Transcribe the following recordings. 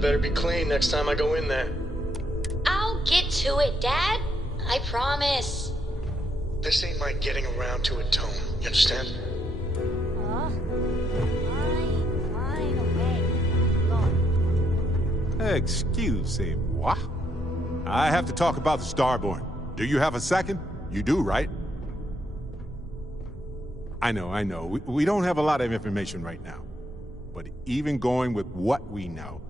better be clean next time I go in there. I'll get to it, Dad. I promise. This ain't my getting around to it tone, you understand? Fine, okay. Go. Excusez-moi. I have to talk about the Starborn. Do you have a second? You do, right? I know. We don't have a lot of information right now. But even going with what we know,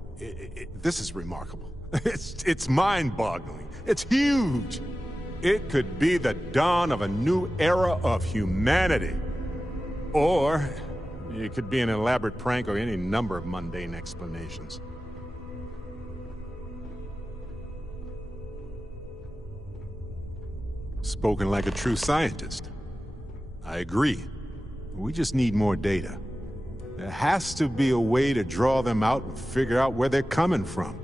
this is remarkable. It's mind-boggling. It's huge. It could be the dawn of a new era of humanity. Or it could be an elaborate prank or any number of mundane explanations. Spoken like a true scientist. I agree. We just need more data. There has to be a way to draw them out and figure out where they're coming from.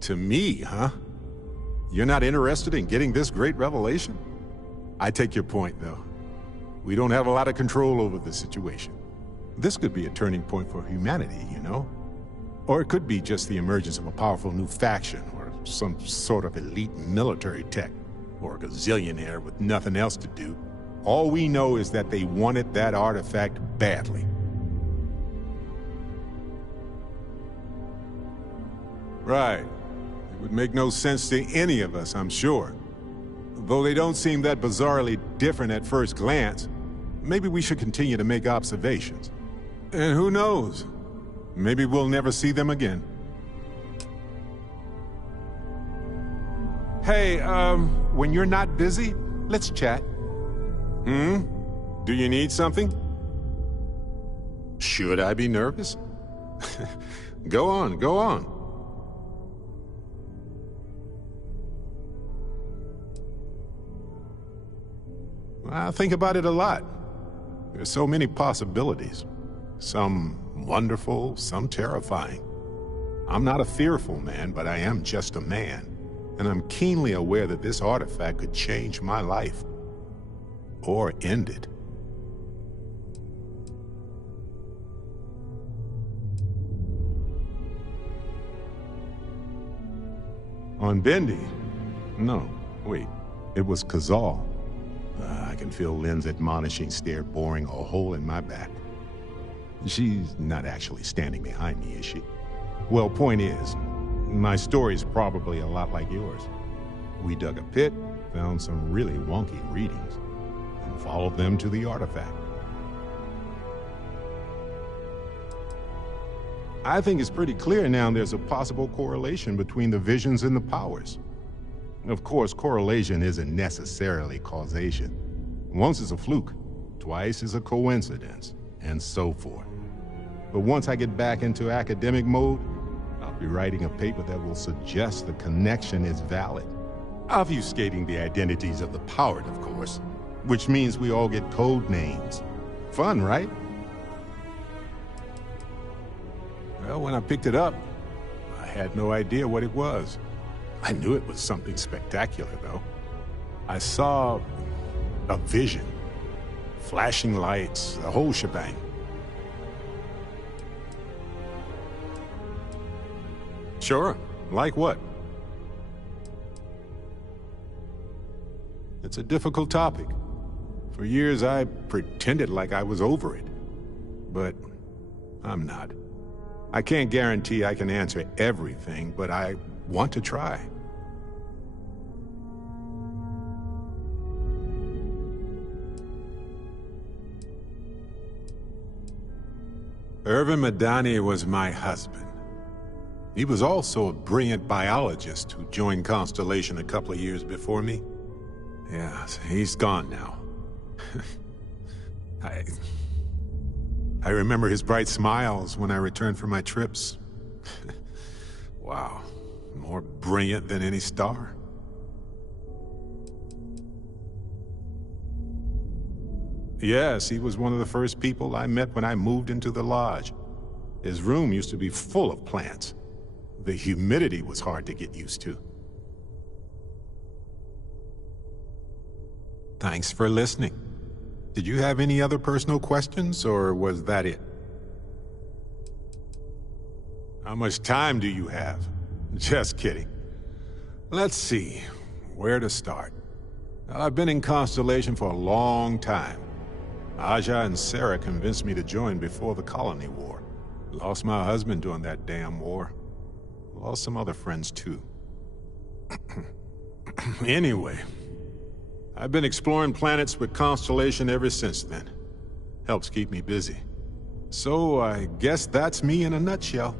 To me, huh? You're not interested in getting this great revelation? I take your point, though. We don't have a lot of control over the situation. This could be a turning point for humanity, you know? Or it could be just the emergence of a powerful new faction, or some sort of elite military tech, or a gazillionaire with nothing else to do. All we know is that they wanted that artifact badly. Right. It would make no sense to any of us, I'm sure. Though they don't seem that bizarrely different at first glance, maybe we should continue to make observations. And who knows? Maybe we'll never see them again. Hey, when you're not busy, let's chat. Do you need something? Should I be nervous? Go on. I think about it a lot. There's so many possibilities. Some wonderful, some terrifying. I'm not a fearful man, but I am just a man. And I'm keenly aware that this artifact could change my life. Or end it. On Bendy? No, wait. It was Kazal. I can feel Lynn's admonishing stare boring a hole in my back. She's not actually standing behind me, is she? Well, point is, my story's probably a lot like yours. We dug a pit, found some really wonky readings, and followed them to the artifact. I think it's pretty clear now there's a possible correlation between the visions and the powers. Of course, correlation isn't necessarily causation. Once is a fluke, twice is a coincidence, and so forth. But once I get back into academic mode, I'll be writing a paper that will suggest the connection is valid. Obfuscating the identities of the powered, of course, which means we all get code names. Fun, right? Well, when I picked it up, I had no idea what it was. I knew it was something spectacular, though. I saw a vision. Flashing lights, the whole shebang. Sure. Like what? It's a difficult topic. For years, I pretended like I was over it. But I'm not. I can't guarantee I can answer everything, but I want to try. Irvin Madani was my husband. He was also a brilliant biologist who joined Constellation a couple of years before me. Yeah, he's gone now. I remember his bright smiles when I returned from my trips. Wow, more brilliant than any star. Yes, he was one of the first people I met when I moved into the lodge. His room used to be full of plants. The humidity was hard to get used to. Thanks for listening. Did you have any other personal questions, or was that it? How much time do you have? Just kidding. Let's see, where to start? I've been in Constellation for a long time. Aja and Sarah convinced me to join before the Colony War. Lost my husband during that damn war. Lost some other friends too. Anyway, I've been exploring planets with Constellation ever since then. Helps keep me busy. So I guess that's me in a nutshell.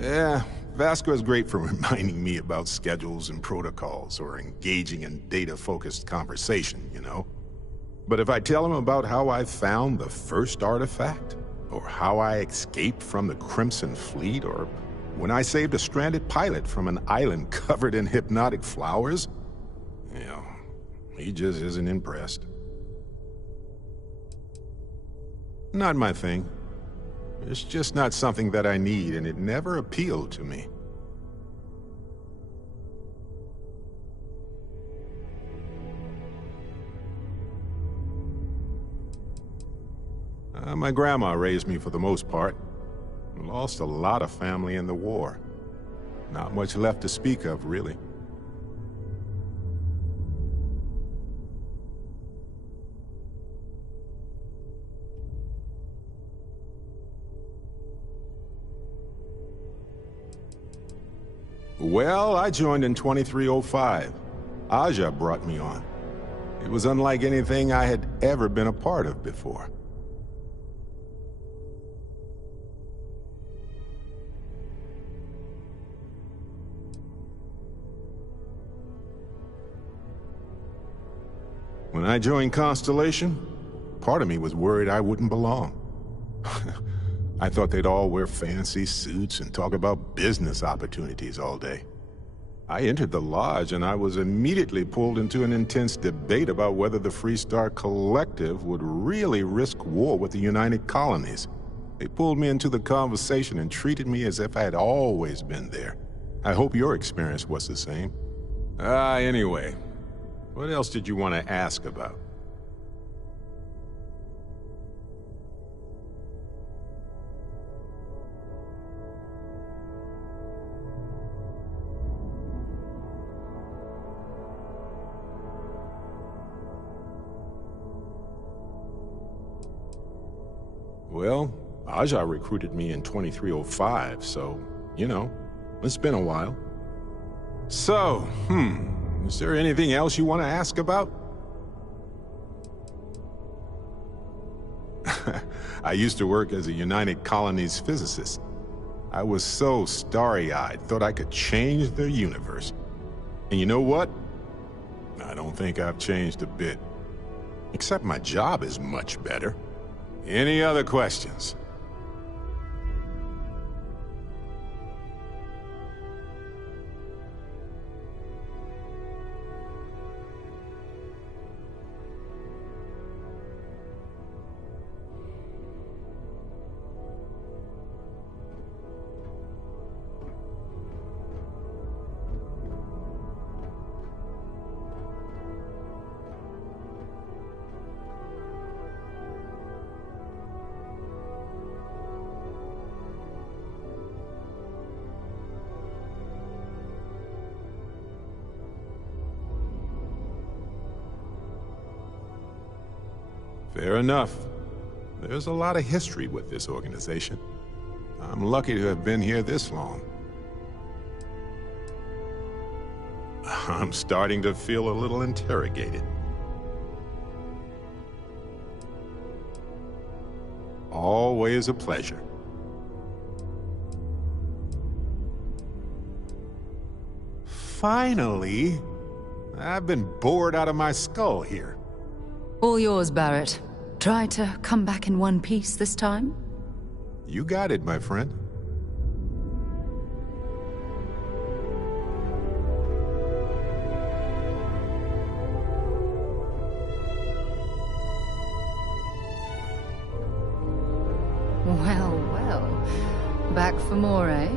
Yeah, Vasco is great for reminding me about schedules and protocols, or engaging in data-focused conversation, you know? But if I tell him about how I found the first artifact, or how I escaped from the Crimson Fleet, or when I saved a stranded pilot from an island covered in hypnotic flowers, you know, he just isn't impressed. Not my thing. It's just not something that I need, and it never appealed to me. My grandma raised me for the most part. Lost a lot of family in the war. Not much left to speak of, really. Well, I joined in 2305. Aja brought me on. It was unlike anything I had ever been a part of before. When I joined Constellation, part of me was worried I wouldn't belong. I thought they'd all wear fancy suits and talk about business opportunities all day. I entered the lodge and I was immediately pulled into an intense debate about whether the Freestar Collective would really risk war with the United Colonies. They pulled me into the conversation and treated me as if I had always been there. I hope your experience was the same. Anyway, what else did you want to ask about? Well, Aja recruited me in 2305, so, you know, it's been a while. So, is there anything else you want to ask about? I used to work as a United Colonies physicist. I was so starry-eyed, thought I could change the universe. And you know what? I don't think I've changed a bit. Except my job is much better. Any other questions? Fair enough. There's a lot of history with this organization. I'm lucky to have been here this long. I'm starting to feel a little interrogated. Always a pleasure. Finally, I've been bored out of my skull here. All yours, Barrett. Try to come back in one piece this time? You got it, my friend. Well, well. Back for more, eh?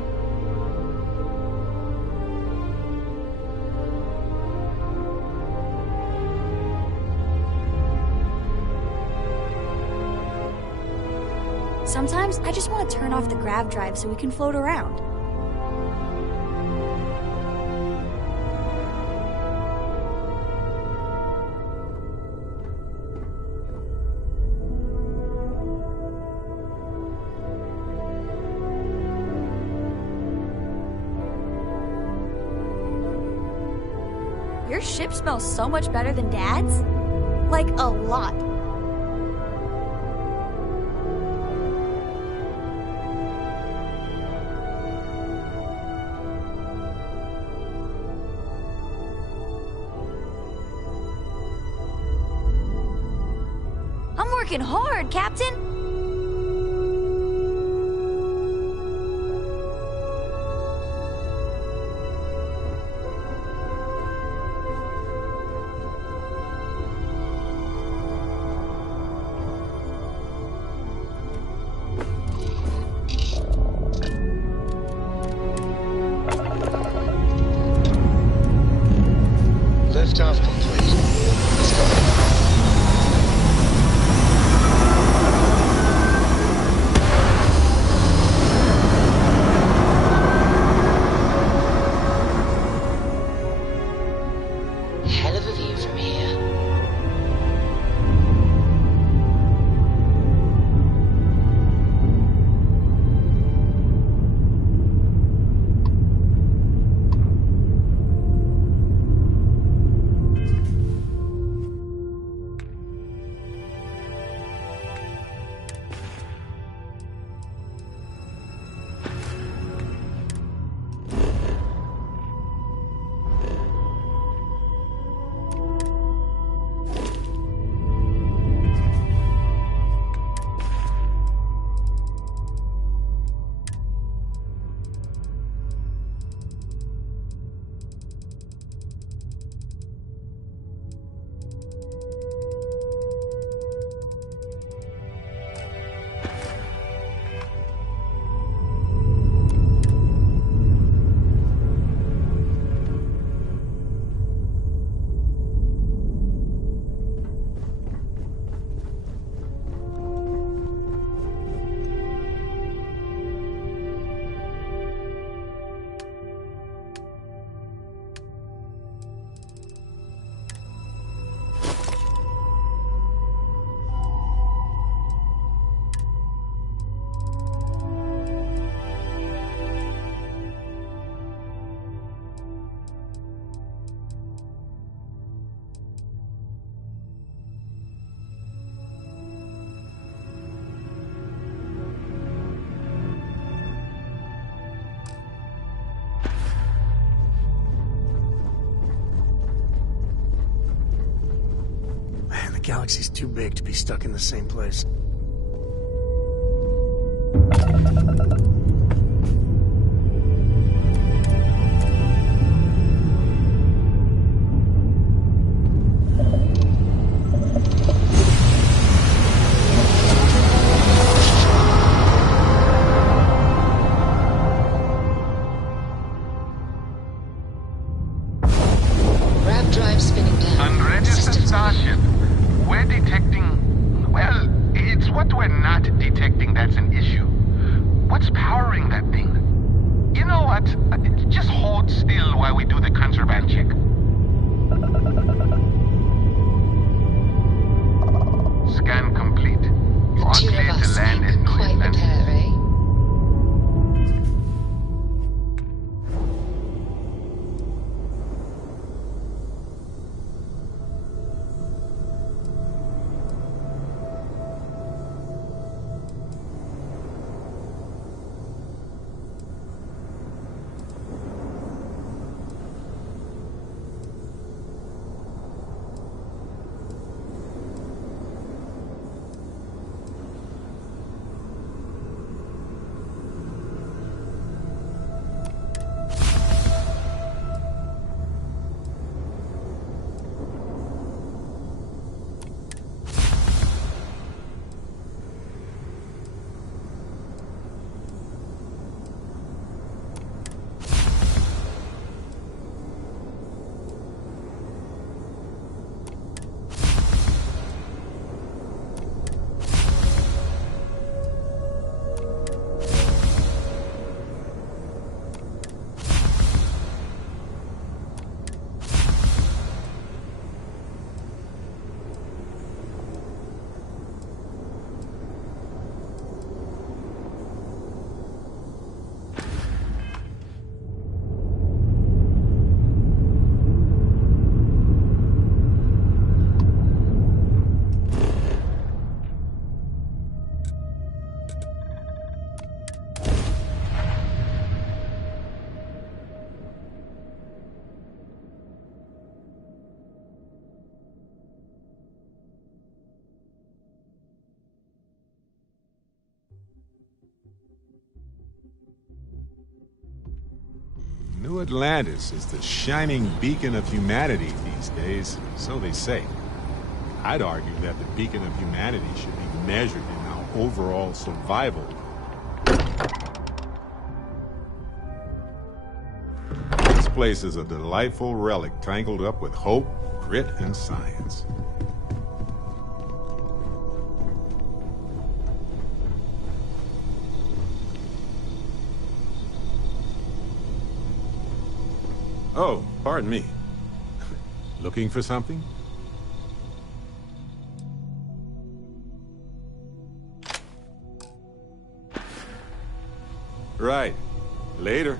Sometimes I just want to turn off the grav drive so we can float around. Your ship smells so much better than Dad's. Like, a lot. I'm working hard, Captain. Liftoff complete. Let's go. Hell of a view from here. Man, the galaxy's too big to be stuck in the same place. Grav drive spinning down. Unregistered Systems starship. We're detecting... Well, it's what we're not detecting that's an issue. What's powering that thing? You know what? Just hold still while we do the contraband check. Scan complete. You The are two clear of to us land make at quite the Queensland. pair, eh? New Atlantis is the shining beacon of humanity these days, so they say. I'd argue that the beacon of humanity should be measured in our overall survival. This place is a delightful relic tangled up with hope, grit, and science. Oh, pardon me. Looking for something? Right. Later.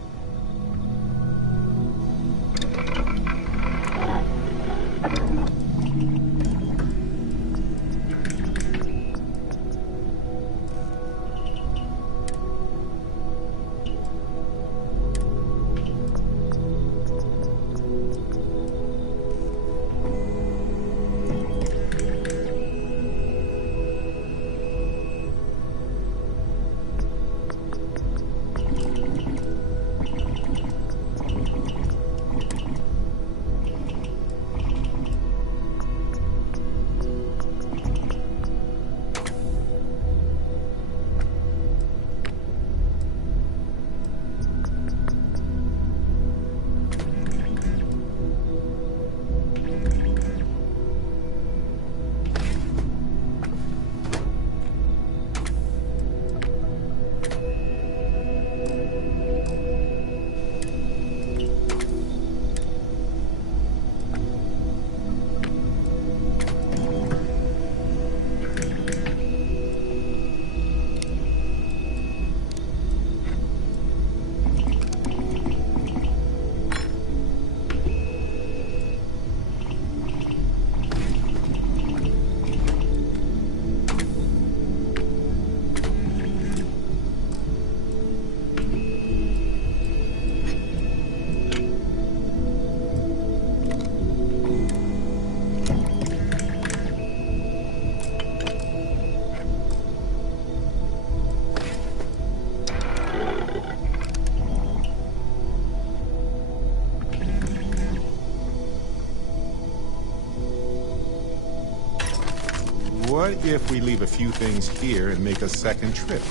What if we leave a few things here and make a second trip?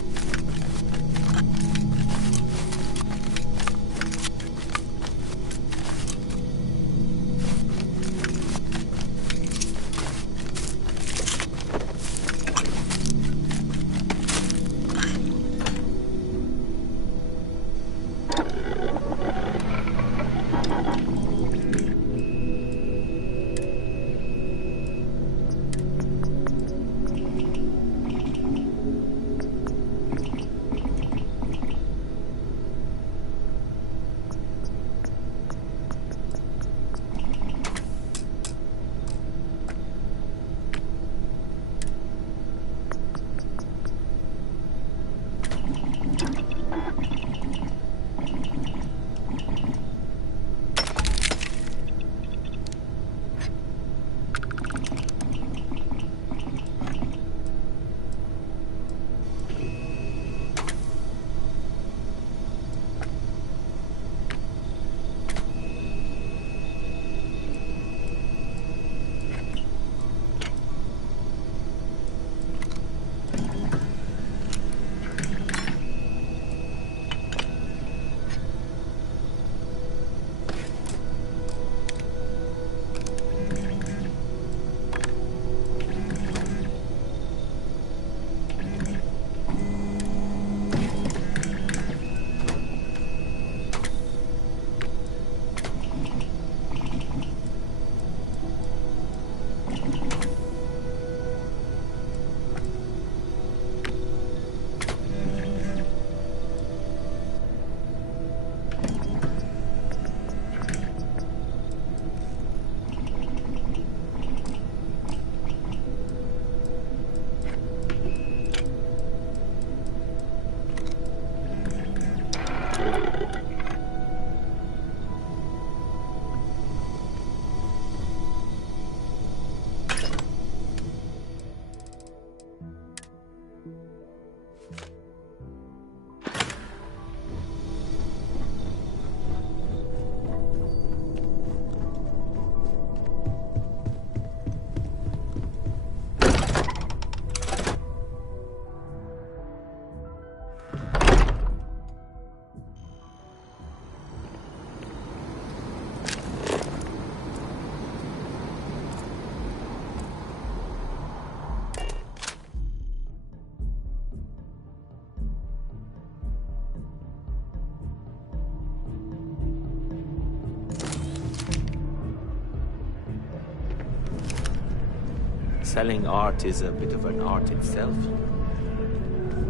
selling art is a bit of an art itself.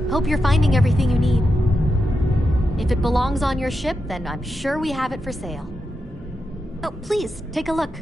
Hope you're finding everything you need. If it belongs on your ship, then I'm sure we have it for sale. Oh, please, take a look.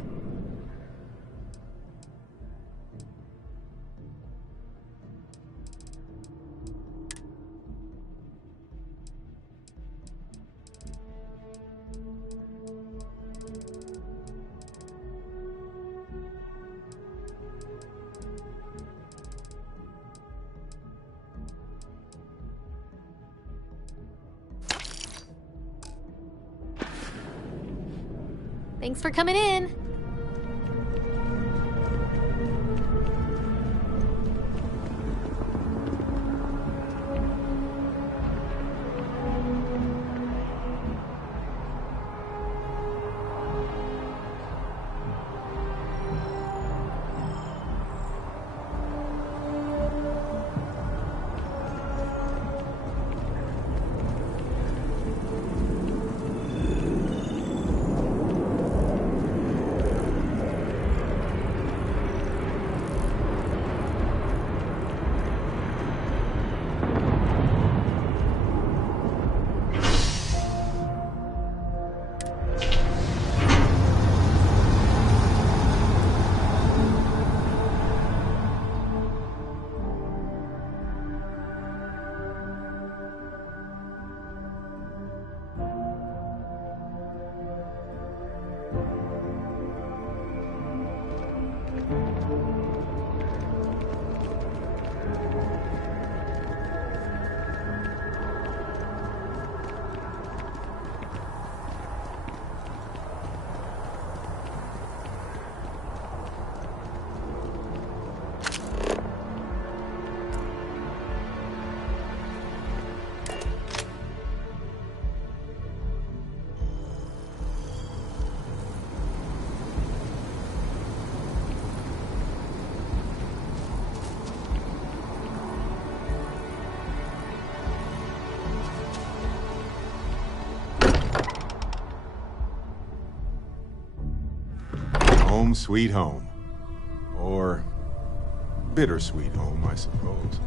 Thanks for coming in. Home sweet home. Or bittersweet home, I suppose.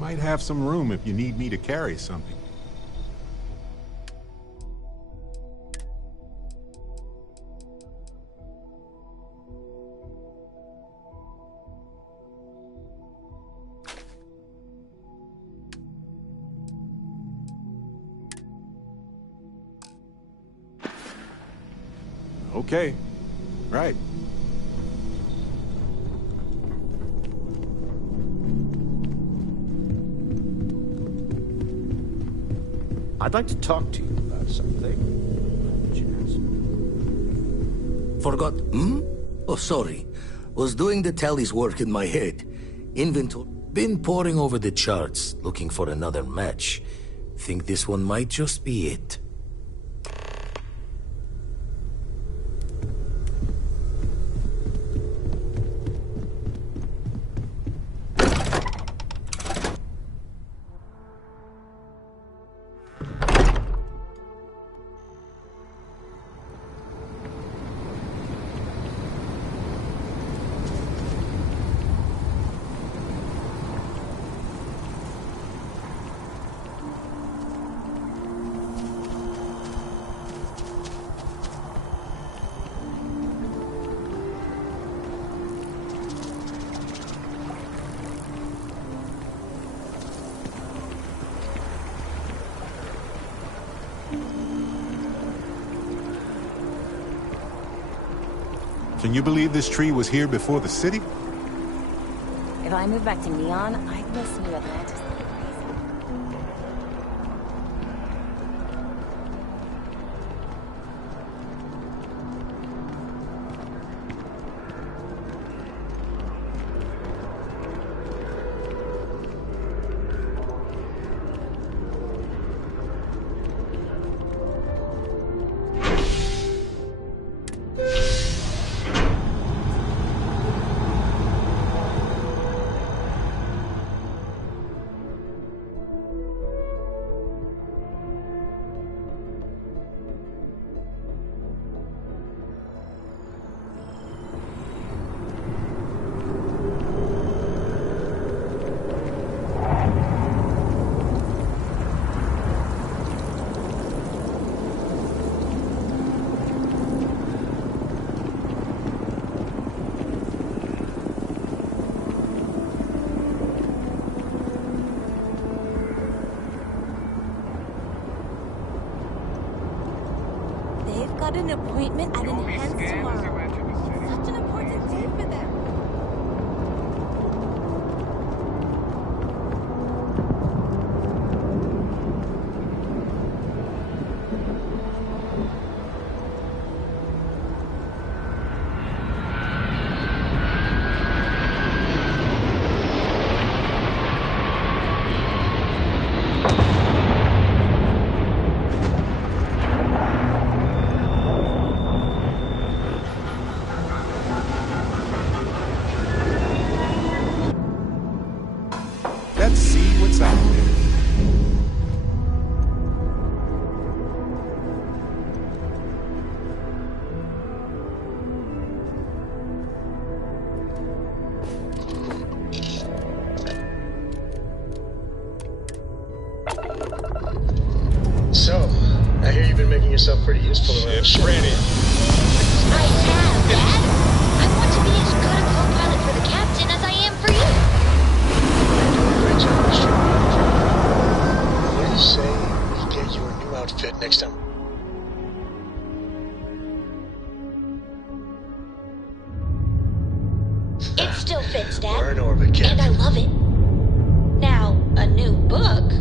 Might have some room if you need me to carry something. Okay. Right. I'd like to talk to you about something. Forgot? Oh, sorry. Was doing the tallies work in my head. Inventory. Been poring over the charts, looking for another match. Think this one might just be it. Can you believe this tree was here before the city? If I move back to Neon, I'd miss New Atlantis like crazy. Got an appointment at Enhance tomorrow. Such an important day for them. Let's see what's out there. So, I hear you've been making yourself pretty useful around the ship. I have, Dad. I want to be as good a co-pilot for the captain as I am for you. Great job, Mr. What do you say we get you a new outfit next time? It still fits, Dad. We're in orbit, Captain. And I love it. Now, a new book.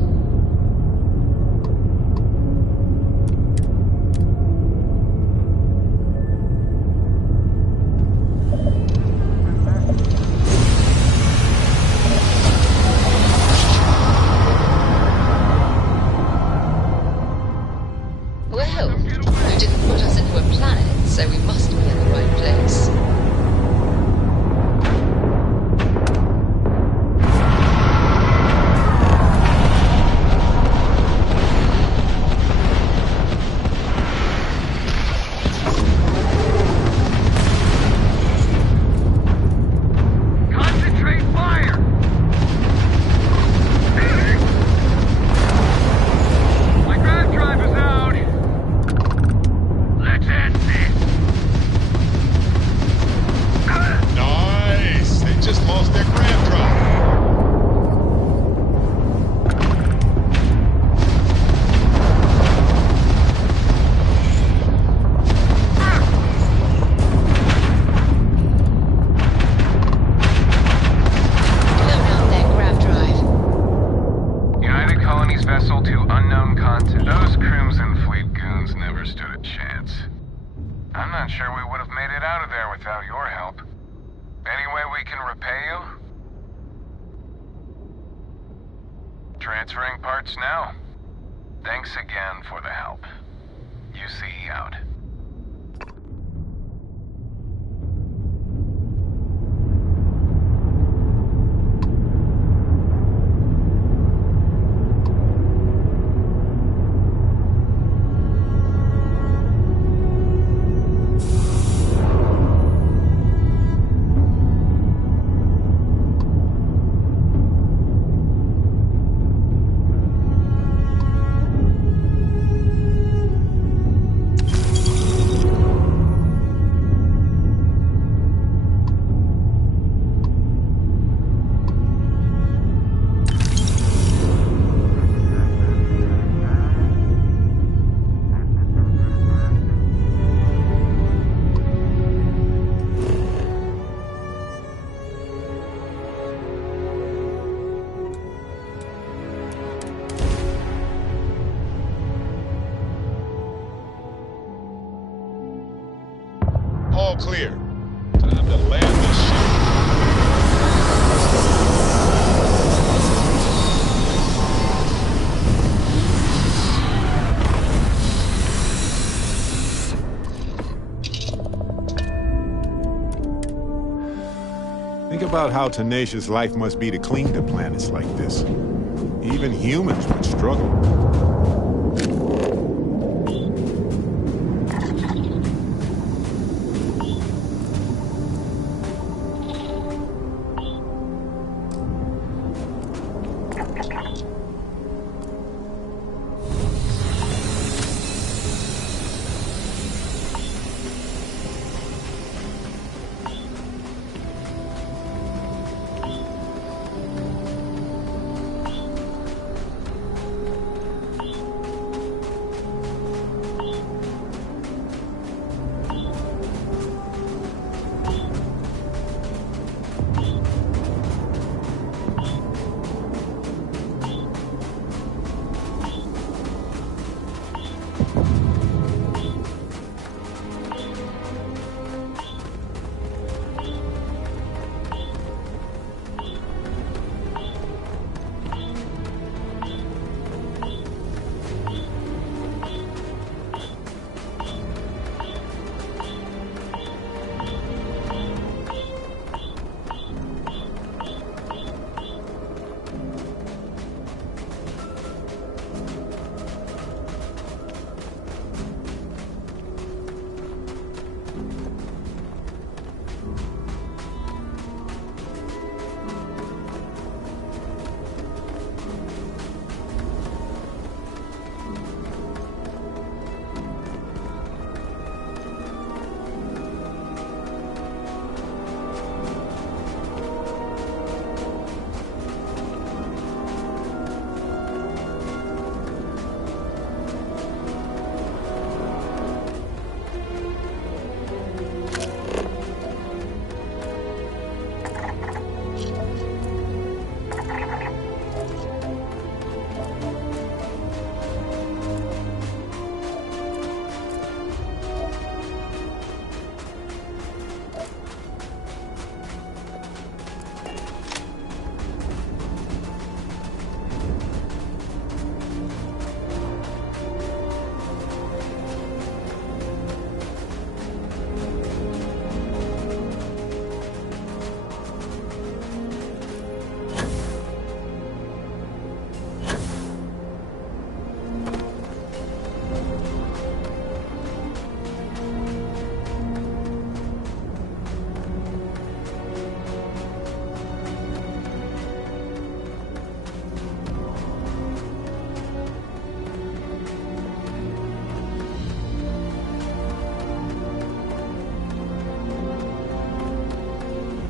without your help. Any way we can repay you? Transferring parts now. Thanks again for the help. UC out. All clear. Time to land this ship. Think about how tenacious life must be to cling to planets like this. Even humans would struggle.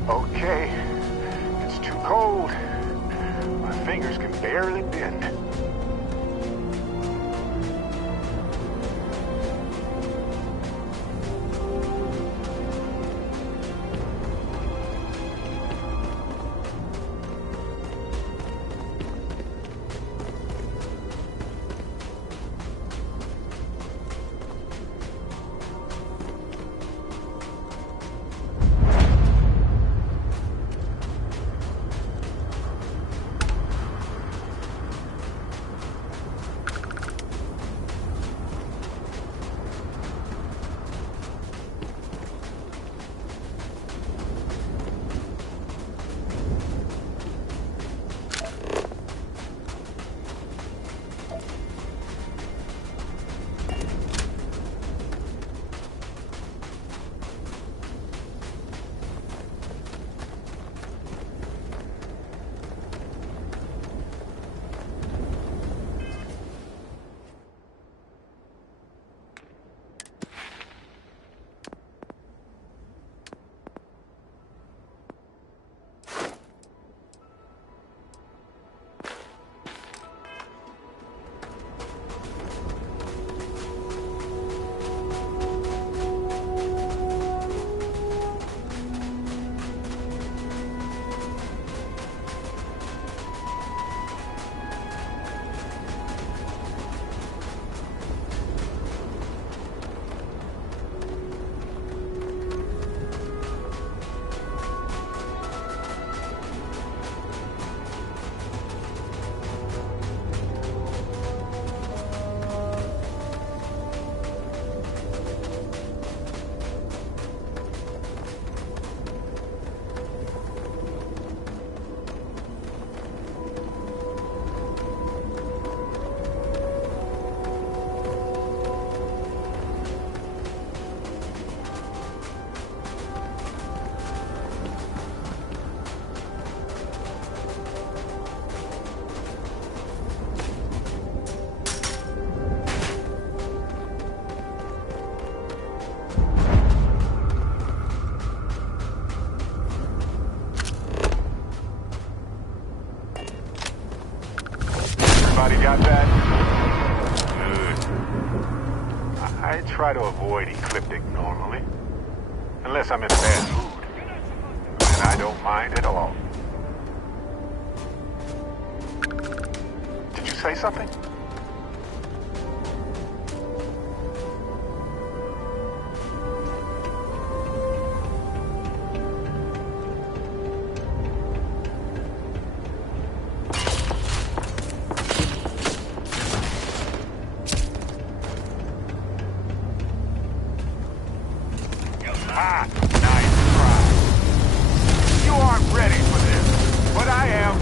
Okay, it's too cold. My fingers can barely bend. Everybody got that? Good. I try to avoid ecliptic normally. Unless I'm in a bad mood. And I don't mind at all. Did you say something? Ah, nice try. You aren't ready for this, but I am.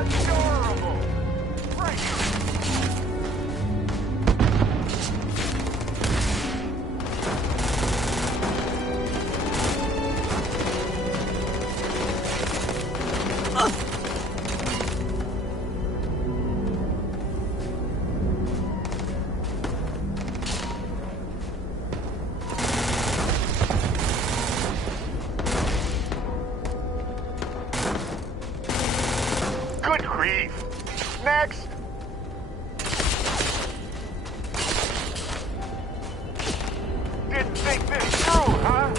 Adorable. Right. Good grief. Next. Didn't think this through, huh?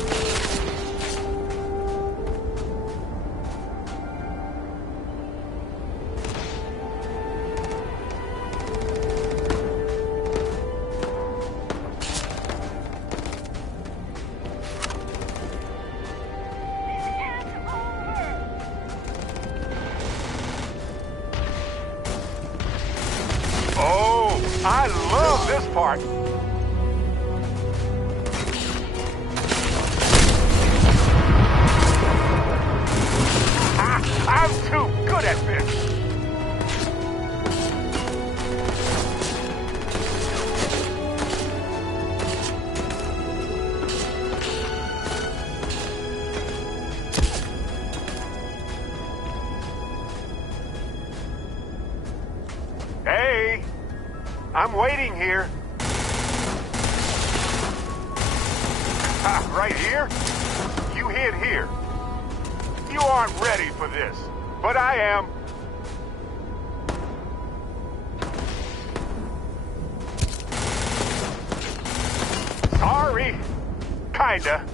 Oh, I love this part. I'm too good at this. Hey, I'm waiting here. Right here? You hid here. You aren't ready for this, but I am. Sorry. Kinda.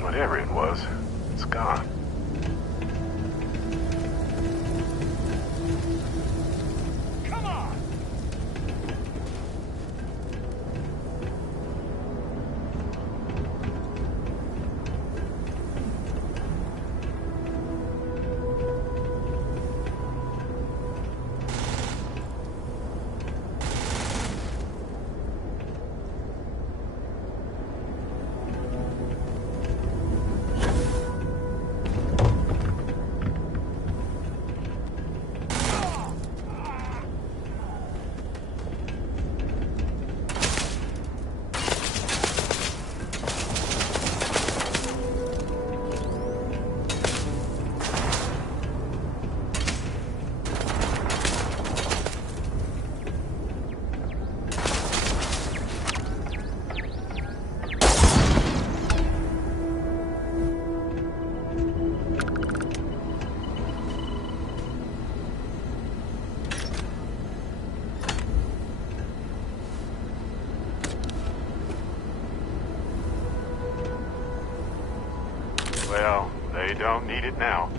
Whatever it was, it's gone. Come on! Well, they don't need it now.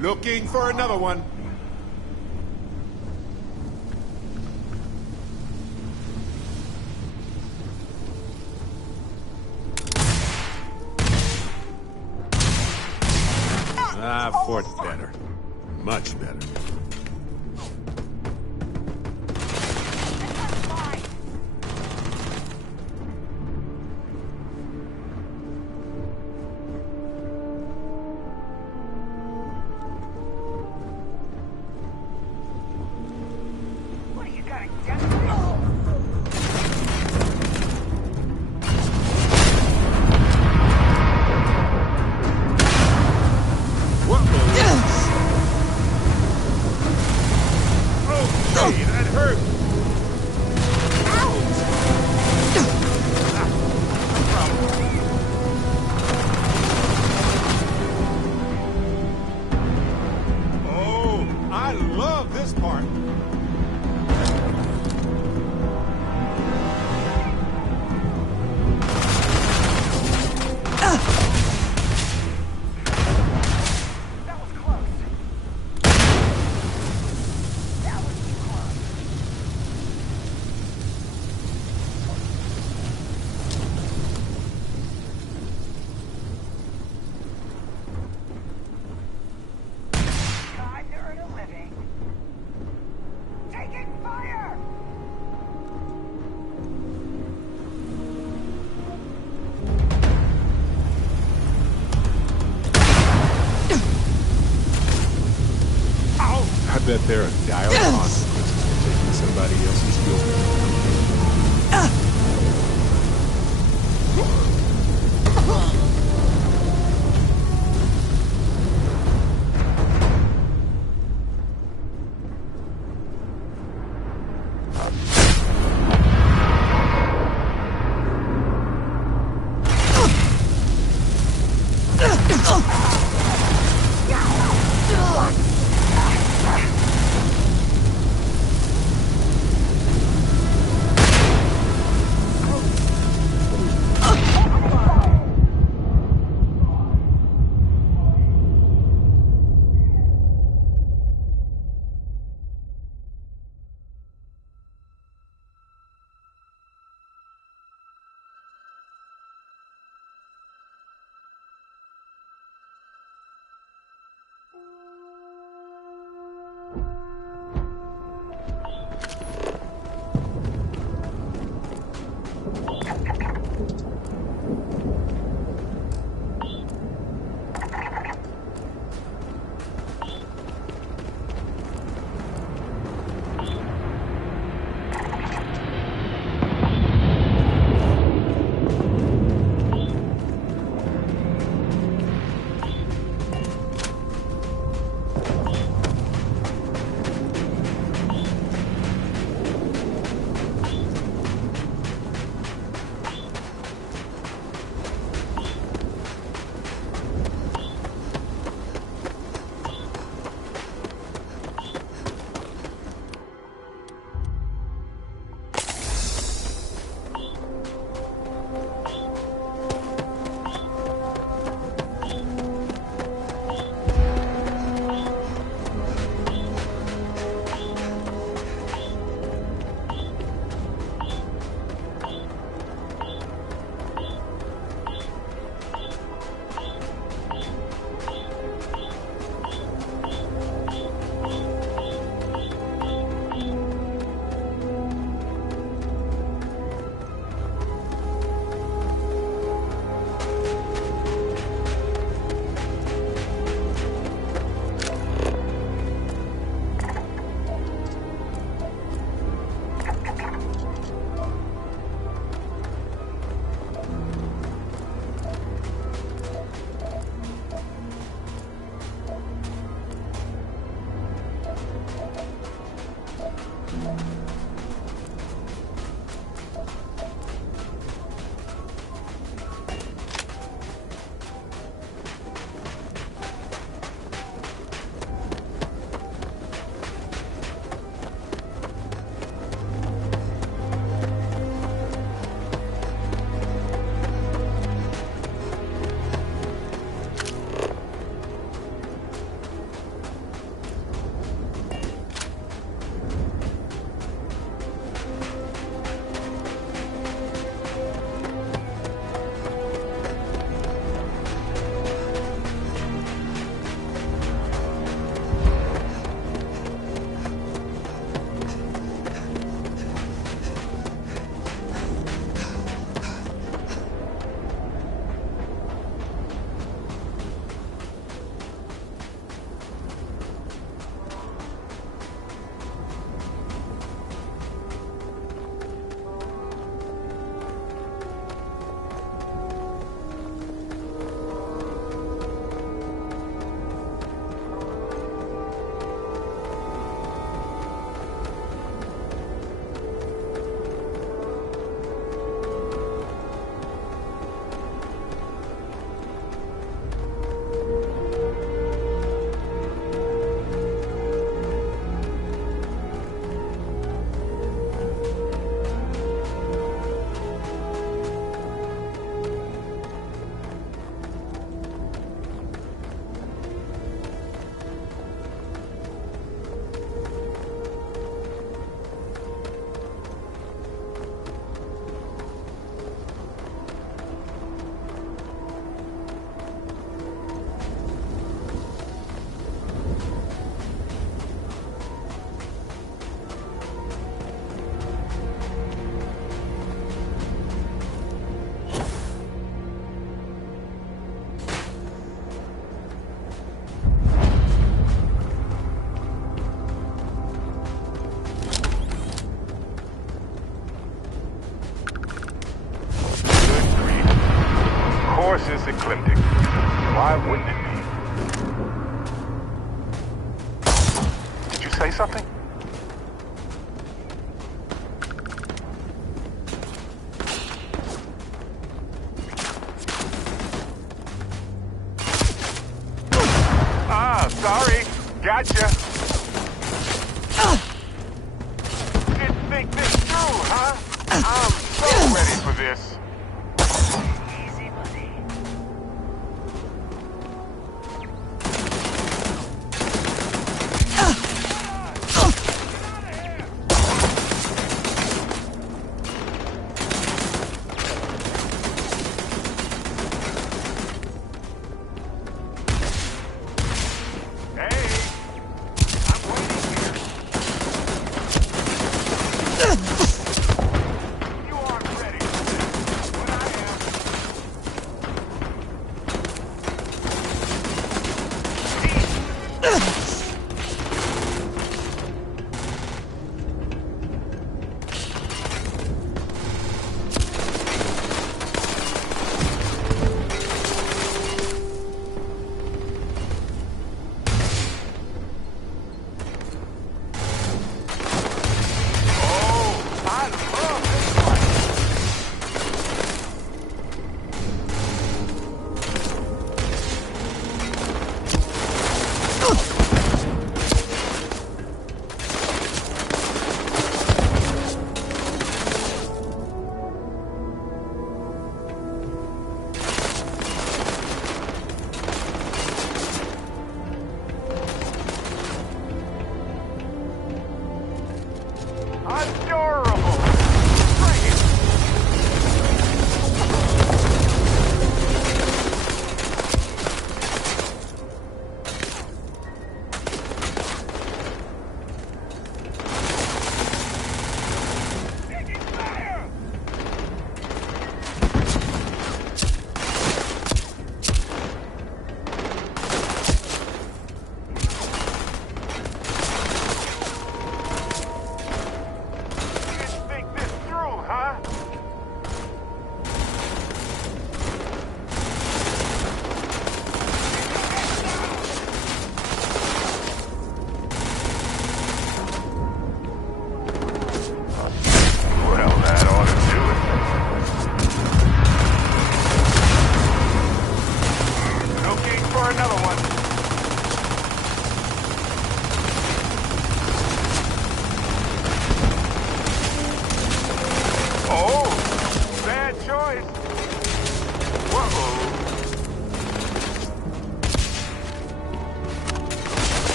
Looking for another one. Fort's better. Much better. I bet there are dire consequences for taking somebody else's building. versus ecliptic. Why wouldn't it be? Did you say something? Ah, sorry. Gotcha. Didn't think this through, huh? I'm so ready for this.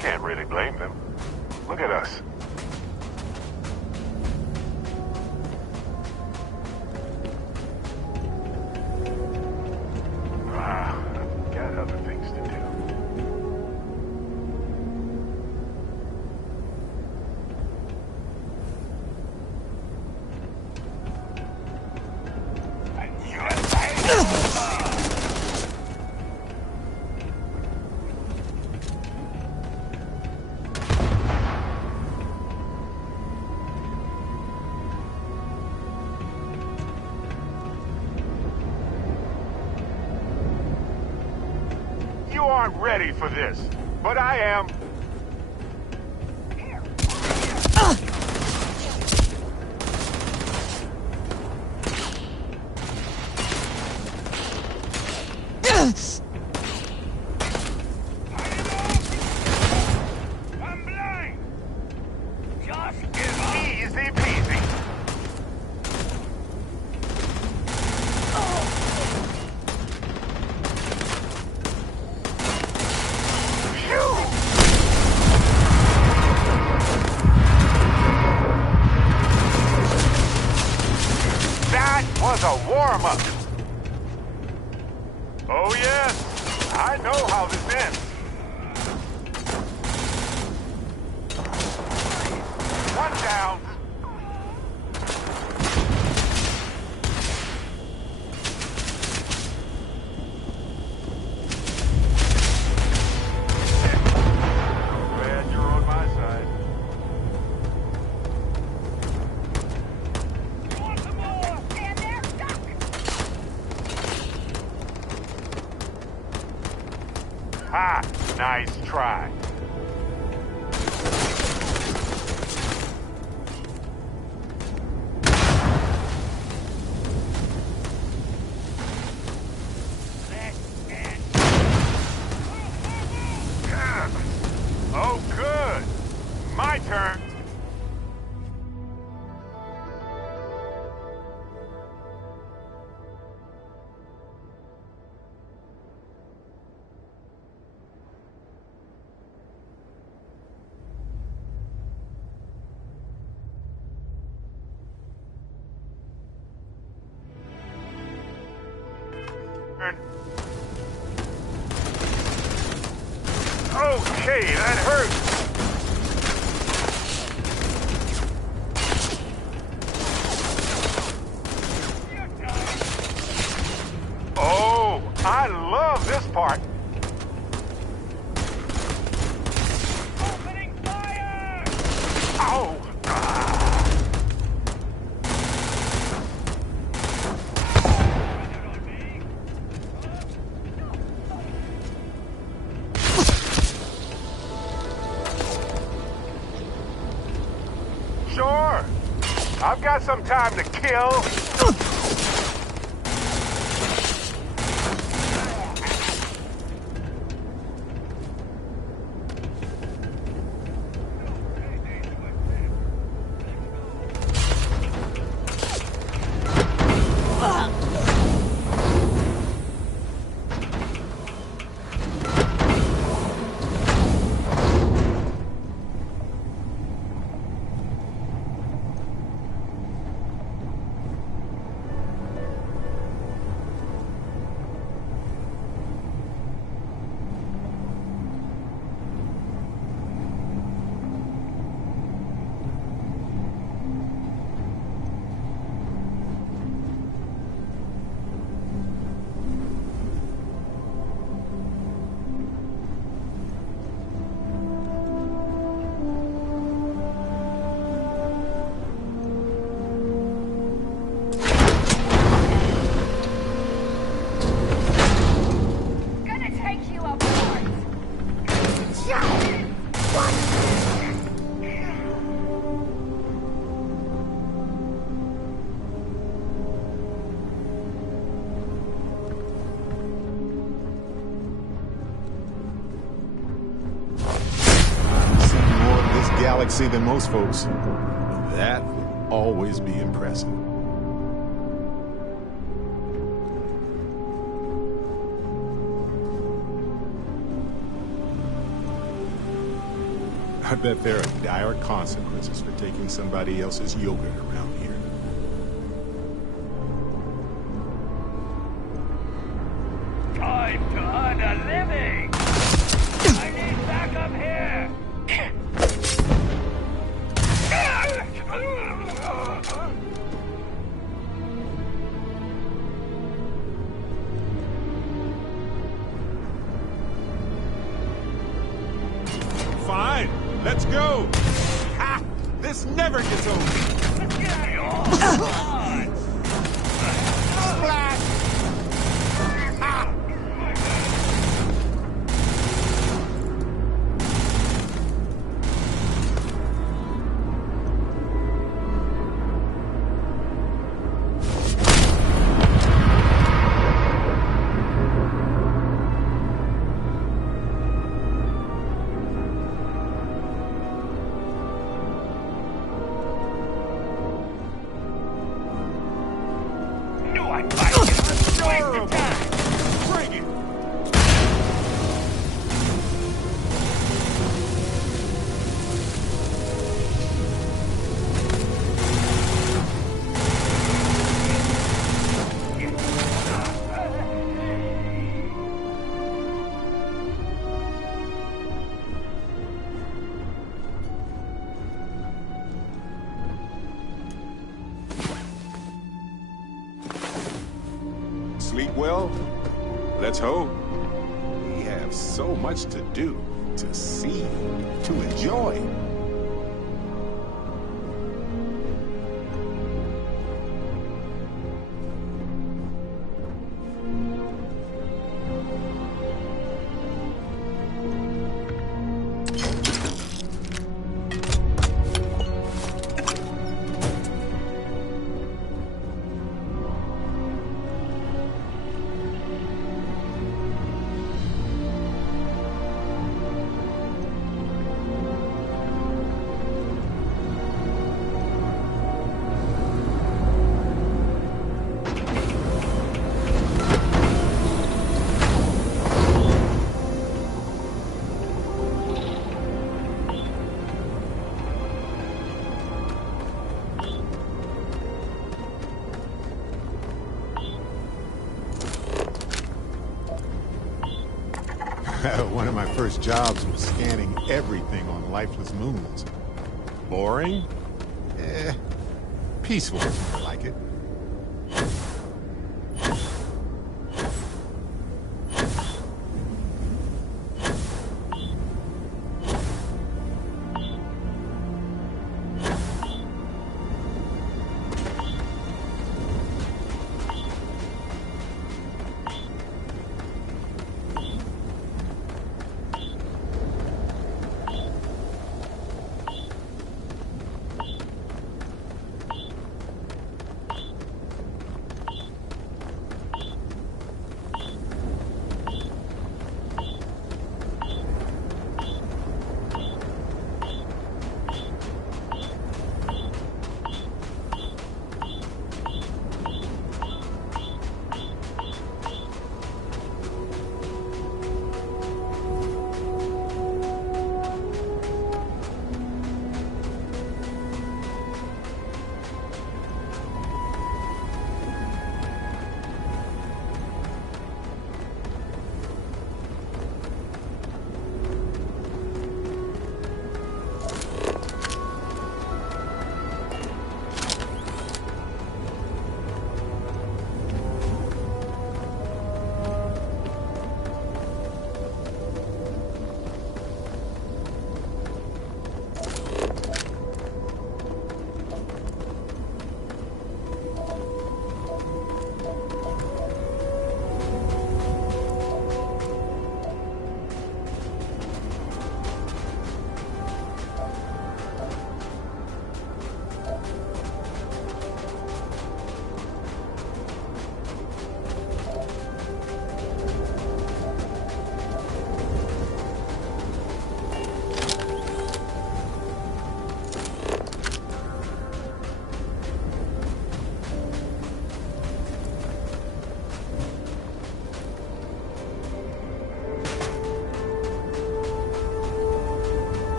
Can't really blame them. Look at us. Got other things to do. You aren't ready for this, but I am. I'm blind. Just easy peasy. Phew! know how this ends. One down. Glad you're on my side. You want some more? Stand there, duck! Ha! Nice try. Oh, good. My turn. Okay, that hurts. Oh, I love this part. Opening fire! Oh! Sure. I've got some time to kill. Galaxy than most folks. That will always be impressive. I bet there are dire consequences for taking somebody else's yogurt around here. Time to earn a living! I need backup here! Fine, let's go! Ha! This never gets old! Splash! Ha! I'd fight you. Well, let's hope. We have so much to do, to see, to enjoy. One of my first jobs was scanning everything on lifeless moons. Boring? Peaceful, I like it.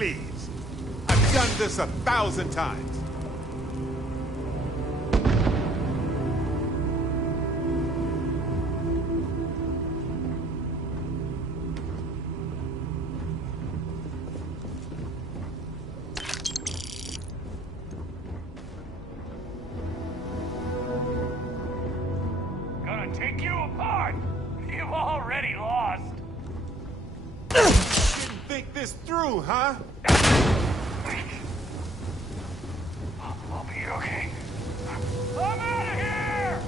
please. I've done this 1,000 times. Gonna take you apart. You've already lost. Didn't think this through, huh? I'll be okay. I'm out of here!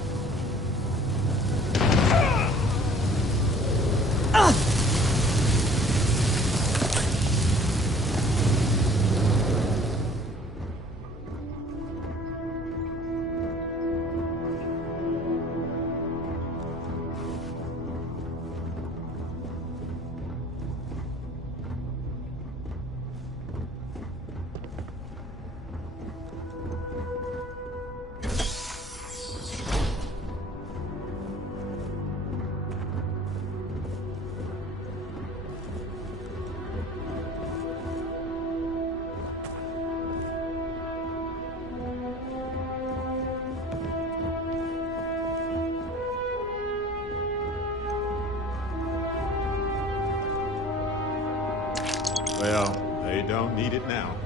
Well, they don't need it now.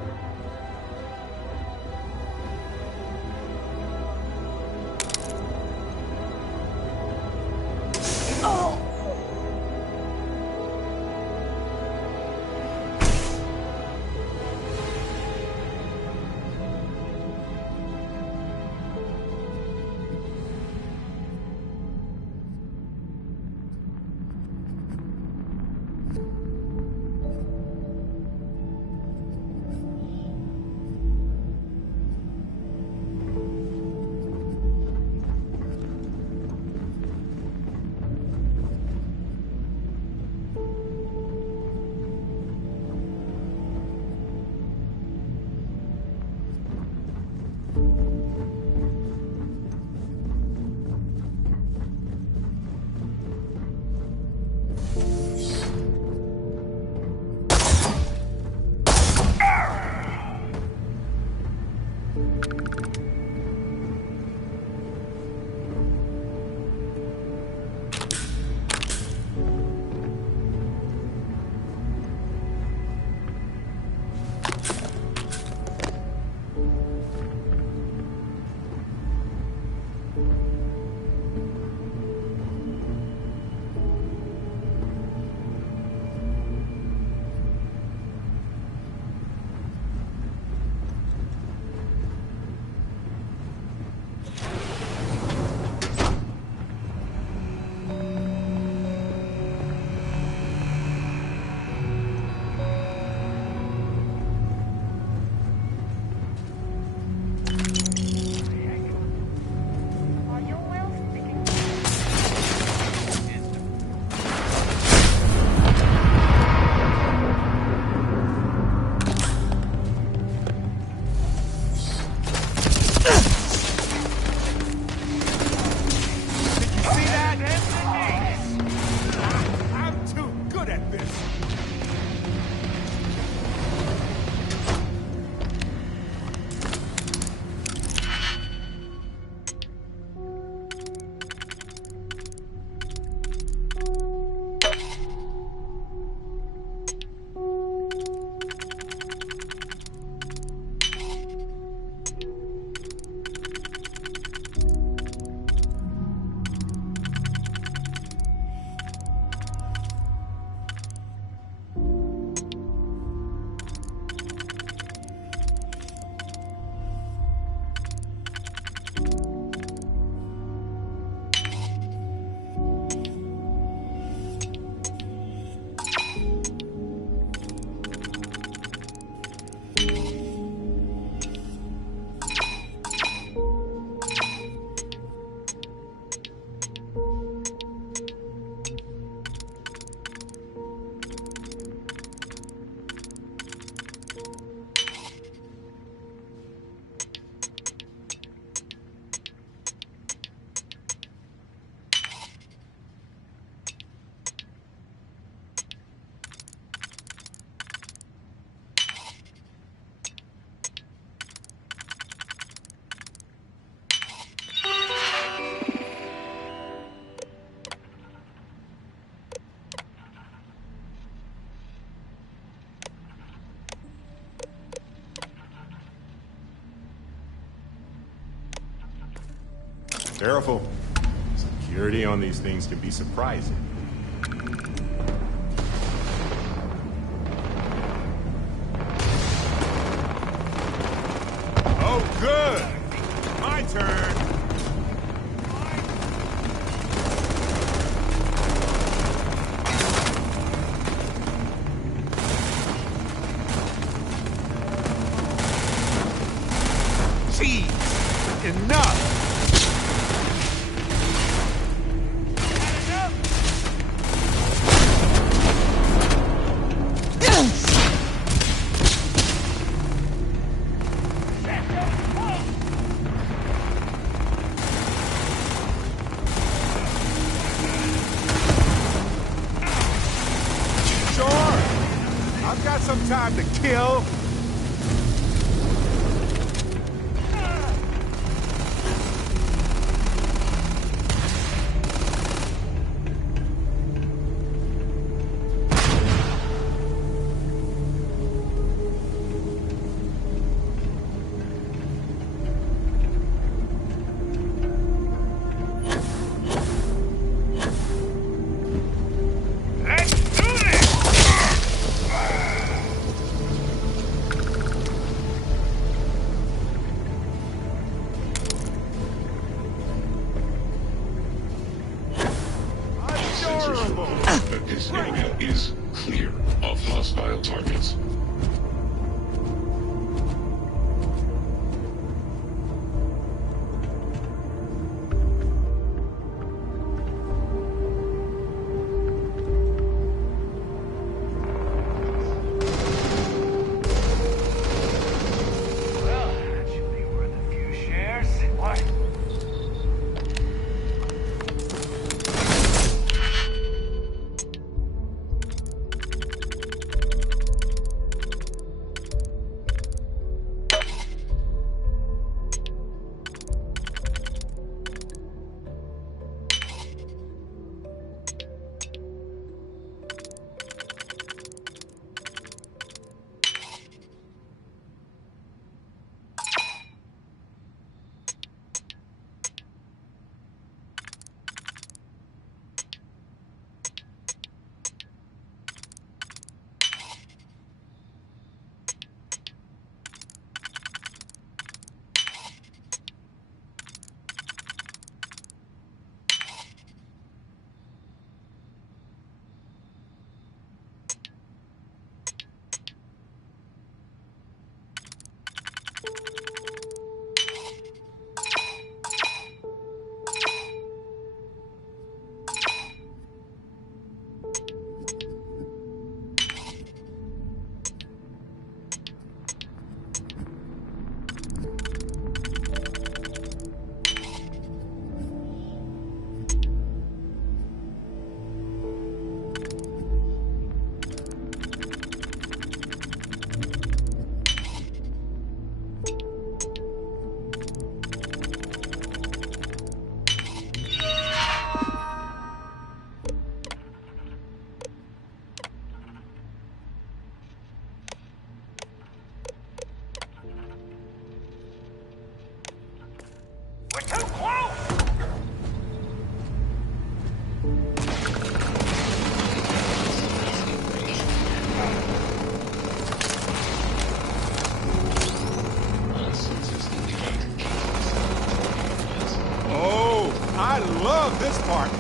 Careful. Security on these things can be surprising. Oh, good! My turn! Jeez! Enough! Some time to kill. This area is clear of hostile targets. Well, that should be worth a few shares. What? We're too close! Oh, I love this part.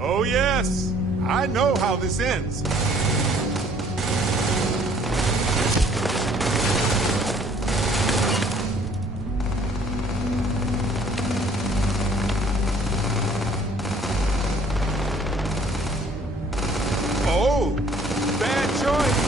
Oh yes, I know how this ends. Oh, bad choice.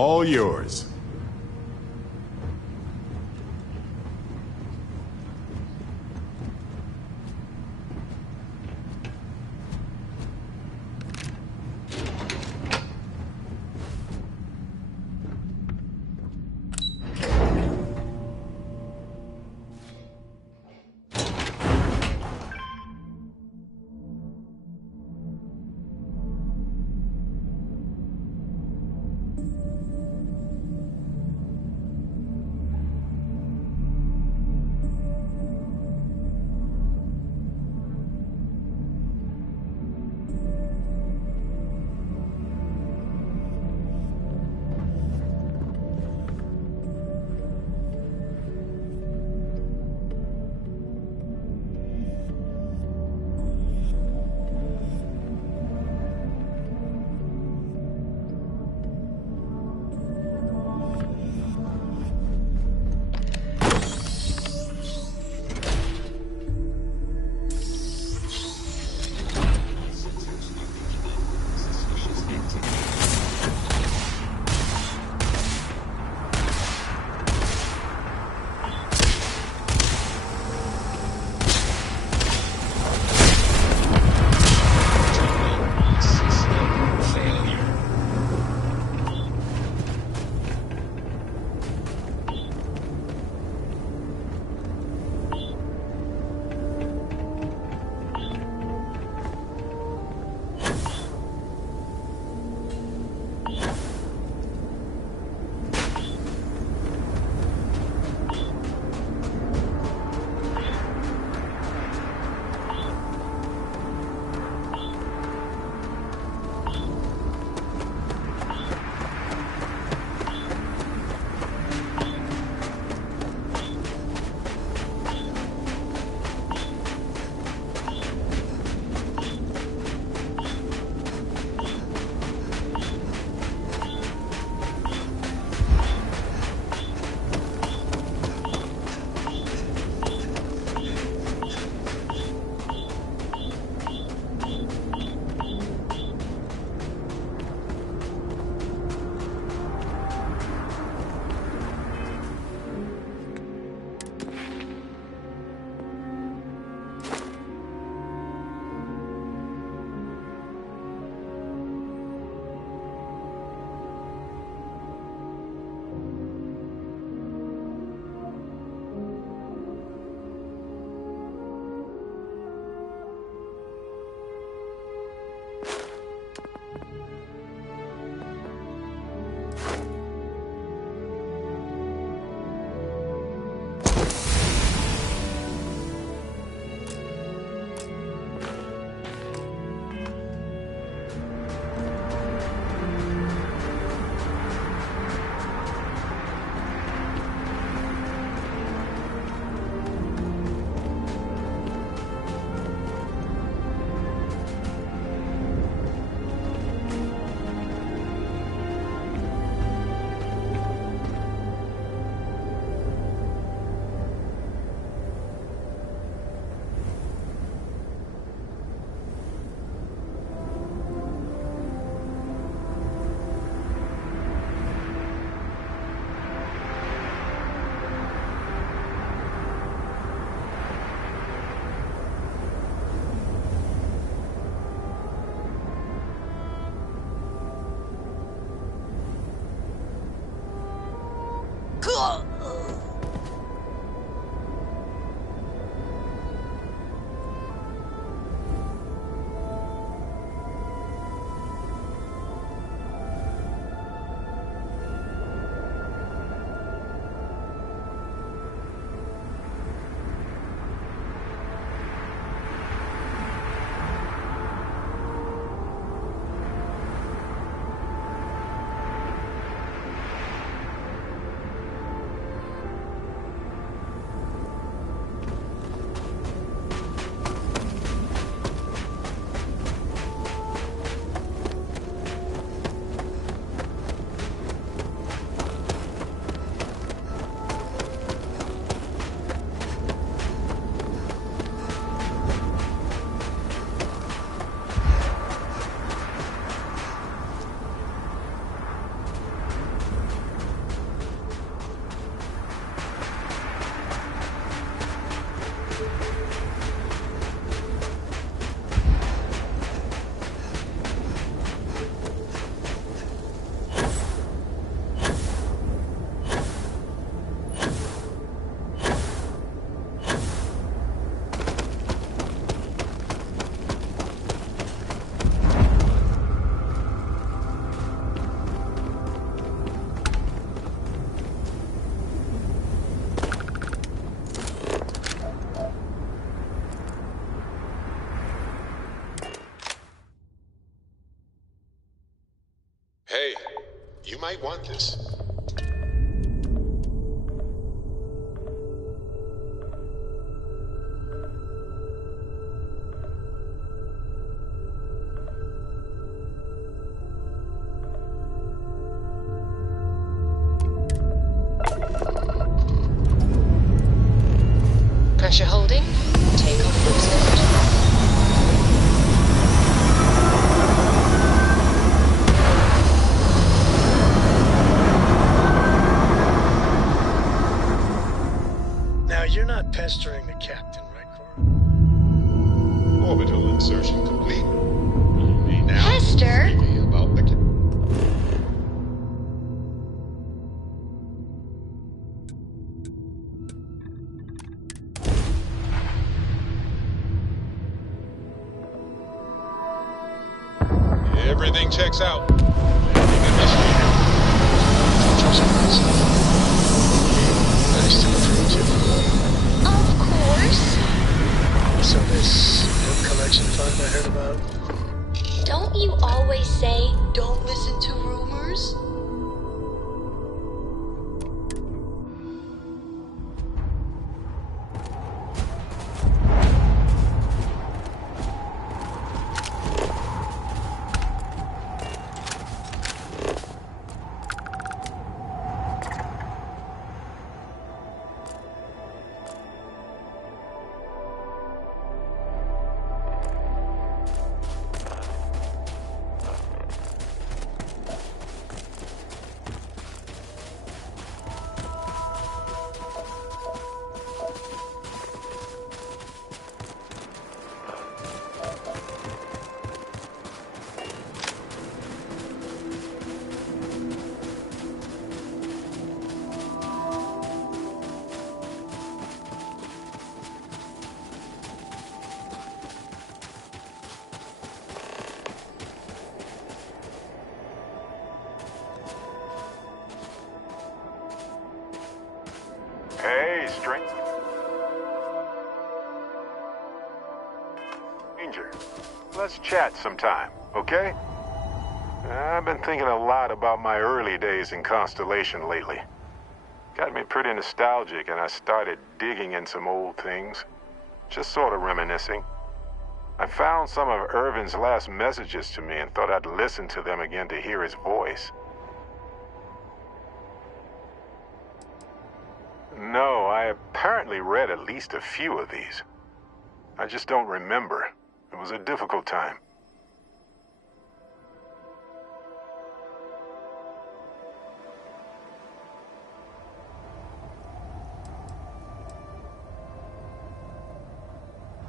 All yours. You might want this. Pressure holding. Takeoff observed. Now, you're not pestering the captain, right, Cora? Orbital insertion complete. Now, Hester? speaking about the... Everything checks out. Of course. So this book collection fund I heard about? Don't you always say, don't listen to rumors? Hey, stranger. Let's chat sometime, okay? I've been thinking a lot about my early days in Constellation lately. Got me pretty nostalgic, and I started digging in some old things. Just sort of reminiscing. I found some of Irvin's last messages to me and thought I'd listen to them again to hear his voice. No, I apparently read at least a few of these. I just don't remember. It was a difficult time.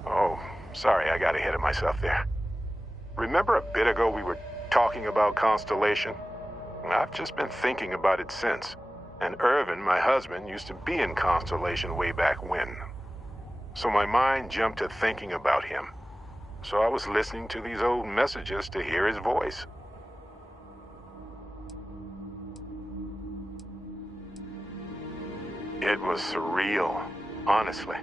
Oh, sorry, I got ahead of myself there. Remember a bit ago we were talking about Constellation? I've just been thinking about it since. And Irvin, my husband, used to be in Constellation way back when. So my mind jumped to thinking about him. So I was listening to these old messages to hear his voice. It was surreal, honestly.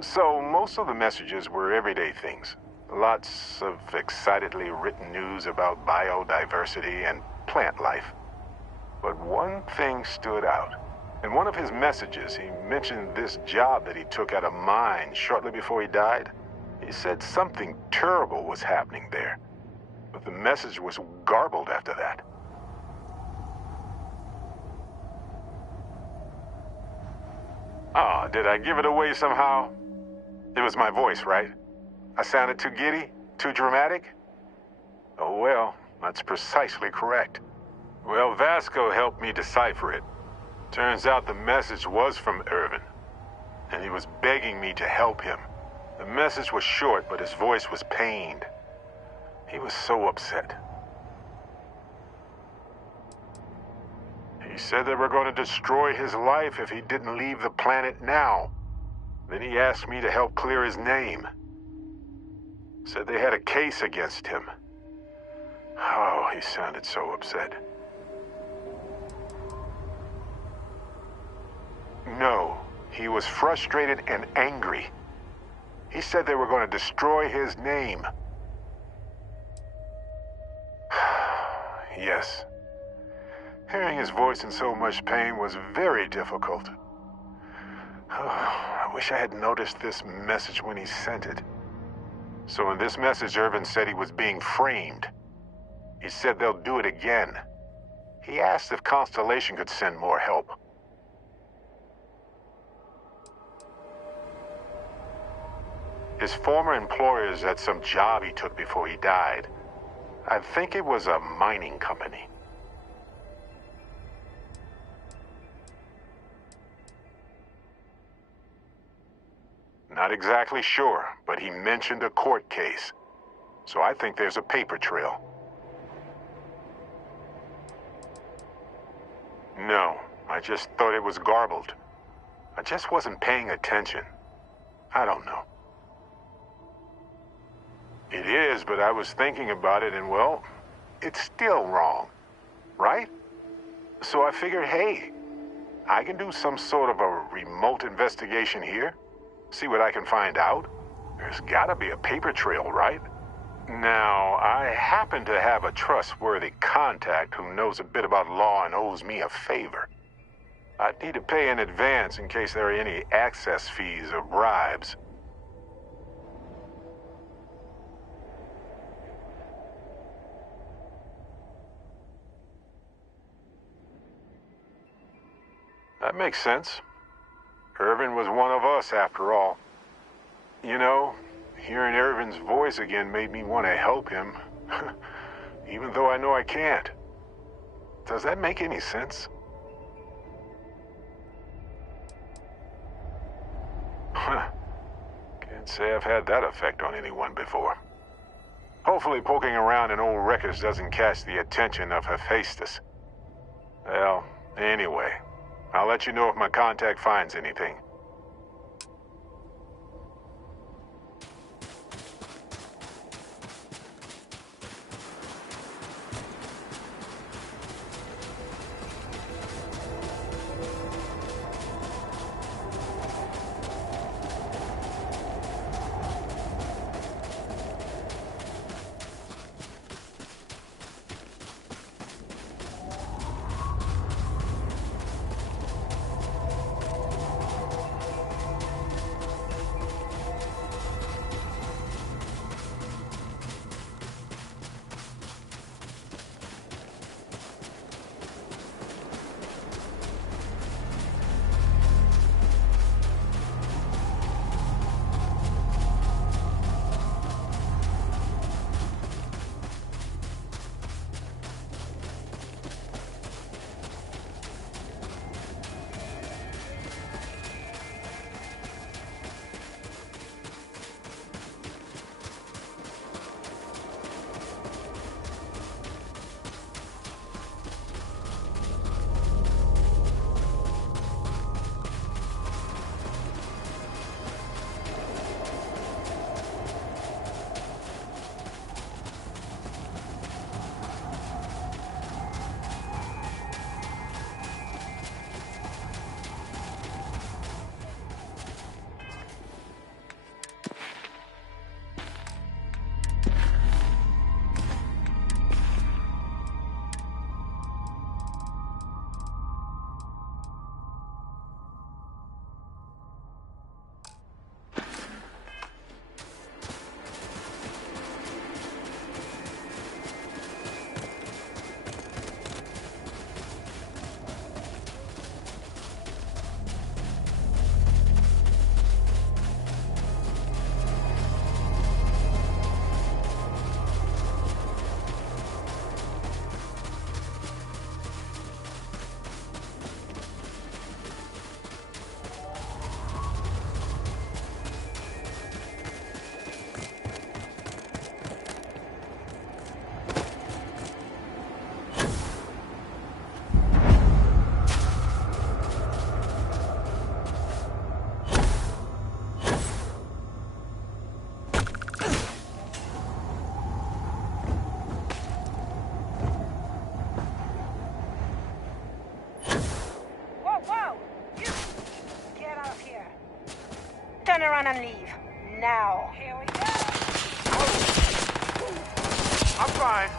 So most of the messages were everyday things. Lots of excitedly written news about biodiversity and plant life. But one thing stood out. In one of his messages, he mentioned this job that he took at a mine shortly before he died. He said something terrible was happening there. But the message was garbled after that. Oh, did I give it away somehow? It was my voice, right? I sounded too giddy? Too dramatic? Oh well, that's precisely correct. Well, Vasco helped me decipher it. Turns out the message was from Irvin, and he was begging me to help him. The message was short, but his voice was pained. He was so upset. He said they were going to destroy his life if he didn't leave the planet now. Then he asked me to help clear his name. Said they had a case against him. Oh, he sounded so upset. No, he was frustrated and angry. He said they were going to destroy his name. Yes. Hearing his voice in so much pain was very difficult. I wish I had noticed this message when he sent it. So in this message, Irvin said he was being framed. He said they'll do it again. He asked if Constellation could send more help. His former employers had some job he took before he died. I think it was a mining company. Not exactly sure, but he mentioned a court case. So I think there's a paper trail. No, I just thought it was garbled. I just wasn't paying attention. I don't know. It is, but I was thinking about it and, well, it's still wrong, right? So I figured, hey, I can do some sort of a remote investigation here. See what I can find out. There's gotta be a paper trail, right? Now, I happen to have a trustworthy contact who knows a bit about law and owes me a favor. I'd need to pay in advance in case there are any access fees or bribes. That makes sense. Irvin was one of us, after all. You know, hearing Irvin's voice again made me want to help him, even though I know I can't. Does that make any sense? Can't say I've had that effect on anyone before. Hopefully poking around in old records doesn't catch the attention of Hephaestus. Well, anyway, I'll let you know if my contact finds anything. Turn around and leave. Now. Here we go. I'm fine.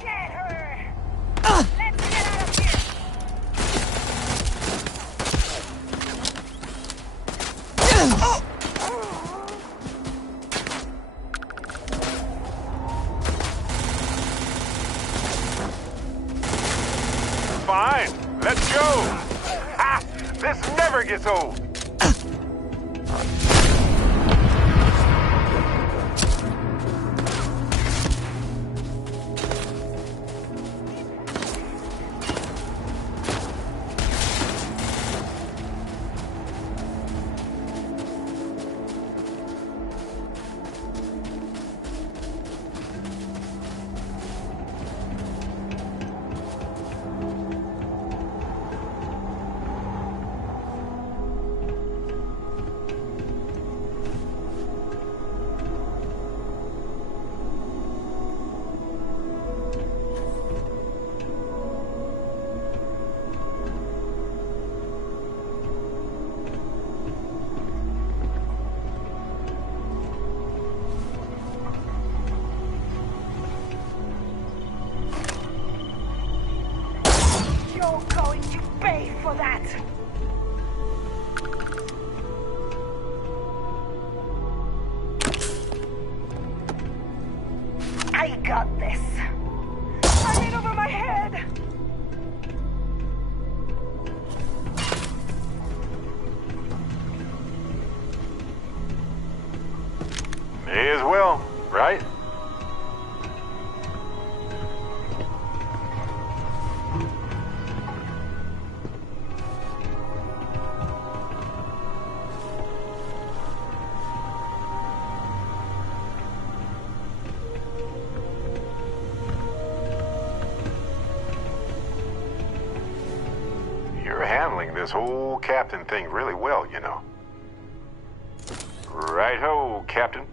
Get her! Fine, let's go! Ha! This never gets old! You're going to pay for that! I got this. I'm in over my head. May as well, right? You're handling this whole captain thing really well, you know. Right-ho, Captain.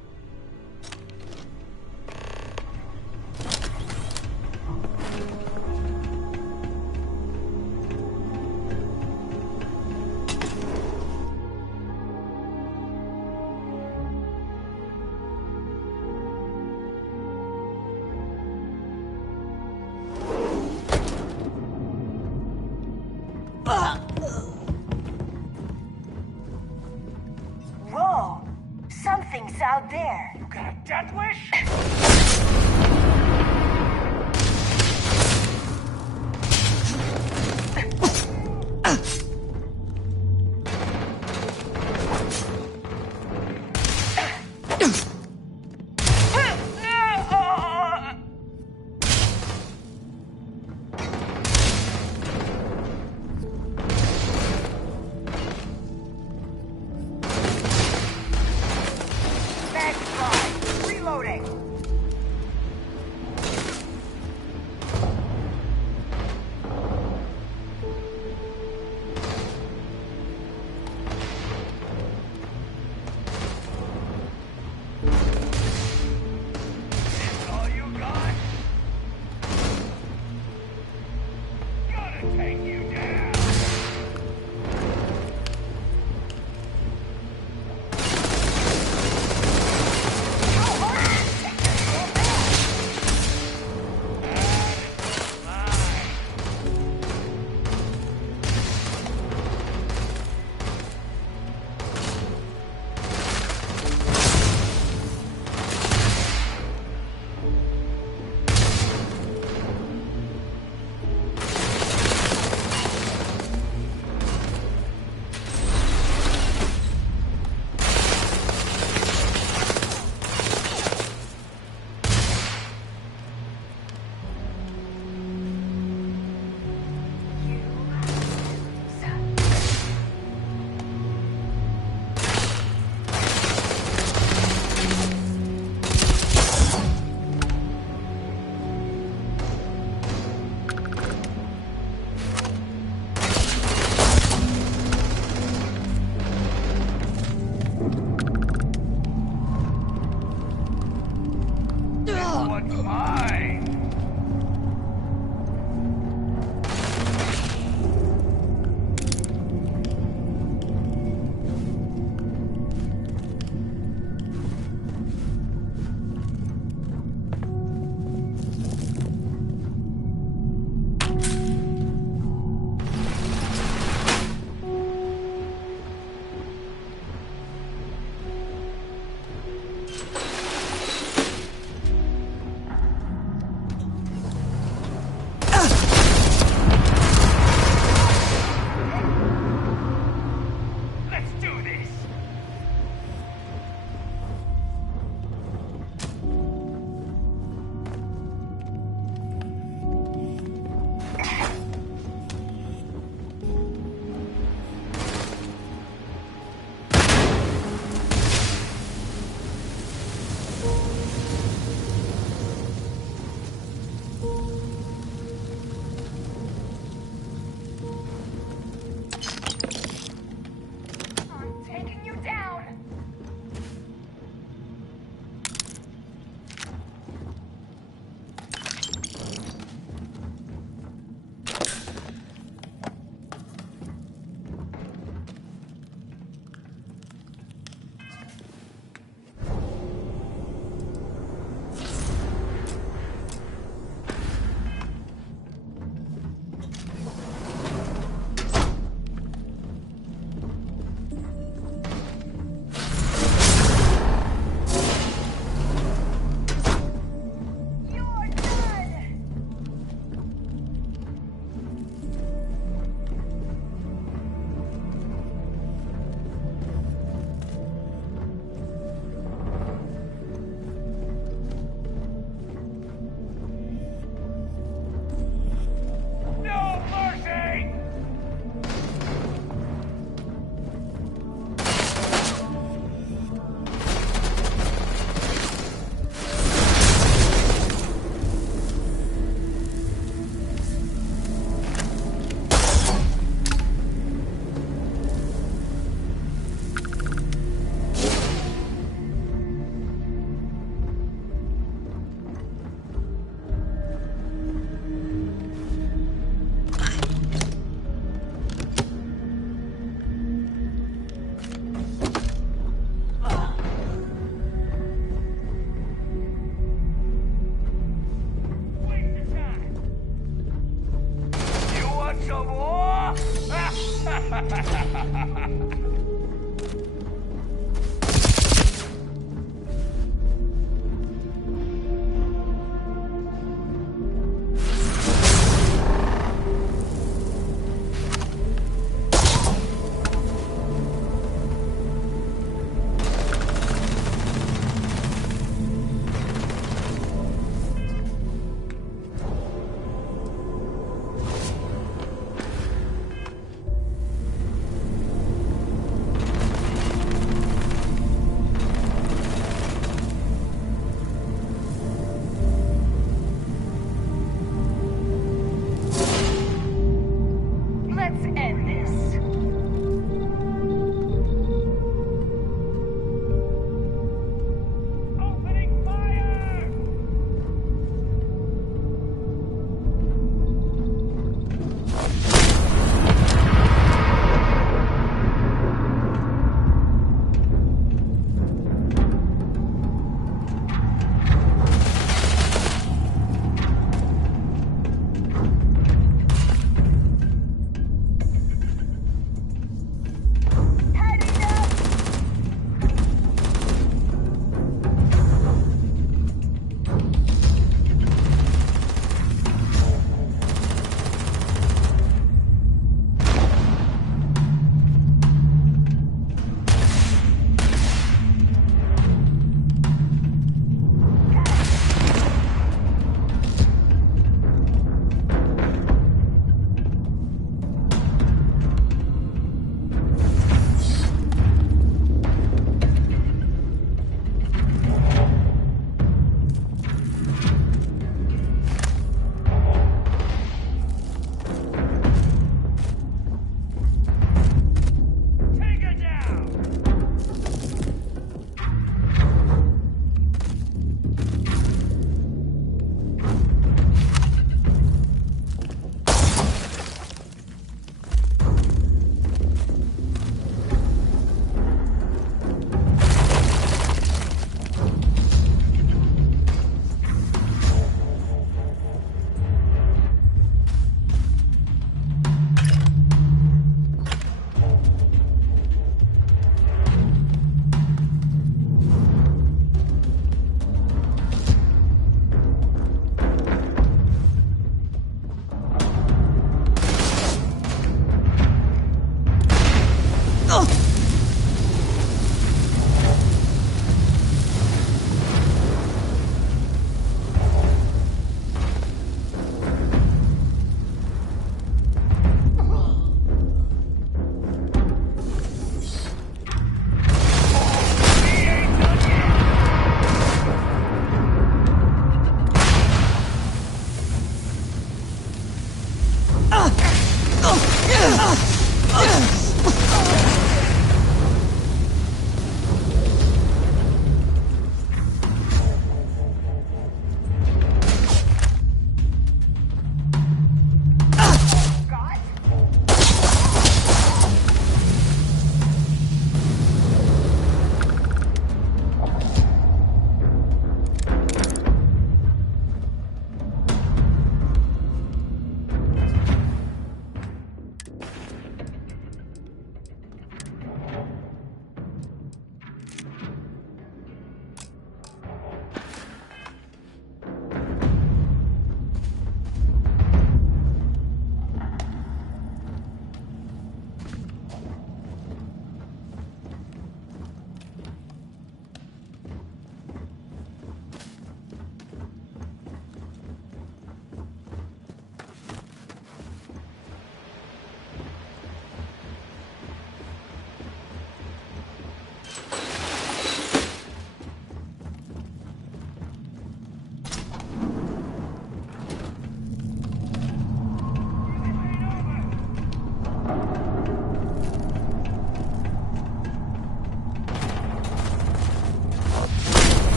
Whoa! Something's out there. You got a death wish? Reloading. All you got? Gotta take you down. What's mine?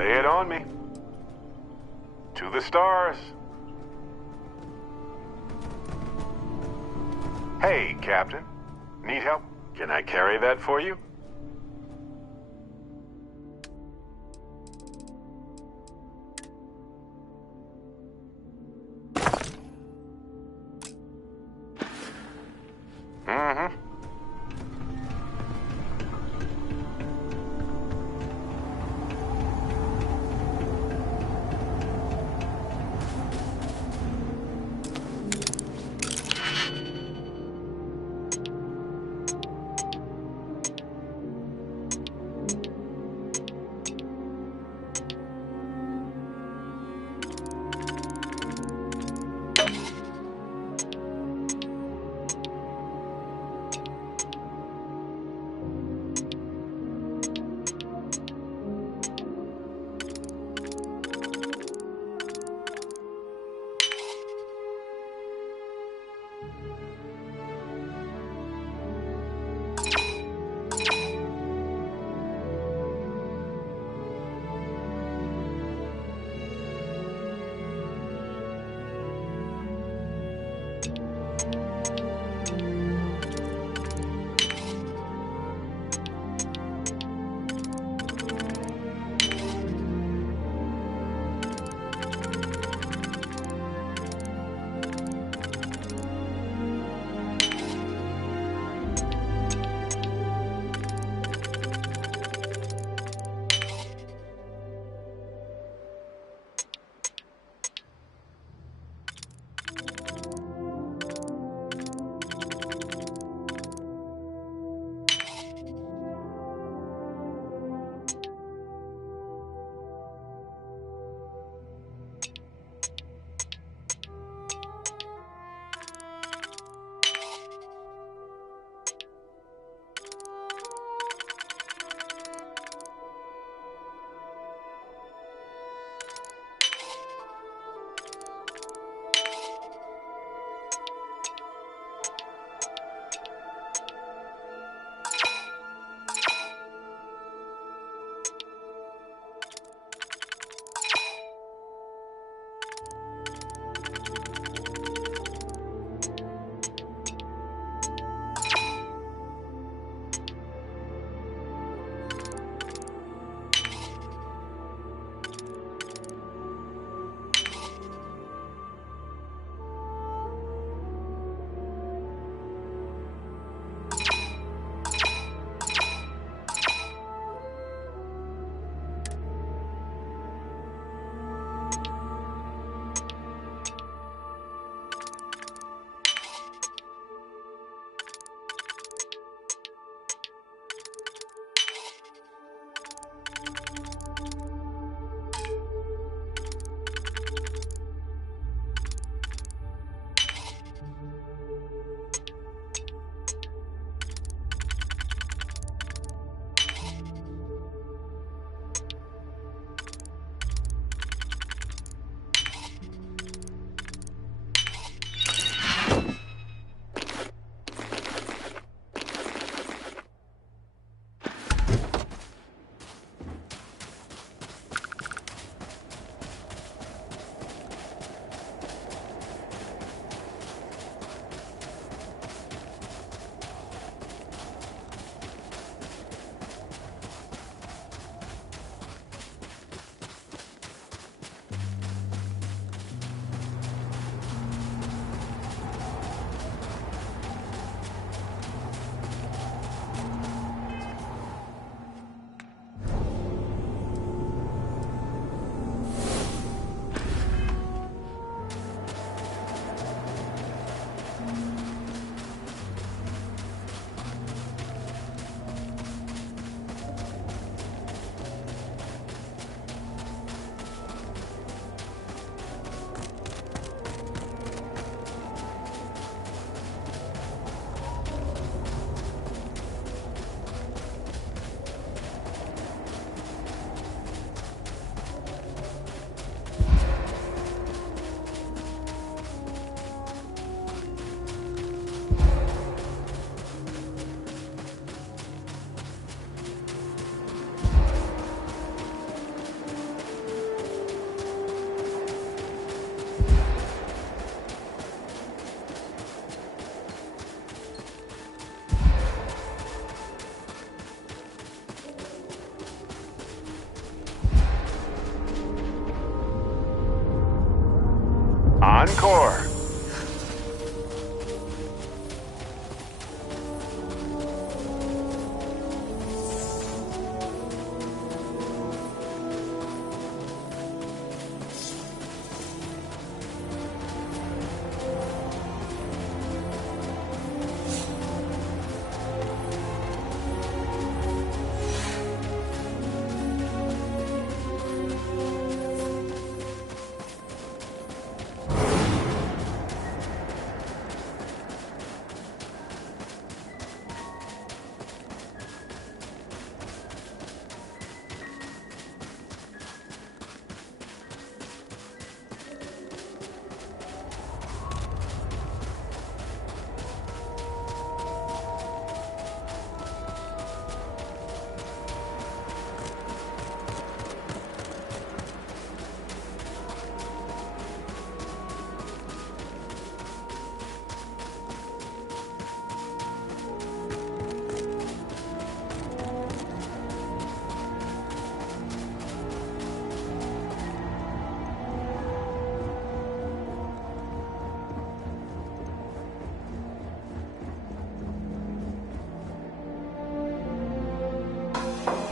Lay it on me. To the stars. Hey, Captain. Need help? Can I carry that for you? Mm-hmm. Encore!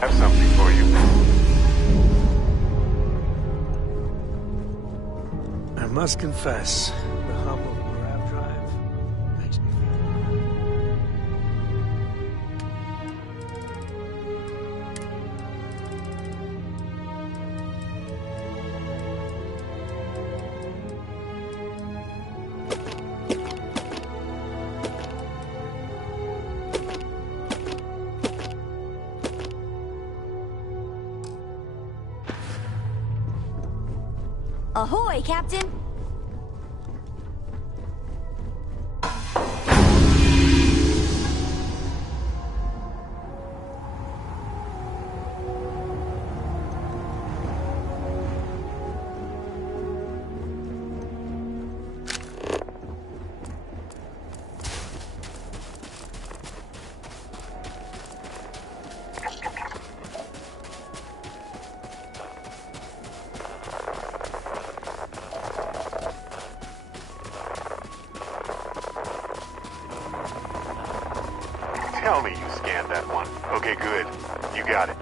Have something for you. I must confess, the hum of grab drive makes me feel Ahoy, Captain! Tell me you scanned that one. Okay, good. You got it.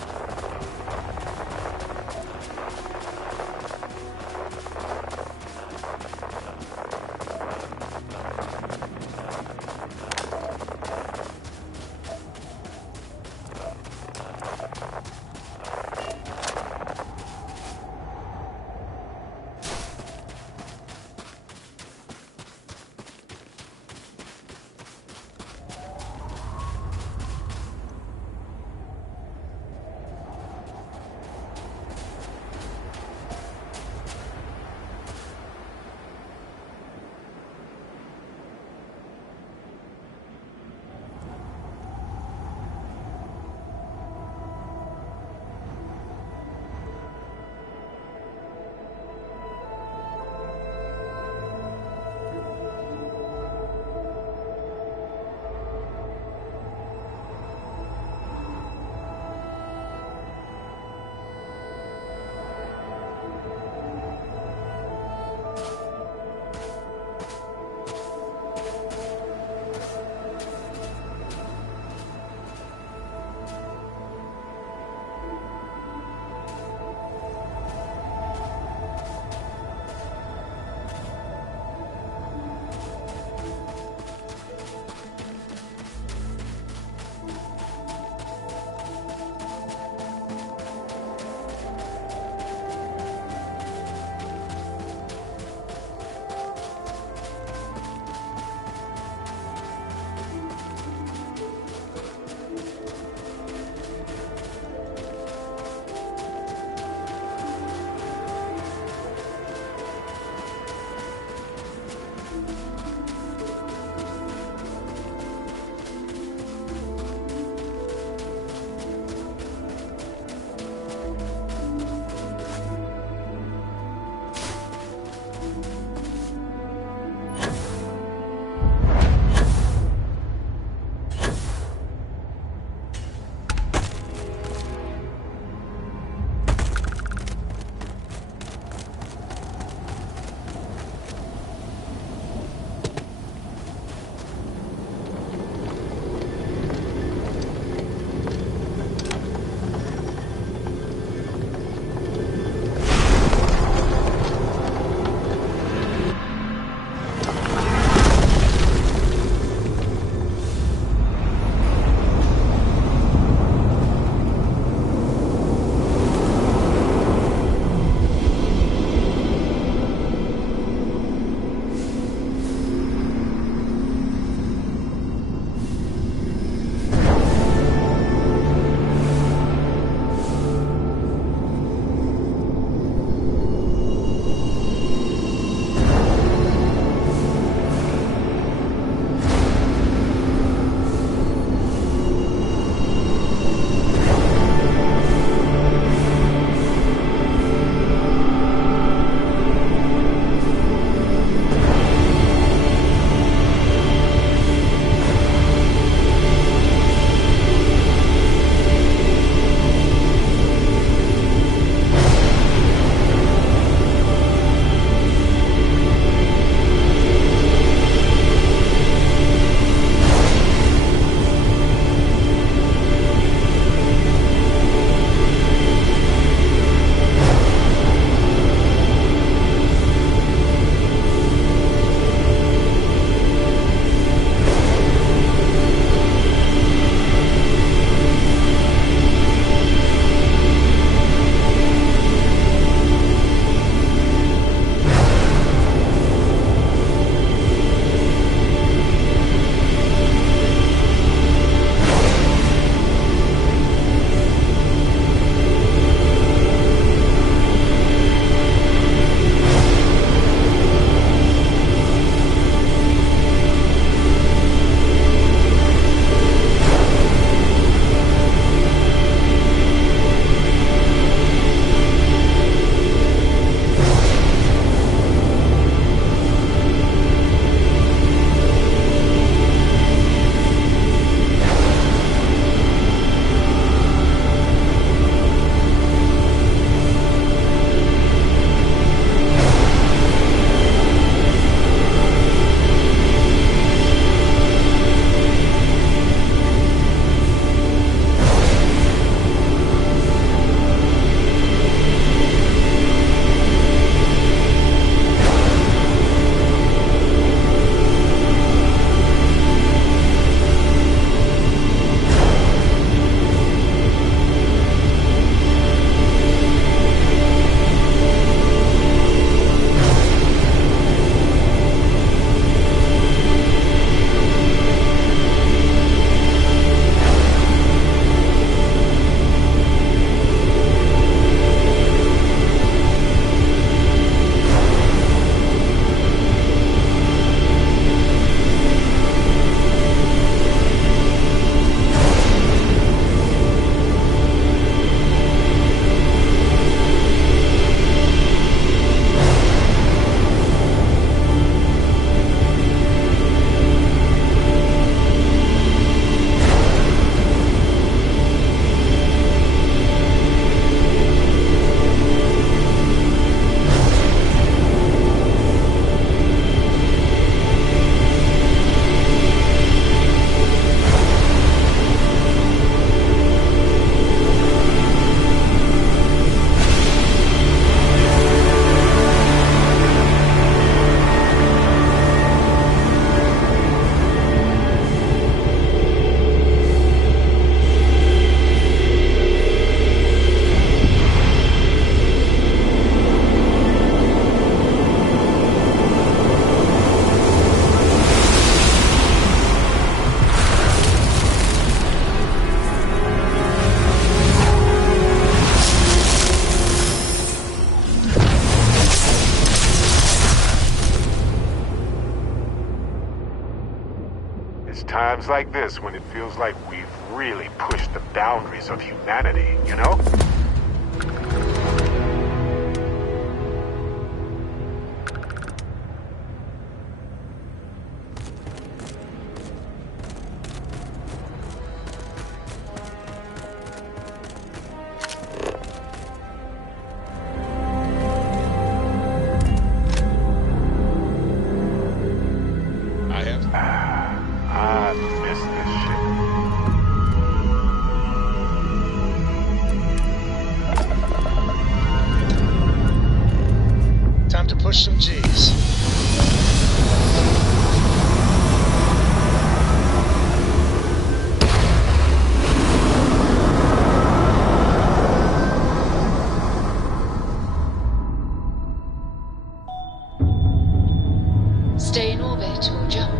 Times like this when it feels like we've really pushed the boundaries of humanity, you know? I miss this shit. Time to push some G's. Stay in orbit or jump.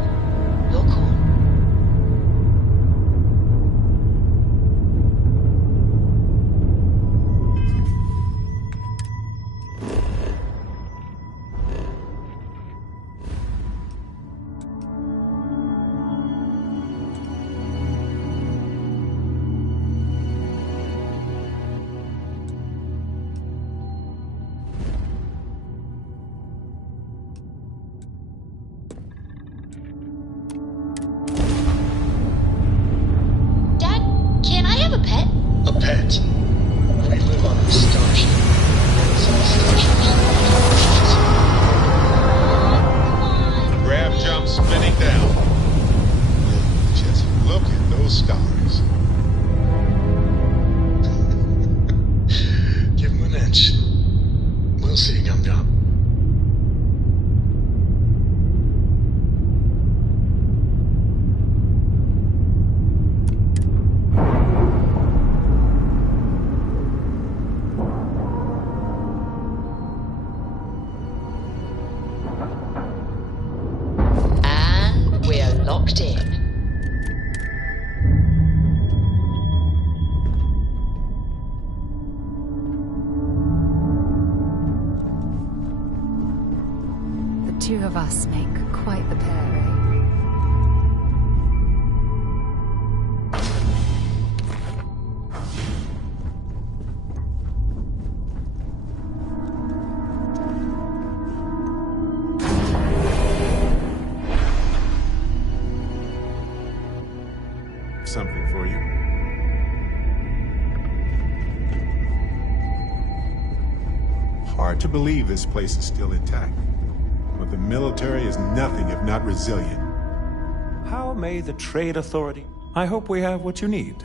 Your call. Dad, can I have a pet? A pet. We live on a starship. Some starships. Grab jump spinning down. Just look at those stars. Give him an inch. We'll see, Gum Gum. And we're locked in. The two of us make quite the pair, eh? Something for you. Hard to believe this place is still intact. But the military is nothing if not resilient. How may the Trade Authority? I hope we have what you need.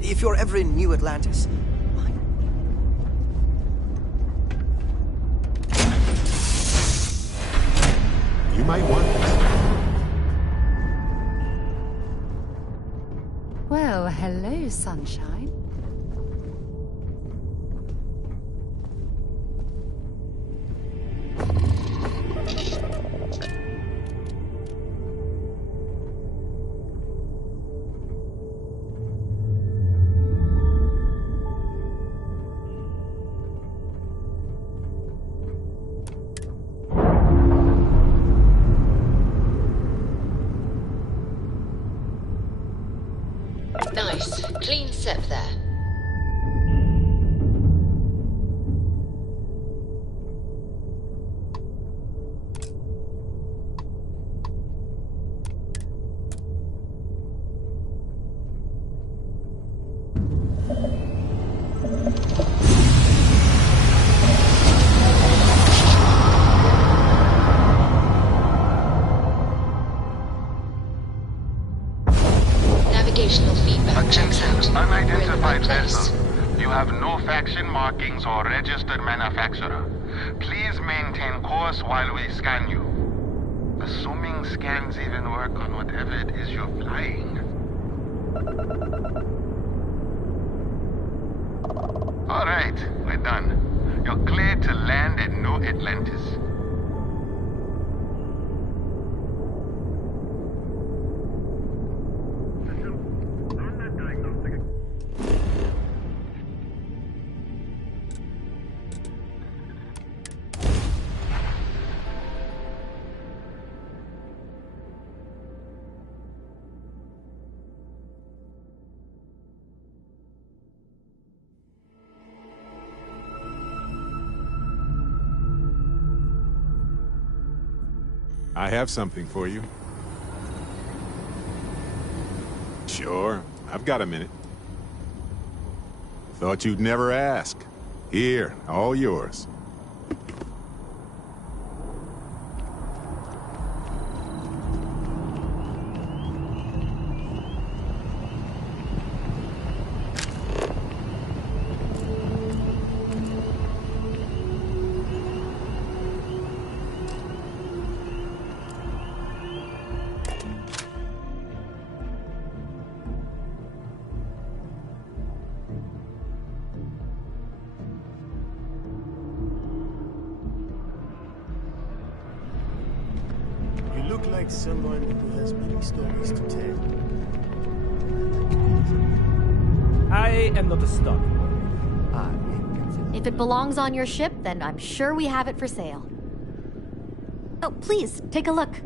If you're ever in New Atlantis, You might want this. Well, hello, sunshine. classified place. vessel. You have no faction markings or registered manufacturer. Please maintain course while we scan you. Assuming scans even work on whatever it is you're flying. Alright, we're done. You're cleared to land at New Atlantis. I have something for you. Sure, I've got a minute. Thought you'd never ask. Here, all yours. You look like someone who has many stories to tell. I am not a stock. If it belongs on your ship, then I'm sure we have it for sale. Oh, please, take a look.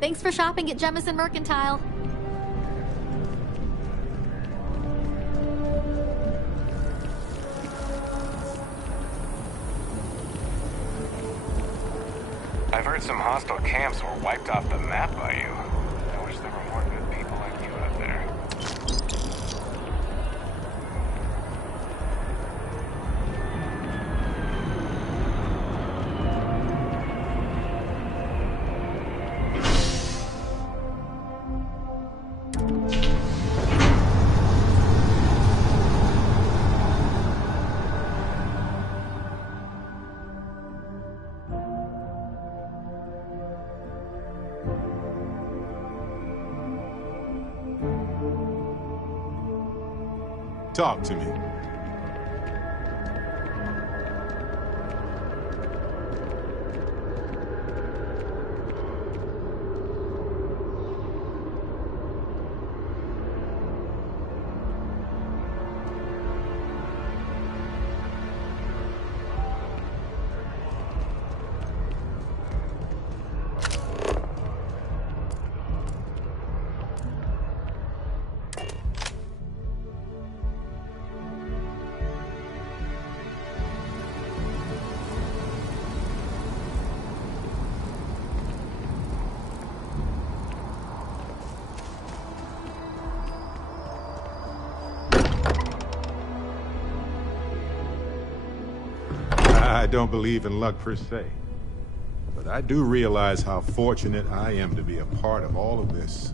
Thanks for shopping at Jemison Mercantile. I've heard some hostile camps were wiped off the map by you. I wish there were more good people like you out there. Talk to me. I don't believe in luck per se, but I do realize how fortunate I am to be a part of all of this.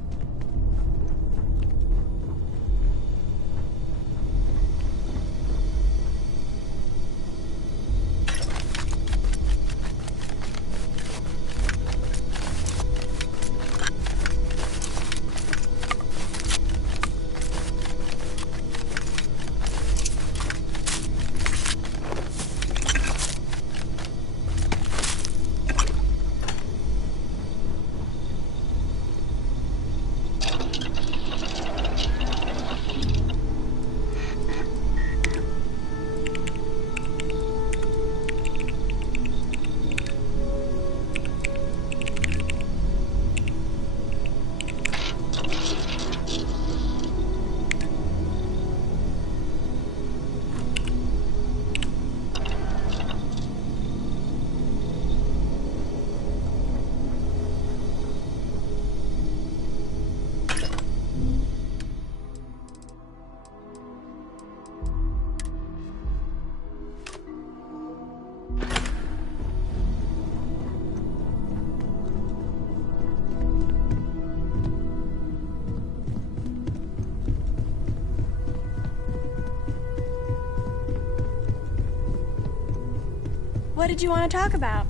What did you want to talk about?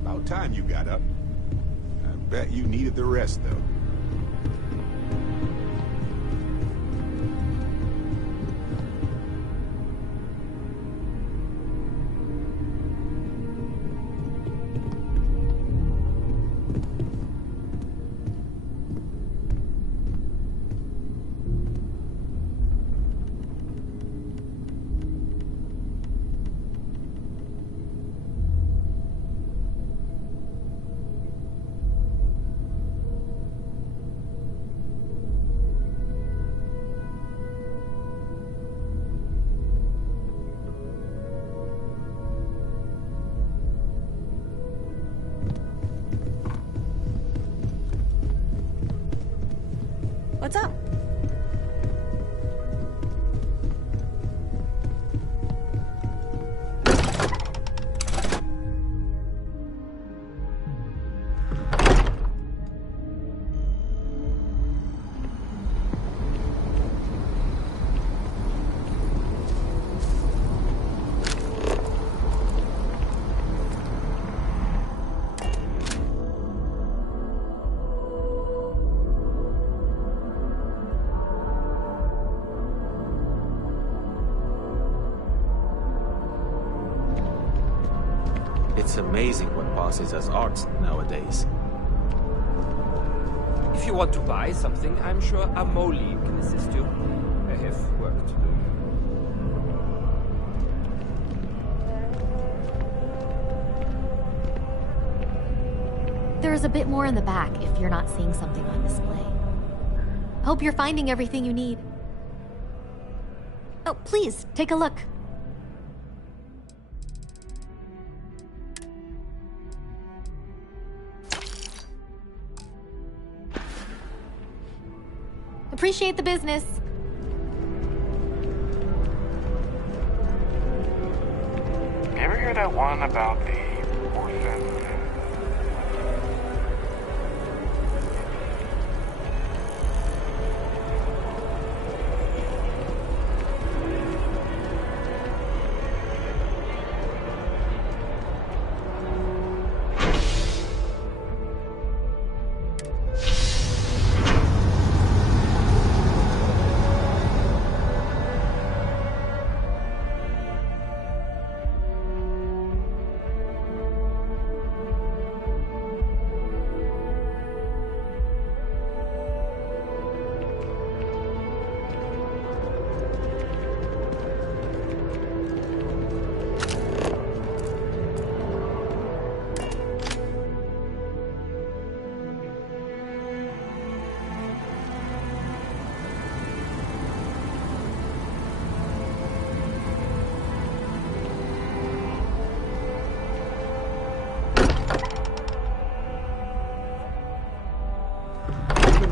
About time you got up. I bet you needed the rest, though. What's up? It's amazing what passes as art nowadays. If you want to buy something, I'm sure Amoli can assist you. I have work to do. There's a bit more in the back if you're not seeing something on display. Hope you're finding everything you need. Oh, please, take a look. Appreciate the business. You ever hear that one about the orphan?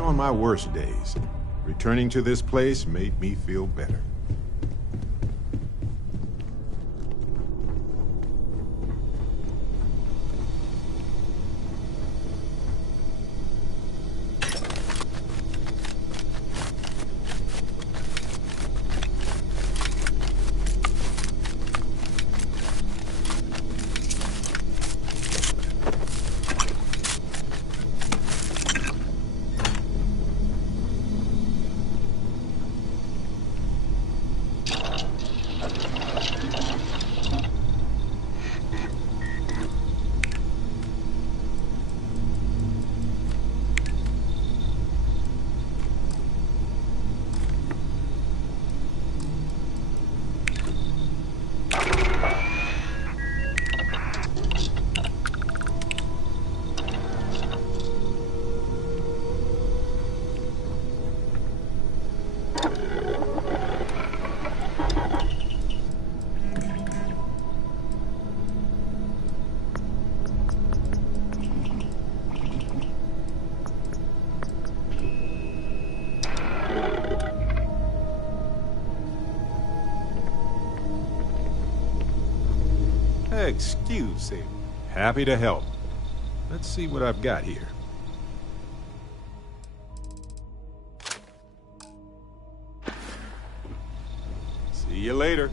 On my worst days, returning to this place made me feel better. Excuse me. Happy to help. Let's see what I've got here. See you later.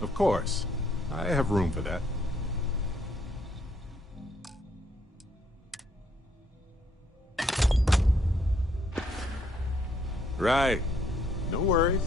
Of course. I have room for that. Right. No worries.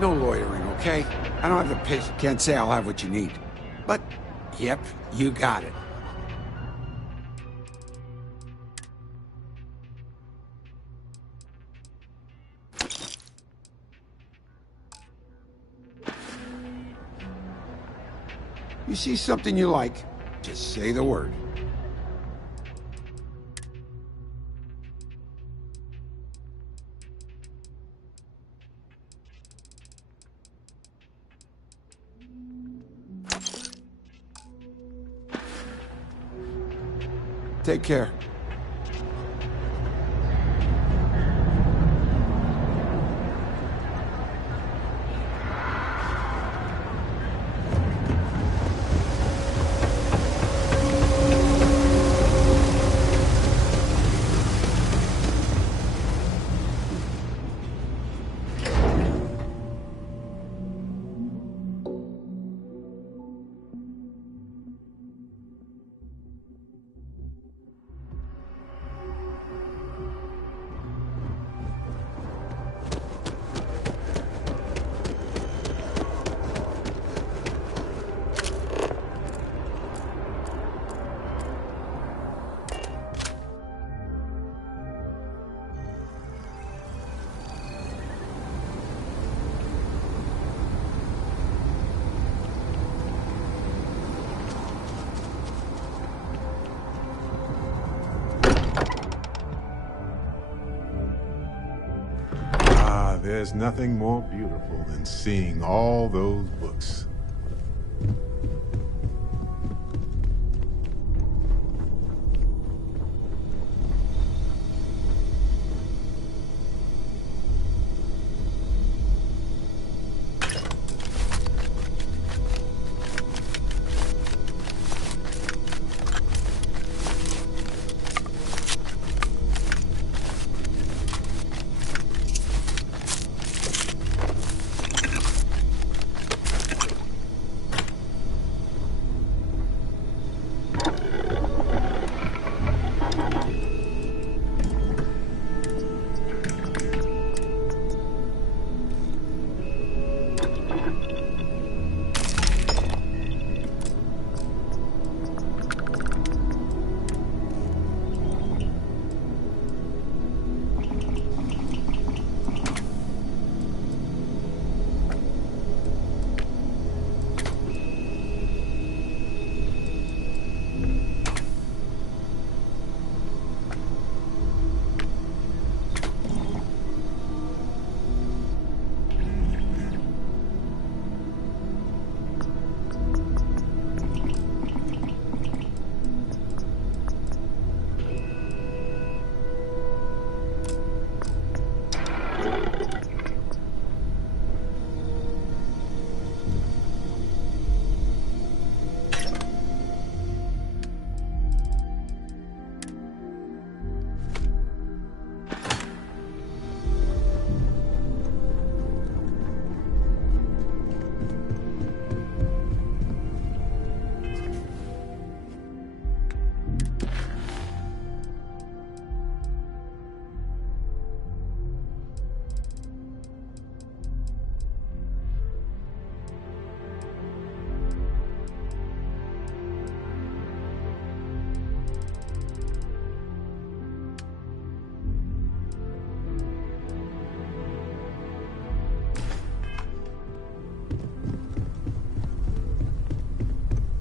No loitering, okay? I don't have the patience. Can't say I'll have what you need. But, yep, you got it. You see something you like, just say the word. Take care. There's nothing more beautiful than seeing all those books.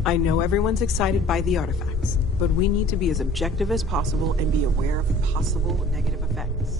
I know everyone's excited by the artifacts, but we need to be as objective as possible and be aware of possible negative effects.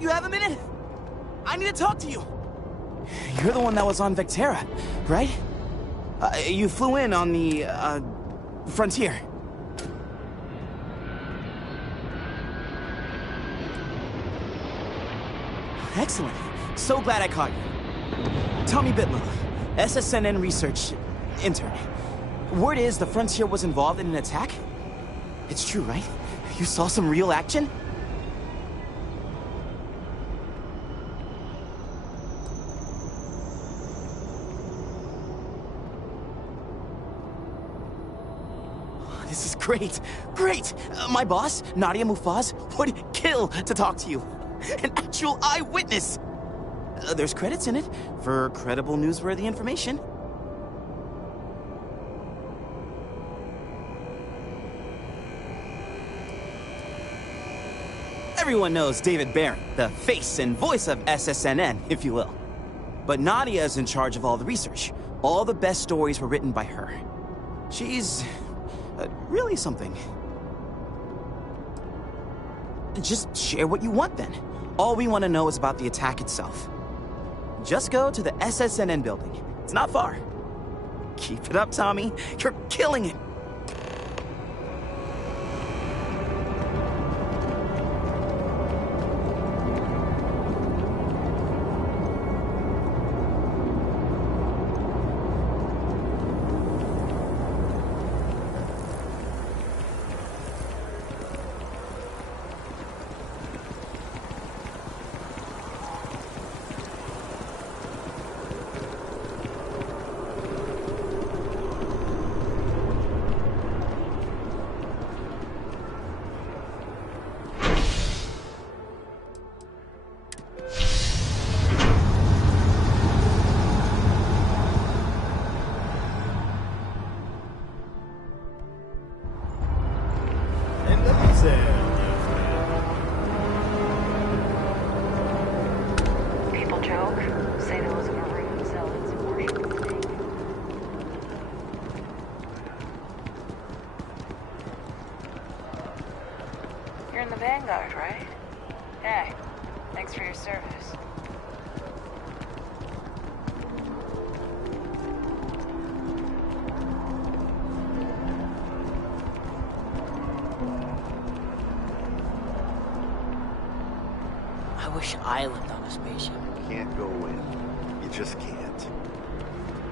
You have a minute? I need to talk to you. You're the one that was on Vectera, right? You flew in on the, Frontier. Excellent. So glad I caught you. Tommy Bitlow, SSNN research intern. Word is the Frontier was involved in an attack? It's true, right? You saw some real action? This is great. Great! My boss, Nadia Mufaz, would kill to talk to you. An actual eyewitness! There's credits in it for credible, newsworthy information. Everyone knows David Barron, the face and voice of SSNN, if you will. But Nadia is in charge of all the research. All the best stories were written by her. She's... really something. Just share what you want, then. All we want to know is about the attack itself. Just go to the SSNN building. It's not far. Keep it up, Tommy. You're killing it. Vanguard, right? Hey, thanks for your service. I wish I lived on a spaceship. Can't go in. You just can't.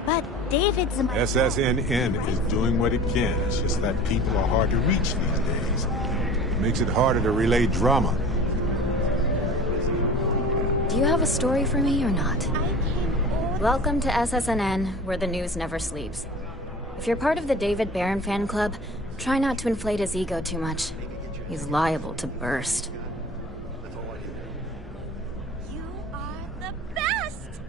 But David's... SSNN is doing what it can. It's just that people are hard to reach these days. It makes it harder to relay drama. Do you have a story for me or not? Welcome to SSNN, where the news never sleeps. If you're part of the David Barron fan club, try not to inflate his ego too much. He's liable to burst. You are the best!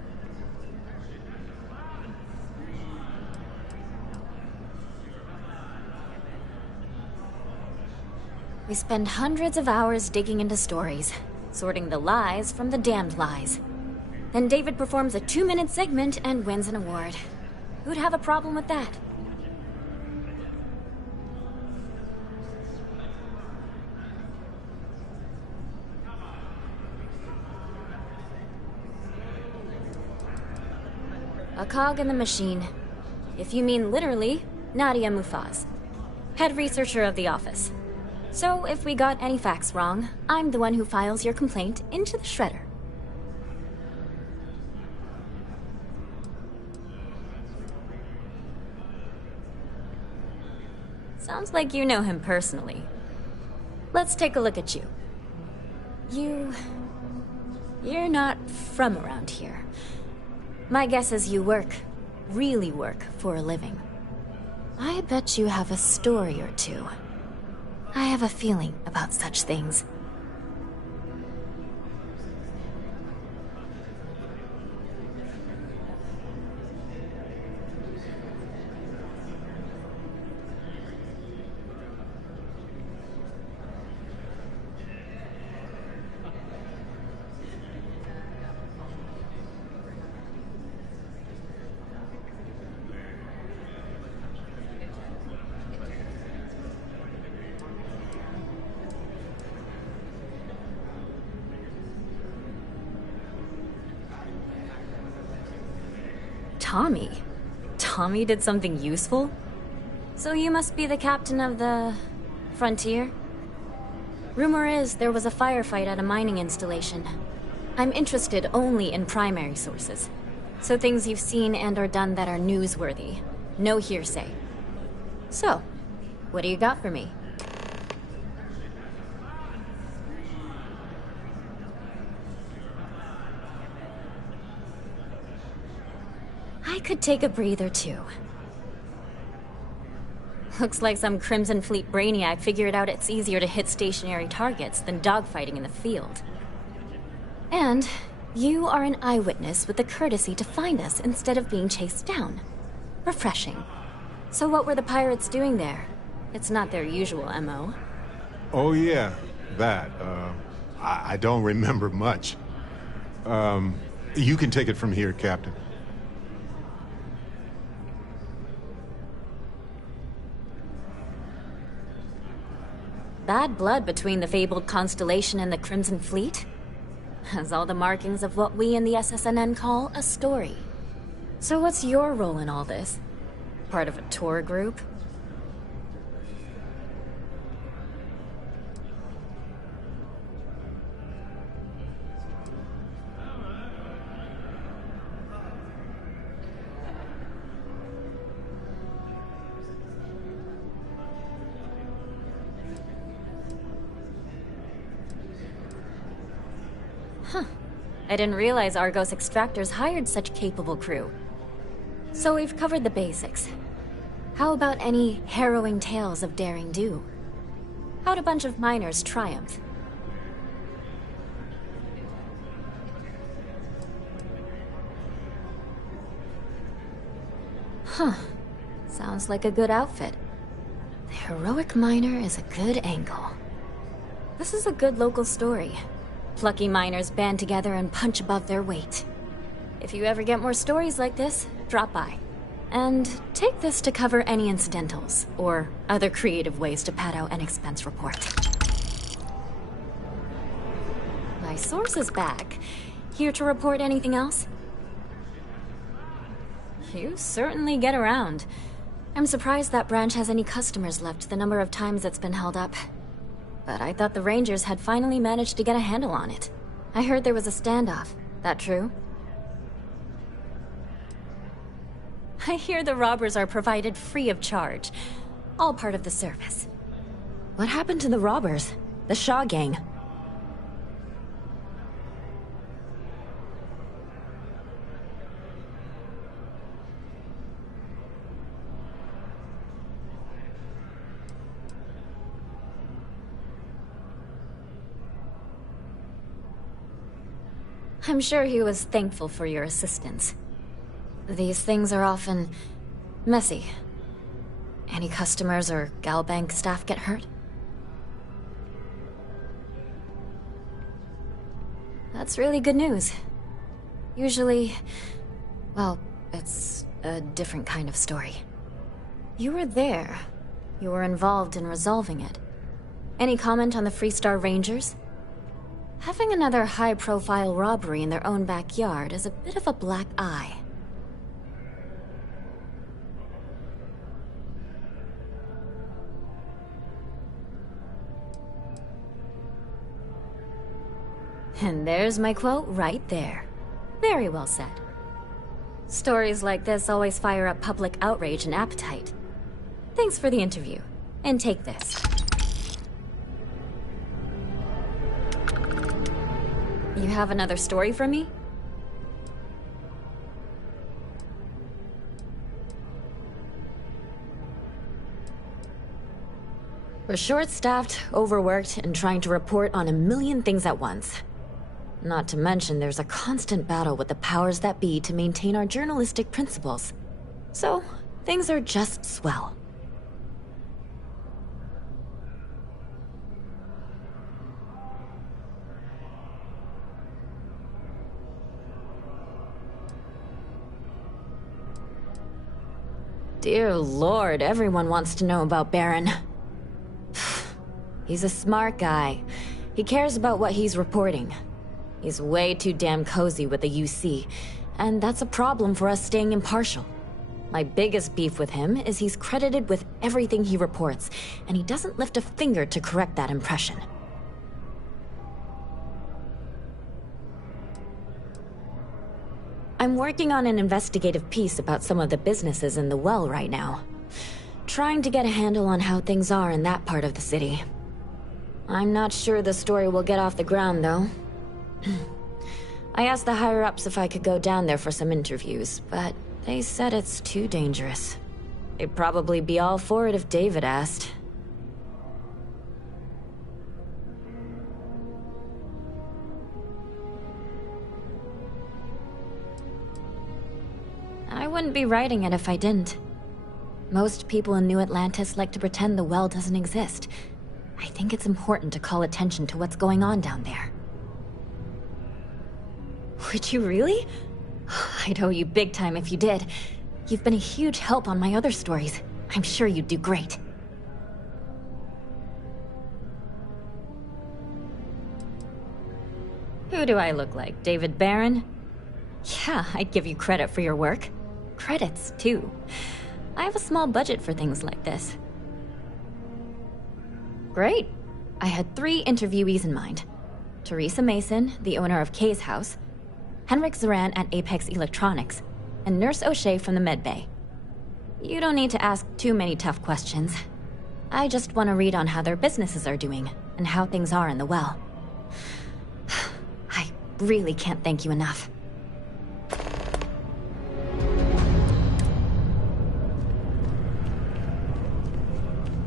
We spend hundreds of hours digging into stories, sorting the lies from the damned lies. Then David performs a 2-minute segment and wins an award. Who'd have a problem with that? A cog in the machine. If you mean literally, Nadia Mufaz, head researcher of the office. So if we got any facts wrong, I'm the one who files your complaint into the shredder. Sounds like you know him personally. Let's take a look at you. You're not from around here. My guess is you really work for a living. I bet you have a story or two. I have a feeling about such things. Tommy? Tommy did something useful? So you must be the captain of the... Frontier? Rumor is there was a firefight at a mining installation. I'm interested only in primary sources. So things you've seen and or done that are newsworthy. No hearsay. So, what do you got for me? I could take a breather, too. Looks like some Crimson Fleet brainiac figured out it's easier to hit stationary targets than dogfighting in the field. And you are an eyewitness with the courtesy to find us instead of being chased down. Refreshing. So what were the pirates doing there? It's not their usual MO. Oh yeah, that. I don't remember much. You can take it from here, Captain. Bad blood between the fabled Constellation and the Crimson Fleet? Has all the markings of what we in the SSNN call a story. So what's your role in all this? Part of a tour group? Huh. I didn't realize Argos Extractors hired such capable crew. So we've covered the basics. How about any harrowing tales of daring do? How'd a bunch of miners triumph? Huh. Sounds like a good outfit. The heroic miner is a good angle. This is a good local story. Plucky miners band together and punch above their weight. If you ever get more stories like this, drop by. And take this to cover any incidentals, or other creative ways to pad out an expense report. source is back. Here to report anything else? You certainly get around. I'm surprised that branch has any customers left the number of times it's been held up. But I thought the Rangers had finally managed to get a handle on it. I heard there was a standoff. That true? I hear the robbers are provided free of charge. All part of the service. What happened to the robbers? The Shaw gang? I'm sure he was thankful for your assistance. These things are often messy. Any customers or Galbank staff get hurt? That's really good news. Usually, well, it's a different kind of story. You were there. You were involved in resolving it. Any comment on the Freestar Rangers? Having another high-profile robbery in their own backyard is a bit of a black eye. And there's my quote right there. Very well said. Stories like this always fire up public outrage and appetite. Thanks for the interview. And take this. You have another story for me? We're short-staffed, overworked, and trying to report on a million things at once. Not to mention there's a constant battle with the powers that be to maintain our journalistic principles. So, things are just swell. Dear Lord, everyone wants to know about Baron. He's a smart guy. He cares about what he's reporting. He's way too damn cozy with the UC, and that's a problem for us staying impartial. My biggest beef with him is he's credited with everything he reports, and he doesn't lift a finger to correct that impression. I'm working on an investigative piece about some of the businesses in the well right now. Trying to get a handle on how things are in that part of the city. I'm not sure the story will get off the ground, though. I asked the higher-ups if I could go down there for some interviews, but they said it's too dangerous. They'd probably be all for it if David asked. I wouldn't be writing it if I didn't. Most people in New Atlantis like to pretend the well doesn't exist. I think it's important to call attention to what's going on down there. Would you really? I'd owe you big time if you did. You've been a huge help on my other stories. I'm sure you'd do great. Who do I look like, David Barron? Yeah, I'd give you credit for your work. Credits, too. I have a small budget for things like this. Great. I had 3 interviewees in mind. Teresa Mason, the owner of Kay's house, Henrik Zoran at Apex Electronics, and Nurse O'Shea from the medbay. You don't need to ask too many tough questions. I just want to read on how their businesses are doing, and how things are in the well. I really can't thank you enough.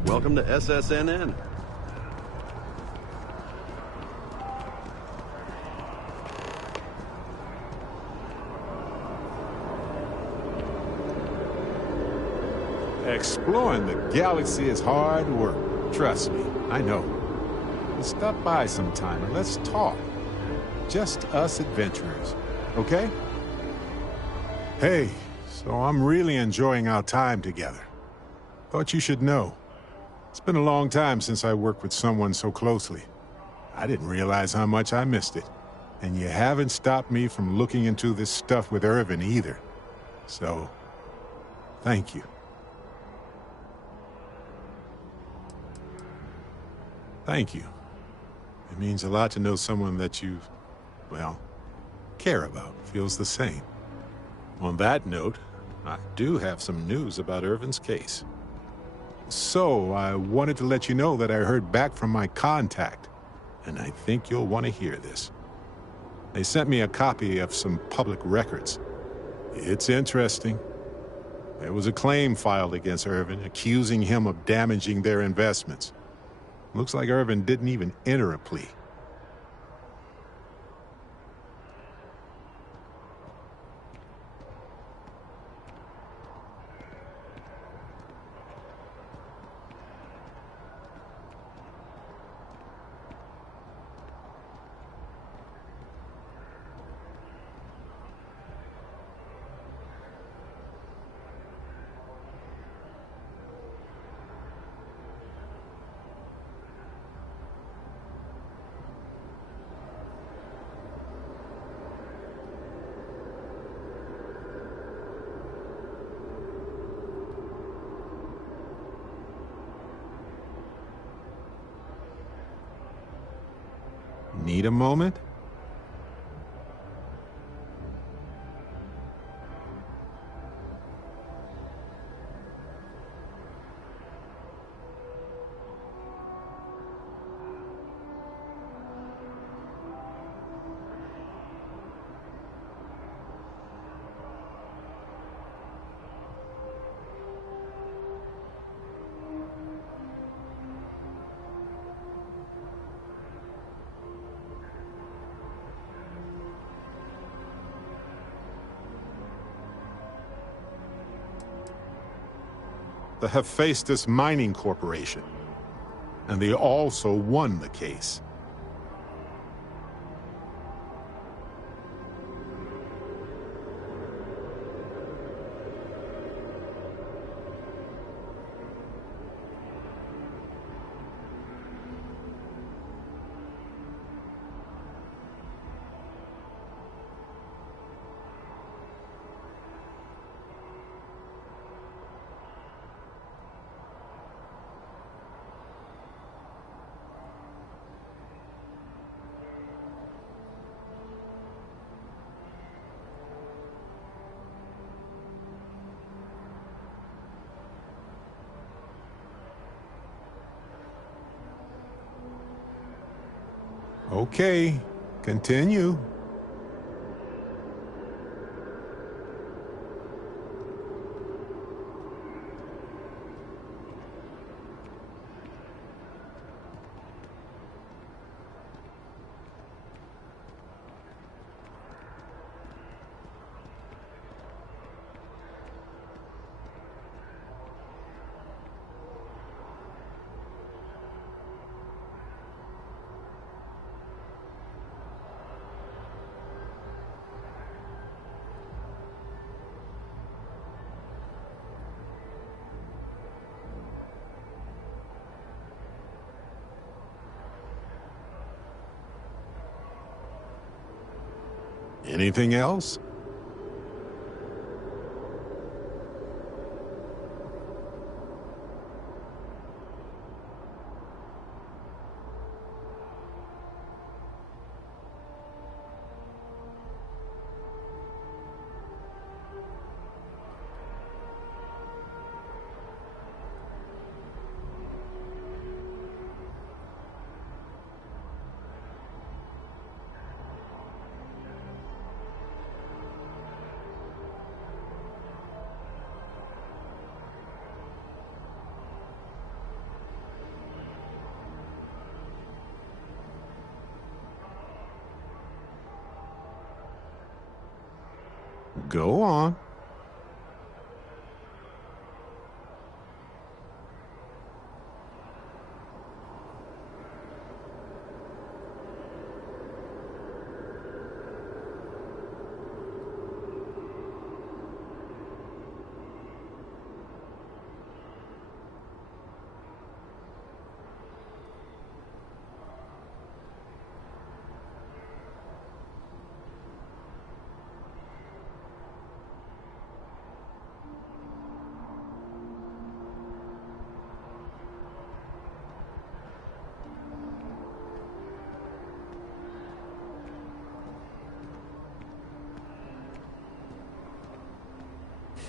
Welcome to SSNN. Exploring the galaxy is hard work. Trust me, I know. But stop by sometime and let's talk. Just us adventurers, okay? Hey, so I'm really enjoying our time together. Thought you should know. It's been a long time since I worked with someone so closely. I didn't realize how much I missed it. And you haven't stopped me from looking into this stuff with Irvin either. So, thank you. Thank you. It means a lot to know someone that you, well, care about feels the same. On that note, I do have some news about Irvin's case. So, I wanted to let you know that I heard back from my contact, and I think you'll want to hear this. They sent me a copy of some public records. It's interesting. There was a claim filed against Irvin, accusing him of damaging their investments. Looks like Irvin didn't even enter a plea. Need a moment? The Hephaestus Mining Corporation. And they also won the case. Okay, continue. Anything else? Go on.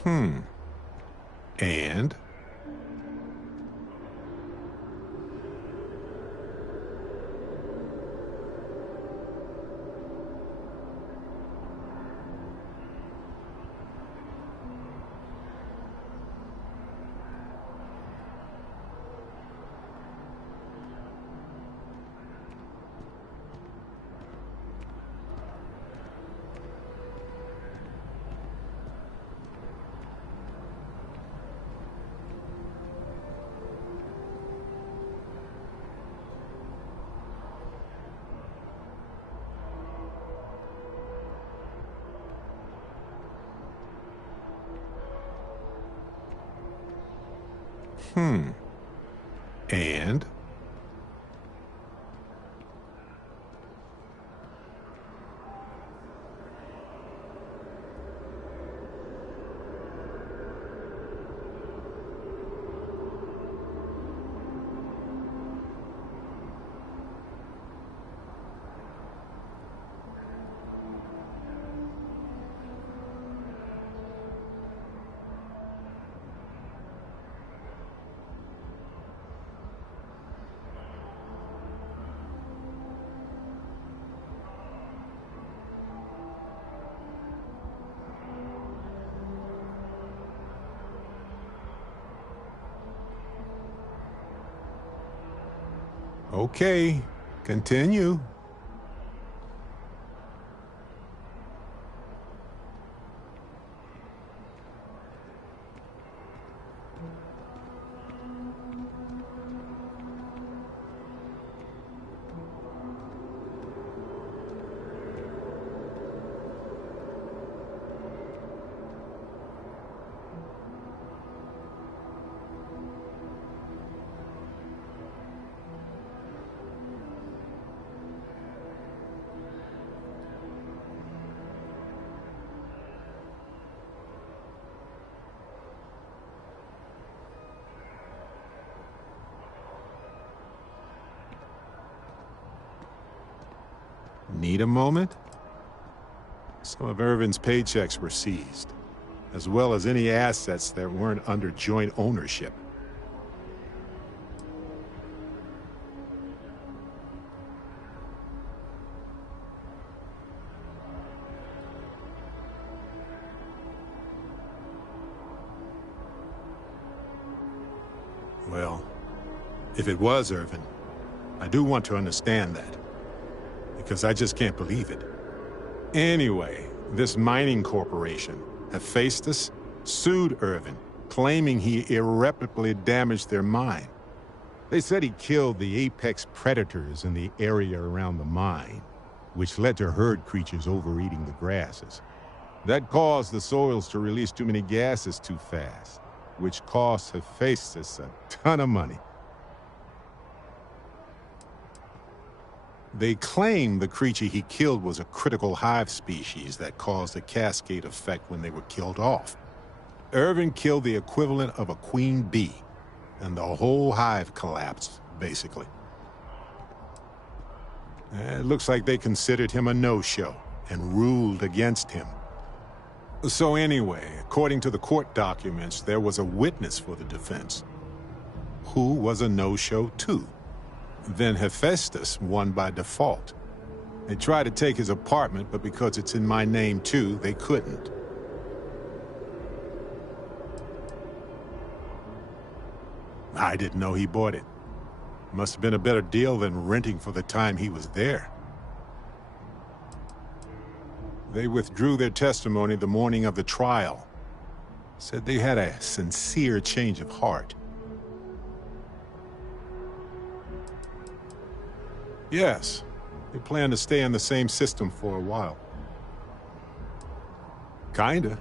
And? And? Okay, continue. Need a moment? Some of Irvin's paychecks were seized, as well as any assets that weren't under joint ownership. Well, if it was Irvin, I do want to understand that, because I just can't believe it. Anyway, this mining corporation, Hephaestus, sued Irvin, claiming he irreparably damaged their mine. They said he killed the apex predators in the area around the mine, which led to herd creatures overeating the grasses. That caused the soils to release too many gases too fast, which cost Hephaestus a ton of money. They claim the creature he killed was a critical hive species that caused a cascade effect when they were killed off. Irvin killed the equivalent of a queen bee, and the whole hive collapsed, basically. It looks like they considered him a no-show and ruled against him. So anyway, according to the court documents, there was a witness for the defense, who was a no-show too. Then Hephaestus won by default. They tried to take his apartment, but because it's in my name too, they couldn't. I didn't know he bought it. Must have been a better deal than renting for the time he was there. They withdrew their testimony the morning of the trial. Said they had a sincere change of heart. Yes, they plan to stay in the same system for a while. Kinda.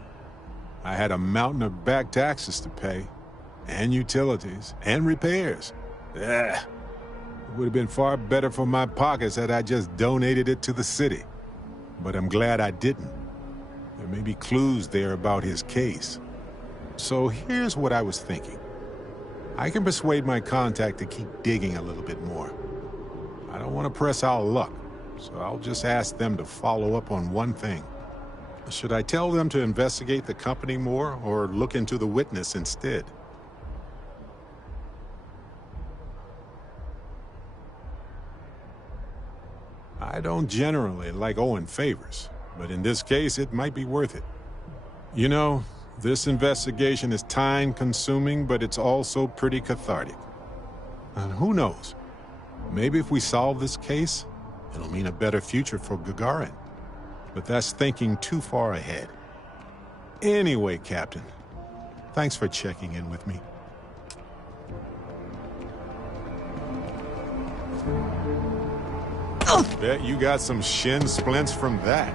I had a mountain of back taxes to pay, and utilities, and repairs. It would have been far better for my pockets had I just donated it to the city. But I'm glad I didn't. There may be clues there about his case. So here's what I was thinking. I can persuade my contact to keep digging a little bit more. I don't want to press our luck, so I'll just ask them to follow up on one thing. Should I tell them to investigate the company more, or look into the witness instead? I don't generally like owing favors, but in this case, it might be worth it. You know, this investigation is time-consuming, but it's also pretty cathartic. And who knows? Maybe if we solve this case, it'll mean a better future for Gagarin. But that's thinking too far ahead. Anyway, Captain, thanks for checking in with me. Bet you got some shin splints from that.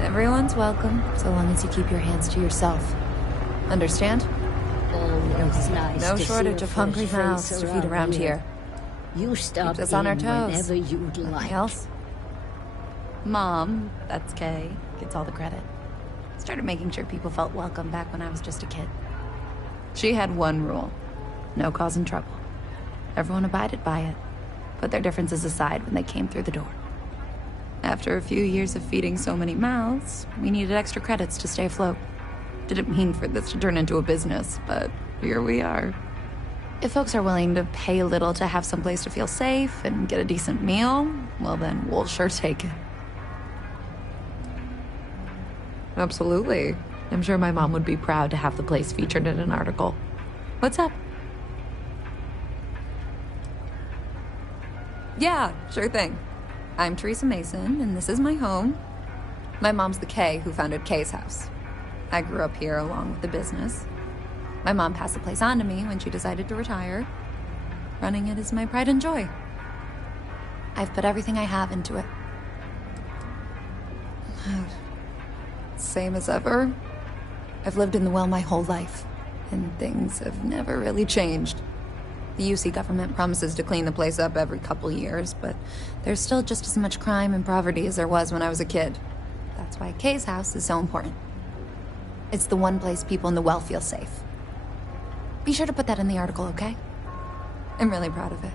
Everyone's welcome, so long as you keep your hands to yourself. Understand? Always nice No to shortage see a of hungry fresh mouths face to feed around here. You stop Keeps us on our in toes. whenever you'd like. Anything else? Mom, that's Kay, gets all the credit. Started making sure people felt welcome back when I was just a kid. She had one rule: no causing trouble. Everyone abided by it, put their differences aside when they came through the door. After a few years of feeding so many mouths, we needed extra credits to stay afloat. Didn't mean for this to turn into a business, but here we are. If folks are willing to pay a little to have someplace to feel safe and get a decent meal, well then, we'll sure take it. Absolutely. I'm sure my mom would be proud to have the place featured in an article. What's up? Yeah, sure thing. I'm Teresa Mason, and this is my home. My mom's the Kay who founded Kay's house. I grew up here along with the business. My mom passed the place on to me when she decided to retire. Running it is my pride and joy. I've put everything I have into it. Same as ever. I've lived in the well my whole life, and things have never really changed. The UC government promises to clean the place up every couple years, but there's still just as much crime and poverty as there was when I was a kid. That's why Kay's house is so important. It's the one place people in the well feel safe. Be sure to put that in the article, okay? I'm really proud of it.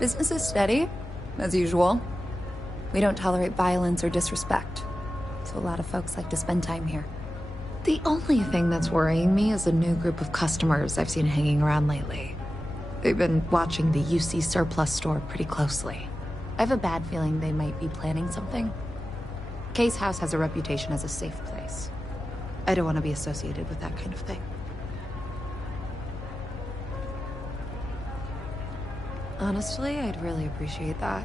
Business is steady, as usual. We don't tolerate violence or disrespect, so a lot of folks like to spend time here. The only thing that's worrying me is a new group of customers I've seen hanging around lately. They've been watching the UC surplus store pretty closely. I have a bad feeling they might be planning something. Kay's house has a reputation as a safe place. I don't want to be associated with that kind of thing. Honestly, I'd really appreciate that.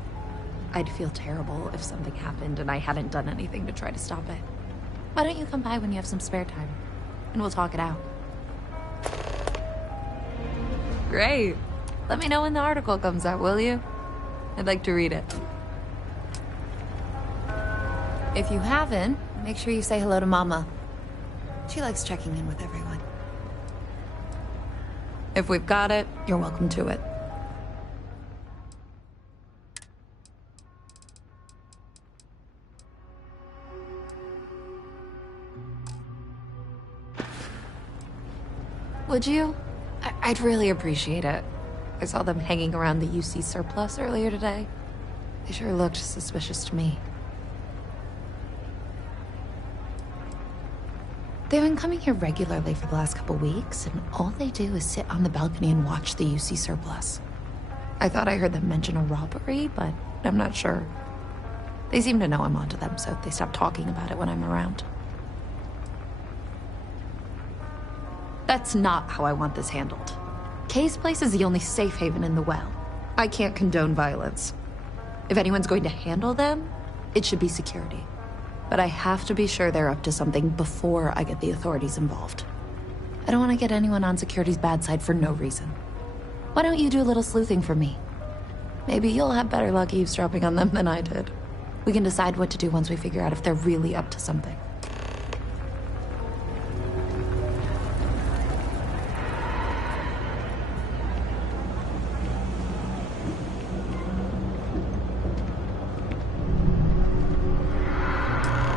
I'd feel terrible if something happened and I hadn't done anything to try to stop it. Why don't you come by when you have some spare time, and we'll talk it out. Great. Let me know when the article comes out, will you? I'd like to read it. If you haven't, make sure you say hello to Mama. She likes checking in with everyone. If we've got it, you're welcome to it. Would you? I'd really appreciate it. I saw them hanging around the UC surplus earlier today. They sure looked suspicious to me. They've been coming here regularly for the last couple weeks, and all they do is sit on the balcony and watch the UC surplus. I thought I heard them mention a robbery, but I'm not sure. They seem to know I'm onto them, so they stop talking about it when I'm around. That's not how I want this handled. Kay's place is the only safe haven in the well. I can't condone violence. If anyone's going to handle them, it should be security. But I have to be sure they're up to something before I get the authorities involved. I don't want to get anyone on security's bad side for no reason. Why don't you do a little sleuthing for me? Maybe you'll have better luck eavesdropping on them than I did. We can decide what to do once we figure out if they're really up to something.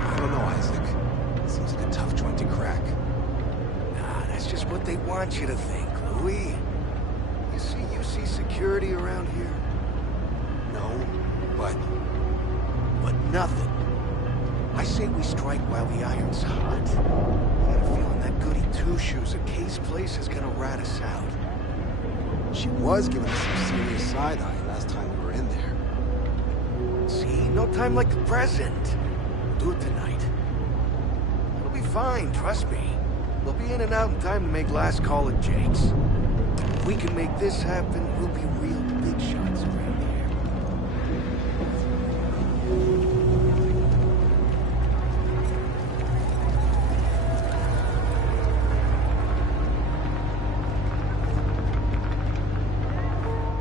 I don't know, Isaac. Seems like a tough joint to crack. Nah, that's just what they want you to think, Louis. You see security around here? No, but nothing. I say we strike while the iron's hot. I got a feeling that goody two-shoes at Kay's place is gonna rat us out. She was giving us some serious side-eye last time we were in there. See? No time like the present. We'll do it tonight. It'll be fine, trust me. We'll be in and out in time to make last call at Jake's. If we can make this happen, we'll be real big shots around here.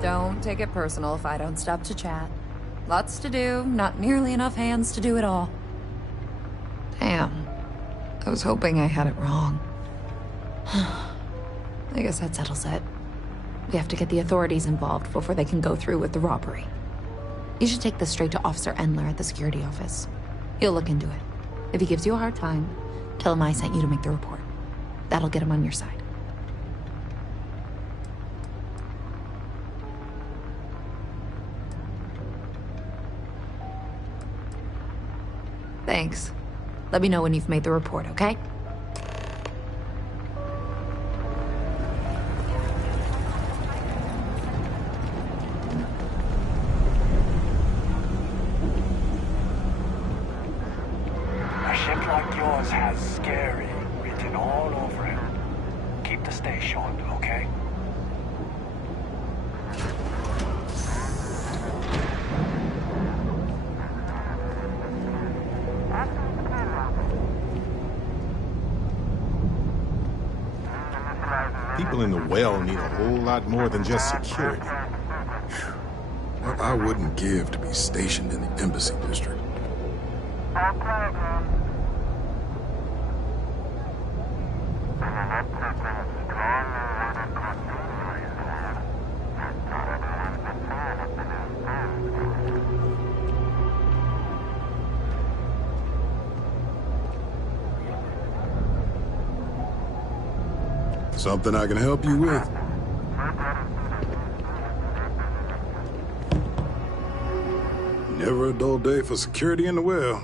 Don't take it personal if I don't stop to chat. Lots to do, not nearly enough hands to do it all. Damn. I was hoping I had it wrong. I guess that settles it. We have to get the authorities involved before they can go through with the robbery. You should take this straight to Officer Endler at the security office. He'll look into it. If he gives you a hard time, tell him I sent you to make the report. That'll get him on your side. Thanks. Let me know when you've made the report, okay? A ship like yours has scary written all over it. Keep the stay short, okay? People in the well need a whole lot more than just security. What I wouldn't give to be stationed in the embassy district. Something I can help you with? Never a dull day for security in the well.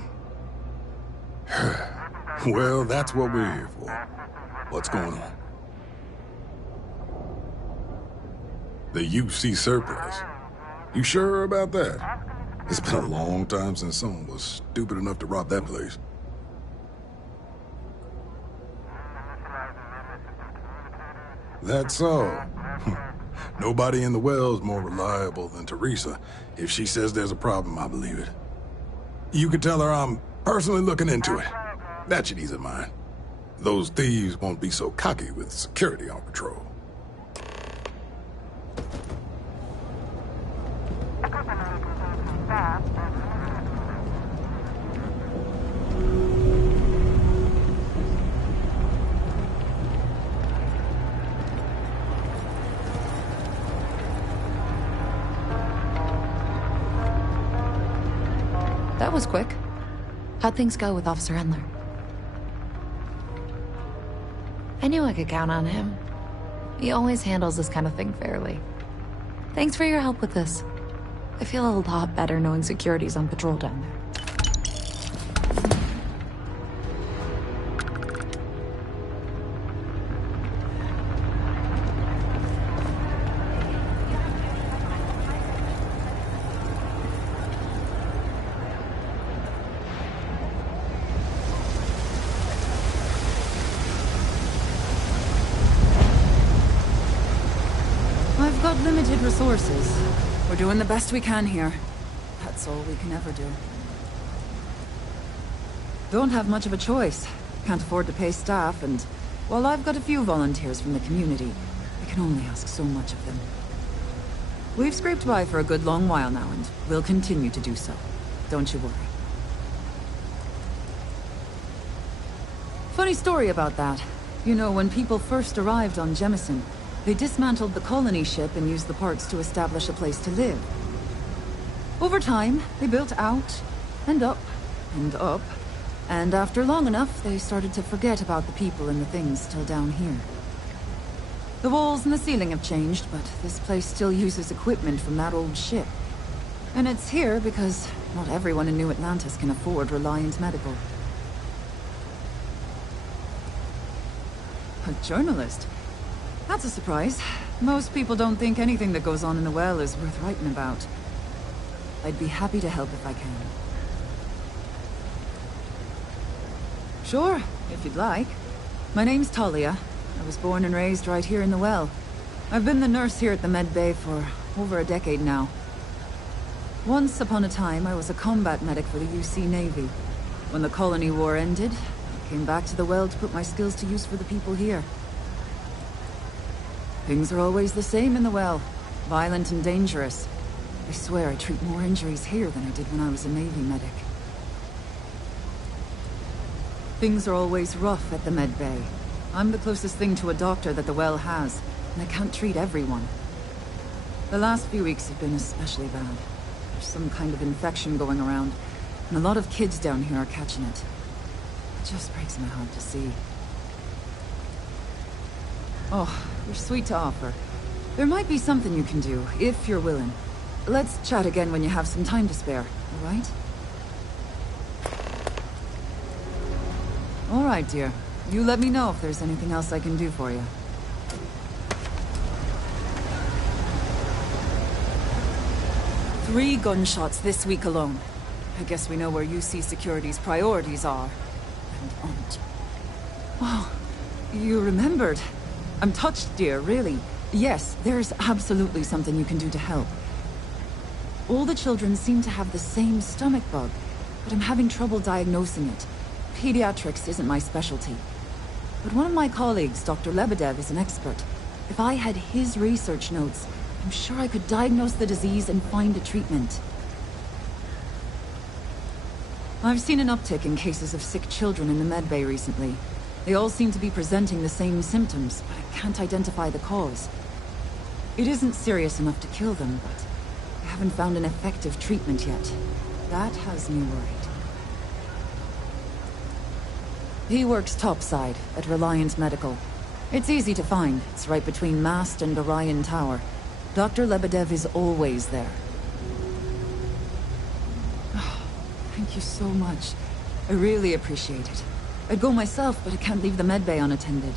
Well, that's what we're here for. What's going on? The UC surplus. You sure about that? It's been a long time since someone was stupid enough to rob that place. That's all. Nobody in the well's more reliable than Teresa. If she says there's a problem, I believe it. You can tell her I'm personally looking into it. That should ease her mind. Those thieves won't be so cocky with security on patrol. That was quick. How'd things go with Officer Endler? I knew I could count on him. He always handles this kind of thing fairly. Thanks for your help with this. I feel a lot better knowing security's on patrol down there. have limited resources. We're doing the best we can here. That's all we can ever do. Don't have much of a choice. Can't afford to pay staff, and while I've got a few volunteers from the community, I can only ask so much of them. We've scraped by for a good long while now, and we'll continue to do so. Don't you worry. Funny story about that. You know, when people first arrived on Jemison, they dismantled the colony ship and used the parts to establish a place to live. Over time, they built out, and up, and up, and after long enough, they started to forget about the people and the things still down here. The walls and the ceiling have changed, but this place still uses equipment from that old ship. And it's here because not everyone in New Atlantis can afford Reliant Medical. A journalist? That's a surprise. Most people don't think anything that goes on in the well is worth writing about. I'd be happy to help if I can. Sure, if you'd like. My name's Talia. I was born and raised right here in the well. I've been the nurse here at the Med Bay for over a decade now. Once upon a time, I was a combat medic for the UC Navy. When the colony war ended, I came back to the well to put my skills to use for the people here. Things are always the same in the well. Violent and dangerous. I swear I treat more injuries here than I did when I was a Navy medic. Things are always rough at the Med Bay. I'm the closest thing to a doctor that the well has, and I can't treat everyone. The last few weeks have been especially bad. There's some kind of infection going around, and a lot of kids down here are catching it. It just breaks my heart to see. Oh, you're sweet to offer. There might be something you can do, if you're willing. Let's chat again when you have some time to spare, all right? All right, dear. You let me know if there's anything else I can do for you. Three gunshots this week alone. I guess we know where UC Security's priorities are. And aren't. Oh, you remembered. I'm touched, dear, really. Yes, there's absolutely something you can do to help. All the children seem to have the same stomach bug, but I'm having trouble diagnosing it. Pediatrics isn't my specialty. But one of my colleagues, Dr. Lebedev, is an expert. If I had his research notes, I'm sure I could diagnose the disease and find a treatment. I've seen an uptick in cases of sick children in the Med Bay recently. They all seem to be presenting the same symptoms, but I can't identify the cause. It isn't serious enough to kill them, but I haven't found an effective treatment yet. That has me worried. He works topside at Reliant Medical. It's easy to find. It's right between Mast and Orion Tower. Dr. Lebedev is always there. Oh, thank you so much. I really appreciate it. I'd go myself, but I can't leave the Med Bay unattended.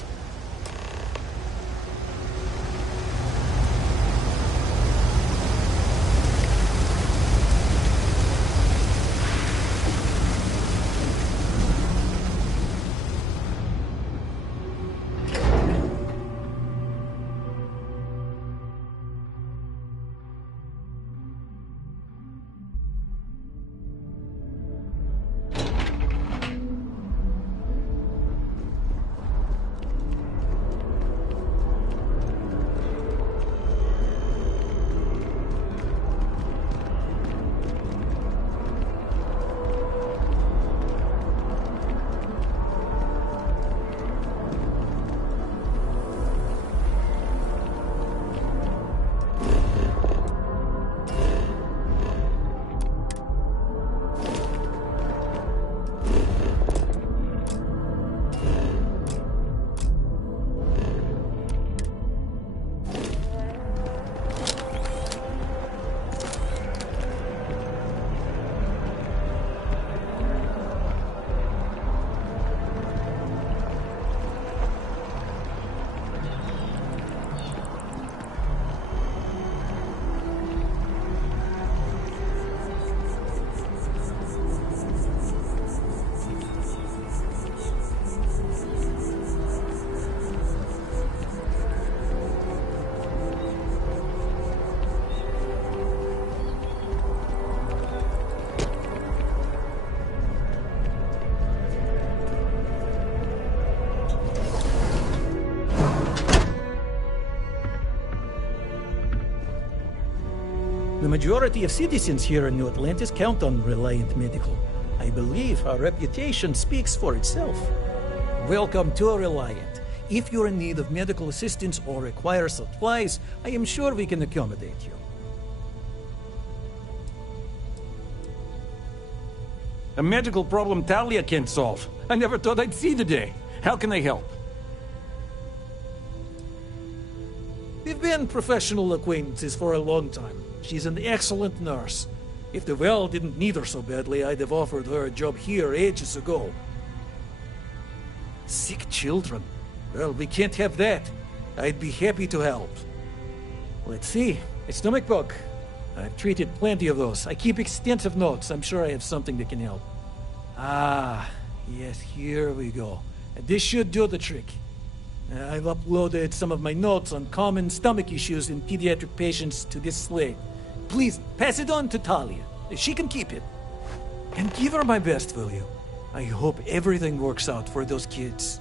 majority of citizens here in New Atlantis count on Reliant Medical. I believe our reputation speaks for itself. Welcome to Reliant. If you're in need of medical assistance or require supplies, I am sure we can accommodate you. A medical problem Talia can't solve. I never thought I'd see the day. How can I help? We've been professional acquaintances for a long time. She's an excellent nurse. If the well didn't need her so badly, I'd have offered her a job here ages ago. Sick children. Well, we can't have that. I'd be happy to help. Let's see. A stomach bug. I've treated plenty of those. I keep extensive notes. I'm sure I have something that can help. Ah, yes, here we go. This should do the trick. I've uploaded some of my notes on common stomach issues in pediatric patients to this slate. Please, pass it on to Talia. She can keep it. And give her my best, will you? I hope everything works out for those kids.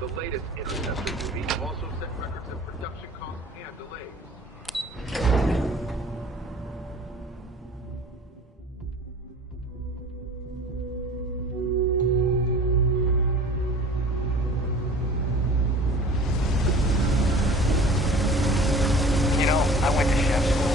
The latest Interceptor movie also set records in production costs and delays. You know, I went to chef school.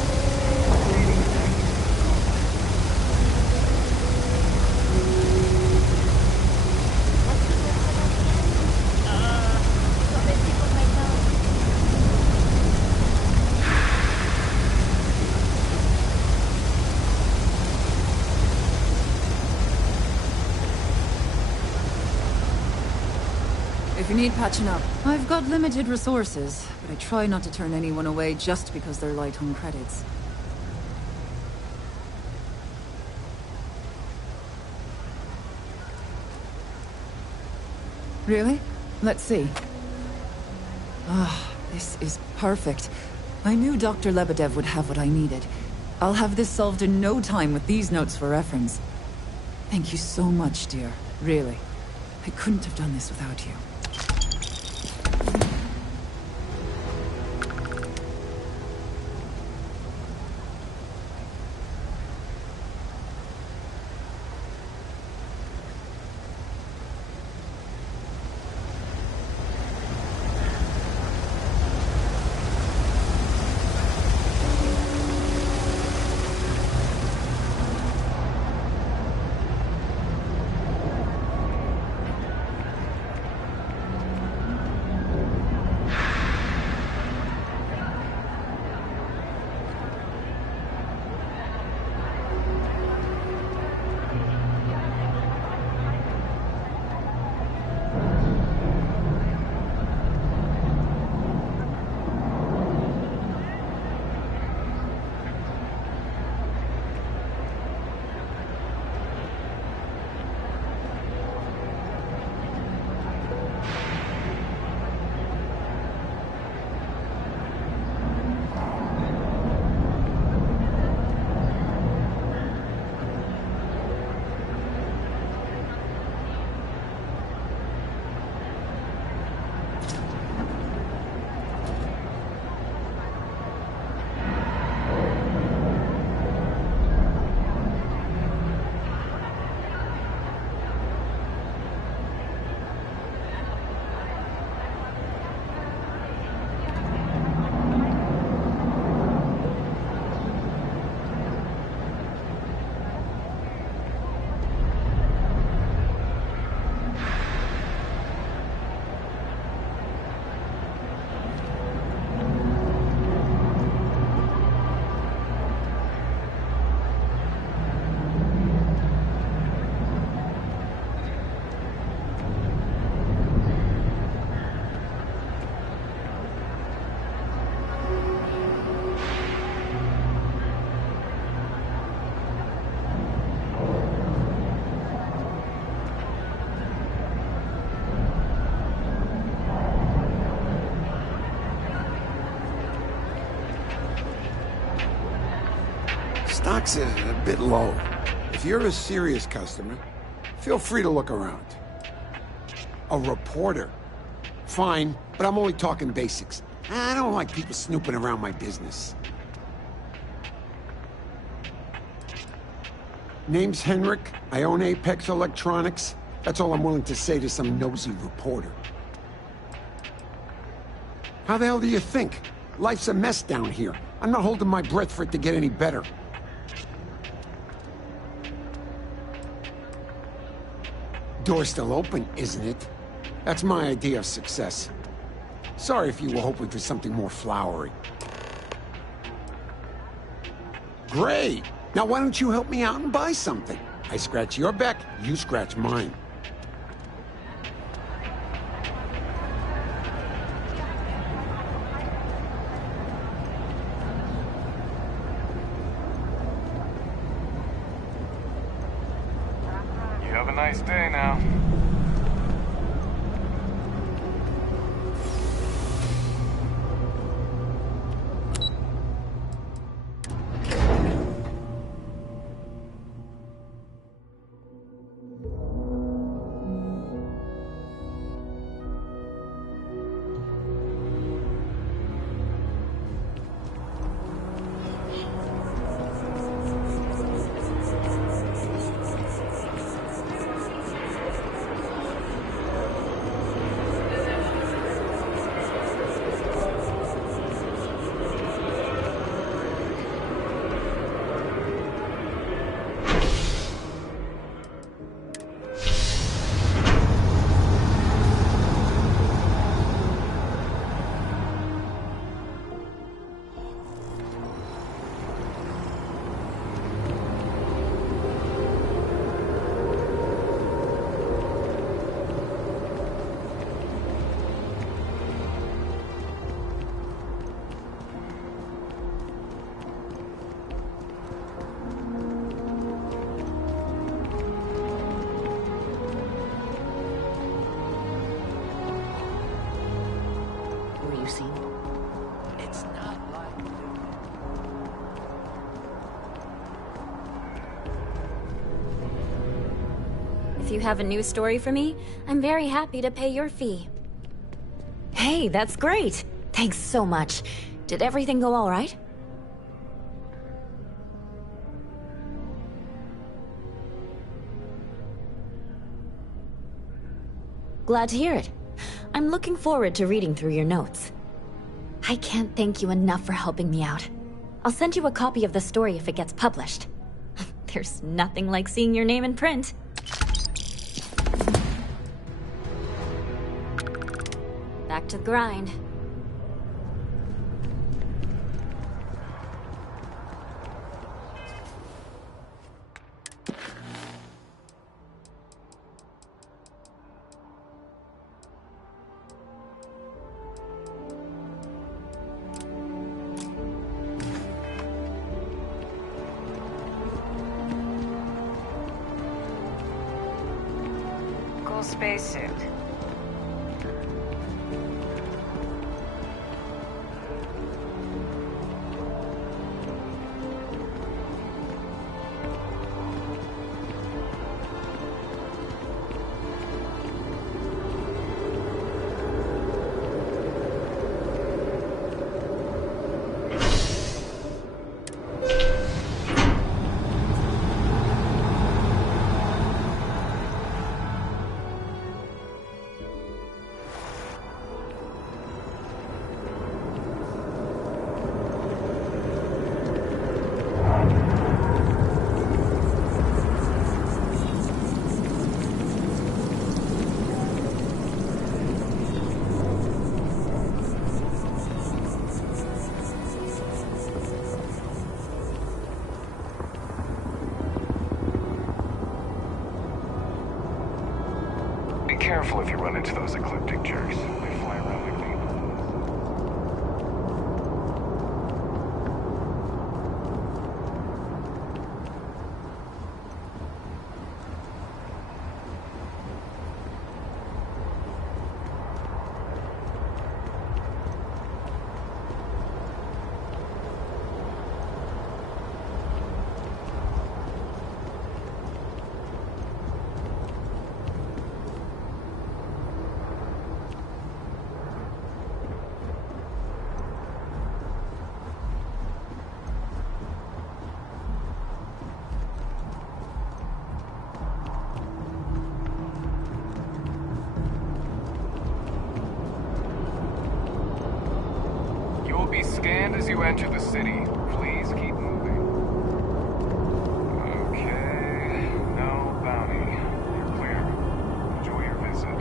If you need patching up, I've got limited resources, but I try not to turn anyone away just because they're light on credits. Really? Let's see. Ah, this is perfect. I knew Dr. Lebedev would have what I needed. I'll have this solved in no time with these notes for reference. Thank you so much, dear. Really. I couldn't have done this without you. Stock's a bit low. If you're a serious customer, feel free to look around. A reporter? Fine, but I'm only talking basics. I don't like people snooping around my business. Name's Henrik. I own Apex Electronics. That's all I'm willing to say to some nosy reporter. How the hell do you think? Life's a mess down here. I'm not holding my breath for it to get any better. Door's still open, isn't it? That's my idea of success. Sorry if you were hoping for something more flowery. Great! Now why don't you help me out and buy something? I scratch your back, you scratch mine. You have a nice day now. It's not like... If you have a new story for me, I'm very happy to pay your fee. Hey, that's great! Thanks so much. Did everything go all right? Glad to hear it. I'm looking forward to reading through your notes. I can't thank you enough for helping me out. I'll send you a copy of the story if it gets published. There's nothing like seeing your name in print. Back to the grind. Cool spacesuit. Be careful if you run into those ecliptic jerks. They fly around like people. as you enter the city, please keep moving. Okay, no bounty. You're clear. Enjoy your visit.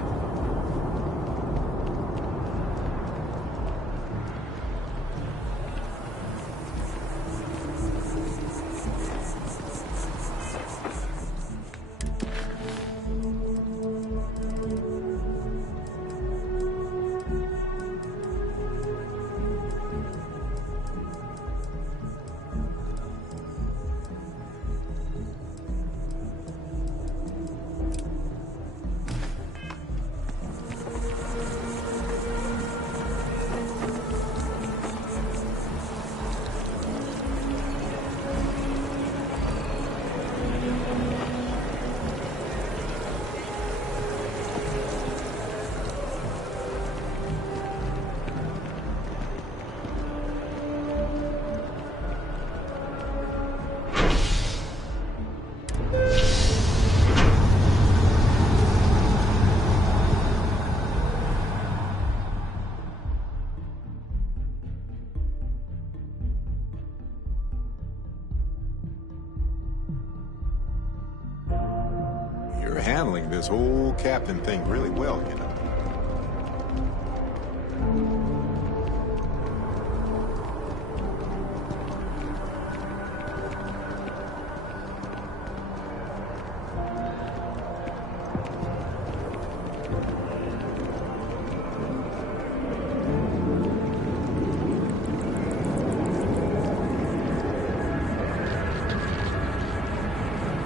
You're handling this whole captain thing really well, you know.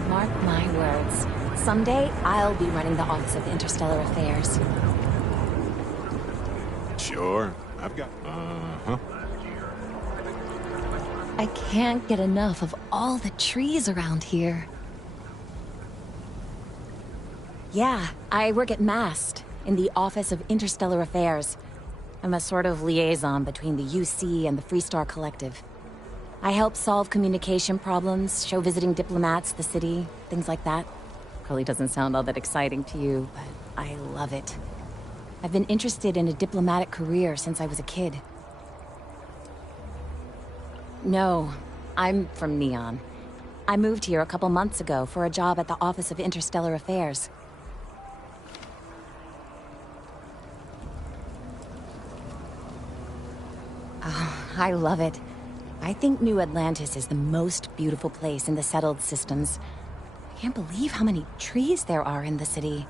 Mark my words. Someday, I'll be running the Office of Interstellar Affairs. Sure, I've got... Uh-huh. I can't get enough of all the trees around here. Yeah, I work at MAST, in the Office of Interstellar Affairs. I'm a sort of liaison between the UC and the Freestar Collective. I help solve communication problems, show visiting diplomats the city, things like that. Probably doesn't sound all that exciting to you, but I love it. I've been interested in a diplomatic career since I was a kid. No, I'm from Neon. I moved here a couple months ago for a job at the Office of Interstellar Affairs. Oh, I love it. I think New Atlantis is the most beautiful place in the settled systems. I can't believe how many trees there are in the city.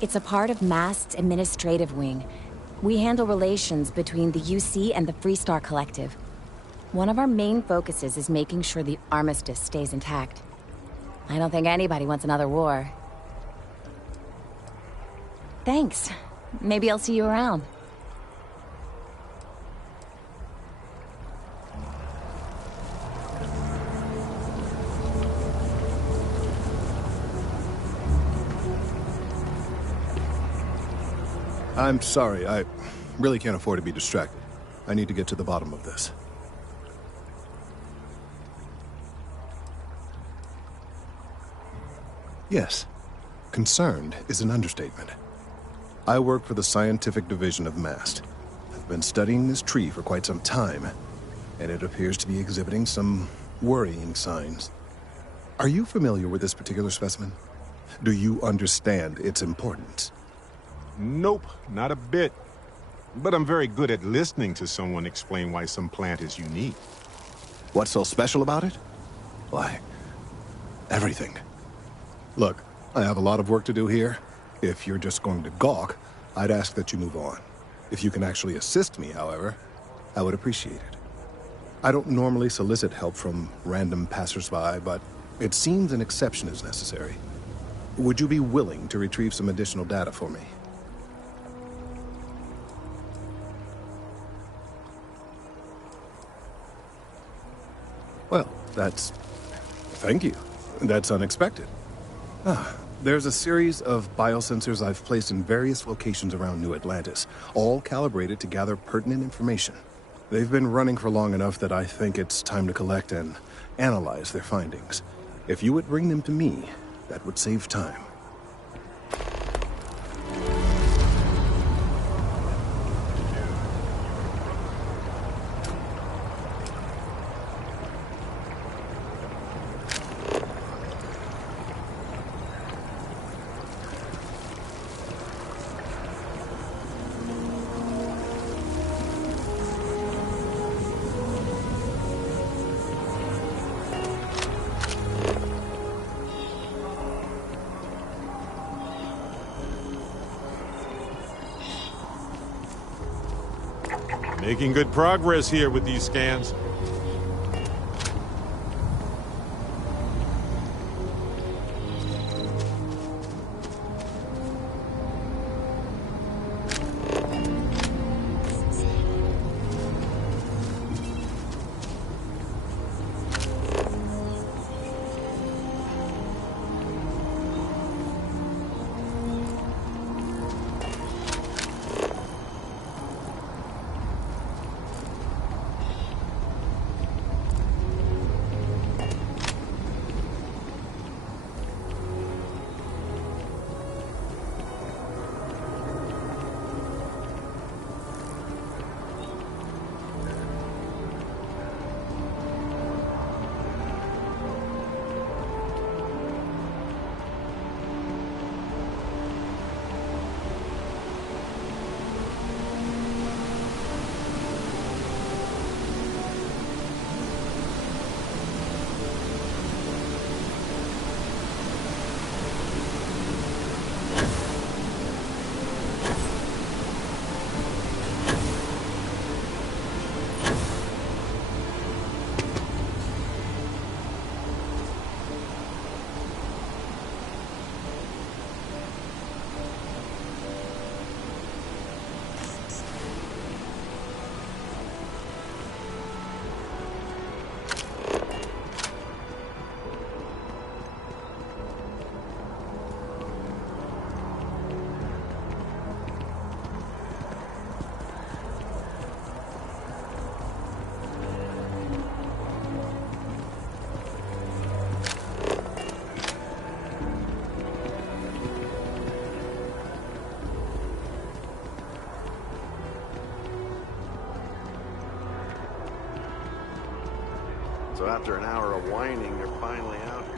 It's a part of MAST's administrative wing. We handle relations between the UC and the Freestar Collective. One of our main focuses is making sure the armistice stays intact. I don't think anybody wants another war. Thanks. Maybe I'll see you around. I'm sorry, I really can't afford to be distracted. I need to get to the bottom of this. Yes, concerned is an understatement. I work for the scientific division of MAST. I've been studying this tree for quite some time, and it appears to be exhibiting some worrying signs. Are you familiar with this particular specimen? Do you understand its importance? Nope, not a bit. But I'm very good at listening to someone explain why some plant is unique. What's so special about it? Why, everything. Look, I have a lot of work to do here. If you're just going to gawk, I'd ask that you move on. If you can actually assist me, however, I would appreciate it. I don't normally solicit help from random passersby, but it seems an exception is necessary. Would you be willing to retrieve some additional data for me? Well, thank you. That's unexpected. There's a series of biosensors I've placed in various locations around New Atlantis, all calibrated to gather pertinent information. They've been running for long enough that I think it's time to collect and analyze their findings. If you would bring them to me, that would save time. Making good progress here with these scans. So after an hour of whining, you're finally out here.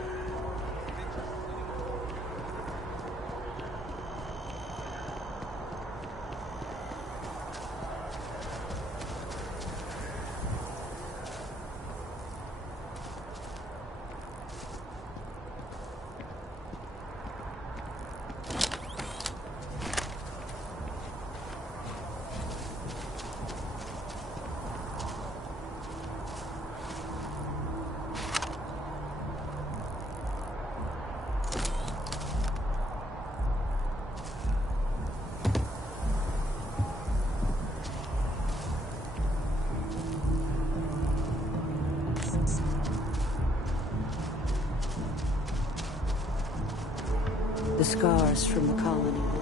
The scars from the colony wars.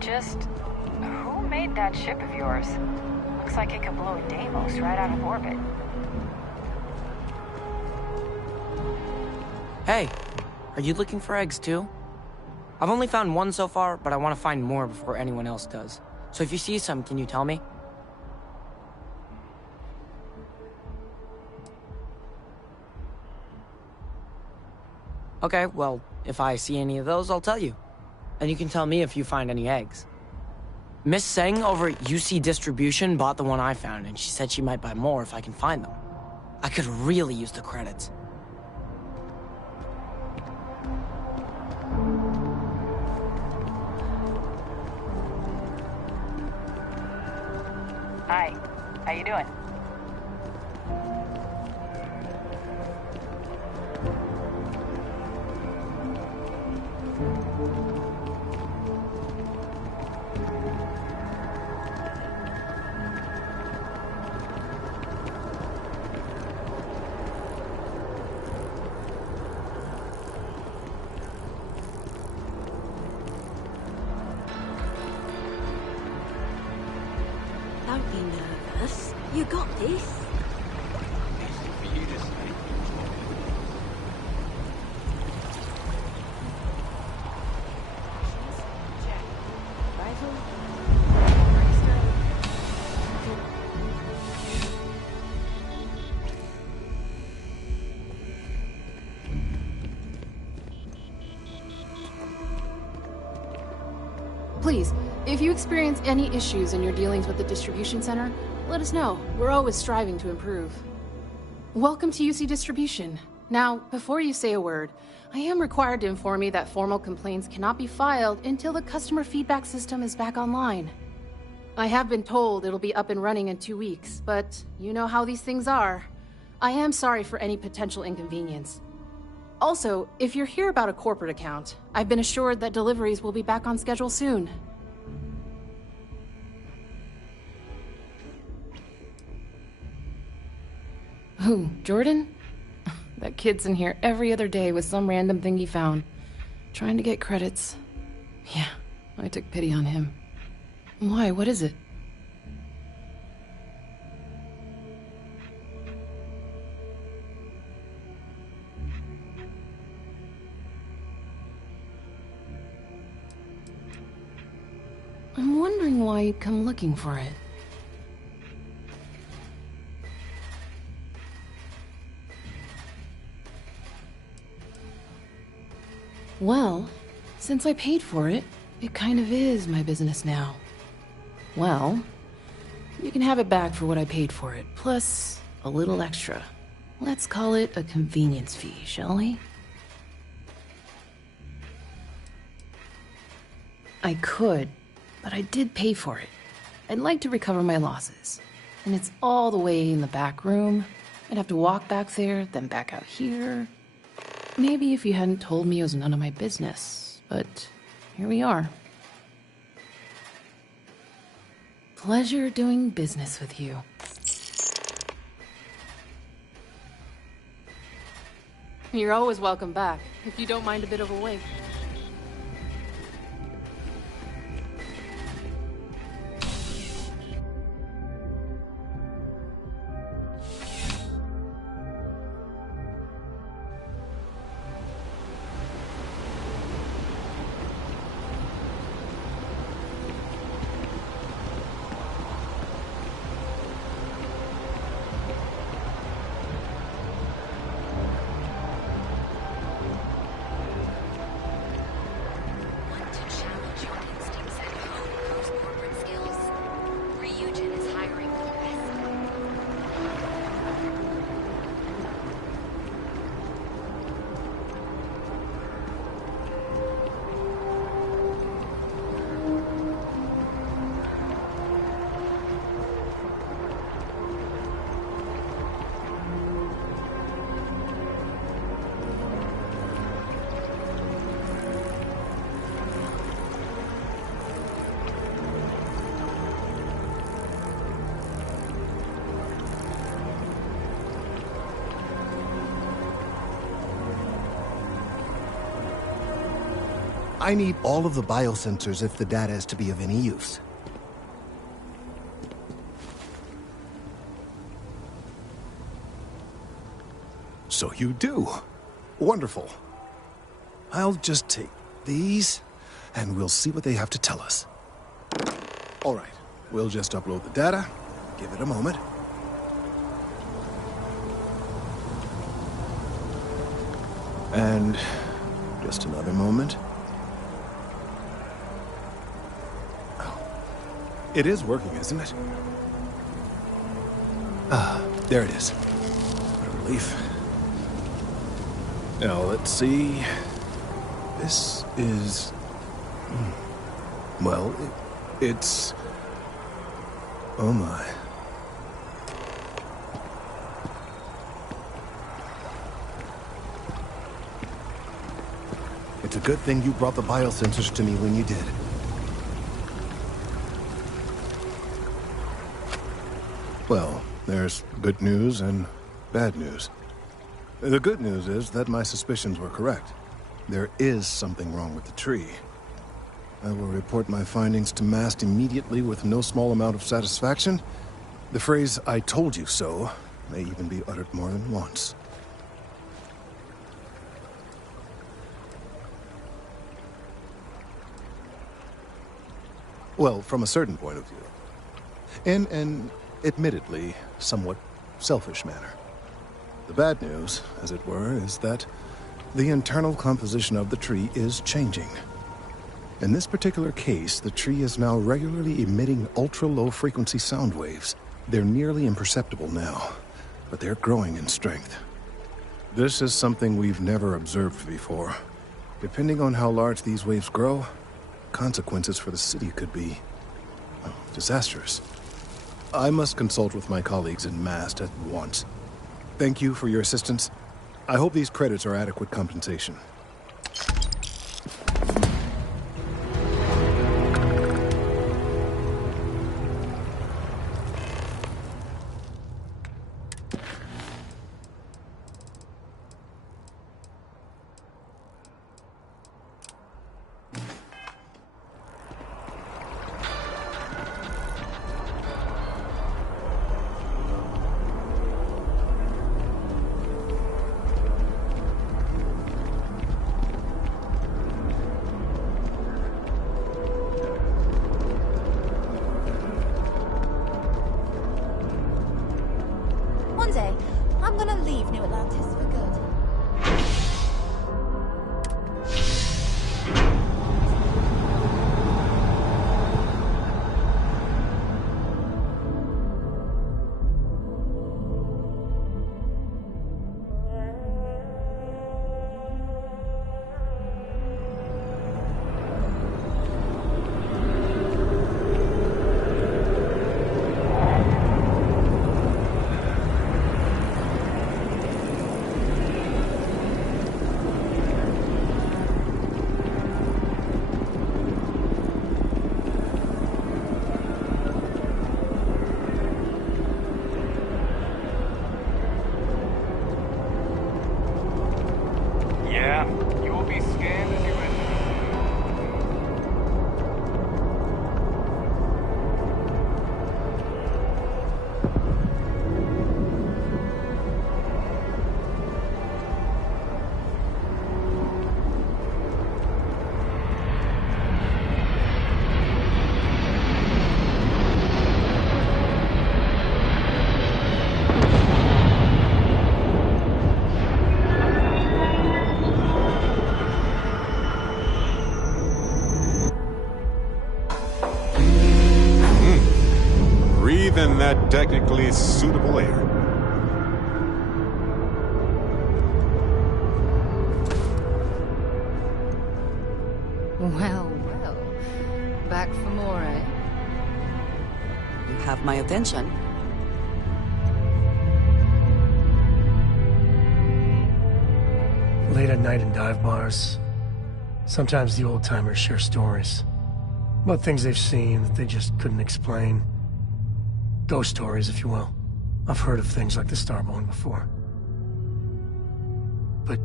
Just who made that ship of yours? Looks like it could blow a Deimos right out of orbit. Hey, are you looking for eggs too? I've only found one so far, but I want to find more before anyone else does. So if you see some, can you tell me? Okay, well, if I see any of those, I'll tell you. And you can tell me if you find any eggs. Miss Seng over at UC Distribution bought the one I found, and she said she might buy more if I can find them. I could really use the credits. Hi, how you doing? Don't be nervous. You got this. Please, if you experience any issues in your dealings with the distribution center, let us know. We're always striving to improve. Welcome to UC Distribution. Now, before you say a word, I am required to inform you that formal complaints cannot be filed until the customer feedback system is back online. I have been told it'll be up and running in 2 weeks, but you know how these things are. I am sorry for any potential inconvenience. Also, if you're here about a corporate account, I've been assured that deliveries will be back on schedule soon. Who, Jordan? That kid's in here every other day with some random thing he found. Trying to get credits. Yeah, I took pity on him. Why, what is it? I'm wondering why you'd come looking for it. Well, since I paid for it, it kind of is my business now. Well, you can have it back for what I paid for it, plus a little extra. Let's call it a convenience fee, shall we? I could, but I did pay for it. I'd like to recover my losses. And it's all the way in the back room. I'd have to walk back there, then back out here. Maybe if you hadn't told me it was none of my business, but here we are. Pleasure doing business with you. You're always welcome back, if you don't mind a bit of a wait. I need all of the biosensors if the data is to be of any use. So you do. Wonderful. I'll just take these, and we'll see what they have to tell us. All right, we'll just upload the data. Give it a moment. And just another moment. It is working, isn't it? Ah, there it is. What a relief. Now, let's see. This is... Well, it's... Oh my. It's a good thing you brought the biosensors to me when you did. Well, there's good news and bad news. The good news is that my suspicions were correct. There is something wrong with the tree. I will report my findings to MAST immediately with no small amount of satisfaction. The phrase, "I told you so," may even be uttered more than once. Well, from a certain point of view. In an admittedly somewhat selfish manner. The bad news, as it were, is that the internal composition of the tree is changing. In this particular case, the tree is now regularly emitting ultra-low frequency sound waves. They're nearly imperceptible now, but they're growing in strength. This is something we've never observed before. Depending on how large these waves grow, consequences for the city could be, well, disastrous. I must consult with my colleagues in Mast at once. Thank you for your assistance. I hope these credits are adequate compensation. One day, I'm gonna leave New Atlantis for good. Yeah, you will be scanned as you enter. Breathe in that technically suitable air. Well, well. Back for more, eh? You have my attention. Late at night in dive bars, sometimes the old-timers share stories about things they've seen that they just couldn't explain. Ghost stories, if you will. I've heard of things like the Starborn before. But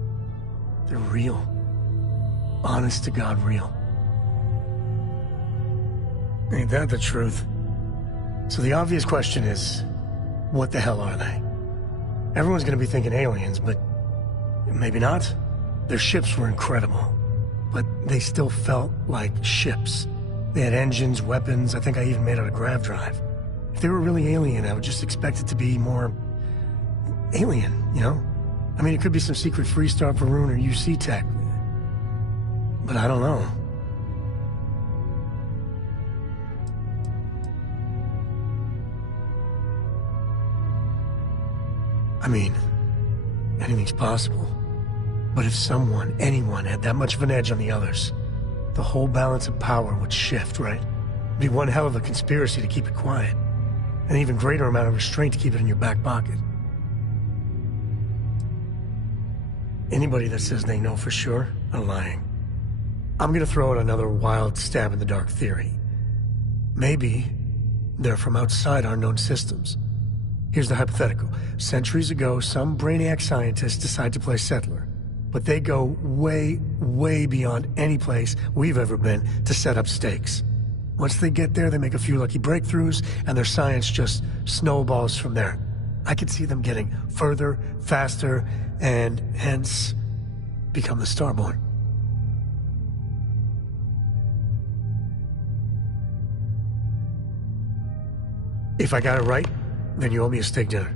they're real. Honest to God, real. Ain't that the truth? So the obvious question is, what the hell are they? Everyone's gonna be thinking aliens, but maybe not. Their ships were incredible, but they still felt like ships. They had engines, weapons, I think I even made out a grav drive. If they were really alien, I would just expect it to be more alien, you know? I mean, it could be some secret Freestar Varun or UC tech, but I don't know. I mean, anything's possible. But if someone, anyone, had that much of an edge on the others, the whole balance of power would shift, right? It'd be one hell of a conspiracy to keep it quiet. An even greater amount of restraint to keep it in your back pocket. Anybody that says they know for sure are lying. I'm gonna throw out another wild stab-in-the-dark theory. Maybe they're from outside our known systems. Here's the hypothetical. Centuries ago, some brainiac scientists decide to play settler. But they go way, way beyond any place we've ever been to set up stakes. Once they get there, they make a few lucky breakthroughs, and their science just snowballs from there. I could see them getting further, faster, and hence become the Starborn. If I got it right, then you owe me a steak dinner.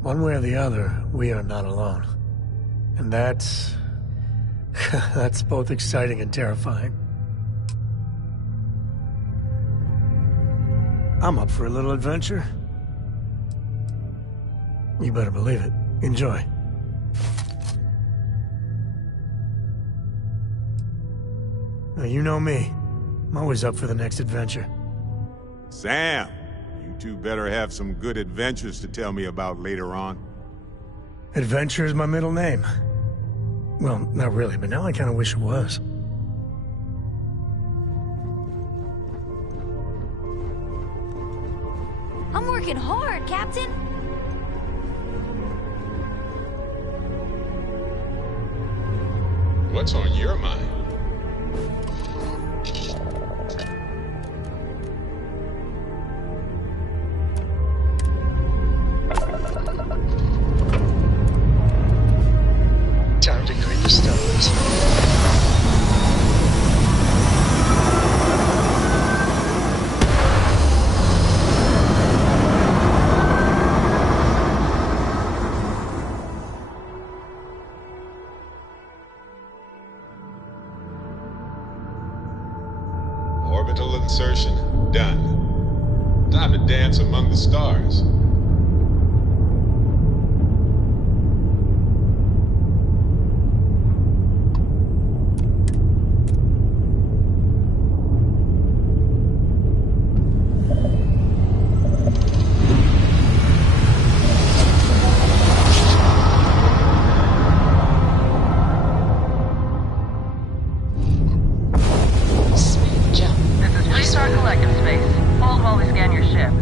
One way or the other, we are not alone. And that's both exciting and terrifying. I'm up for a little adventure. You better believe it. Enjoy. Now, you know me. I'm always up for the next adventure. Sam, you two better have some good adventures to tell me about later on. Adventure is my middle name. Well, not really, but now I kind of wish it was. I'm working hard, Captain. What's on your mind? Time to greet the stars. Orbital insertion done. Time to dance among the stars. Restart collective space. Hold while we scan your ship.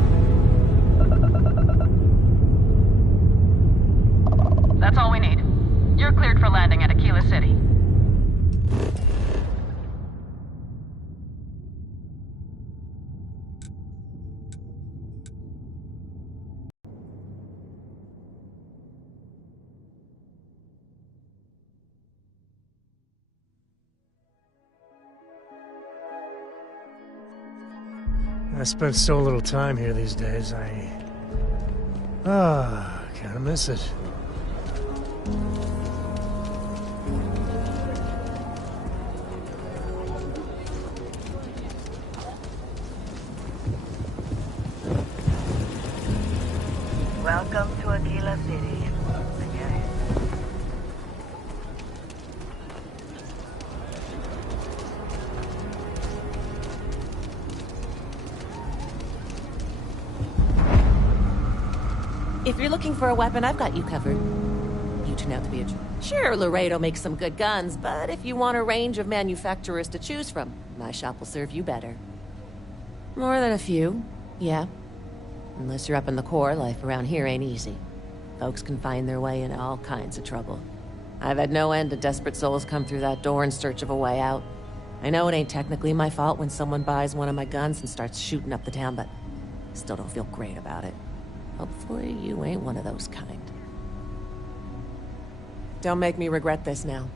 That's all we need. You're cleared for landing at Aquila City. I spent so little time here these days, kinda miss it. Welcome to Aquila City. If you're looking for a weapon, I've got you covered. You turn out to be a... Sure, Laredo makes some good guns, but if you want a range of manufacturers to choose from, my shop will serve you better. More than a few, yeah. Unless you're up in the core, life around here ain't easy. Folks can find their way into all kinds of trouble. I've had no end of desperate souls come through that door in search of a way out. I know it ain't technically my fault when someone buys one of my guns and starts shooting up the town, but still don't feel great about it. Hopefully you ain't one of those kind. Don't make me regret this now.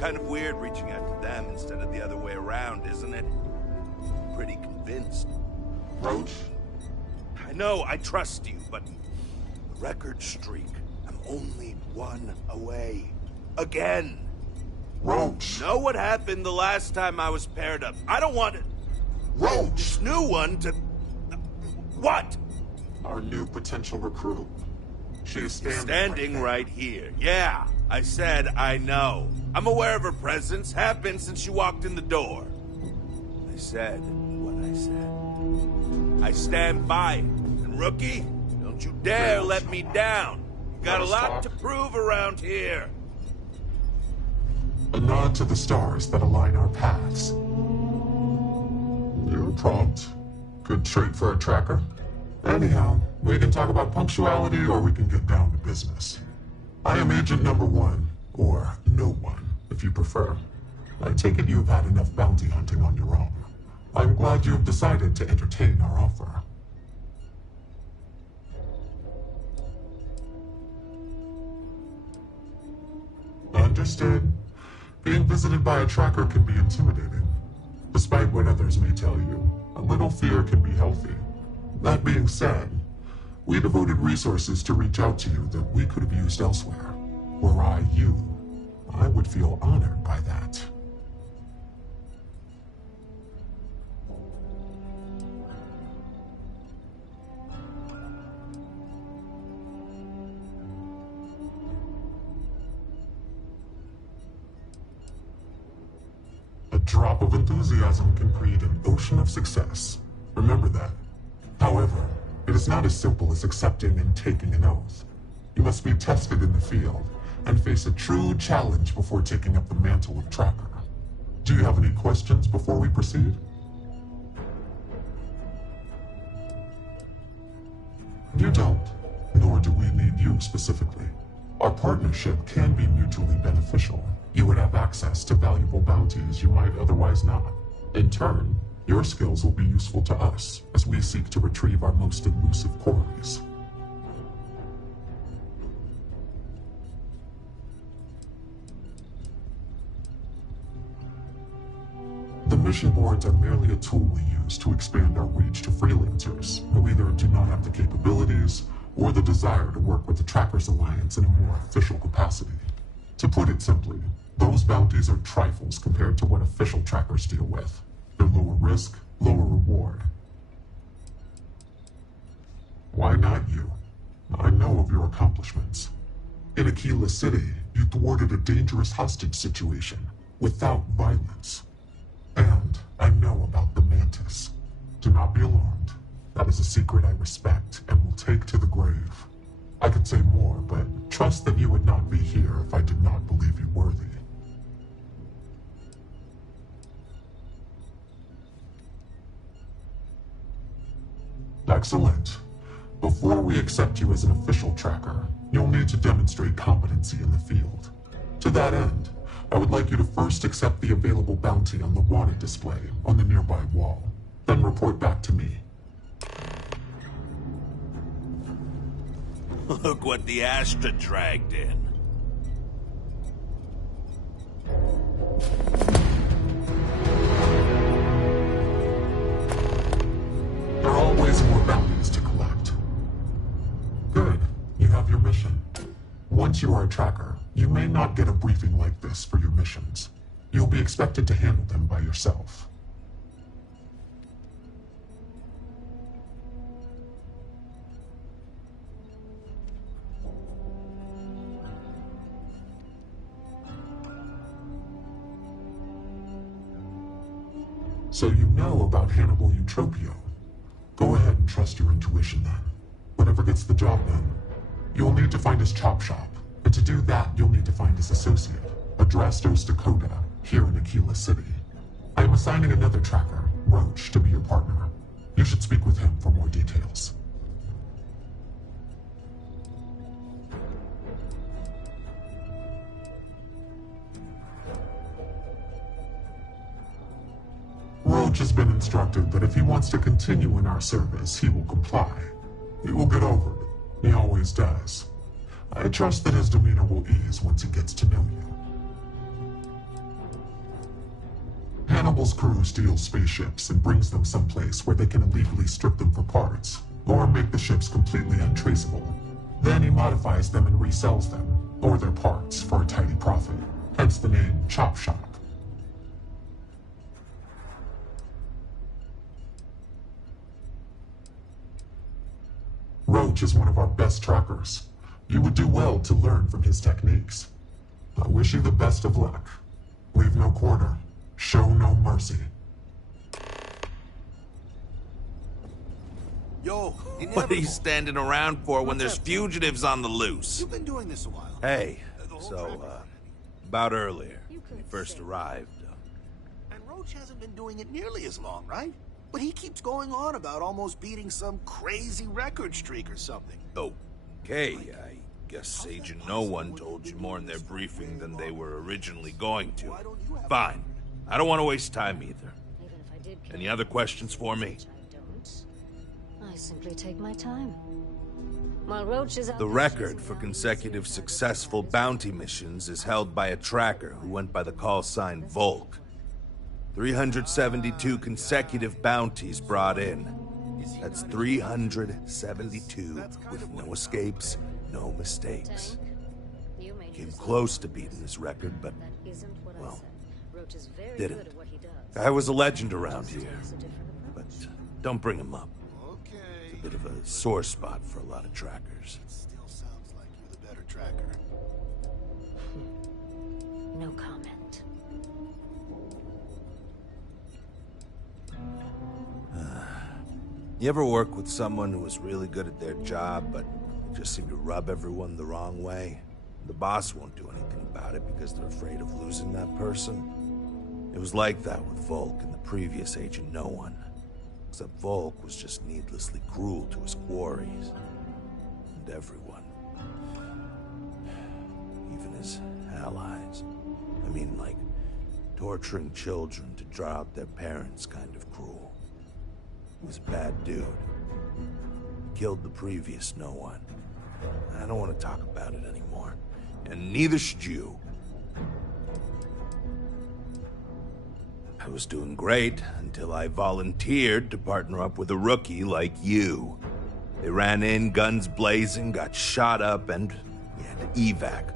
Kind of weird reaching out to them instead of the other way around, isn't it? Pretty convinced. Roach? I know, I trust you, but... the record streak. I'm only one away. Again! Roach! Know what happened the last time I was paired up? I don't want it... Roach! This new one to... What? Our new potential recruit. She is standing right here. Yeah, I said I know. I'm aware of her presence, have been since she walked in the door. I said what I said. I stand by it. And rookie, don't you dare let me down. You got a lot to prove around here. A nod to the stars that align our paths. You're prompt. Good trait for a tracker. Anyhow, we can talk about punctuality or we can get down to business. I am Agent Number 1, or No One, if you prefer. I take it you have had enough bounty hunting on your own. I'm glad you have decided to entertain our offer. Understood. Being visited by a tracker can be intimidating. Despite what others may tell you, a little fear can be healthy. That being said, we devoted resources to reach out to you that we could have used elsewhere. Were I you, I would feel honored by that. A drop of enthusiasm can create an ocean of success. Remember that. However, it is not as simple as accepting and taking an oath. You must be tested in the field and face a true challenge before taking up the mantle of tracker. Do you have any questions before we proceed? You don't, nor do we need you specifically. Our partnership can be mutually beneficial. You would have access to valuable bounties you might otherwise not. In turn, your skills will be useful to us as we seek to retrieve our most elusive quarries. The mission boards are merely a tool we use to expand our reach to freelancers who either do not have the capabilities or the desire to work with the Trackers Alliance in a more official capacity. To put it simply, those bounties are trifles compared to what official trackers deal with. They're lower risk, lower reward. Why not you? I know of your accomplishments. In Aquila City, you thwarted a dangerous hostage situation without violence. And I know about the Mantis. Do not be alarmed. That is a secret I respect and will take to the grave. I could say more, but trust that you would not be here if I did not believe you worthy. Excellent. Before we accept you as an official tracker, you'll need to demonstrate competency in the field. To that end, I would like you to first accept the available bounty on the wanted display on the nearby wall, then report back to me. Look what the Astra dragged in. There are always more bounties to collect. Good. You have your mission. Once you are a tracker, you may not get a briefing like this for your missions. You'll be expected to handle them by yourself. So you know about Hannibal Eutropio. Go ahead and trust your intuition then. Whatever gets the job done. You'll need to find his chop shop, and to do that, you'll need to find his associate, Adrastos Dakota, here in Aquila City. I am assigning another tracker, Roach, to be your partner. You should speak with him for more details. Roach has been instructed that if he wants to continue in our service, he will comply. He will get over it. He always does. I trust that his demeanor will ease once he gets to know you. Hannibal's crew steals spaceships and brings them someplace where they can illegally strip them for parts, or make the ships completely untraceable. Then he modifies them and resells them, or their parts, for a tidy profit. Hence the name Chop Shop. Roach is one of our best trackers. You would do well to learn from his techniques. I wish you the best of luck. Leave no quarter. Show no mercy. Yo, what are you standing around for when there's fugitives on the loose? You've been doing this a while. Hey, about earlier, when you first arrived. And Roach hasn't been doing it nearly as long, right? But he keeps going on about almost beating some crazy record streak or something. Okay, I guess Agent No One told you more in their briefing than they were originally going to. Fine. I don't want to waste time either. Any other questions for me? I simply take my time. While Roach is out The record for consecutive successful bounty missions is held by a tracker who went by the call sign Volk. 372 consecutive bounties brought in. That's 372 with no escapes, no mistakes. Came close to beating his record, but, well, didn't. I was a legend around here, but don't bring him up. It's a bit of a sore spot for a lot of trackers. Still sounds like you're the better tracker. no comment. You ever work with someone who was really good at their job, but just seemed to rub everyone the wrong way? The boss won't do anything about it because they're afraid of losing that person. It was like that with Volk and the previous Agent No One. Except Volk was just needlessly cruel to his quarries. And everyone. Even his allies. I mean, like, torturing children to draw out their parents kind of cruel. He was a bad dude. Killed the previous No One. I don't want to talk about it anymore. And neither should you. I was doing great until I volunteered to partner up with a rookie like you. They ran in, guns blazing, got shot up, and we had to evac,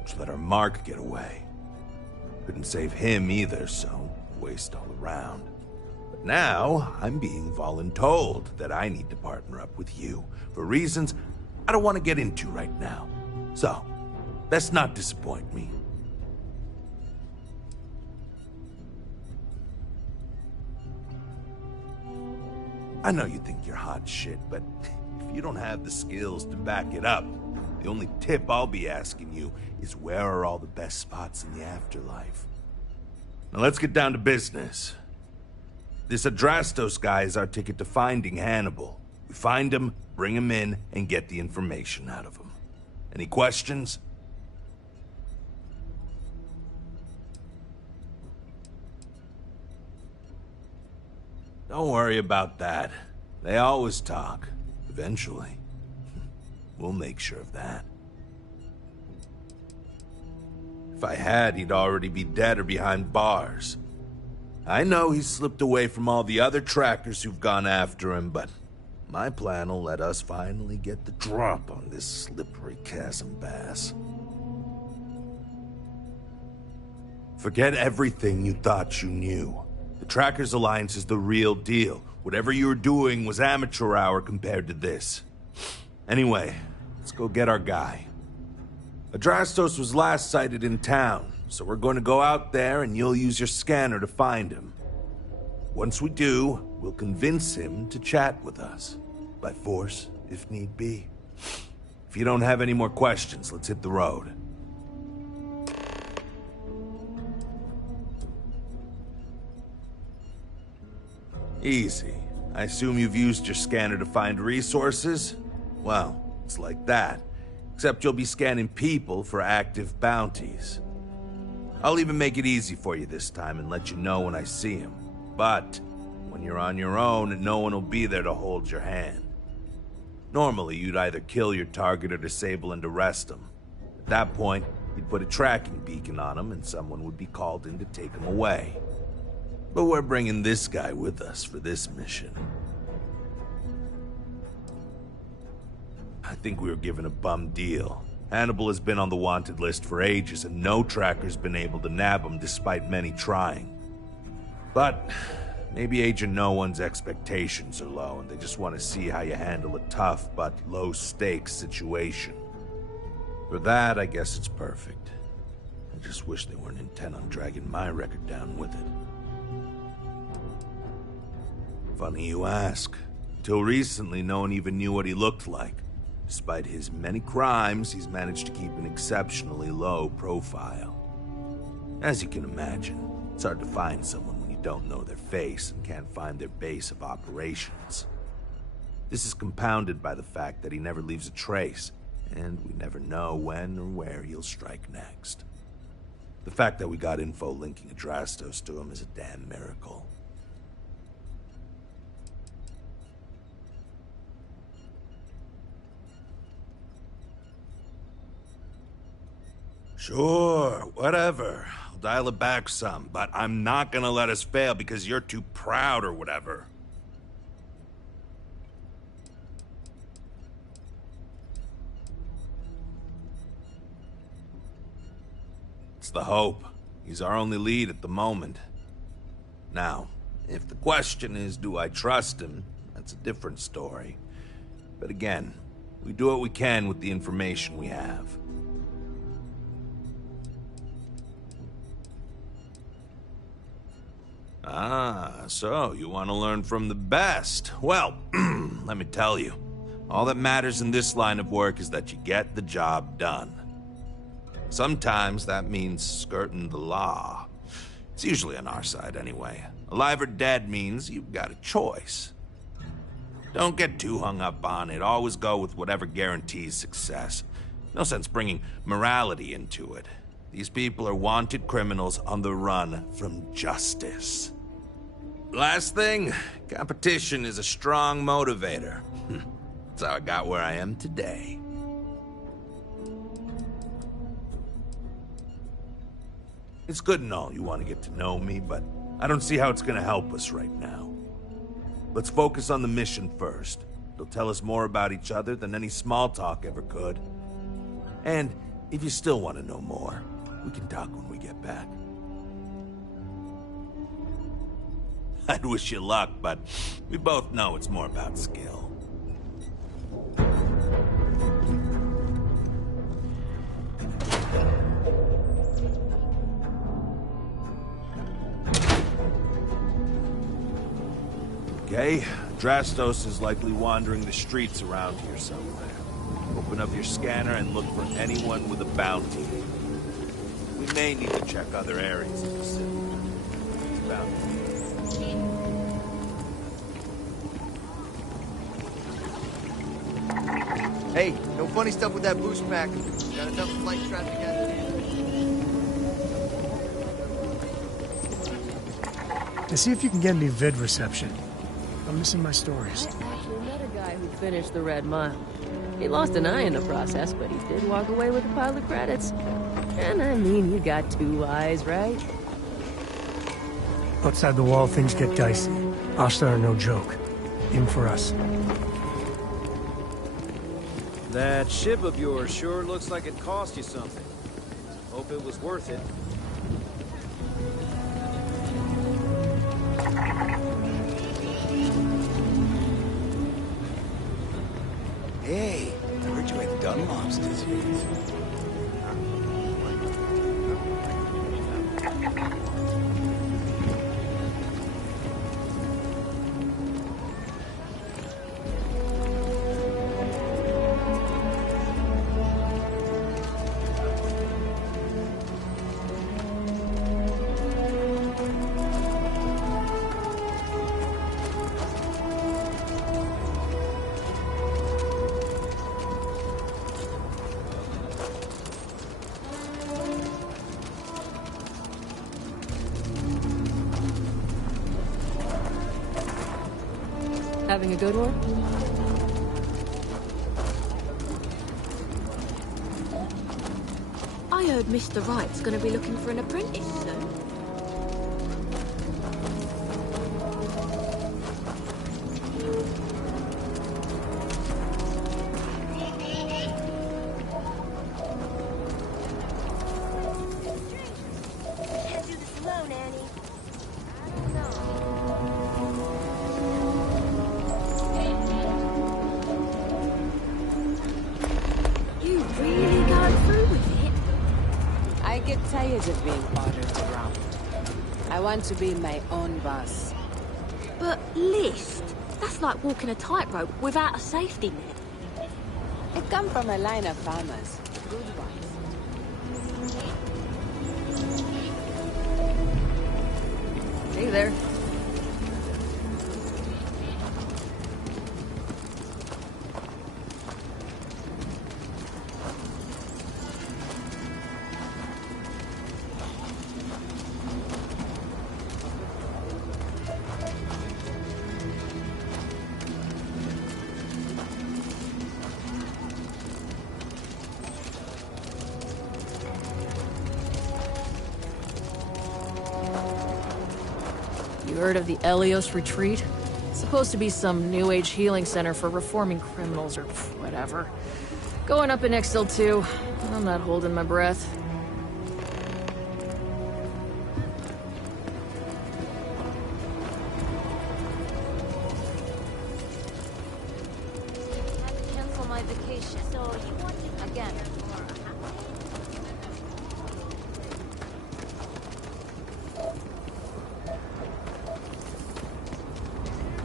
which let our Mark get away. Couldn't save him either, so waste all around. But now, I'm being voluntold that I need to partner up with you, for reasons I don't want to get into right now. So, best not disappoint me. I know you think you're hot shit, but if you don't have the skills to back it up, the only tip I'll be asking you is where are all the best spots in the afterlife? Now let's get down to business. This Adrastos guy is our ticket to finding Hannibal. We find him, bring him in, and get the information out of him. Any questions? Don't worry about that. They always talk. Eventually. We'll make sure of that. If I had, he'd already be dead or behind bars. I know he's slipped away from all the other trackers who've gone after him, but my plan will let us finally get the drop on this slippery chasm bass. Forget everything you thought you knew. The Trackers Alliance is the real deal. Whatever you were doing was amateur hour compared to this. Anyway, let's go get our guy. Adrastos was last sighted in town, so we're going to go out there and you'll use your scanner to find him. Once we do, we'll convince him to chat with us. By force, if need be. If you don't have any more questions, let's hit the road. Easy. I assume you've used your scanner to find resources? Well, it's like that. Except you'll be scanning people for active bounties. I'll even make it easy for you this time and let you know when I see him. But when you're on your own, no one will be there to hold your hand. Normally, you'd either kill your target or disable and arrest him. At that point, you'd put a tracking beacon on him and someone would be called in to take him away. But we're bringing this guy with us for this mission. I think we were given a bum deal. Hannibal has been on the wanted list for ages, and no tracker's been able to nab him despite many trying. But maybe Agent No One's expectations are low, and they just want to see how you handle a tough but low-stakes situation. For that, I guess it's perfect. I just wish they weren't intent on dragging my record down with it. Funny you ask. Until recently, no one even knew what he looked like. Despite his many crimes, he's managed to keep an exceptionally low profile. As you can imagine, it's hard to find someone when you don't know their face and can't find their base of operations. This is compounded by the fact that he never leaves a trace, And we never know when or where he'll strike next. The fact that we got info linking Adrastos to him is a damn miracle. Sure, whatever. I'll dial it back some, but I'm not gonna let us fail because you're too proud or whatever. It's the hope. He's our only lead at the moment. Now, if the question is, do I trust him? That's a different story. But again, we do what we can with the information we have. Ah, so you want to learn from the best. Well, let me tell you, all that matters in this line of work is that you get the job done. Sometimes that means skirting the law. It's usually on our side anyway. Alive or dead means you've got a choice. Don't get too hung up on it. Always go with whatever guarantees success. No sense bringing morality into it. These people are wanted criminals on the run from justice. Last thing, competition is a strong motivator. That's how I got where I am today. It's good and all you want to get to know me, but I don't see how it's going to help us right now. Let's focus on the mission first. It'll tell us more about each other than any small talk ever could. And if you still want to know more, we can talk when we get back. I'd wish you luck, but we both know it's more about skill. Okay, Adrastos is likely wandering the streets around here somewhere. Open up your scanner and look for anyone with a bounty. We may need to check other areas of the city. It's bound to be. Hey, no funny stuff with that boost pack. Got enough flight traffic as it is. To see if you can get me vid reception. I'm missing my stories. I actually met a guy who finished the Red Mile. He lost an eye in the process, but he did walk away with a pile of credits. And I mean, you got 2 eyes, right? Outside the wall, things get dicey. Ashtar are no joke. In for us. That ship of yours sure looks like it cost you something. Hope it was worth it. Hey, I heard you had Dunlop's disease. Having a good one? I heard Mr. Wright's gonna be looking for an apprentice soon. Can't do this alone, Annie. You really going through with it? I get tired of being ordered around. I want to be my own boss. But list, that's like walking a tightrope without a safety net. I come from a line of farmers, good ones. Hey there. heard of the Elios Retreat? It's supposed to be some new age healing center for reforming criminals or whatever. Going up in Exil 2. I'm not holding my breath. Cancel my vacation. So you want it again?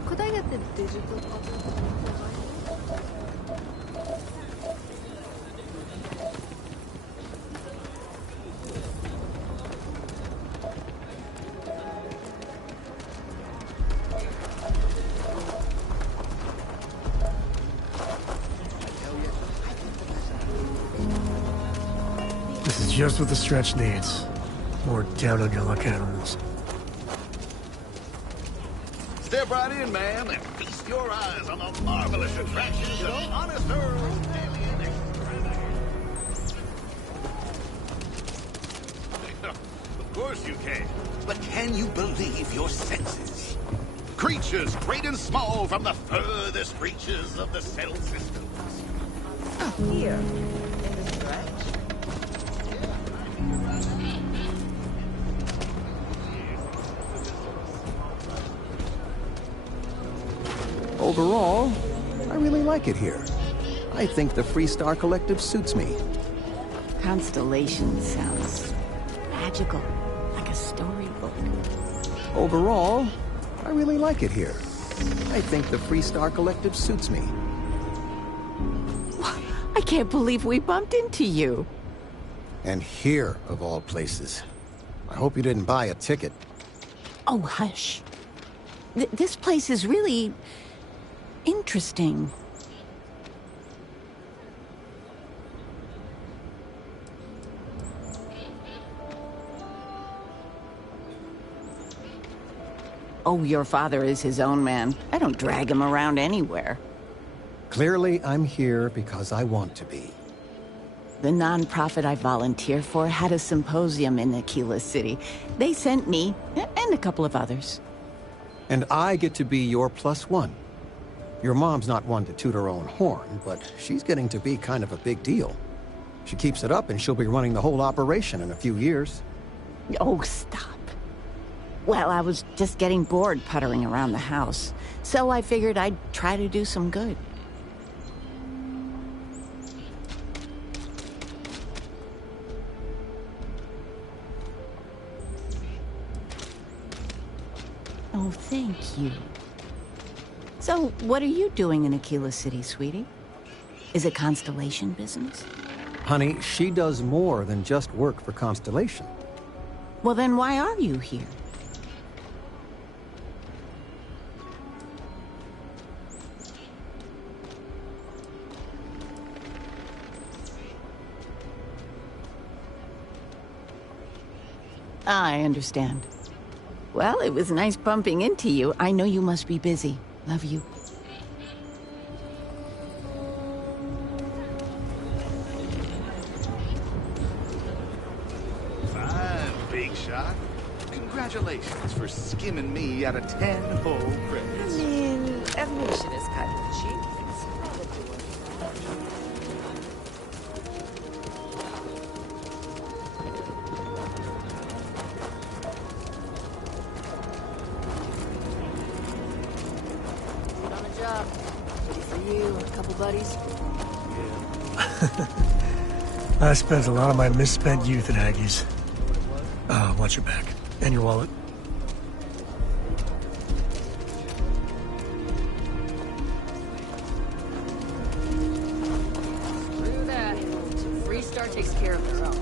Could I get the digital copy? This is just what the stretch needs. More down on your luck animals. Step right in, ma'am, and feast your eyes on the marvelous attractions of honest Earl's alien extravagance. Of course you can. But can you believe your senses? Creatures great and small from the furthest reaches of the cell systems. Here, in the stretch. Overall, I really like it here. I think the Freestar Collective suits me. Constellation sounds magical, like a storybook. Overall, I really like it here. I think the Freestar Collective suits me. I can't believe we bumped into you. And here, of all places. I hope you didn't buy a ticket. Oh, hush. This place is really interesting. Oh, your father is his own man. I don't drag him around anywhere. Clearly, I'm here because I want to be. The non-profit I volunteer for had a symposium in Aquila City. They sent me, and a couple of others. And I get to be your +1. Your mom's not one to toot her own horn, but she's getting to be kind of a big deal. She keeps it up and she'll be running the whole operation in a few years. Oh, stop. Well, I was just getting bored puttering around the house, so I figured I'd try to do some good. Oh, thank you. So, what are you doing in Aquila City, sweetie? Is it Constellation business? Honey, she does more than just work for Constellation. Well, then why are you here? I understand. Well, it was nice bumping into you. I know you must be busy. Love you. Fine, big shot. Congratulations for skimming me out of 10 whole credits. Evolution is kind of cheap. Buddies. I spent a lot of my misspent youth at Aggie's. Watch your back. And your wallet. Screw that. Freestar takes care of their own.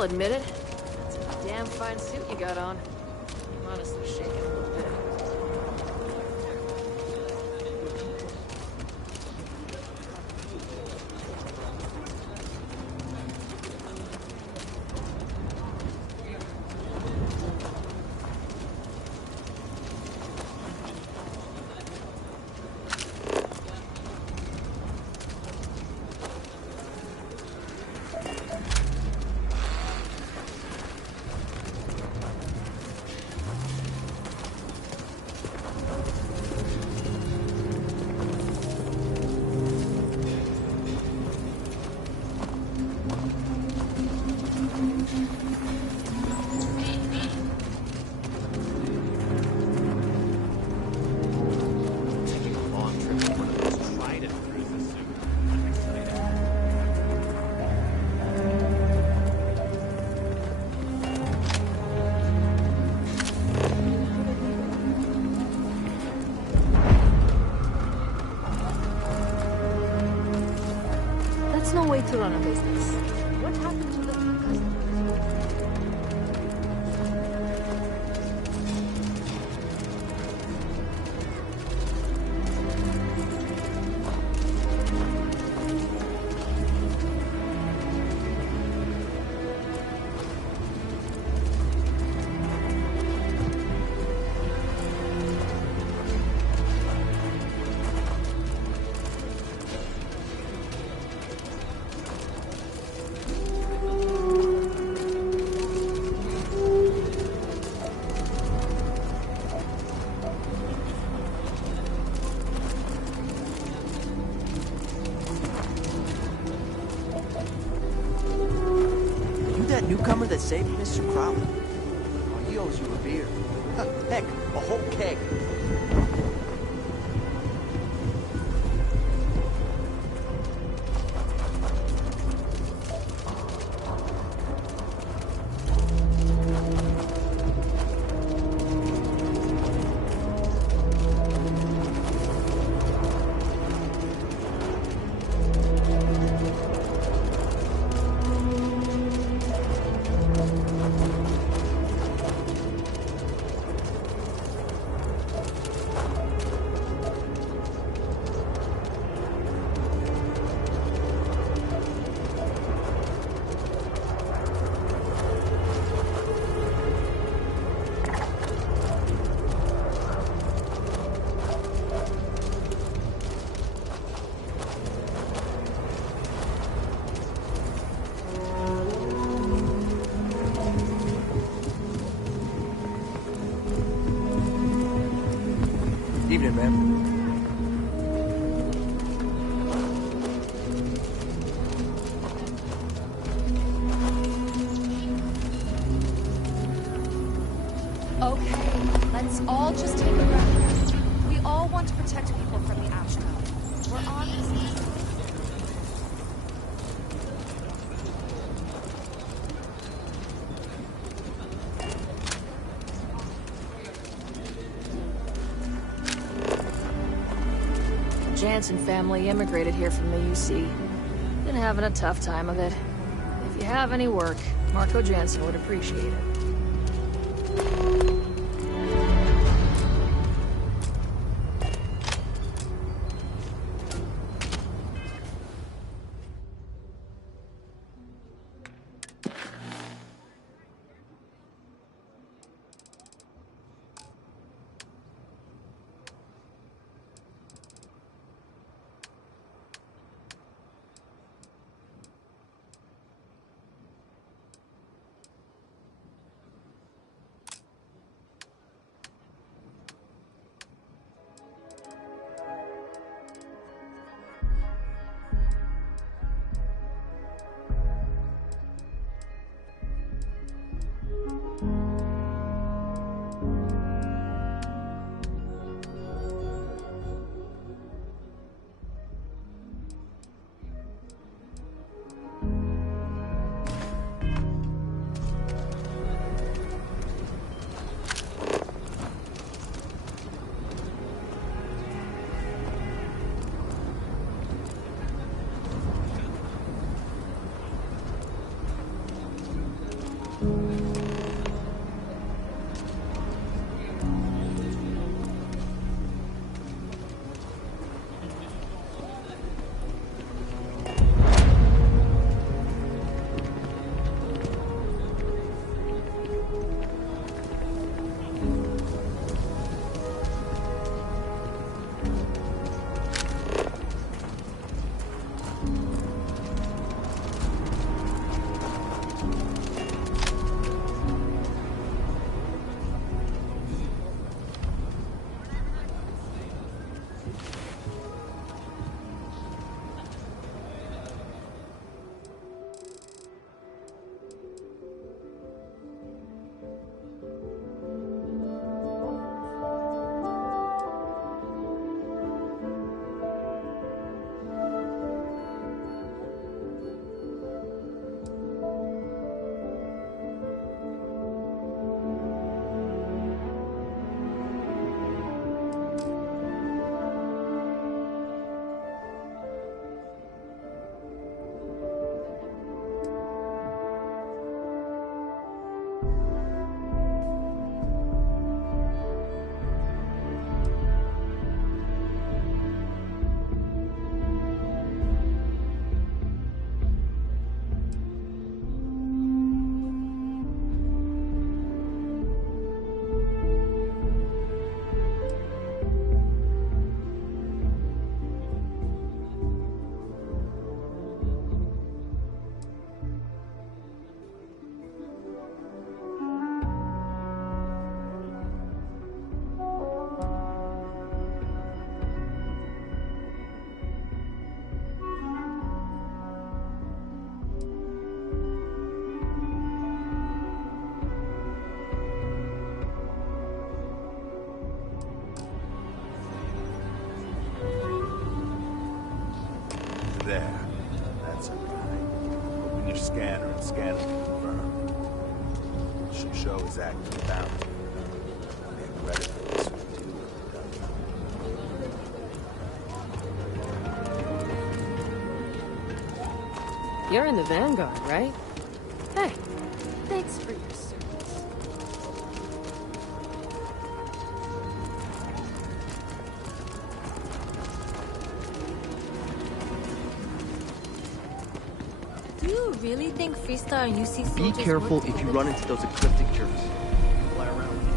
I'll admit it. That's a damn fine suit you got on. I'm honestly shaking a little bit. That's no way to run a business. What happened to the customers? That newcomer that saved Mr. Crowley? Oh, he owes you a beer. Heck, a whole keg. Evening, ma'am. Okay, let's all just take a breath. We all want to protect people from the Ashgrove. We're on this. Jansen family immigrated here from the UC. Been having a tough time of it. If you have any work, Marco Jansen would appreciate it. There. That's a guy. Open your scanner and scan it to confirm. It should show his active bounty. I'll get credit for this one, too. You're in the Vanguard, right? Hey, thanks for your service. Do you really think Freestar and UC Be soldiers careful work if you together? run into those ecliptic jerks. Fly around with you.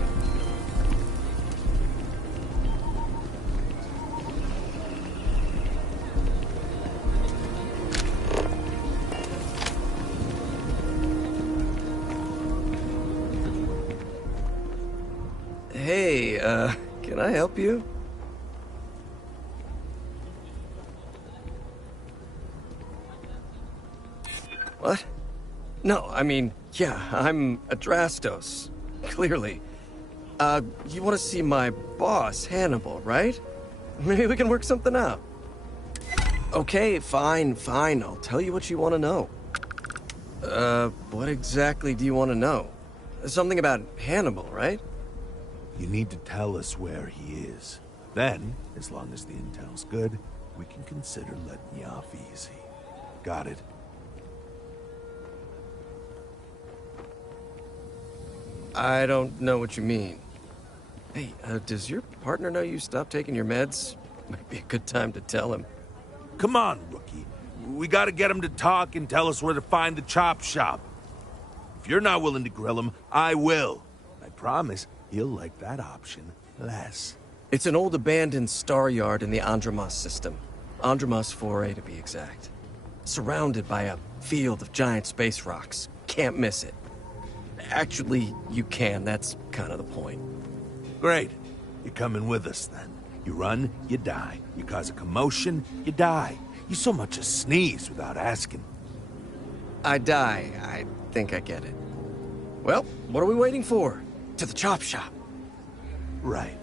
Hey, can I help you? What? No, I mean, yeah, I'm Adrastos. Clearly. You want to see my boss, Hannibal, right? Maybe we can work something out. Okay, fine. I'll tell you what you want to know. What exactly do you want to know? Something about Hannibal, right? You need to tell us where he is. Then, as long as the intel's good, we can consider letting you off easy. Got it? I don't know what you mean. Hey, does your partner know you stopped taking your meds? Might be a good time to tell him. Come on, rookie. We gotta get him to talk and tell us where to find the chop shop. If you're not willing to grill him, I will. I promise he'll like that option less. It's an old abandoned star yard in the Andromos system. Andromos 4A to be exact. Surrounded by a field of giant space rocks. Can't miss it. Actually, you can. That's kind of the point. Great. You're coming with us, then. You run, you die. You cause a commotion, you die. You so much as sneeze without asking. I die. I think I get it. Well, what are we waiting for? To the chop shop. Right.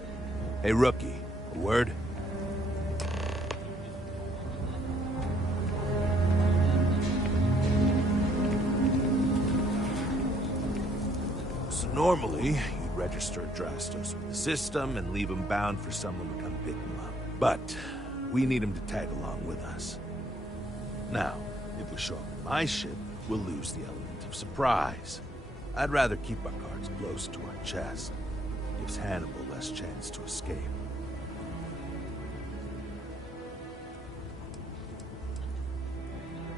Hey, rookie. A word? So normally, you'd register Adrastos with the system and leave him bound for someone to come pick him up. But we need him to tag along with us. Now, if we show up in my ship, we'll lose the element of surprise. I'd rather keep our cards close to our chest. Gives Hannibal less chance to escape.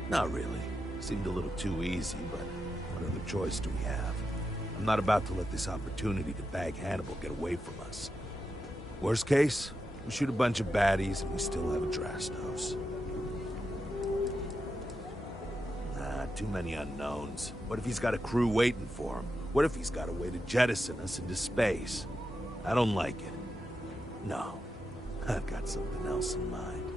Not really. Seemed a little too easy, but what other choice do we have? I'm not about to let this opportunity to bag Hannibal get away from us. Worst case, we shoot a bunch of baddies and we still have a Drastos. Nah, too many unknowns. What if he's got a crew waiting for him? What if he's got a way to jettison us into space? I don't like it. No, I've got something else in mind.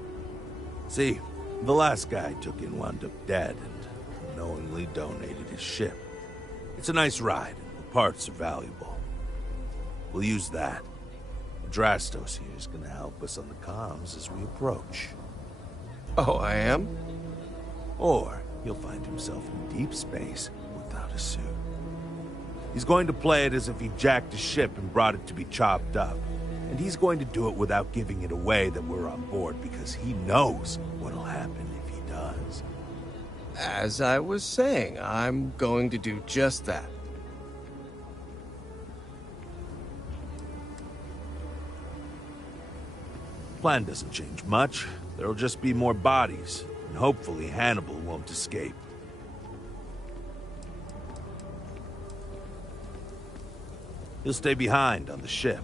See, the last guy I took in wound up dead and knowingly donated his ship. It's a nice ride, and the parts are valuable. We'll use that. Drastos here is gonna help us on the comms as we approach. Oh, I am? Or he'll find himself in deep space without a suit. He's going to play it as if he jacked a ship and brought it to be chopped up. And he's going to do it without giving it away that we're on board because he knows what'll happen if he does. As I was saying, I'm going to do just that. Plan doesn't change much. There'll just be more bodies, and hopefully Hannibal won't escape. He'll stay behind on the ship.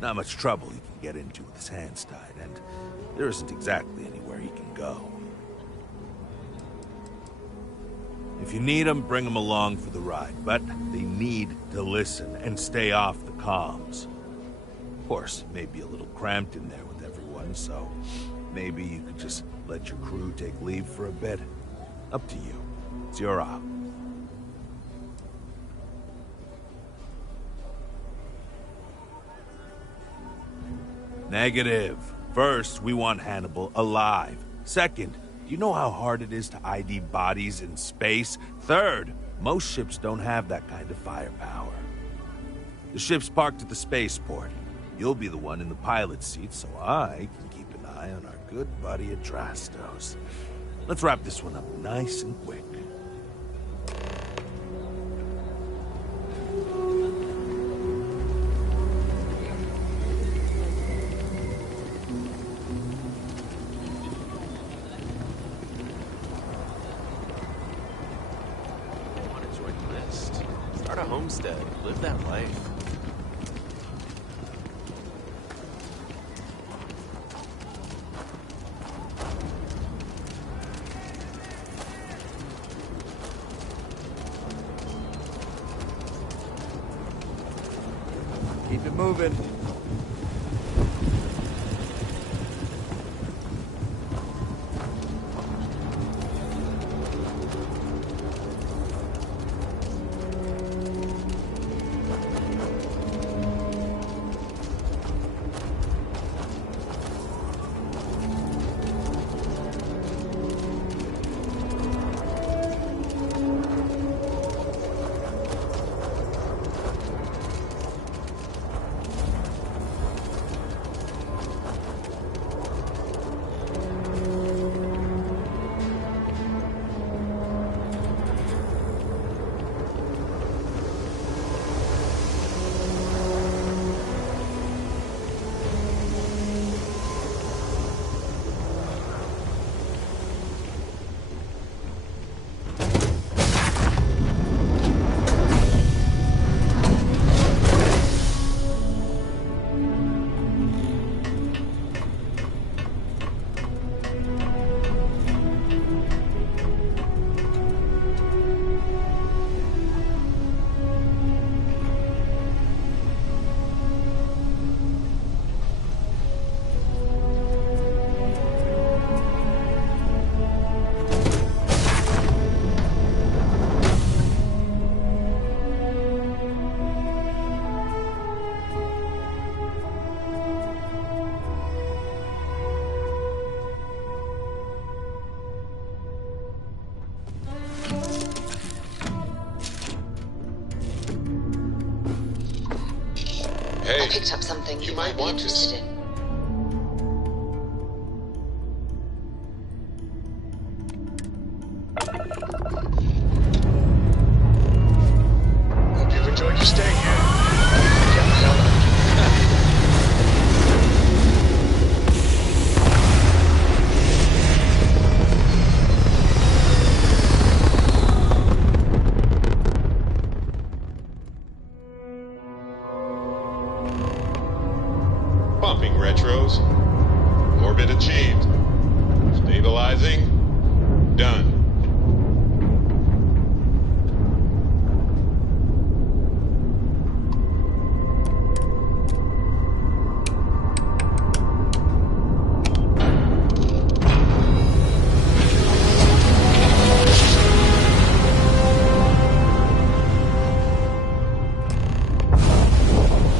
Not much trouble he can get into with his hands tied, and there isn't exactly anywhere he can go. If you need them, bring them along for the ride, but they need to listen and stay off the comms. Of course, it may be a little cramped in there with everyone, so maybe you could just let your crew take leave for a bit. Up to you. It's your op. Negative. First, we want Hannibal alive. Second, do you know how hard it is to ID bodies in space? Third, most ships don't have that kind of firepower. The ship's parked at the spaceport. You'll be the one in the pilot's seat, so I can keep an eye on our good buddy at Drastos. Let's wrap this one up nice and quick. Start a homestead. Live that life. Keep it moving. I picked up something you might be interested in. Stopping retros. Orbit achieved. Stabilizing. Done.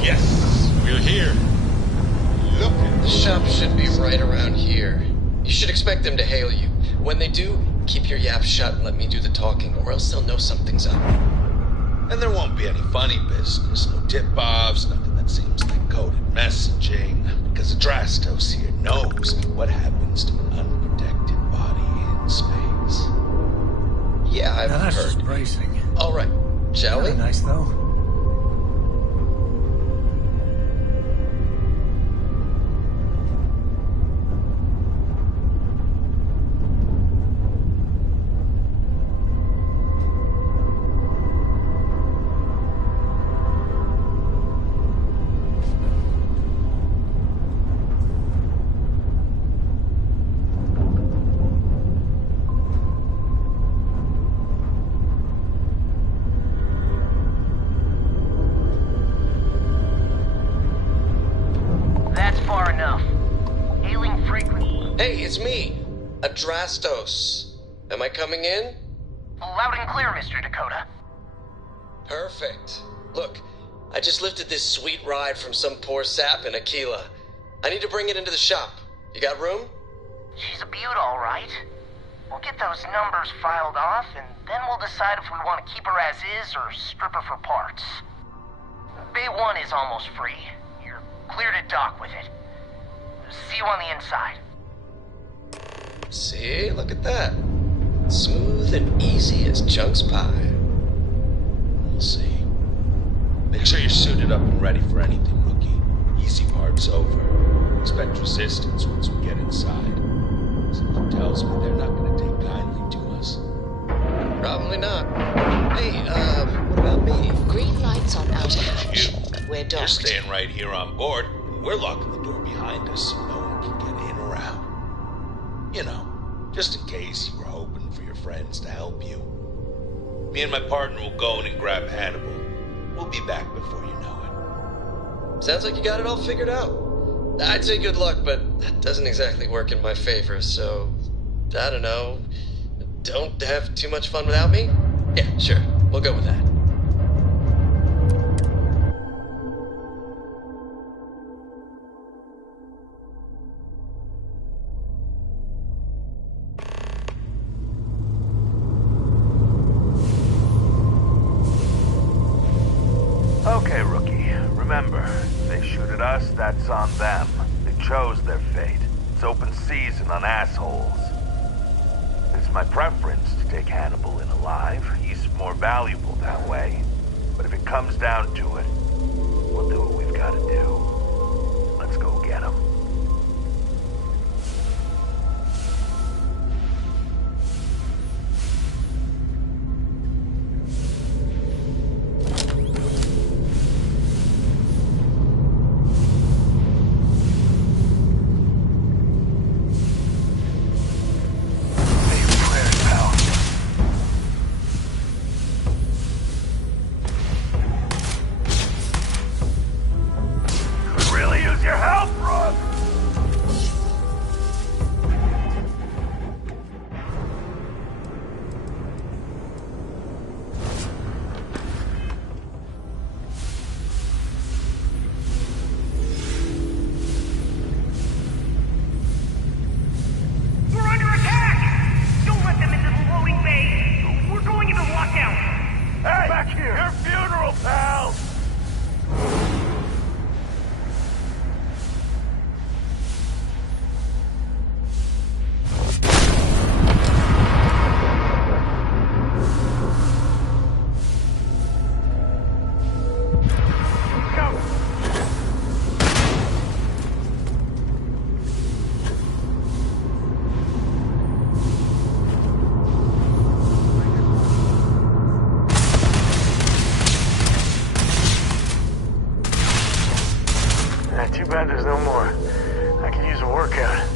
Yes, we're here. Look at The shop should be right around here. You should expect them to hail you. When they do, keep your yap shut and let me do the talking, or else they'll know something's up. And there won't be any funny business, no tip-offs, nothing that seems like coded messaging, because Adrastos here knows what happens to an unprotected body in space. Yeah, I've Now that's heard. just bracing. All right, shall we? Nice, though. That's far enough. Hailing frequency. Hey, it's me, Adrastos. Am I coming in? Loud and clear, Mr. Dakota. Perfect. Look, I just lifted this sweet ride from some poor sap in Aquila. I need to bring it into the shop. You got room? She's a beaut, all right. We'll get those numbers filed off, and then we'll decide if we want to keep her as is or strip her for parts. Bay 1 is almost free. You're clear to dock with it. See you on the inside. See, look at that. Smooth and easy as Chunk's pie. We'll see. Make sure you're suited up and ready for anything, rookie. Easy part's over. Expect resistance once we get inside. Something tells me they're not going to take kindly to us. Probably not. Hey, what about me? Green lights on outer hatch. We're You're docked. staying right here on board. We're locking the door behind us so no one can get in or out. You know, just in case you were hoping for your friends to help you. Me and my partner will go in and grab Hannibal. We'll be back before you know it. Sounds like you got it all figured out. I'd say good luck, but that doesn't exactly work in my favor, so... I don't know. Don't have too much fun without me? Yeah, sure. We'll go with that. Okay, rookie. Remember, they shoot at us, that's on them. They chose their fate. It's open season on assholes. It's my preference to take Hannibal in alive. He's more valuable that way. But if it comes down to it, we'll do what we've got to do. Let's go get him. Really use your help, Rook! bad there's no more. I can use a workout.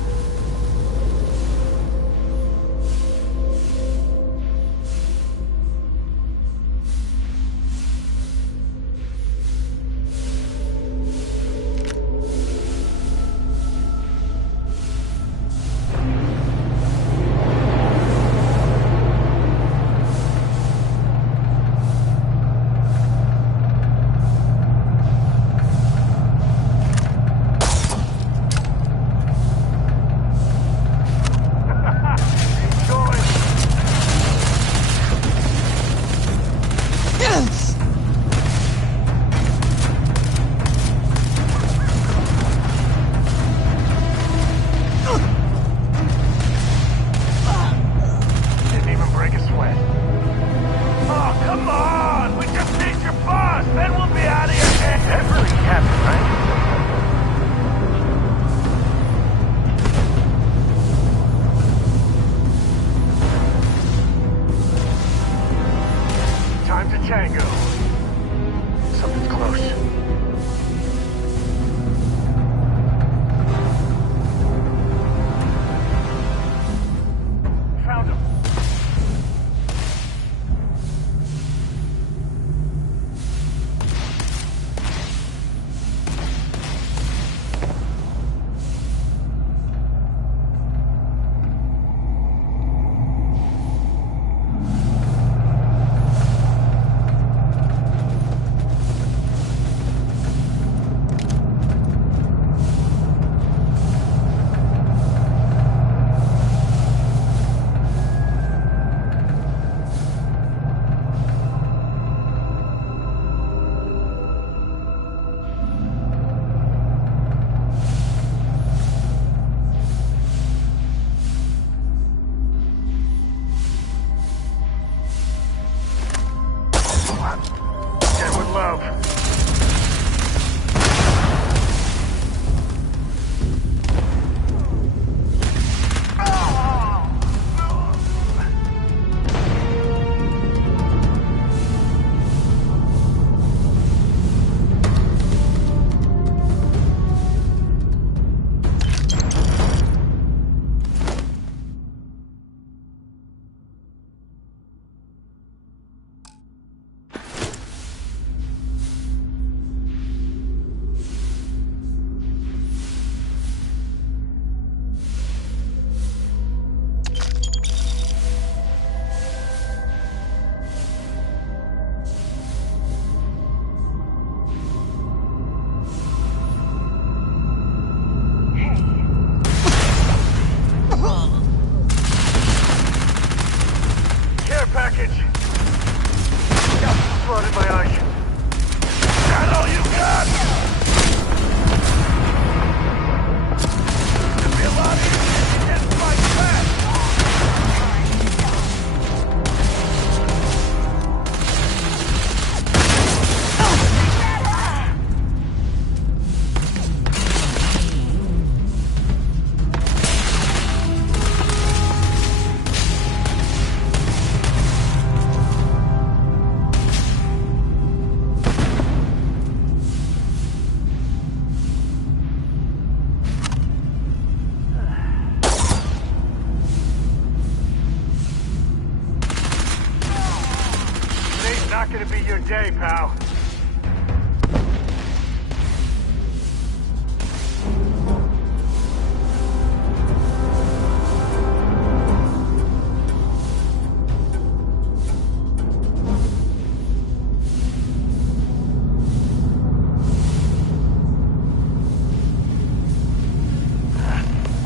Gonna be your day, pal.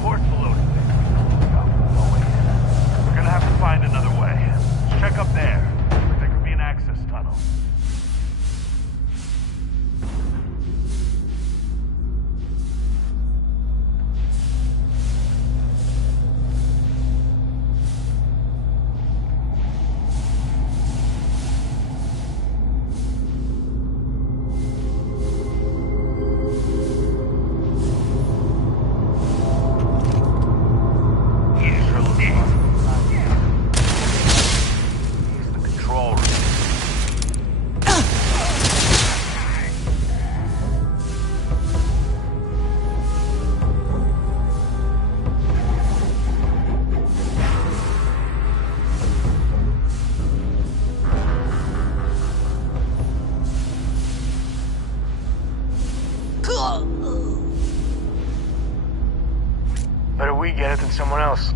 Horse balloon. No way in. We're gonna have to find another way. Check up there. There could be an access tunnel. Better we get it than someone else.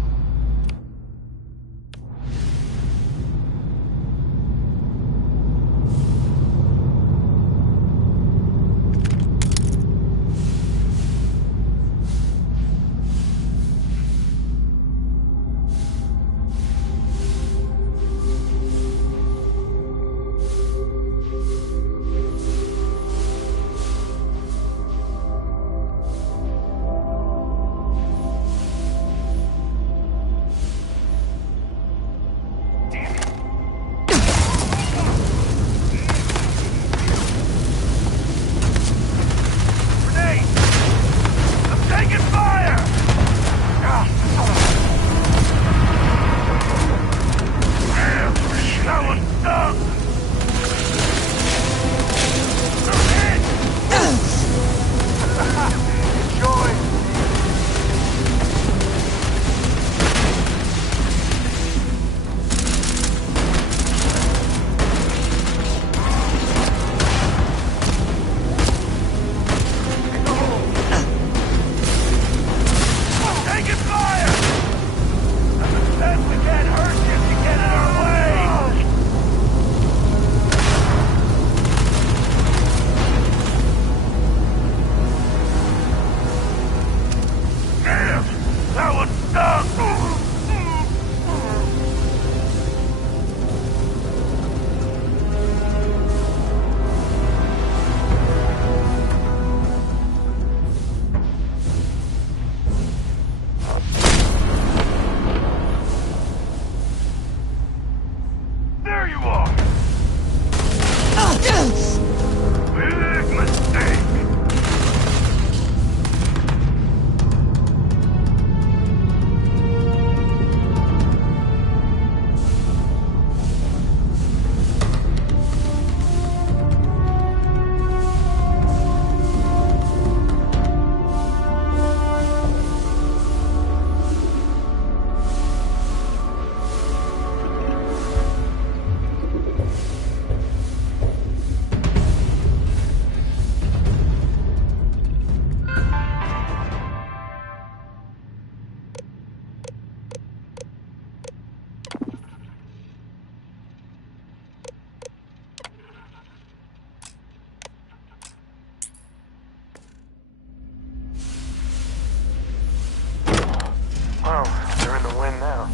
Well, they're in the wind now.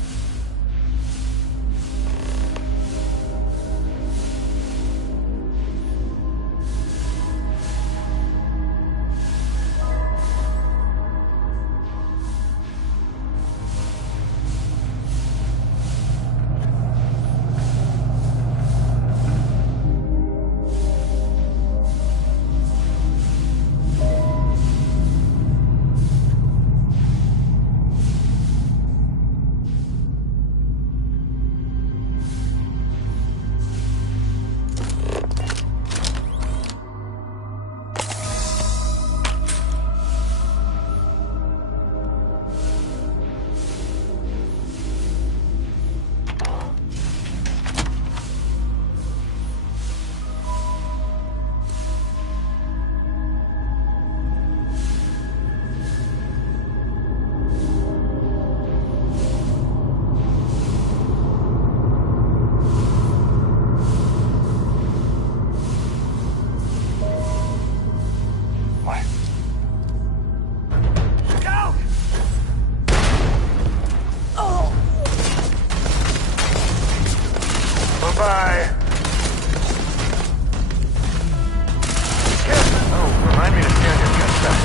Bye. Oh, remind me to stay on your good side.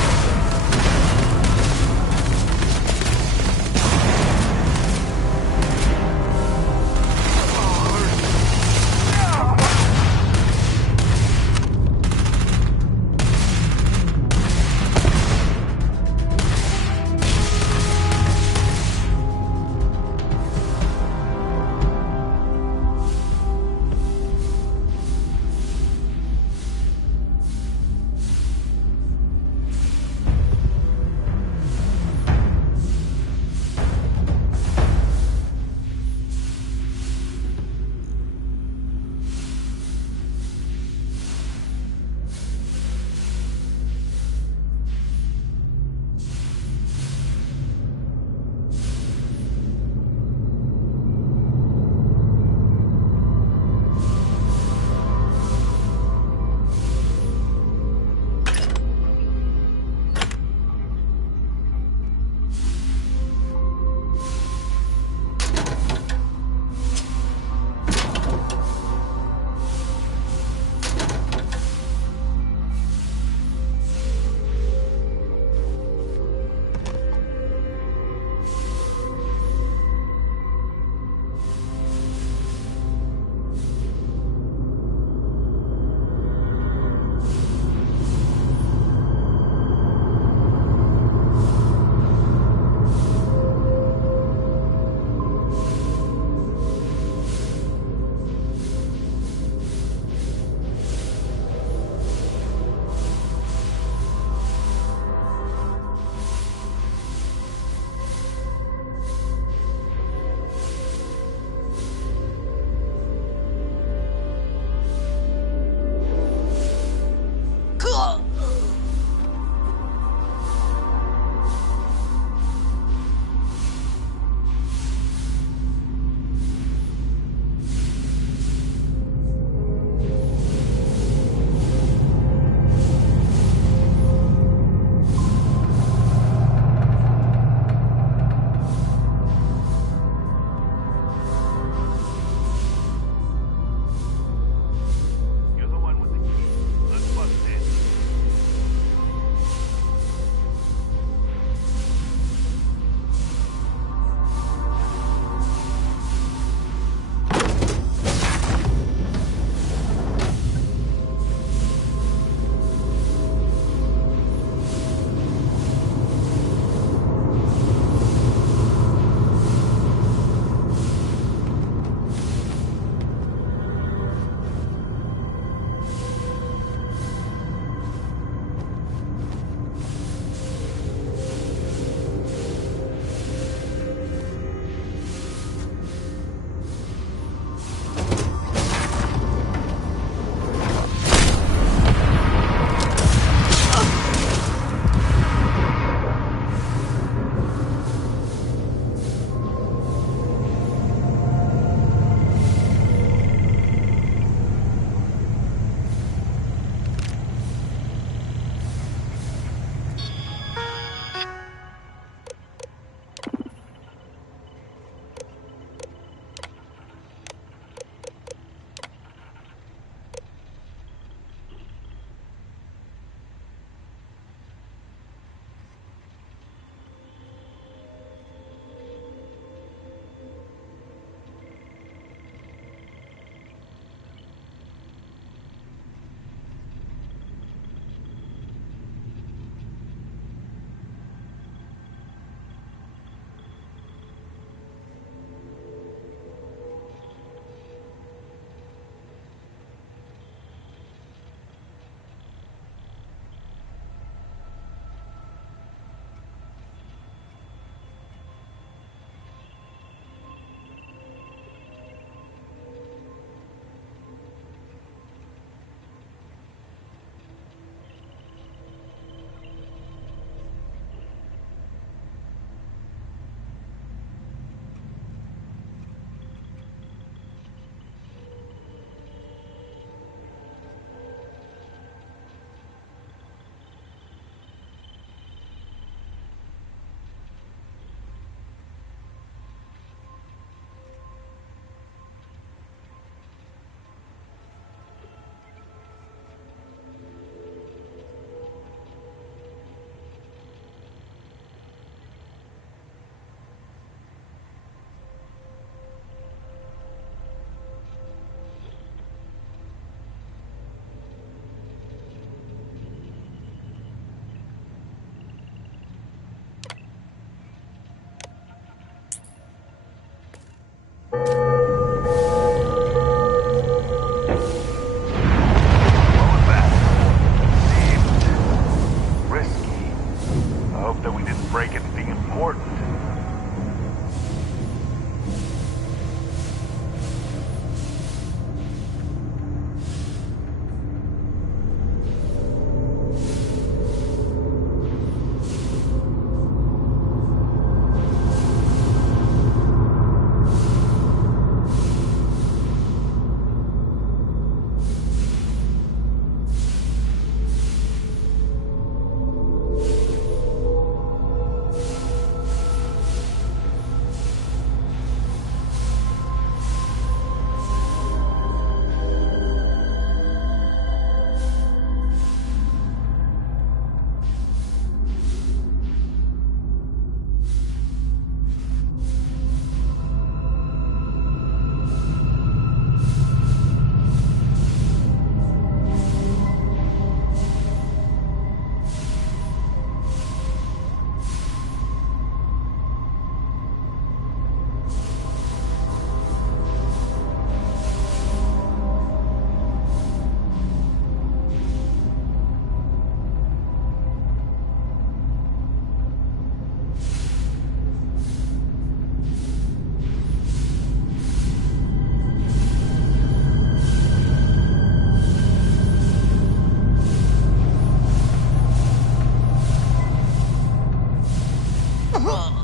Give up!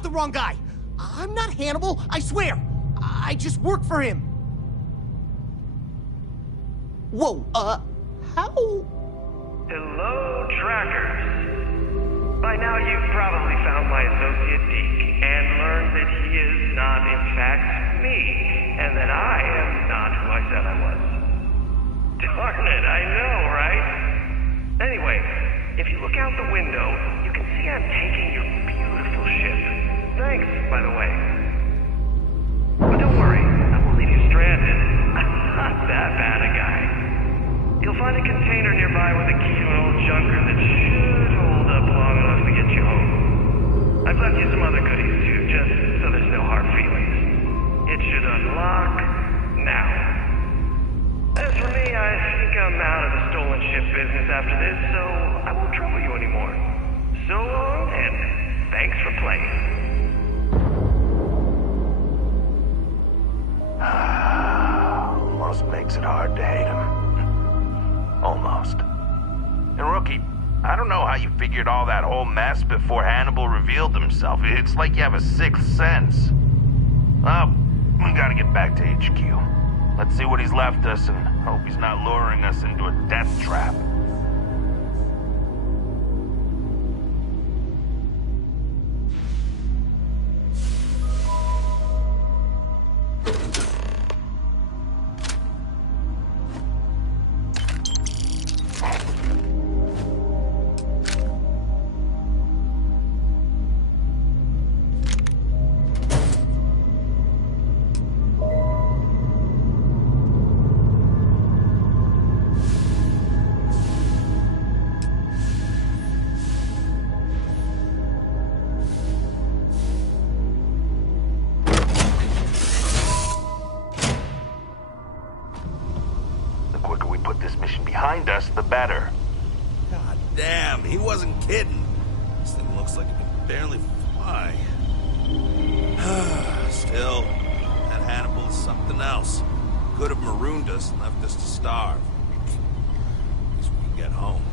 The wrong guy. I'm not Hannibal, I swear. I just work for him. Whoa, how? Hello, trackers. By now you've probably found my associate Deke and learned that he is not in fact me, and that I am not who I said I was. Darn it, I know, right? Anyway, if you look out the window, you can see I'm taking your beautiful ship. Thanks, by the way. But don't worry, I won't leave you stranded. I'm not that bad a guy. You'll find a container nearby with a key to an old junker that should hold up long enough to get you home. I've left you some other goodies too, just so there's no hard feelings. It should unlock now. As for me, I think I'm out of the stolen ship business after this, so I won't trouble you anymore. So long, and thanks for playing. Almost makes it hard to hate him. Almost. And Rookie, I don't know how you figured all that whole mess before Hannibal revealed himself. It's like you have a sixth sense. Well, we gotta get back to HQ. Let's see what he's left us and hope he's not luring us into a death trap. Behind us, the better. God damn, he wasn't kidding. This thing looks like it can barely fly. Still, that Hannibal is something else. Could have marooned us and left us to starve. At least we can get home.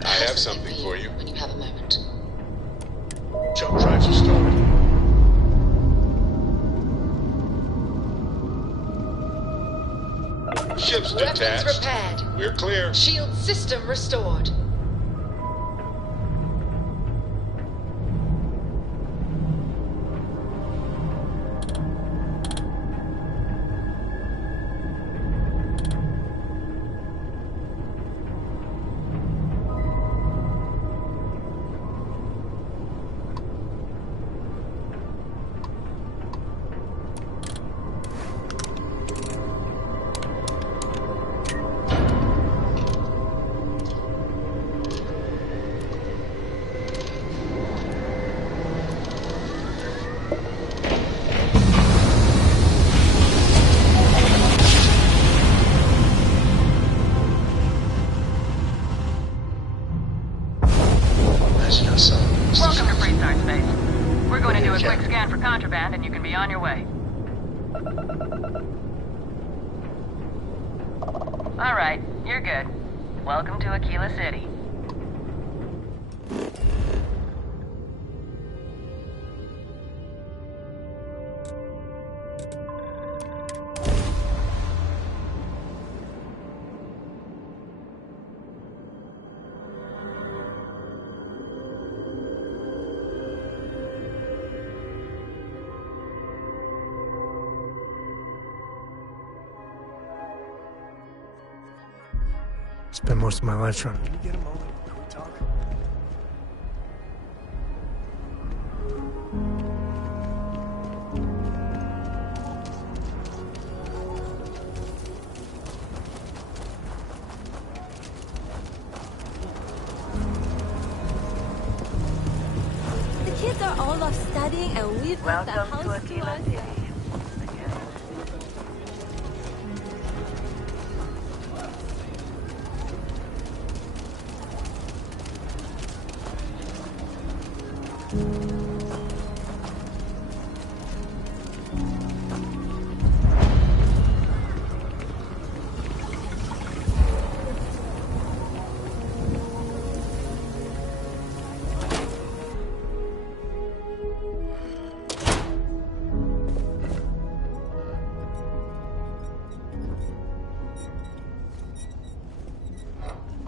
I have something for you. When you have a moment. Jump drives are stolen. Ship's Weapons detached. repaired. We're clear. Shield system restored. Welcome to Freestar Space. We're going to do a quick scan for contraband and you can be on your way. Alright, you're good. Welcome to Aquila City. Spent most of my life trying to... Can you get a moment? Can we talk? The kids are all off studying and we've got the house to ourselves.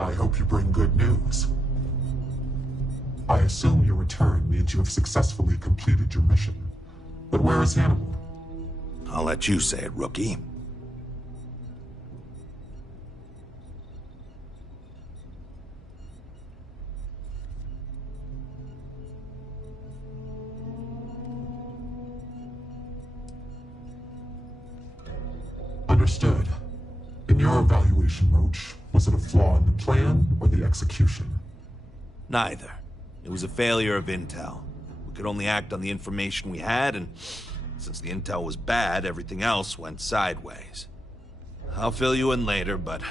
I hope you bring good news. I assume your return means you have successfully completed your mission. But where is Hannibal? I'll let you say it, rookie. Understood. In your evaluation, Roach, was it a flaw in the plan or the execution? Neither. It was a failure of intel. We could only act on the information we had, and since the intel was bad, everything else went sideways. I'll fill you in later, but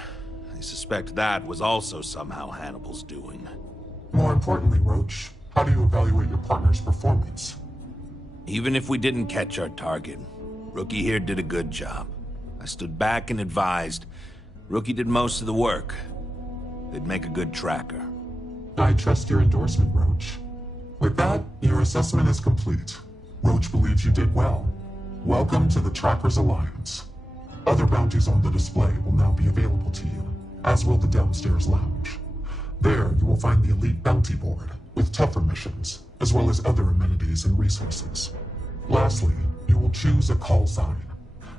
I suspect that was also somehow Hannibal's doing. More importantly, Roach, how do you evaluate your partner's performance? Even if we didn't catch our target, Rookie here did a good job. I stood back and advised. Rookie did most of the work. They'd make a good tracker. I trust your endorsement, Roach. With that, your assessment is complete. Roach believes you did well. Welcome to the Trackers Alliance. Other bounties on the display will now be available to you, as will the downstairs lounge. There, you will find the Elite Bounty Board, with tougher missions, as well as other amenities and resources. Lastly, you will choose a call sign.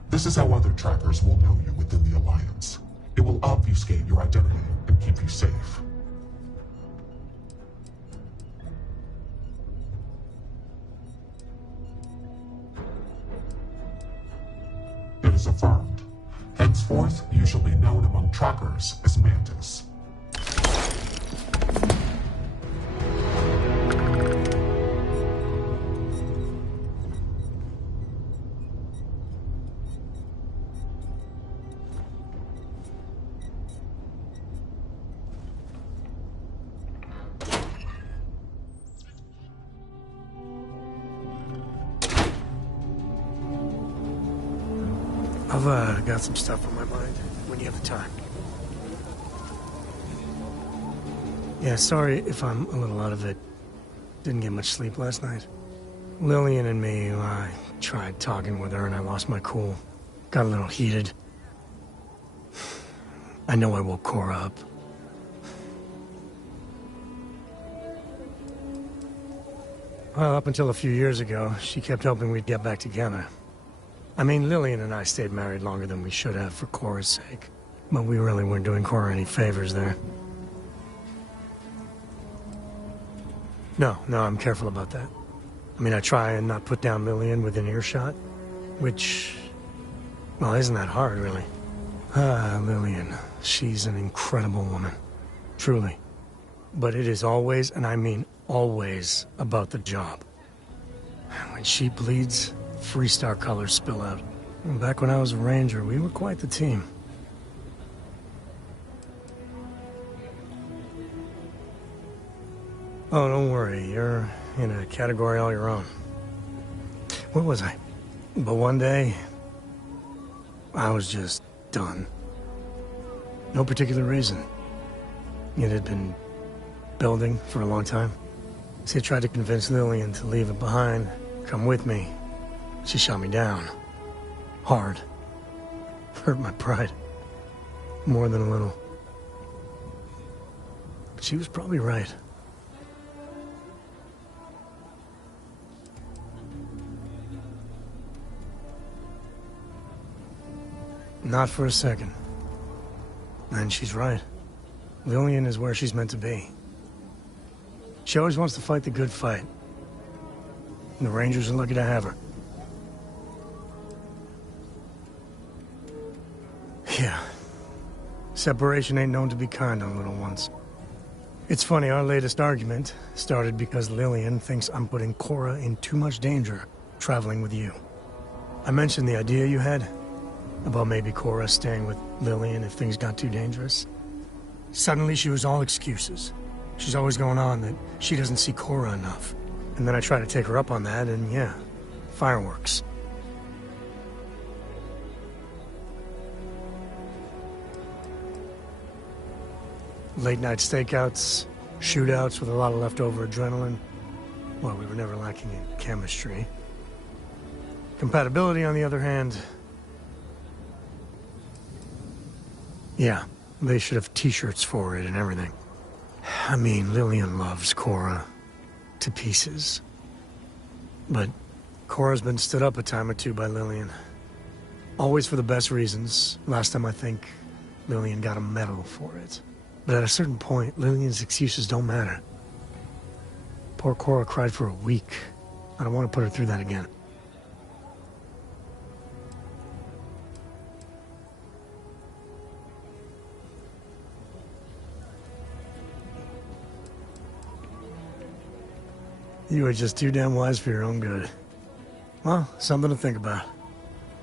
This is how other trackers will know you within the Alliance. It will obfuscate your identity and keep you safe. It is affirmed. Henceforth, you shall be known among trackers as Mantis. I've got some stuff on my mind when you have the time. Yeah, sorry if I'm a little out of it. Didn't get much sleep last night. Lillian and me, I tried talking with her and I lost my cool. Got a little heated. I know I woke Cora up. Well, up until a few years ago, she kept hoping we'd get back together. I mean, Lillian and I stayed married longer than we should have for Cora's sake. But we really weren't doing Cora any favors there. No, I'm careful about that. I mean, I try and not put down Lillian within earshot, which, well, isn't that hard, really. Lillian, she's an incredible woman. Truly. But it is always, and I mean always, about the job. When she bleeds, Freestar colors spill out. And back when I was a ranger, we were quite the team. Oh, don't worry. You're in a category all your own. Where was I? But one day, I was just done. No particular reason. It had been building for a long time. See, I tried to convince Lillian to leave it behind, come with me. She shot me down. Hard. Hurt my pride. More than a little. But she was probably right. Not for a second. And she's right. Lillian is where she's meant to be. She always wants to fight the good fight. And the Rangers are lucky to have her. Yeah. Separation ain't known to be kind on little ones. It's funny, our latest argument started because Lillian thinks I'm putting Cora in too much danger traveling with you. I mentioned the idea you had about maybe Cora staying with Lillian if things got too dangerous. Suddenly she was all excuses. She's always going on that she doesn't see Cora enough. And then I try to take her up on that, and yeah, fireworks. Late-night stakeouts, shootouts with a lot of leftover adrenaline. Well, we were never lacking in chemistry. Compatibility, on the other hand... Yeah, They should have t-shirts for it and everything. I mean, Lillian loves Cora to pieces. But Cora's been stood up a time or two by Lillian. Always for the best reasons. Last time I think Lillian got a medal for it. But at a certain point, Lillian's excuses don't matter. Poor Cora cried for a week. I don't want to put her through that again. You are just too damn wise for your own good. Well, something to think about.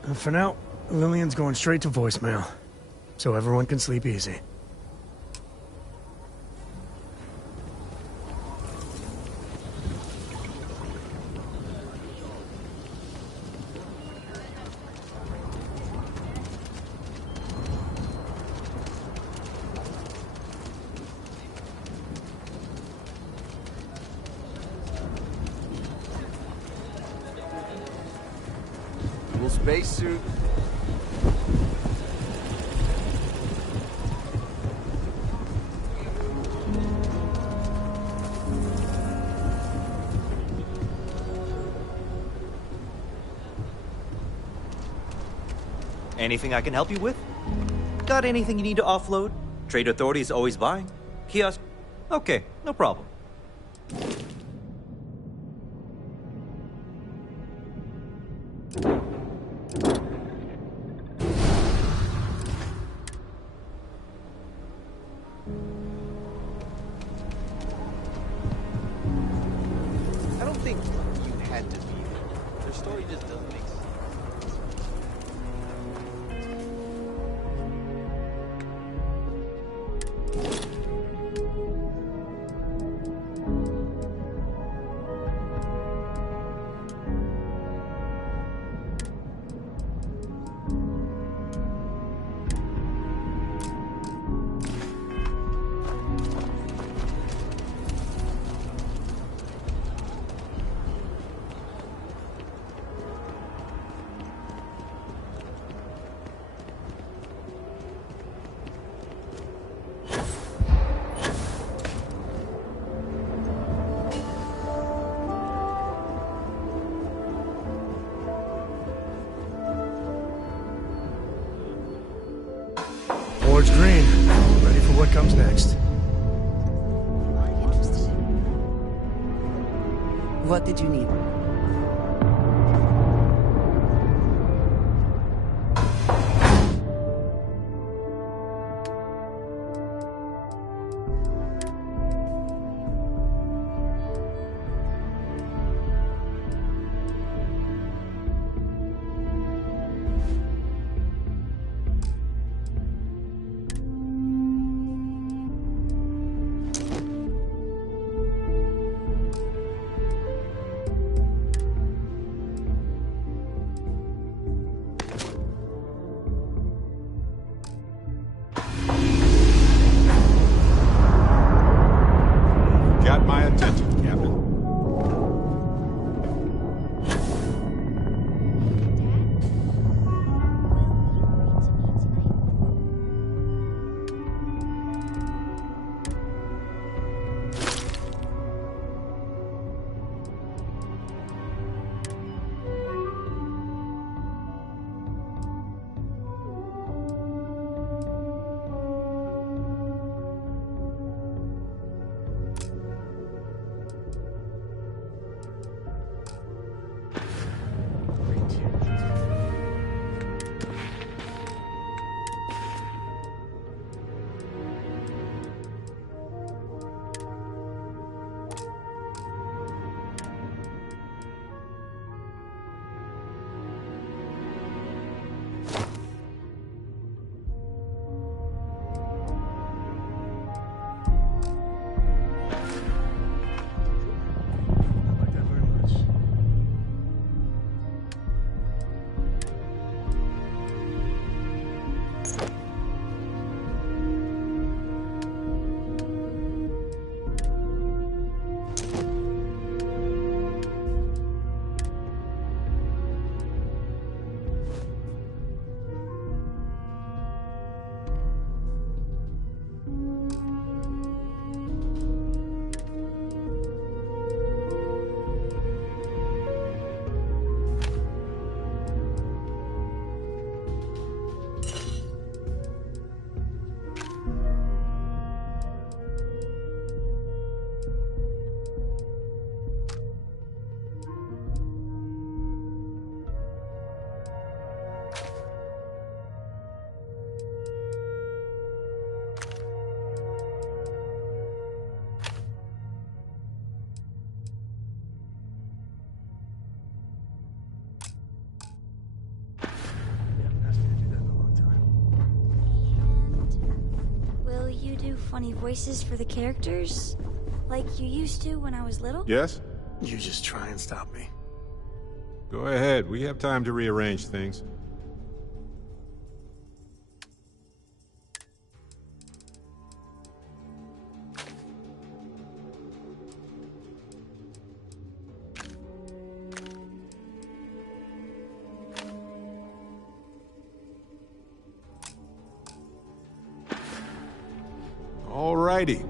And for now, Lillian's going straight to voicemail, so everyone can sleep easy. Spacesuit. Anything I can help you with? Got anything you need to offload? Trade Authority is always buying. Kiosk? Okay, no problem. I don't think you had to be. Their story just doesn't make sense. Board's green. Ready for what comes next. What did you need? you do funny voices for the characters? Like you used to when I was little? Yes? You just try and stop me. Go ahead. We have time to rearrange things. Alrighty.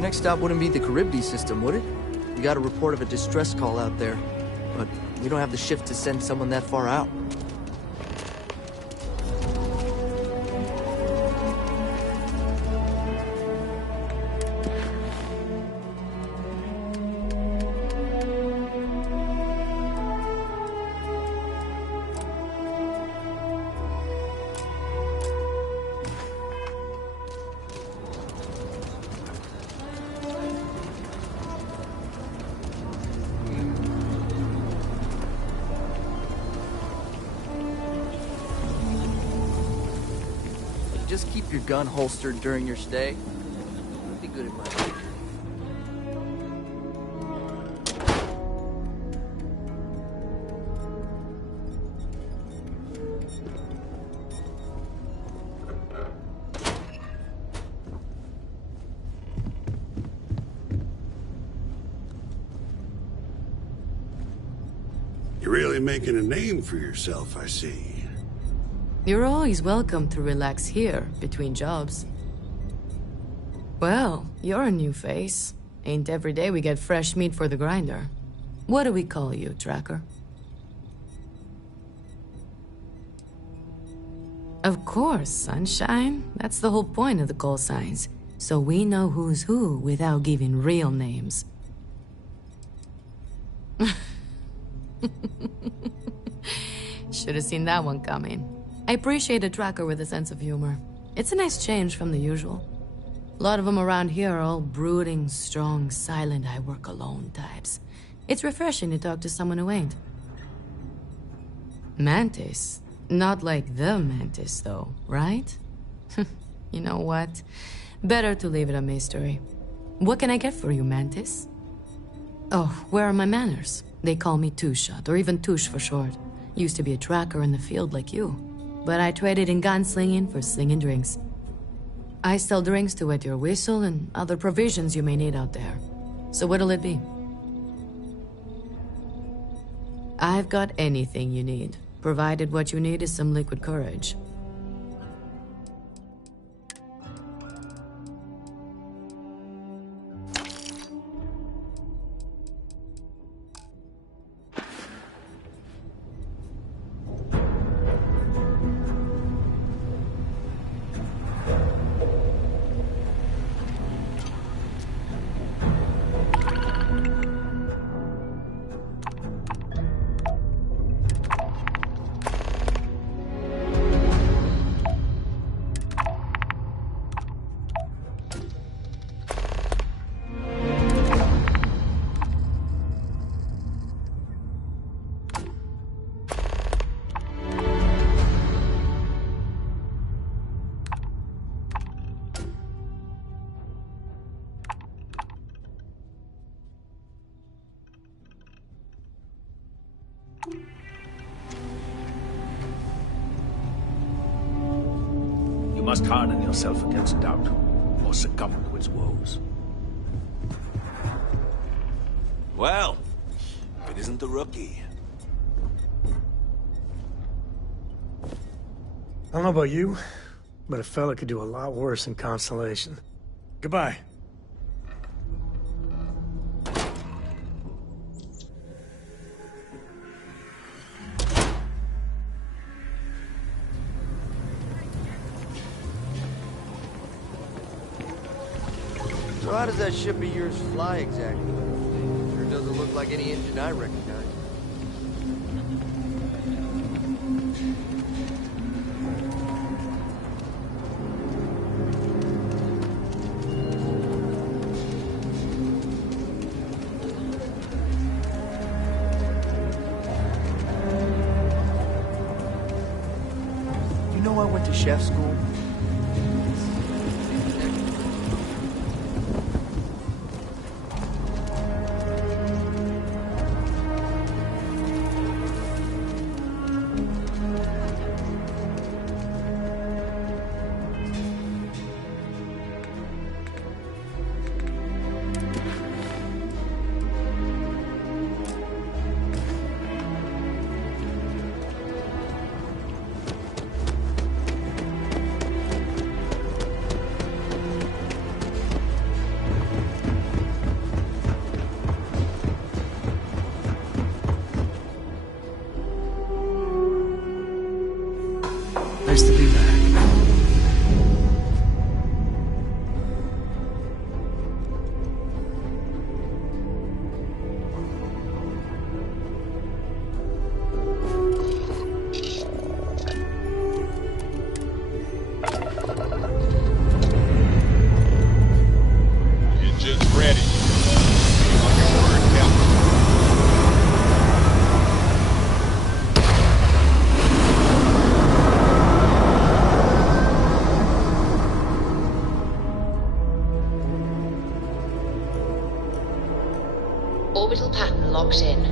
Next stop wouldn't be the Charybdis system, would it? We got a report of a distress call out there, but we don't have the shift to send someone that far out. Just keep your gun holstered during your stay. It'd be good advice. You're really making a name for yourself, I see. You're always welcome to relax here, between jobs. Well, you're a new face. Ain't every day we get fresh meat for the grinder. What do we call you, Tracker? Of course, Sunshine. That's the whole point of the call signs. So we know who's who without giving real names. Should have seen that one coming. I appreciate a tracker with a sense of humor. It's a nice change from the usual. A lot of them around here are all brooding, strong, silent, I work alone types. It's refreshing to talk to someone who ain't. Mantis? Not like the Mantis, though, right? You know what? Better to leave it a mystery. What can I get for you, Mantis? Oh, where are my manners? They call me Two-Shot, or even Touche for short. Used to be a tracker in the field like you. But I traded in gunslinging for slinging drinks. I sell drinks to wet your whistle and other provisions you may need out there. So what'll it be? I've got anything you need, provided what you need is some liquid courage. You must harden yourself against doubt, or succumb to its woes. Well, if it isn't the rookie. I don't know about you, but a fella could do a lot worse in Constellation. Goodbye. So how does that ship of yours fly exactly? Sure doesn't look like any engine I recognize. You know I went to chef school? Nice to be back. Engine's ready. On your word, Captain. Orbital pattern locked in.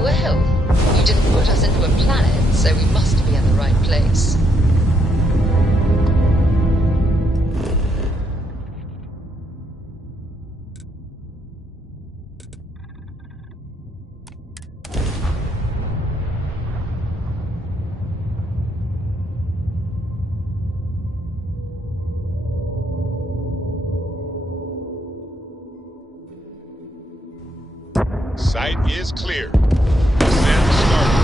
Well, you didn't put us into a planet, so we must be in the right place. Site is clear. Descent started.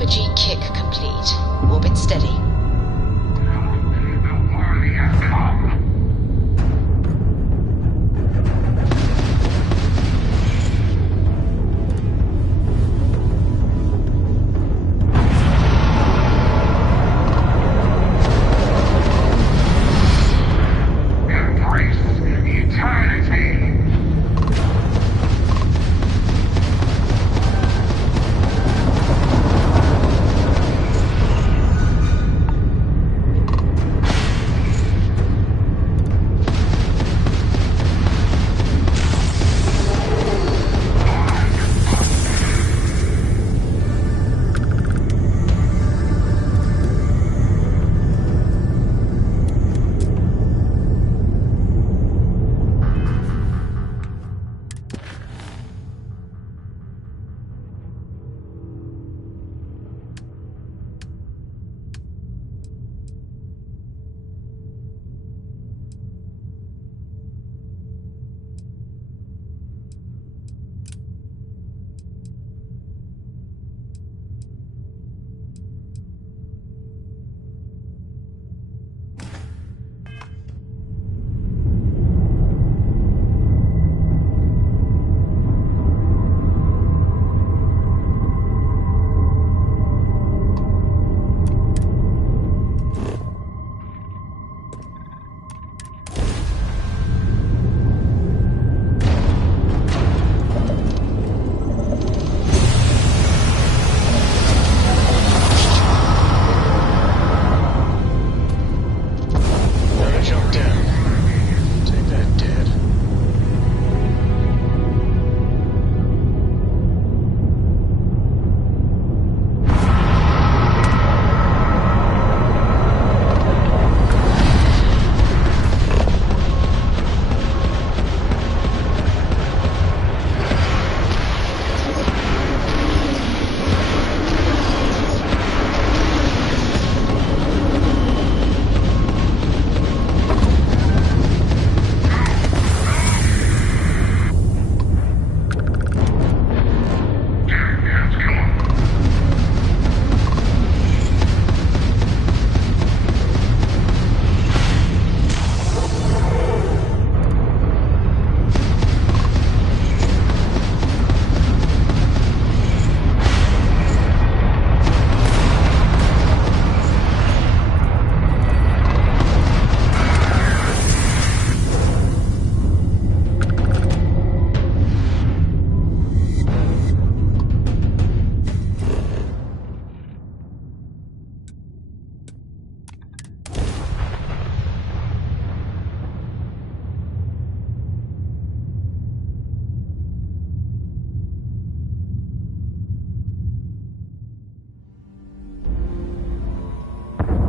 Super G kick complete. Orbit steady.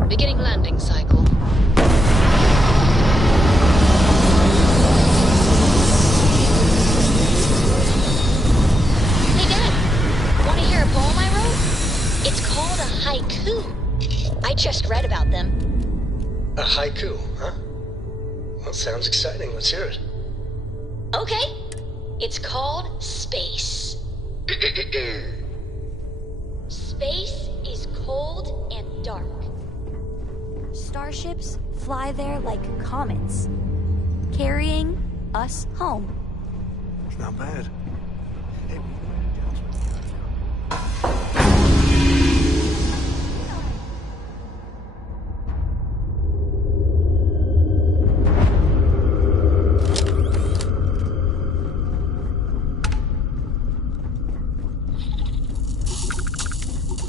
Beginning landing cycle. Hey Dad, want to hear a poem I wrote? It's called a haiku. I just read about them. A haiku, huh? Well, sounds exciting. Let's hear it. Okay. It's called Space. Space is cold and dark. Starships fly there like comets, carrying us home. It's not bad. Hey,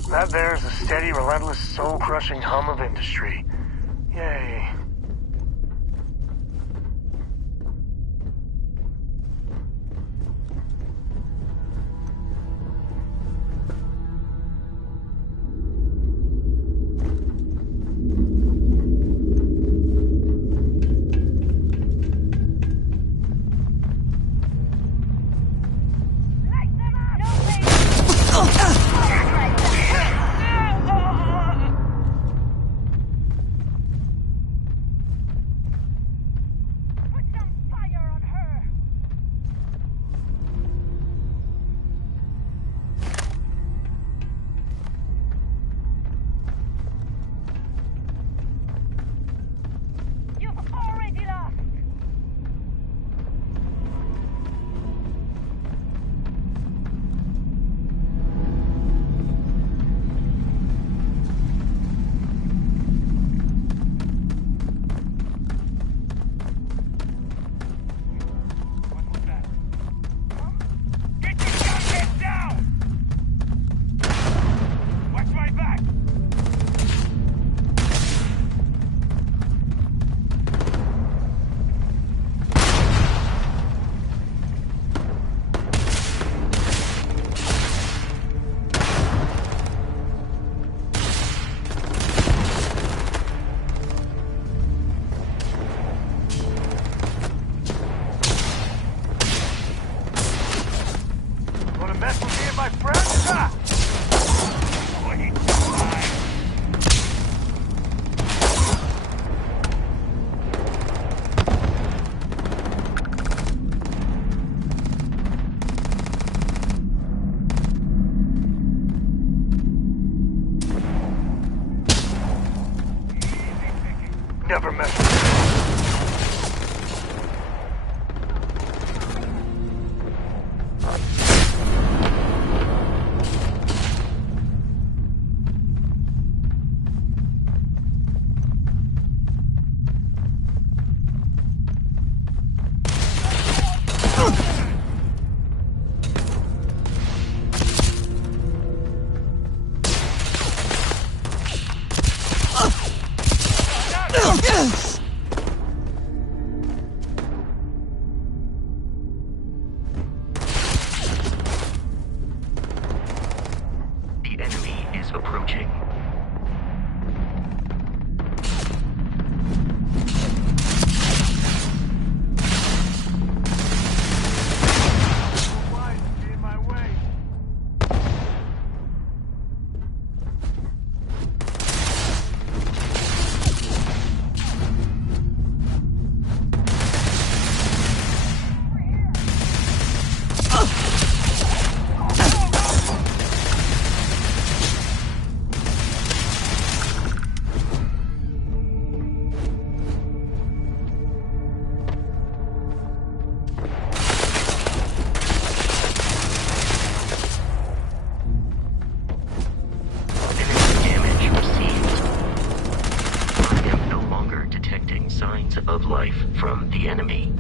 That there's a steady, relentless, soul-crushing hum of industry. Yay. Mess with me and my friends? Ha! Never mess with me. The enemy is approaching. Signs of life from the enemy.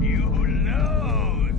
You lose!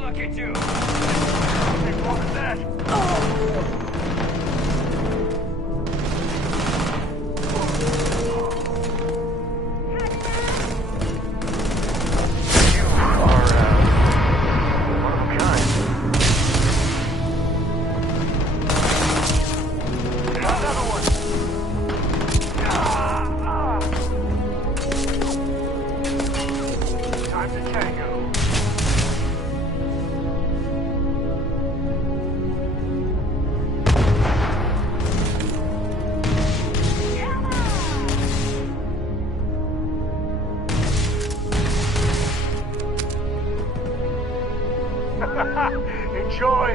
Look at you! What was that? You are, one of a kind. Another one! Time to tango. Enjoy!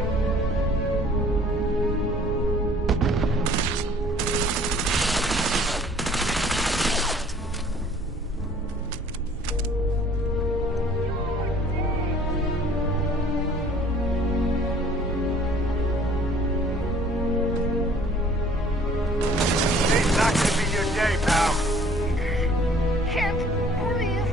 It's not gonna be your day, pal. Can't breathe.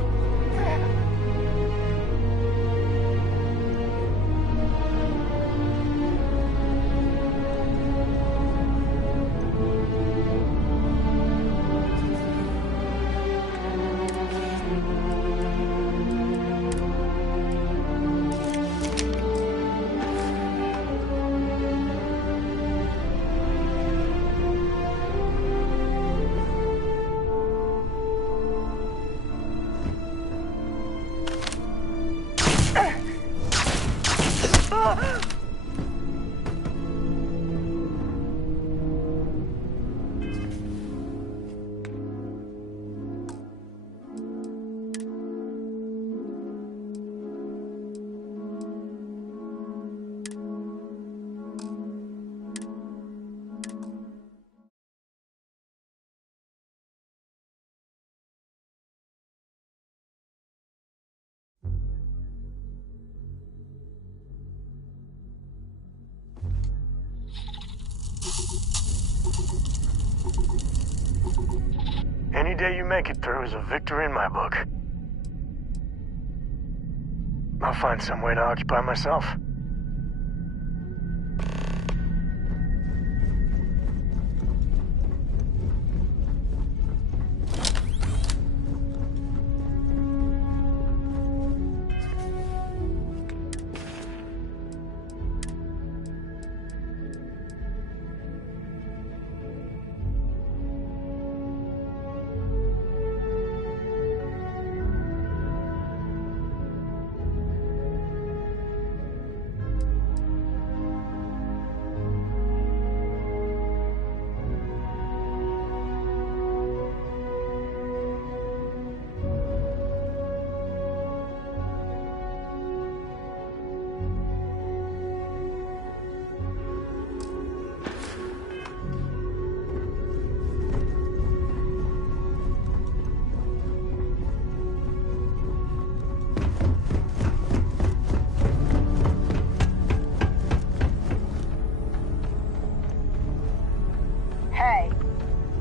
Any day you make it through is a victory in my book. I'll find some way to occupy myself.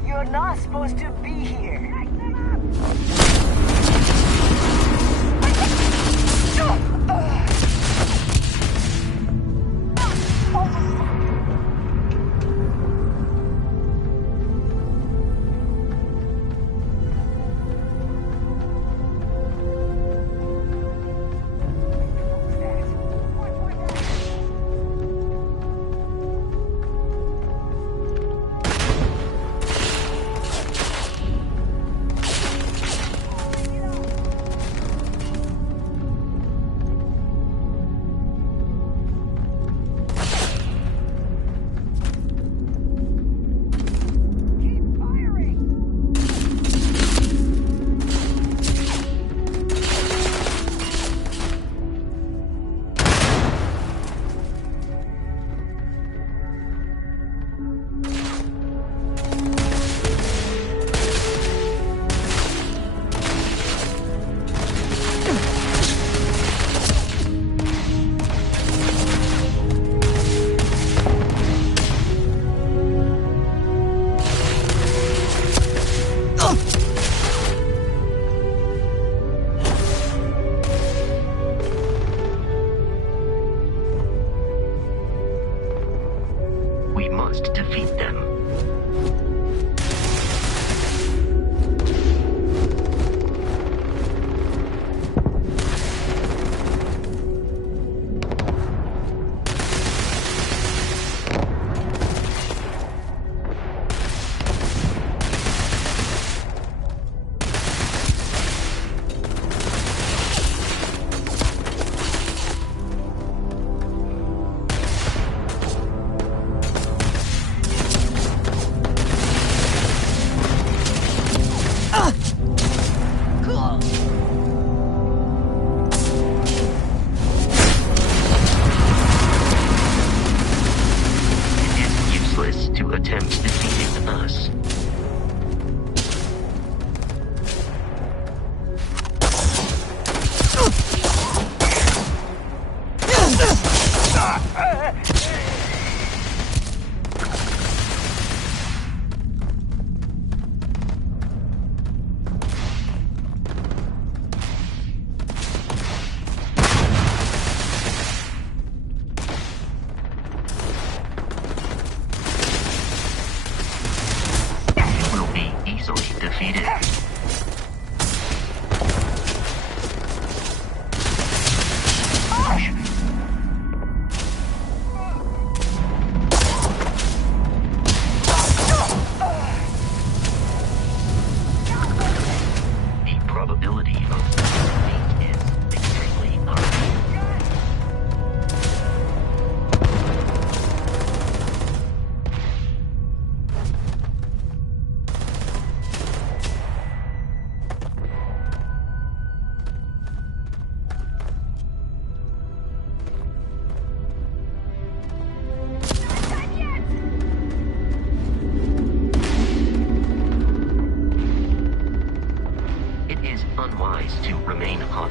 You're not supposed to be here. Defeat them.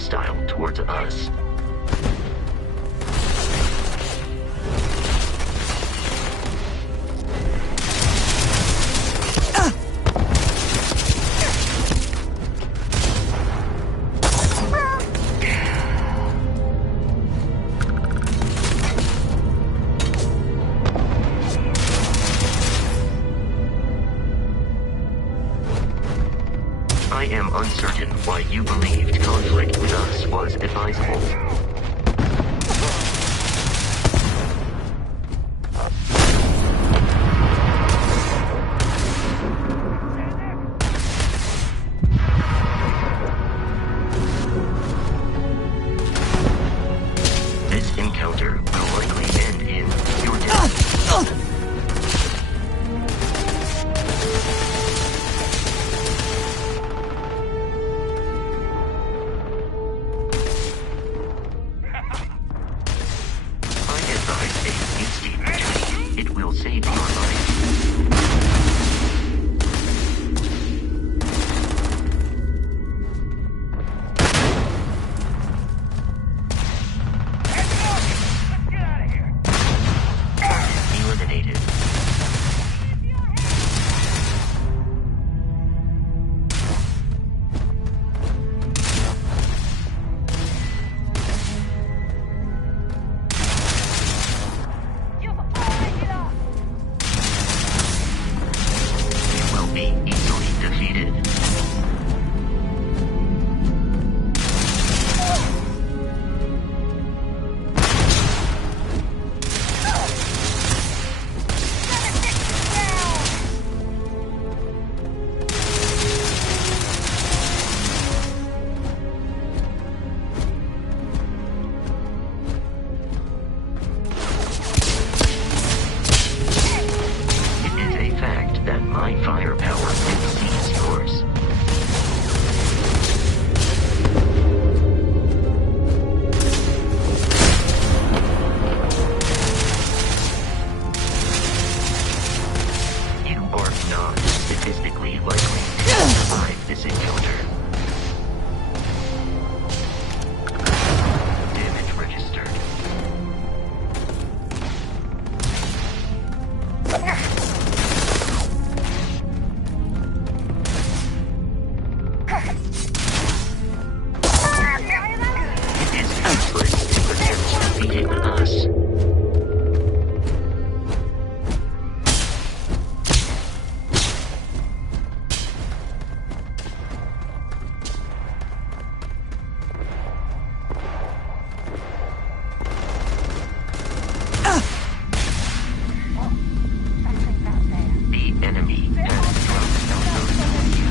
hostile towards us. I am uncertain why you believed conflict with us was advisable. This encounter will likely end in your death. It will save your life. Eliminated. Easily defeated. My firepower exceeds yours. You are not statistically likely to survive this encounter. Damage registered. Defeating us. The enemy has dropped outposts on you.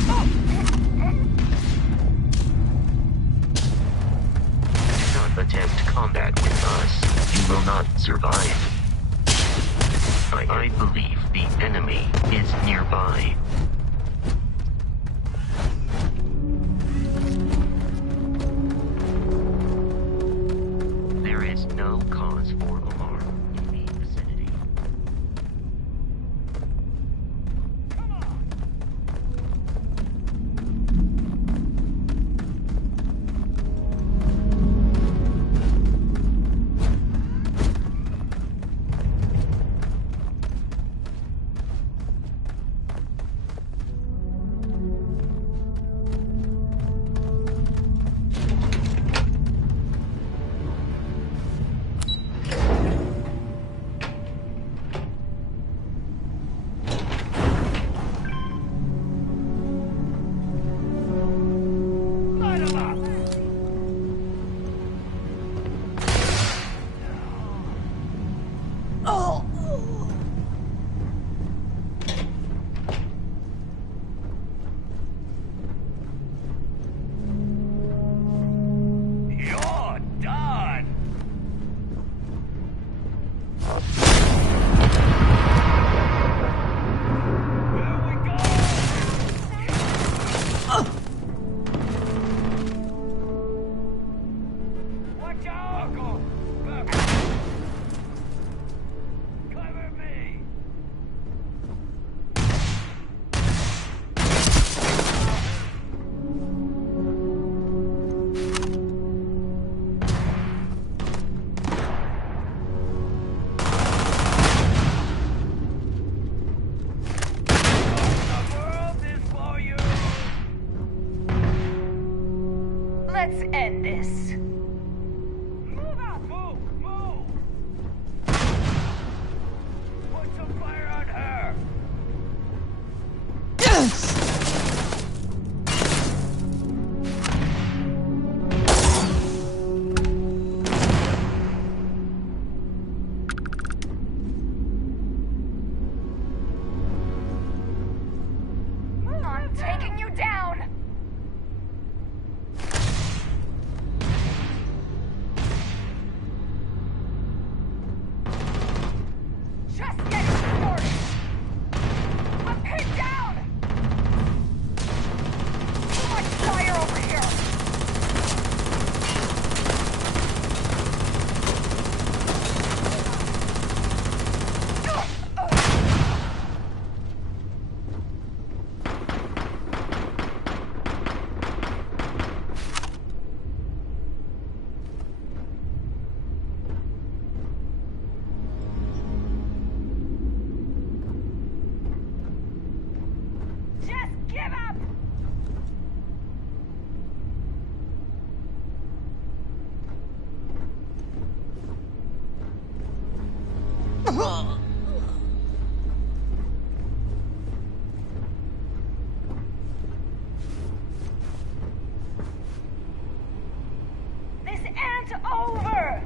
Do not attempt combat with us. You will not survive. I believe the enemy is nearby. There is no cause for alarm in the vicinity. This ain't over!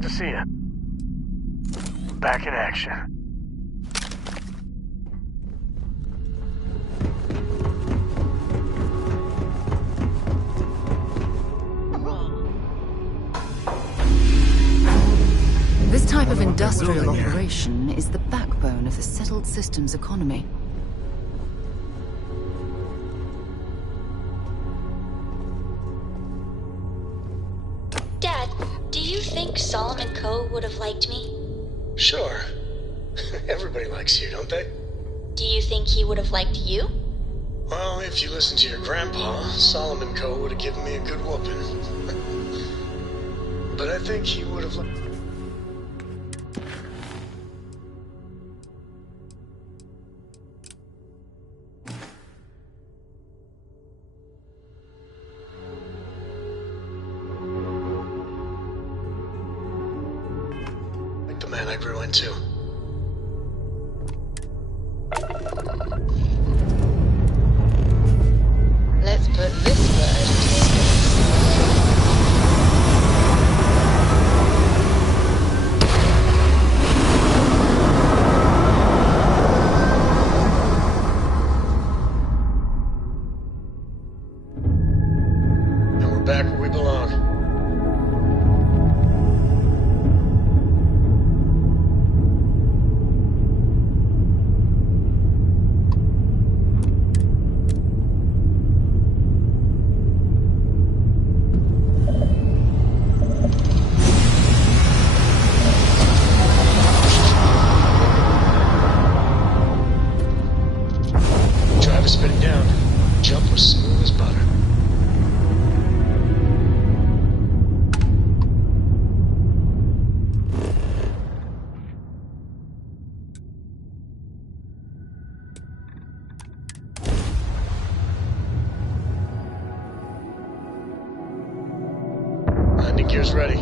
Good to see you. Back in action. This type of industrial operation is the backbone of the settled systems economy. Dad, do you think Solomon Coe would have liked me? Sure. Everybody likes you, don't they? Do you think he would have liked you? Well, if you listen to your grandpa, Solomon Coe would have given me a good whooping. But I think he would have liked... the man I grew into. Let's put this bird into his And we're back where we belong. Driver spinning down. Jump was smooth as butter. Landing gear's ready.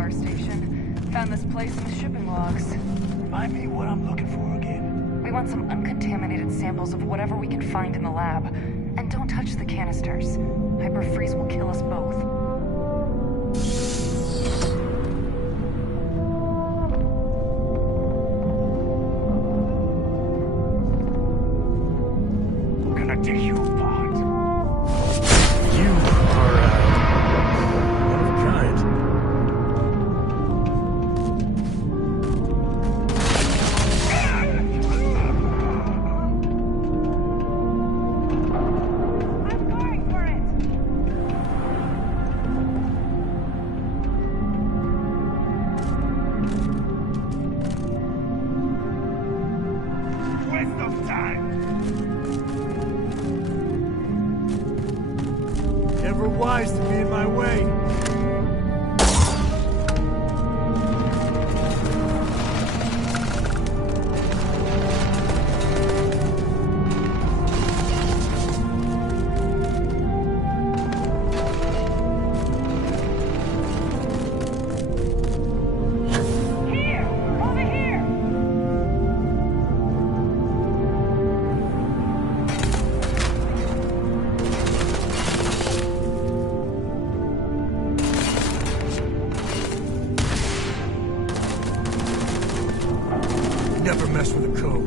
radar station. Found this place in the shipping logs. Remind me what I'm looking for again. We want some uncontaminated samples of whatever we can find in the lab. And don't touch the canisters. Hyperfreeze will kill us both. Tear you apart. You are, one of a kind. I'm going for it! Waste of time. Never wise to be in my way. Here! Over here! Never mess with a code.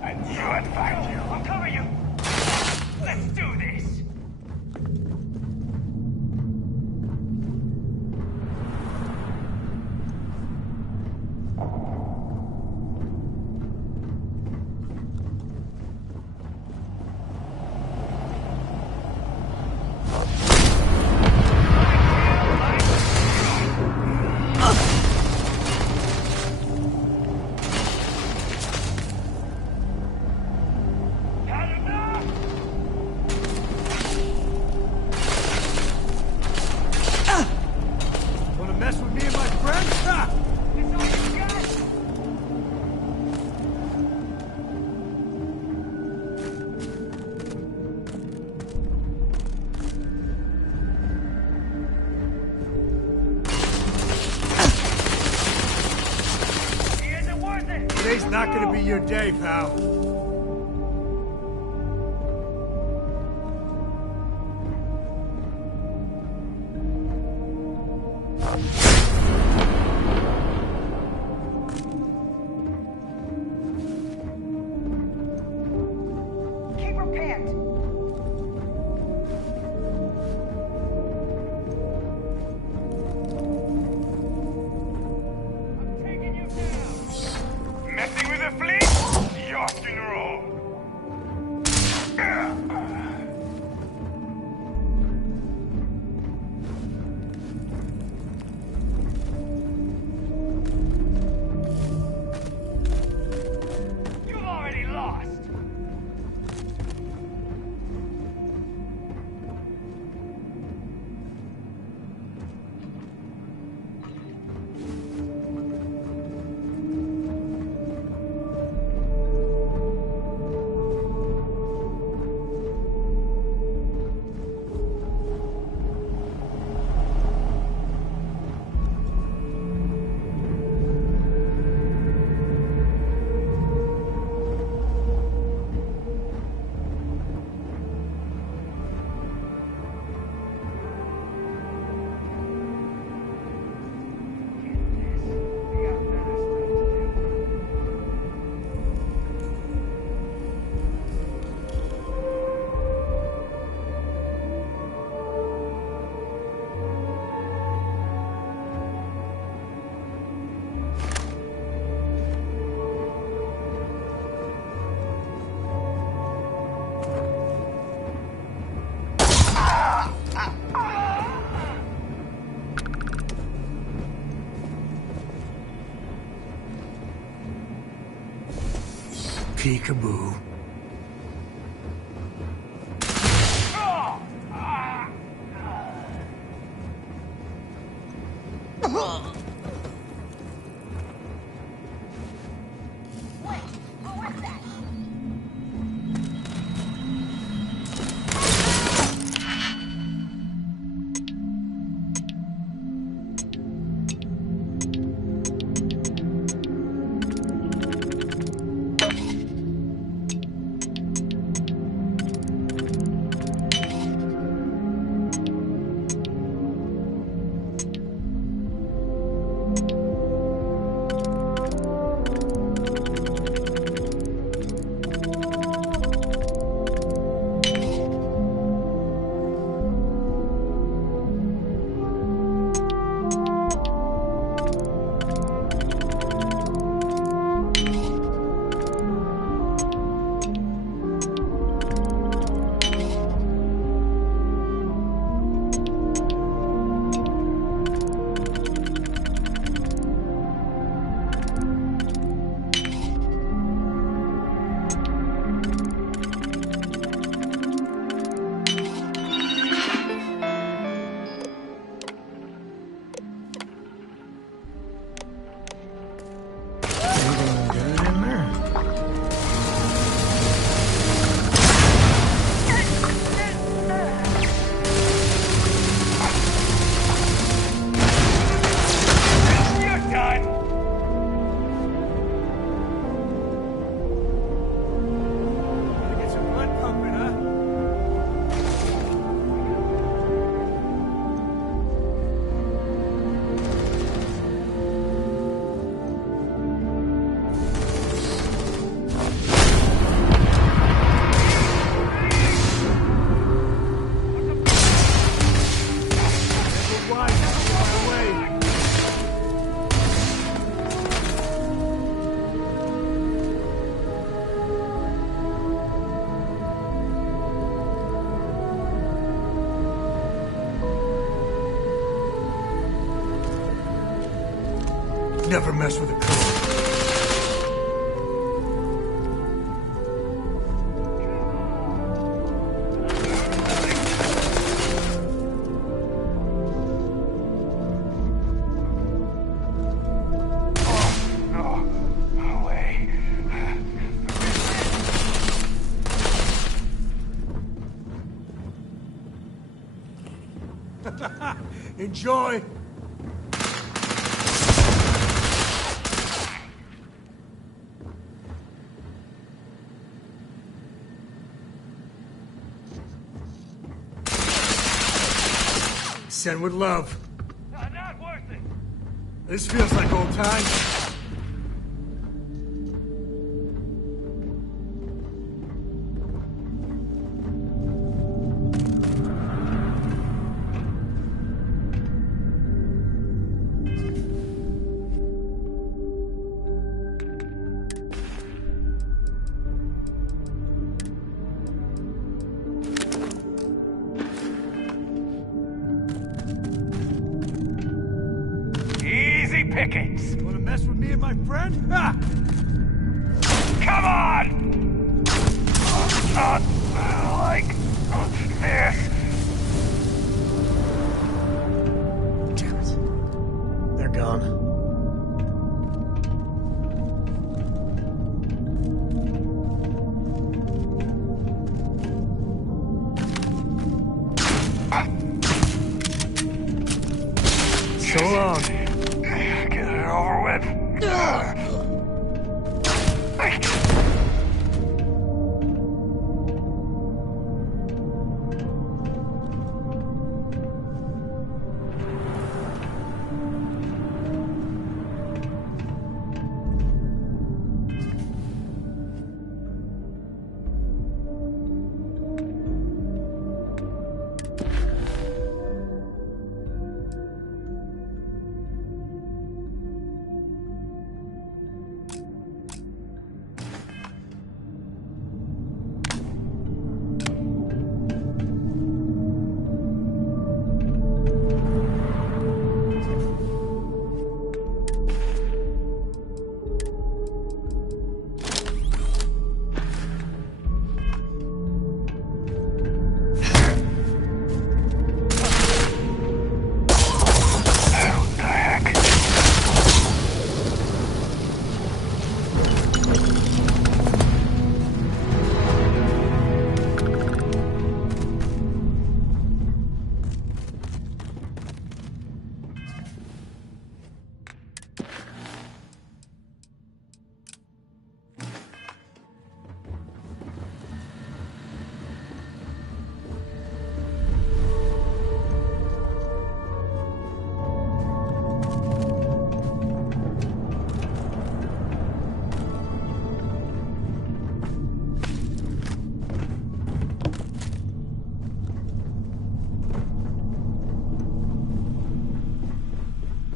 I knew I'd find you. I'll cover you. Let's do this. Wanna mess with me and my friends? Ha! It's all you got! He isn't worth it. Today's not gonna be your day, pal. Keep her pant! Messing with the fleet? You're off to Peekaboo. Never mess with a code. Enjoy! Send with love. Not worth it. This feels like old times. Pickings. Wanna mess with me and my friend? Ah! Come on! Not like this. Damn it. They're gone. So long. Over with.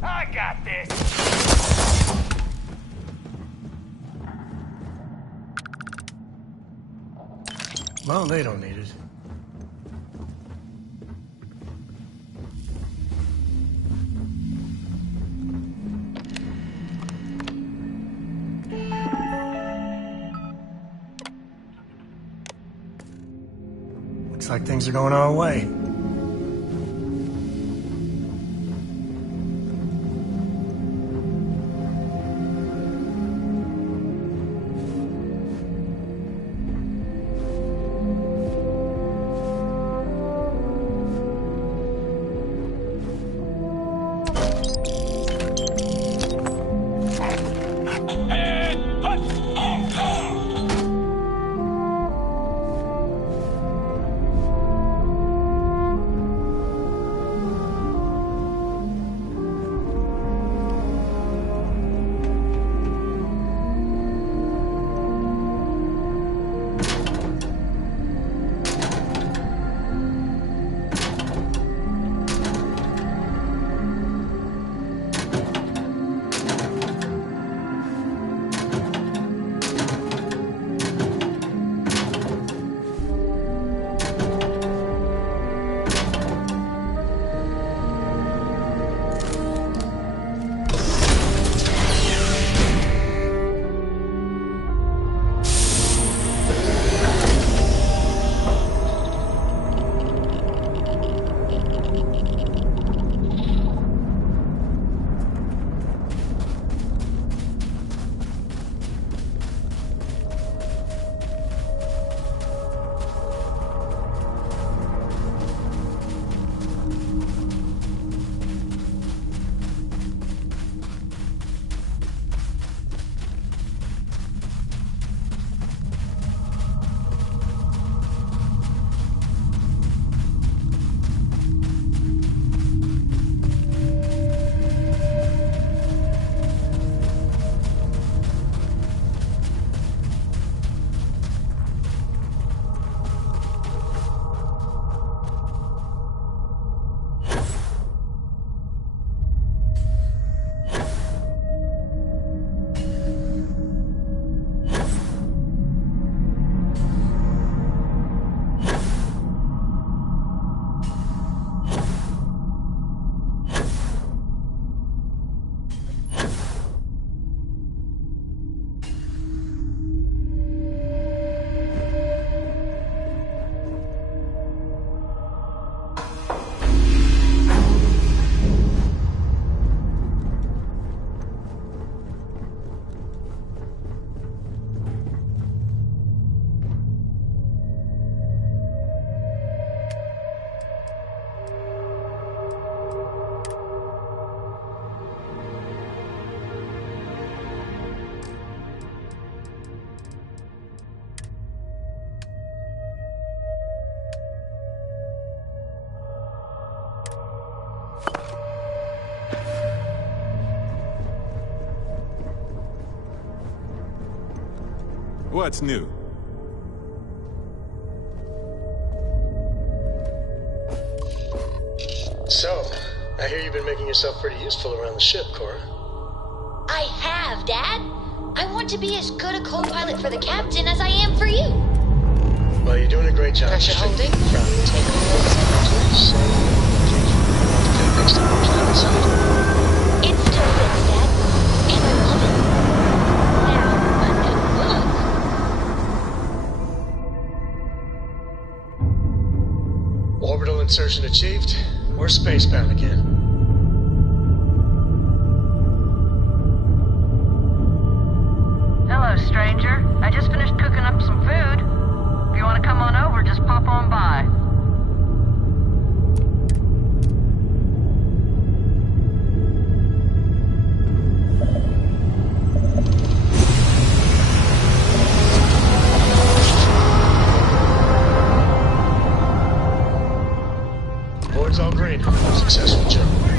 I got this. Well, they don't need it. Looks like things are going our way. What's new? So, I hear you've been making yourself pretty useful around the ship, Cora. I have, Dad. I want to be as good a co-pilot for the captain as I am for you. Well, you're doing a great job. Pressure holding. Take all those pictures. Next time we're planet side. It still fits, Dad. And I love it. Now, look. Orbital insertion achieved. We're spacebound again. Hello, stranger. I just finished cooking up some food. If you want to come on over, just pop on by. Board's all green. Successful jump.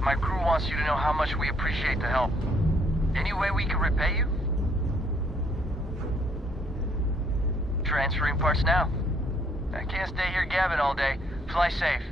My crew wants you to know how much we appreciate the help. Any way we can repay you? Transferring parts now. I can't stay here gabbing all day. Fly safe.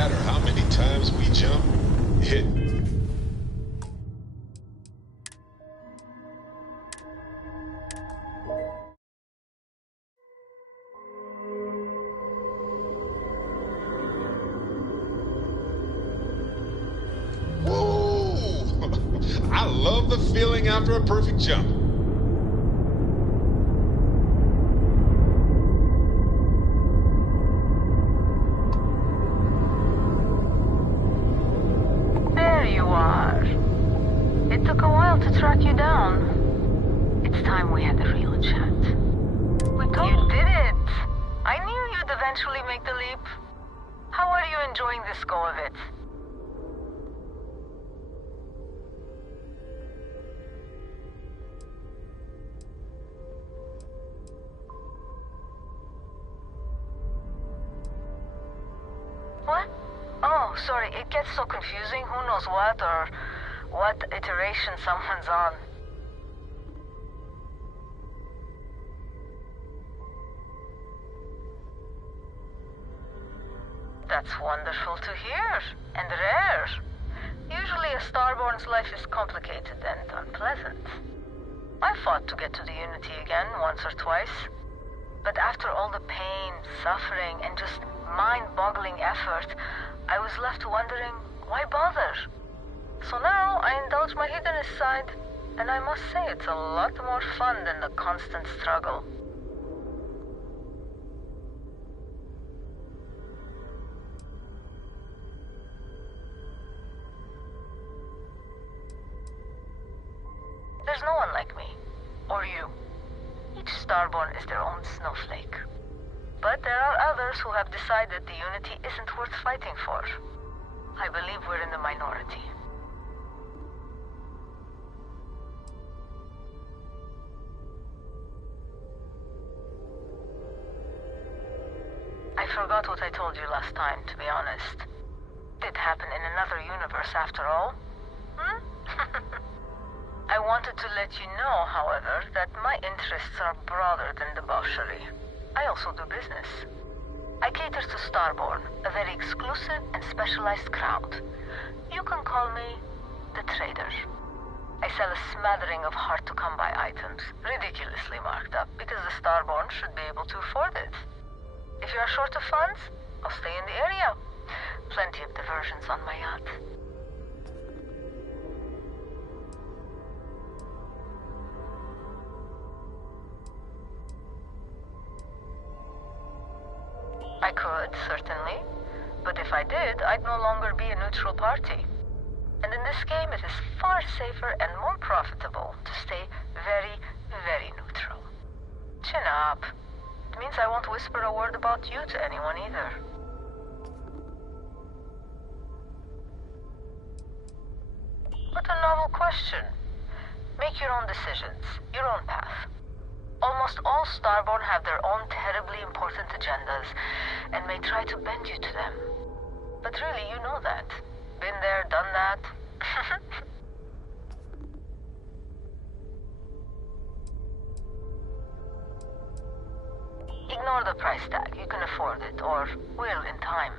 matter how many times we jump, hit. Whoa! I love the feeling after a perfect jump. There you are. It took a while to track you down. It's time we had a real chat. You did it! I knew you'd eventually make the leap. How are you enjoying this go of it? What? Oh, sorry, it gets so confusing. Who knows what or what iteration someone's on. That's wonderful to hear, and rare. Usually a Starborn's life is complicated and unpleasant. I fought to get to the Unity again once or twice, but after all the pain, suffering, and just mind-boggling effort, I was left wondering, why bother? So now I indulge my hedonist side, and I must say it's a lot more fun than the constant struggle. There's no one like me, or you. Each Starborn is their own snowflake. But there are others who have decided the Unity isn't worth fighting for. I believe we're in the minority. I forgot what I told you last time, to be honest. Did happen in another universe after all. I wanted to let you know, however, that my interests are broader than debauchery. I also do business. I cater to Starborn, a very exclusive and specialized crowd. You can call me the trader. I sell a smattering of hard-to-come-by items, ridiculously marked up, because the Starborn should be able to afford it. If you are short of funds, I'll stay in the area. Plenty of diversions on my yacht. I could, certainly. But if I did, I'd no longer be a neutral party. And in this game, it is far safer and more profitable to stay very, very neutral. Chin up. It means I won't whisper a word about you to anyone either. What a novel question. Make your own decisions, your own path. Almost all Starborn have their own terribly important agendas, and may try to bend you to them. But really, you know that. Been there, done that. Ignore the price tag. You can afford it, or will in time.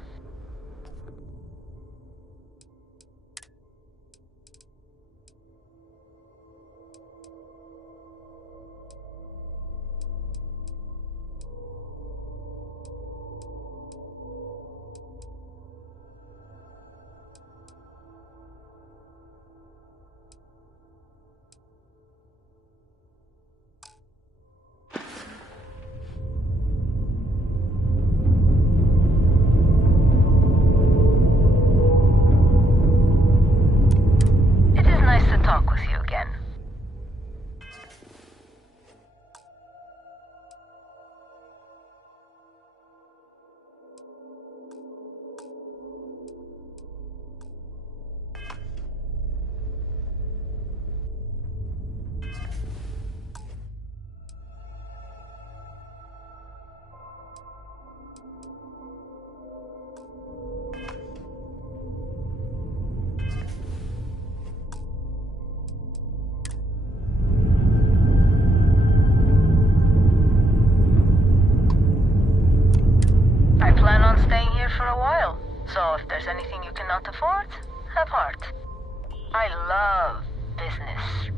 So if there's anything you cannot afford, have heart. I love business.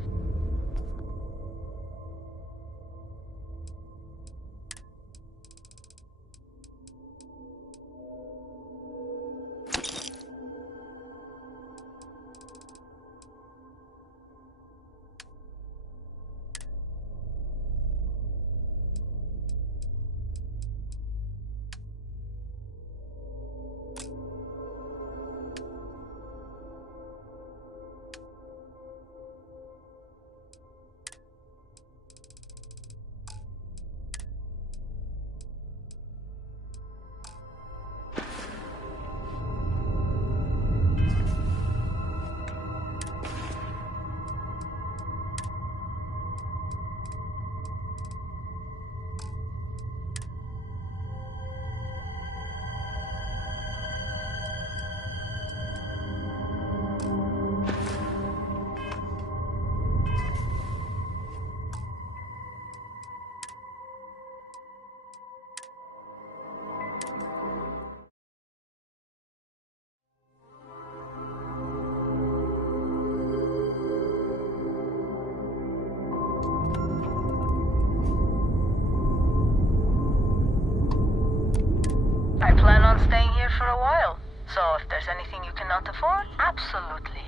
I plan on staying here for a while. So if there's anything you cannot afford, absolutely.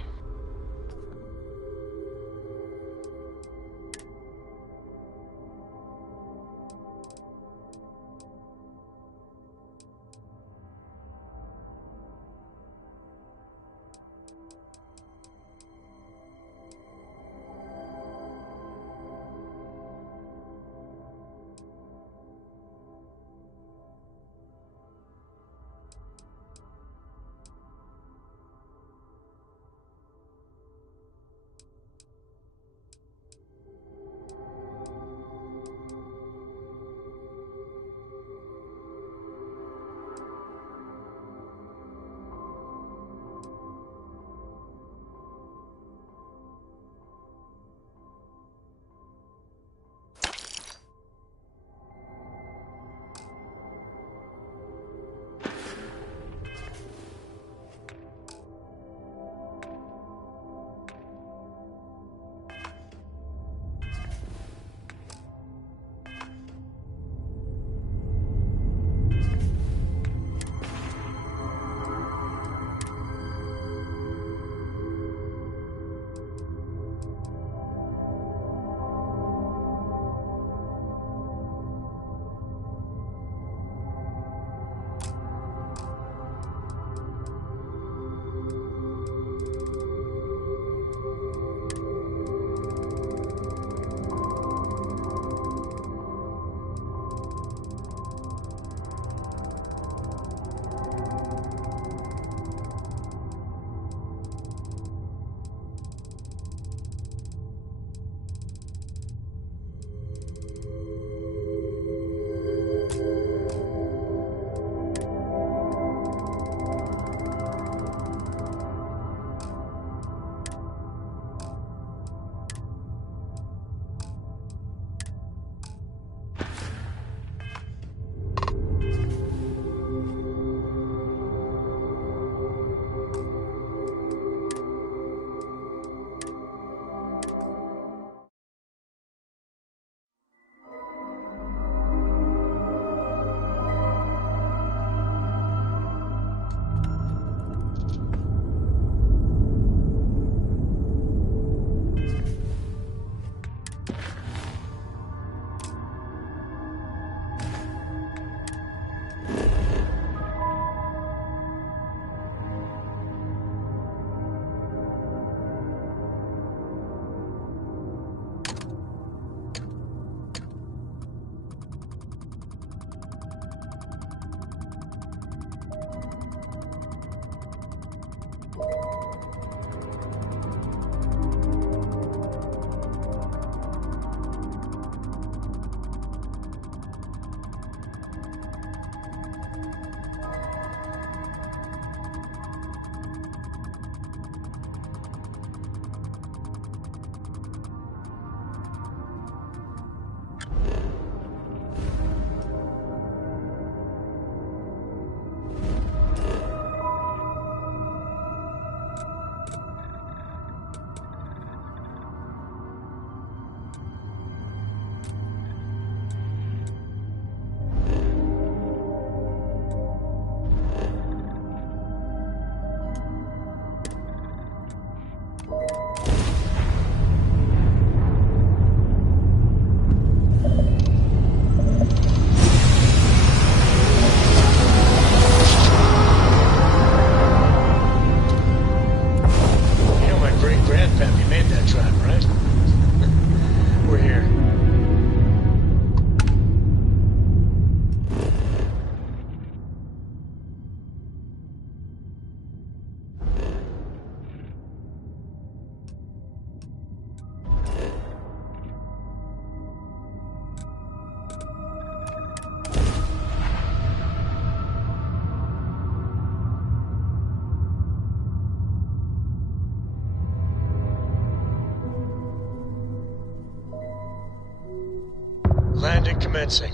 Landing commencing.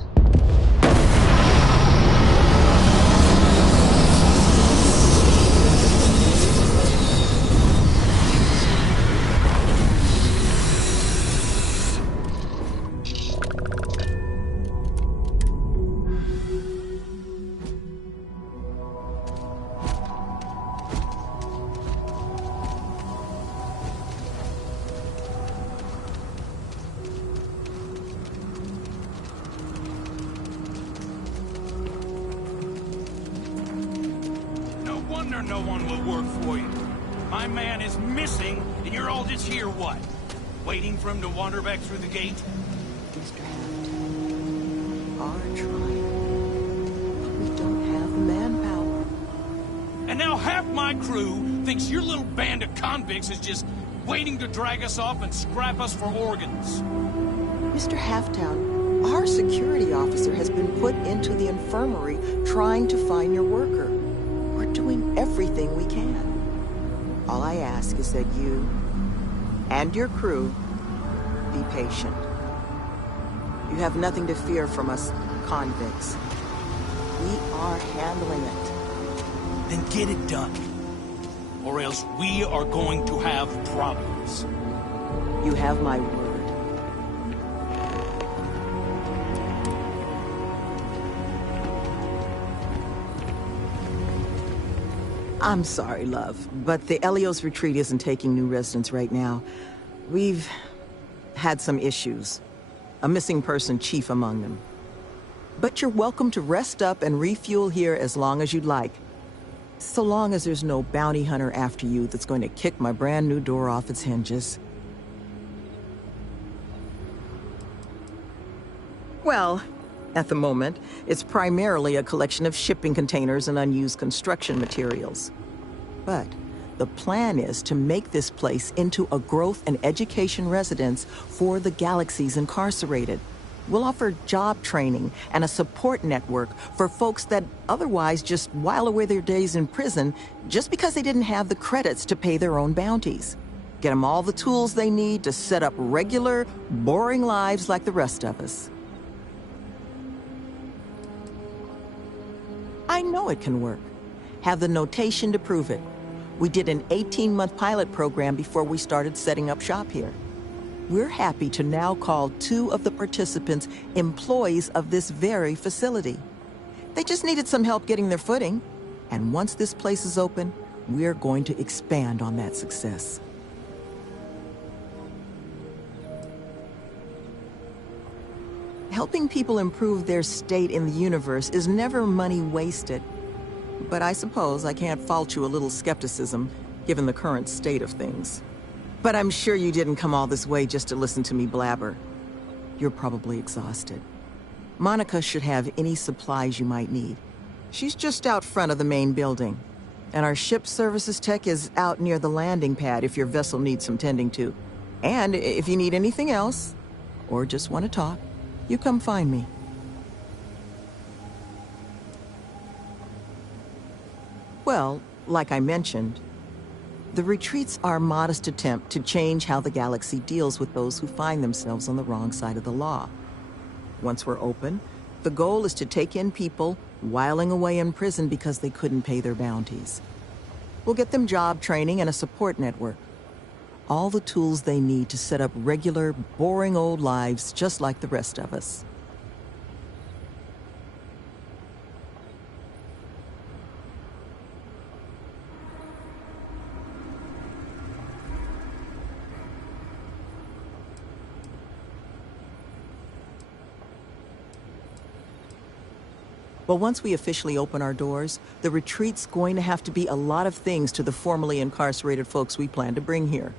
No one will work for you. My man is missing, and you're all just here, what? Waiting for him to wander back through the gate? Mr. Haft, are trying. We don't have the manpower. And now half my crew thinks your little band of convicts is just waiting to drag us off and scrap us for organs. Mr. Halftown, our security officer has been put into the infirmary trying to find your worker. We're doing everything we can. All I ask is that you and your crew be patient. You have nothing to fear from us convicts. We are handling it. Then get it done. Or else we are going to have problems. You have my word. I'm sorry, love, but the Elios retreat isn't taking new residents right now. We've had some issues. A missing person chief among them. But you're welcome to rest up and refuel here as long as you'd like. So long as there's no bounty hunter after you that's going to kick my brand new door off its hinges. Well, at the moment, it's primarily a collection of shipping containers and unused construction materials. But the plan is to make this place into a growth and education residence for the galaxy's incarcerated. We'll offer job training and a support network for folks that otherwise just while away their days in prison just because they didn't have the credits to pay their own bounties. Get them all the tools they need to set up regular, boring lives like the rest of us. I know it can work. Have the notation to prove it. We did an 18-month pilot program before we started setting up shop here. We're happy to now call 2 of the participants employees of this very facility. They just needed some help getting their footing. And once this place is open, we're going to expand on that success. Helping people improve their state in the universe is never money wasted. But I suppose I can't fault you a little skepticism, given the current state of things. But I'm sure you didn't come all this way just to listen to me blabber. You're probably exhausted. Monica should have any supplies you might need. She's just out front of the main building. And our ship services tech is out near the landing pad if your vessel needs some tending to. And if you need anything else, or just want to talk, you come find me. Well, like I mentioned, the retreats are a modest attempt to change how the galaxy deals with those who find themselves on the wrong side of the law. Once we're open, the goal is to take in people whiling away in prison because they couldn't pay their bounties. We'll get them job training and a support network. All the tools they need to set up regular, boring old lives just like the rest of us. But once we officially open our doors, the retreat's going to have to be a lot of things to the formerly incarcerated folks we plan to bring here.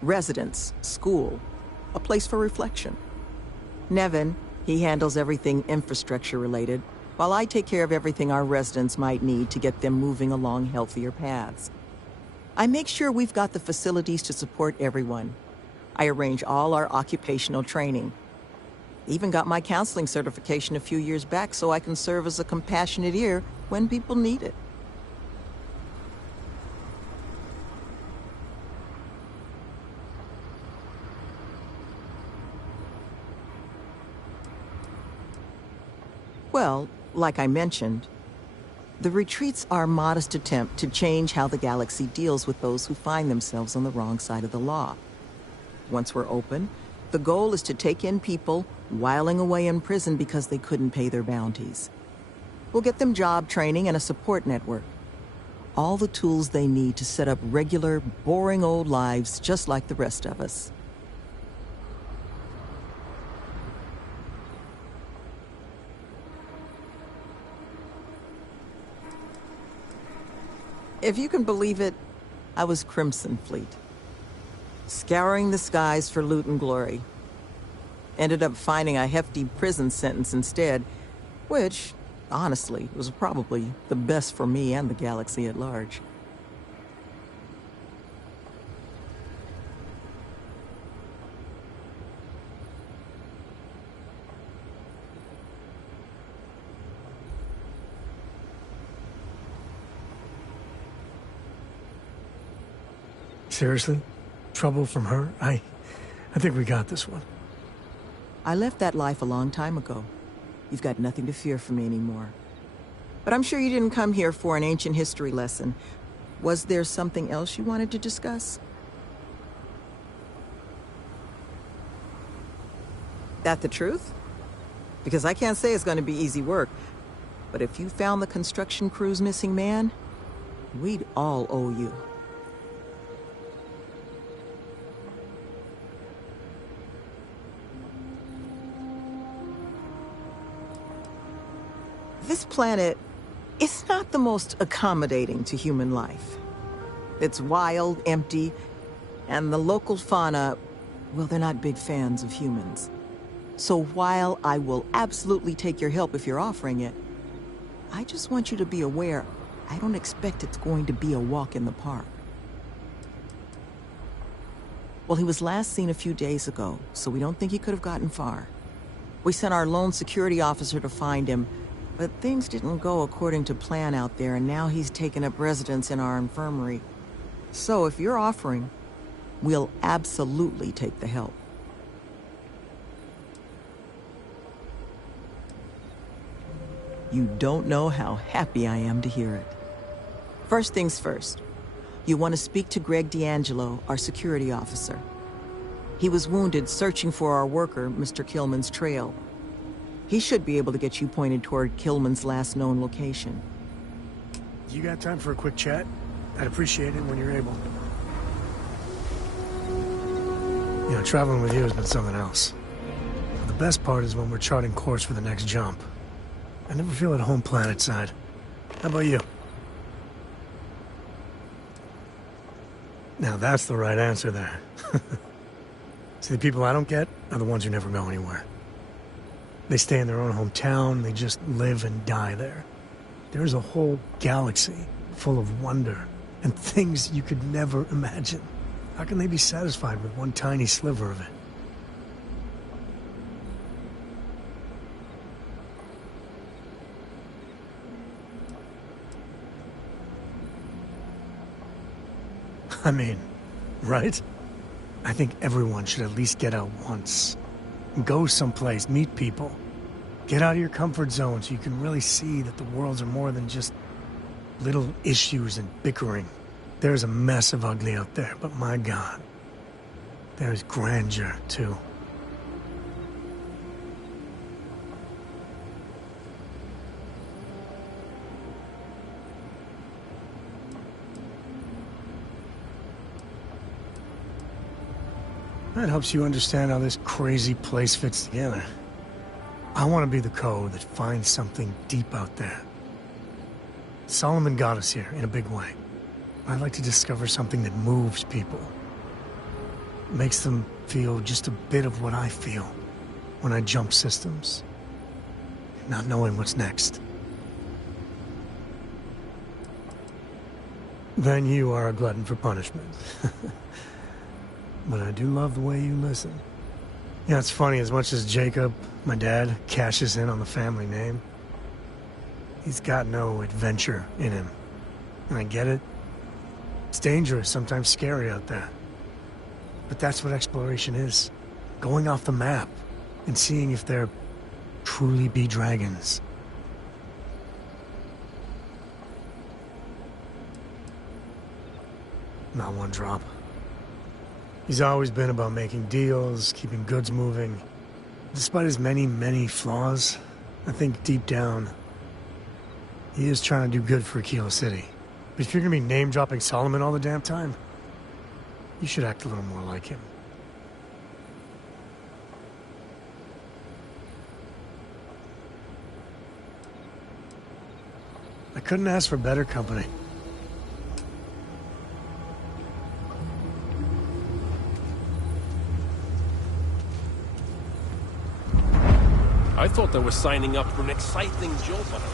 Residence, school, a place for reflection. Nevin, he handles everything infrastructure related, while I take care of everything our residents might need to get them moving along healthier paths. I make sure we've got the facilities to support everyone. I arrange all our occupational training. Even got my counseling certification a few years back so I can serve as a compassionate ear when people need it. Well, like I mentioned, the retreats are a modest attempt to change how the galaxy deals with those who find themselves on the wrong side of the law. Once we're open, the goal is to take in people whiling away in prison because they couldn't pay their bounties. We'll get them job training and a support network. All the tools they need to set up regular, boring old lives just like the rest of us. If you can believe it, I was Crimson Fleet. Scouring the skies for loot and glory. Ended up finding a hefty prison sentence instead, which, honestly, was probably the best for me and the galaxy at large. Seriously? Trouble from her? I think we got this one. I left that life a long time ago. You've got nothing to fear from me anymore. But I'm sure you didn't come here for an ancient history lesson. Was there something else you wanted to discuss? That the truth? Because I can't say it's going to be easy work. But if you found the construction crew's missing man, we'd all owe you. This planet is not the most accommodating to human life. It's wild, empty, and the local fauna, well, they're not big fans of humans. So while I will absolutely take your help if you're offering it, I just want you to be aware, I don't expect it's going to be a walk in the park. Well, he was last seen a few days ago, so we don't think he could have gotten far. We sent our lone security officer to find him, but things didn't go according to plan out there, and now he's taken up residence in our infirmary. So if you're offering, we'll absolutely take the help. You don't know how happy I am to hear it. First things first, you want to speak to Greg D'Angelo, our security officer. He was wounded searching for our worker, Mr. Killman's trail. He should be able to get you pointed toward Killman's last known location. You got time for a quick chat? I'd appreciate it when you're able. You know, traveling with you has been something else. The best part is when we're charting course for the next jump. I never feel at home planetside. How about you? Now that's the right answer there. See, the people I don't get are the ones who never go anywhere. They stay in their own hometown, they just live and die there. There's a whole galaxy full of wonder and things you could never imagine. How can they be satisfied with one tiny sliver of it? I mean, right? I think everyone should at least get out once. Go someplace, meet people. Get out of your comfort zone so you can really see that the worlds are more than just little issues and bickering. There's a mess of ugly out there, but my God, there's grandeur, too. That helps you understand how this crazy place fits together. I want to be the code that finds something deep out there. Solomon got us here in a big way. I'd like to discover something that moves people. Makes them feel just a bit of what I feel when I jump systems. Not knowing what's next. Then you are a glutton for punishment. But I do love the way you listen. Yeah, it's funny, as much as Jacob, my dad, cashes in on the family name, he's got no adventure in him. And I get it. It's dangerous, sometimes scary out there. But that's what exploration is. Going off the map and seeing if there truly be dragons. Not one drop. He's always been about making deals, keeping goods moving. Despite his many, many flaws, I think deep down, he is trying to do good for Kilo City. But if you're gonna be name-dropping Solomon all the damn time, you should act a little more like him. I couldn't ask for better company. I thought they were signing up for an exciting job on a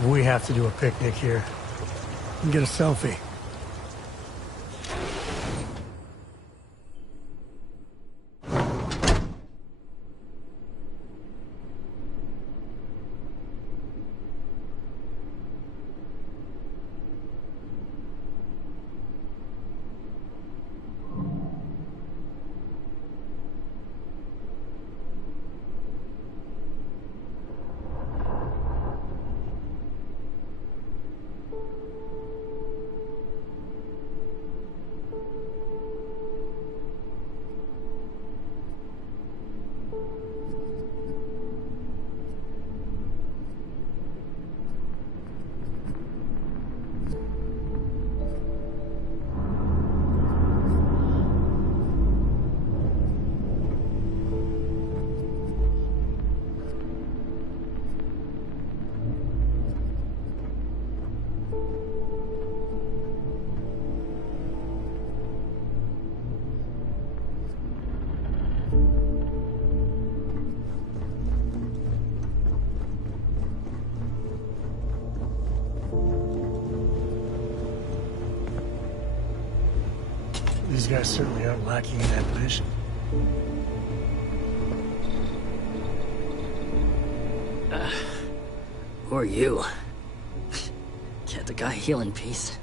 remote. We have to do a picnic here and get a selfie. These guys certainly aren't lacking in ammunition. Who are you? Can't a guy heal in peace?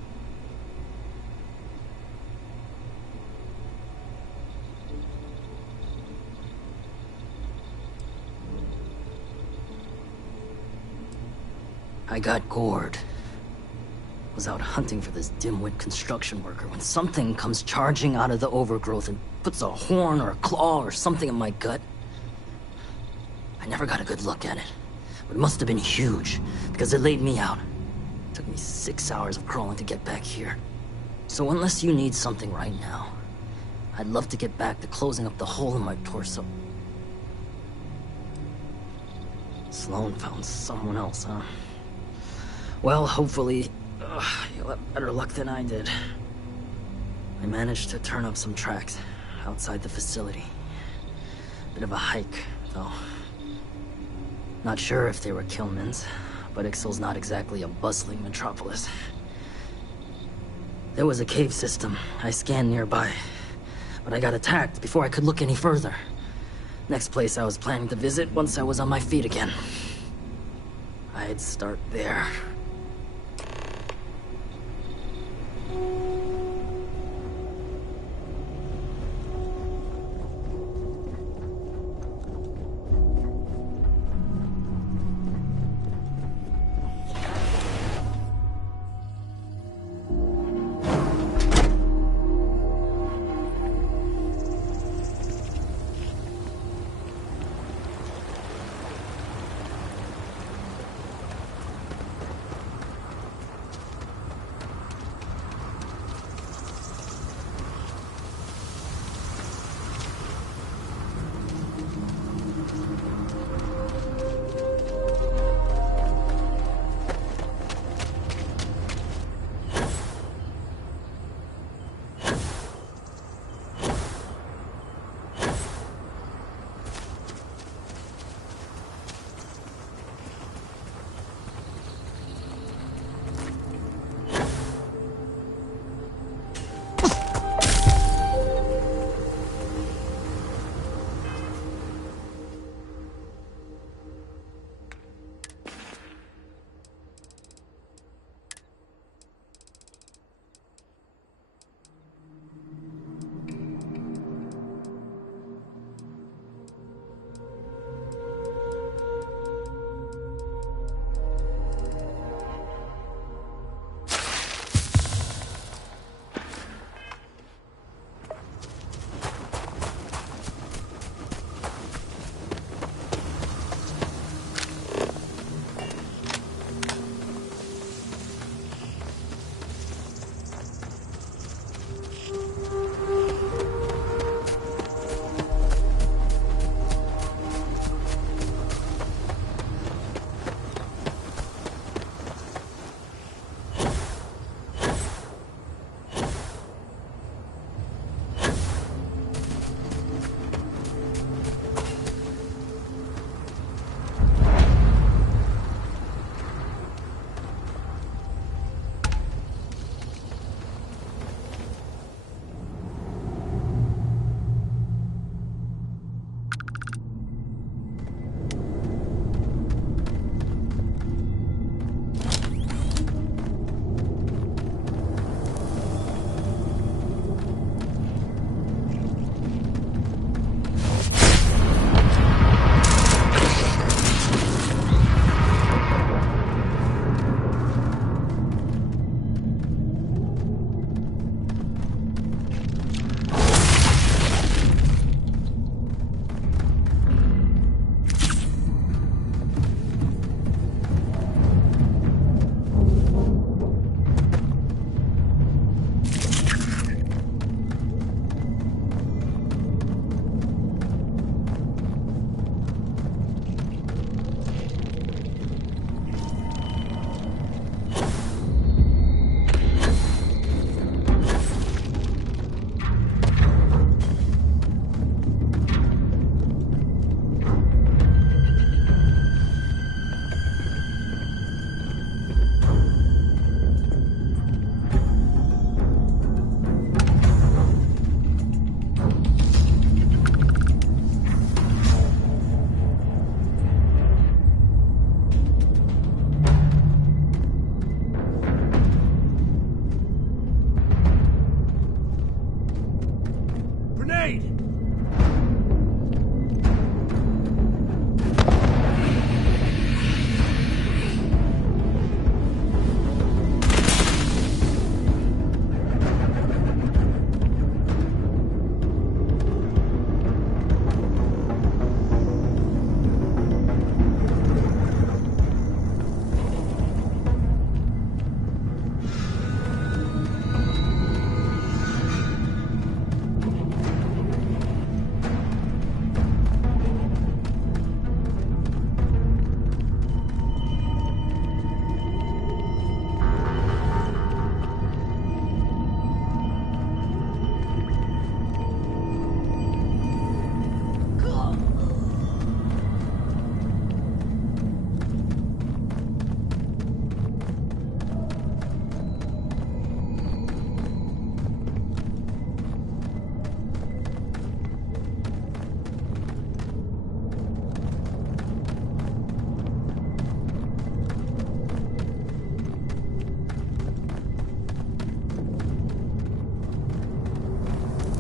I got gored. Was out hunting for this dimwit construction worker when something comes charging out of the overgrowth and puts a horn or a claw or something in my gut. I never got a good look at it, but it must have been huge because it laid me out. It took me 6 hours of crawling to get back here. So unless you need something right now, I'd love to get back to closing up the hole in my torso. Sloan found someone else, huh? Well, hopefully you'll have better luck than I did. I managed to turn up some tracks outside the facility. Bit of a hike, though. Not sure if they were Killman's, but Ixal's not exactly a bustling metropolis. There was a cave system I scanned nearby, but I got attacked before I could look any further. Next place I was planning to visit once I was on my feet again. I'd start there.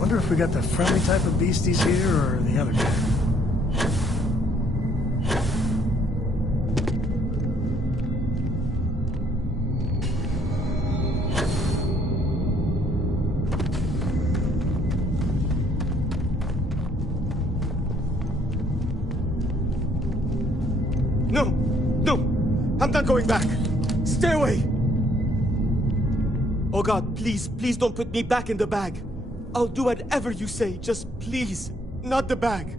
Wonder if we got the friendly type of beasties here or the other kind. No! No! I'm not going back! Stay away! Oh God, please, please don't put me back in the bag. I'll do whatever you say, just please, not the bag.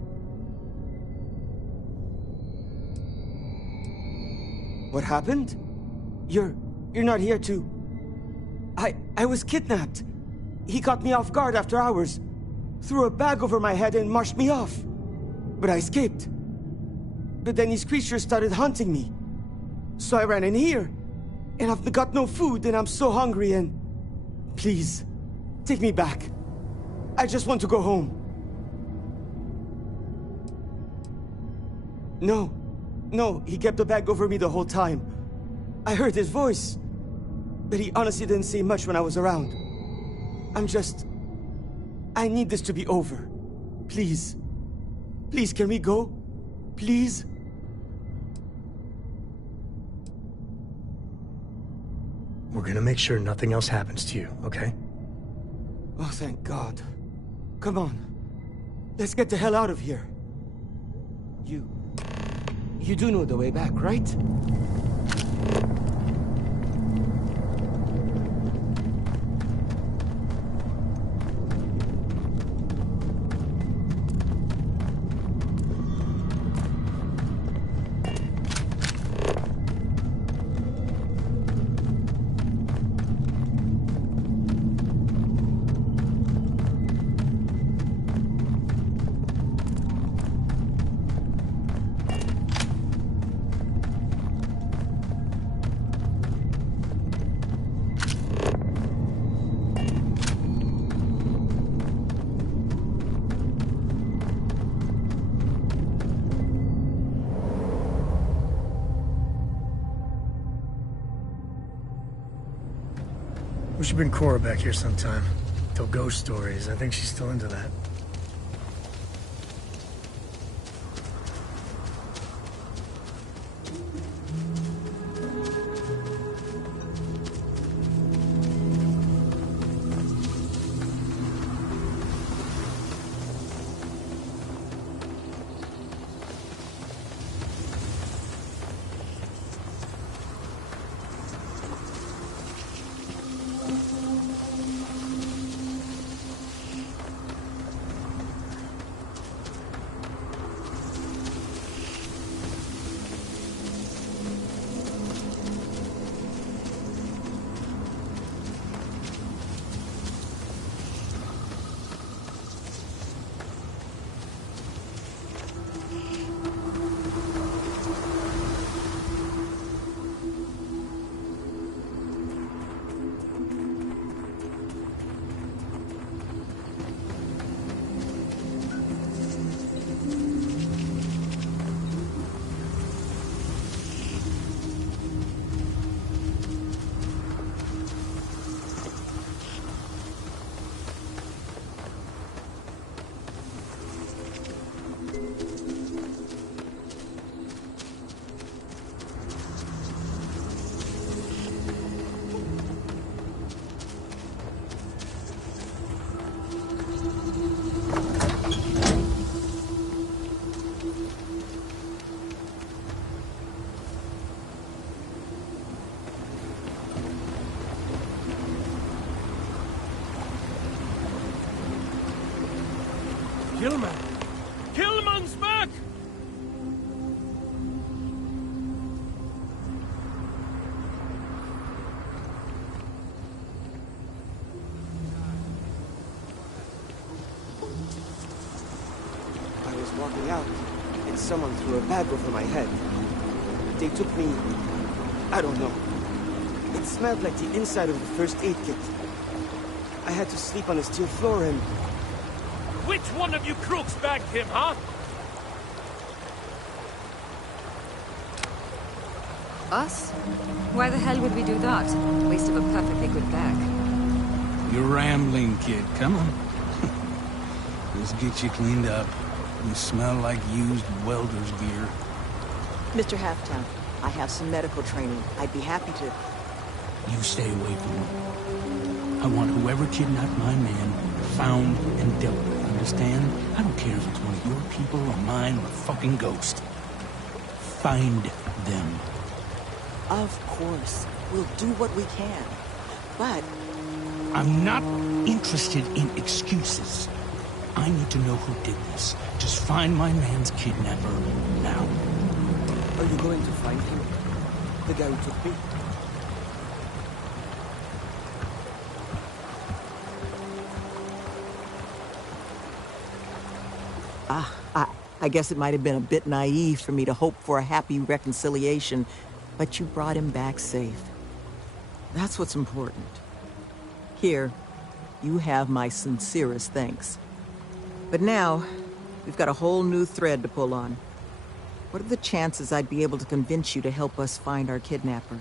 What happened? You're not here to... I was kidnapped. He caught me off guard after hours, threw a bag over my head and marched me off. But I escaped. But then these creatures started hunting me. So I ran in here, and I've got no food, and I'm so hungry, and... Please, take me back. I just want to go home. No, he kept the bag over me the whole time. I heard his voice, but he honestly didn't say much when I was around. I need this to be over. Please. Please, can we go? Please? We're gonna make sure nothing else happens to you, okay? Oh, thank God. Come on. Let's get the hell out of here. You do know the way back, right? We should bring Cora back here sometime. Tell ghost stories. I think she's still into that. Killman! Killman's back! I was walking out, and someone threw a bag over my head. They took me... I don't know. It smelled like the inside of the first aid kit. I had to sleep on a steel floor and... Which one of you crooks bagged him, huh? Us? Why the hell would we do that? Waste of a perfectly good bag. You're rambling, kid. Come on. Let's get you cleaned up. You smell like used welder's gear. Mr. Halftown, I have some medical training. I'd be happy to... You stay away from me. I want whoever kidnapped my man found and dealt with. Understand? I don't care if it's one of your people or mine or a fucking ghost. Find them. Of course. We'll do what we can. But... I'm not interested in excuses. I need to know who did this. Just find my man's kidnapper now. Are you going to find him? The guy who took me? I guess it might have been a bit naive for me to hope for a happy reconciliation, but you brought him back safe. That's what's important. Here, you have my sincerest thanks. But now, we've got a whole new thread to pull on. What are the chances I'd be able to convince you to help us find our kidnapper?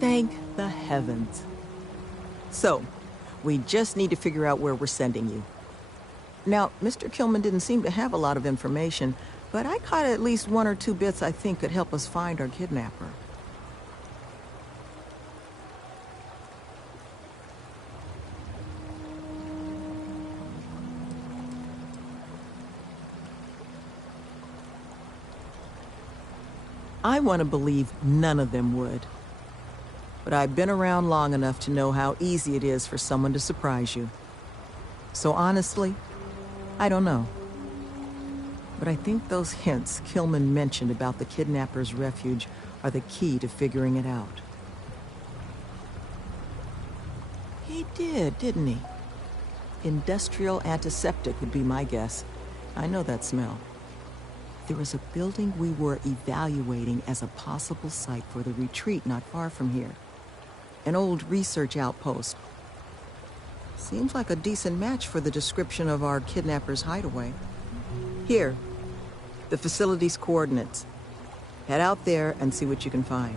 Thank the heavens. So, we just need to figure out where we're sending you. Now, Mr. Killman didn't seem to have a lot of information, but I caught at least one or two bits I think could help us find our kidnapper. I want to believe none of them would. But I've been around long enough to know how easy it is for someone to surprise you. So honestly, I don't know. But I think those hints Killman mentioned about the kidnapper's refuge are the key to figuring it out. He did, didn't he? Industrial antiseptic would be my guess. I know that smell. There was a building we were evaluating as a possible site for the retreat not far from here. An old research outpost. Seems like a decent match for the description of our kidnapper's hideaway. Here, the facility's coordinates. Head out there and see what you can find.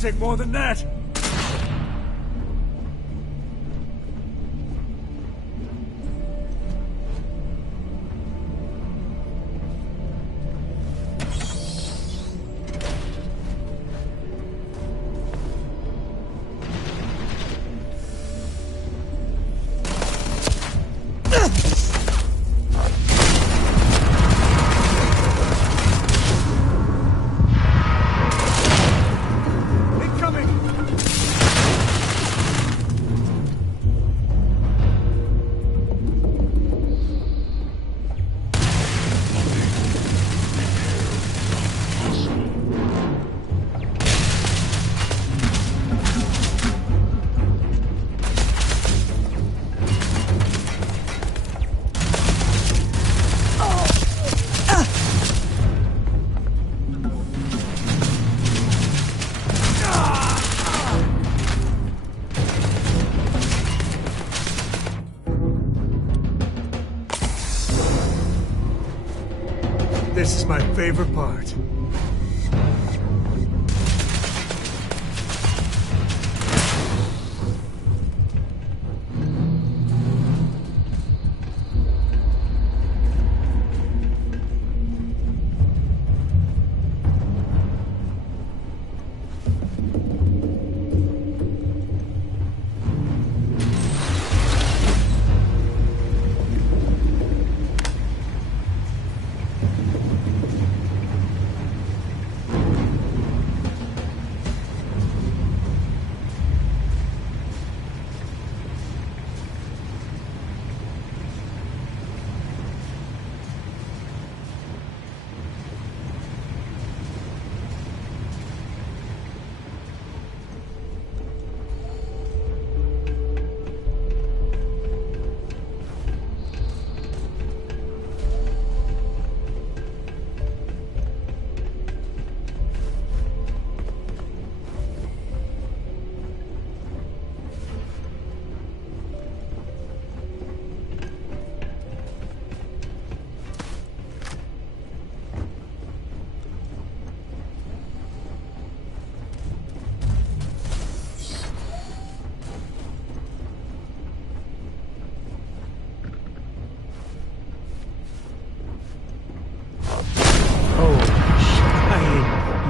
Take more than that. Incoming! my favorite part.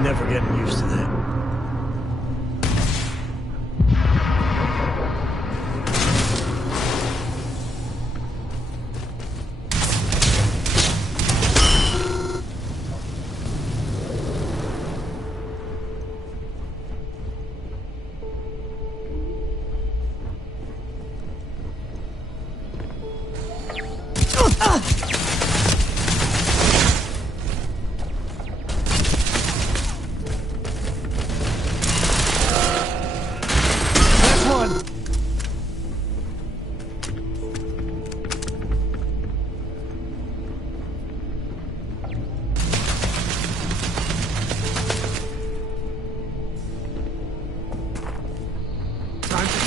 Never getting used to that.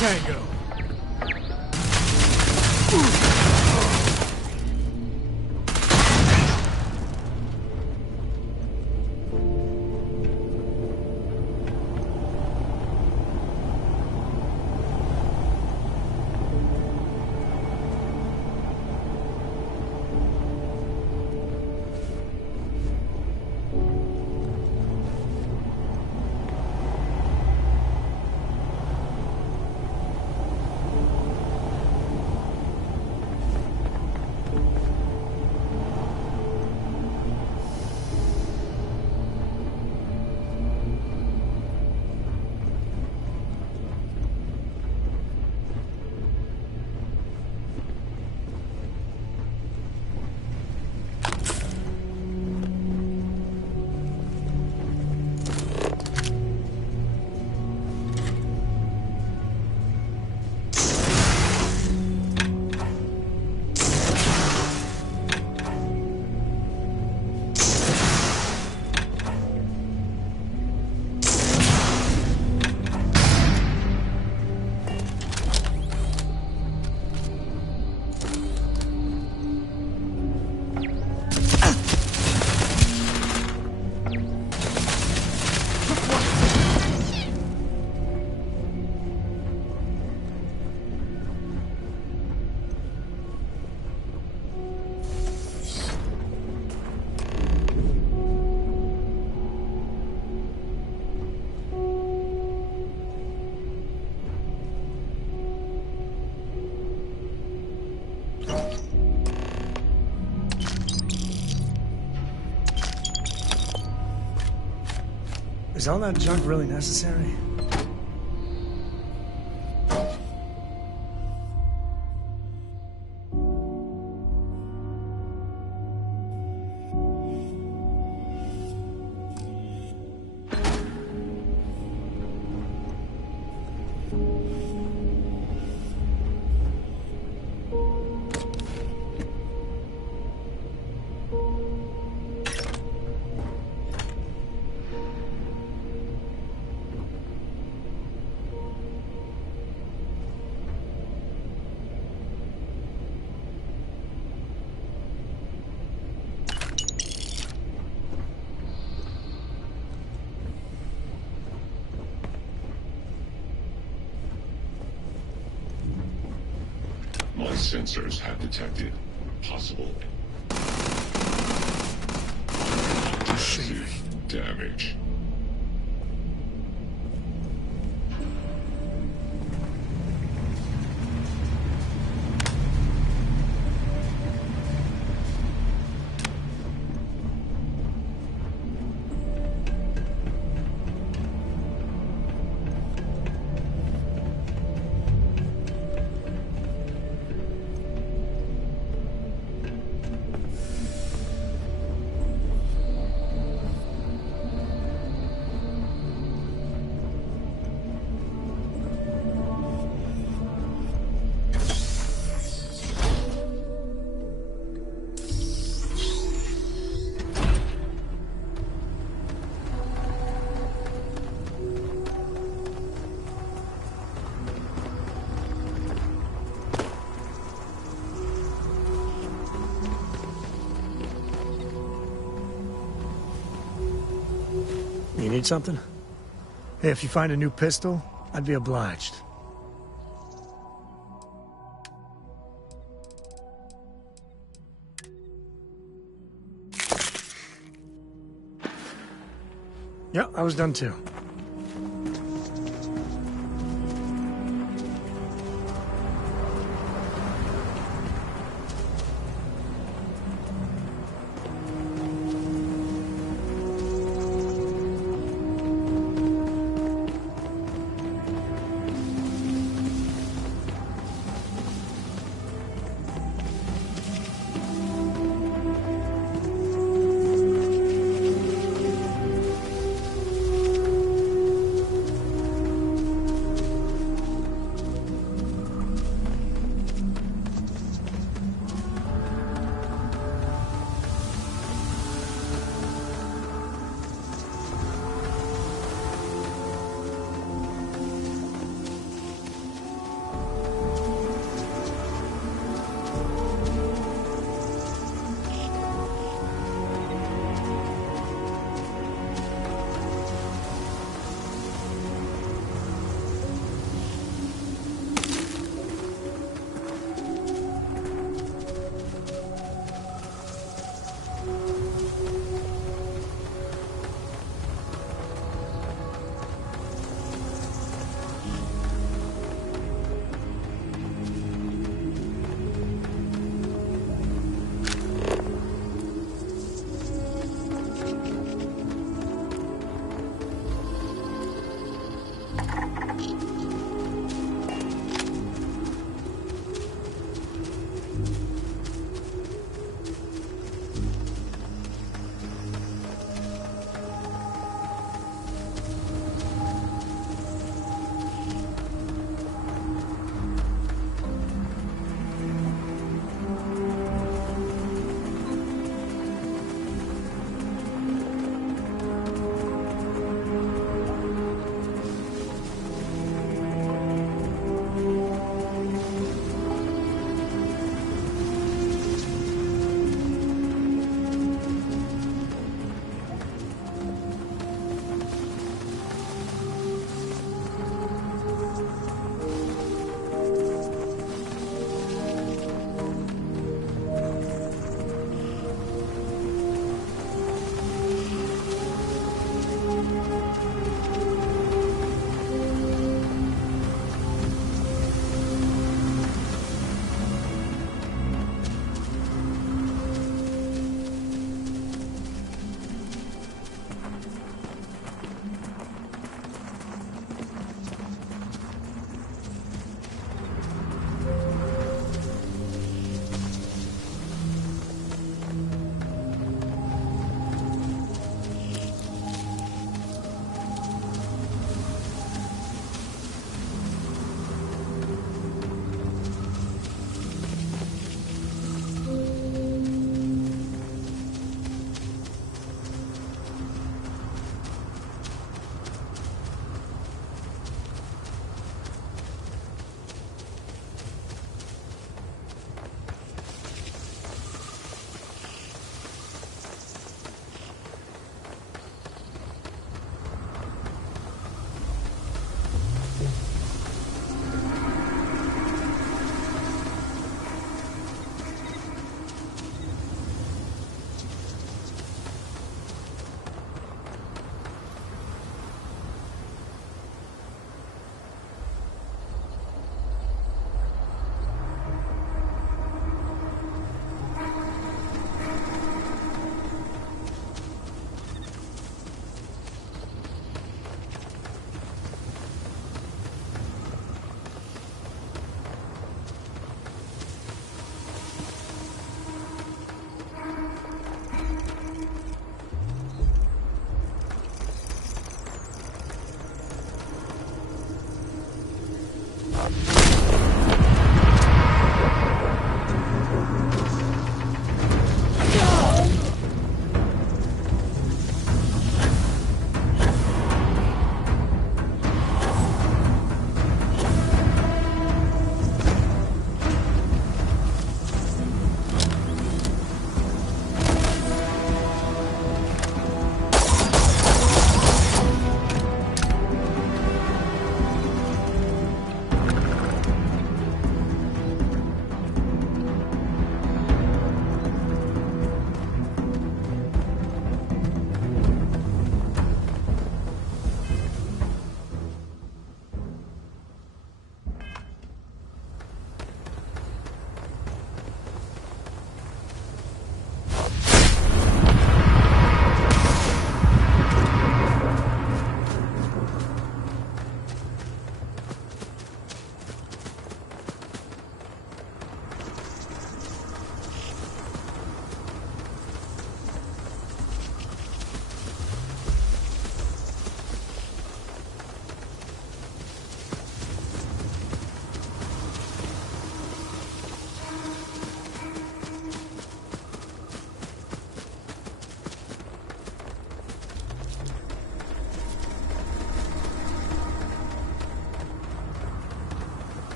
Tango. Is all that junk really necessary? sensors have detected possible massive damage. You need something? Hey, if you find a new pistol, I'd be obliged. Yeah, I was done too.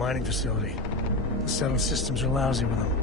mining facility. The settled systems are lousy with them.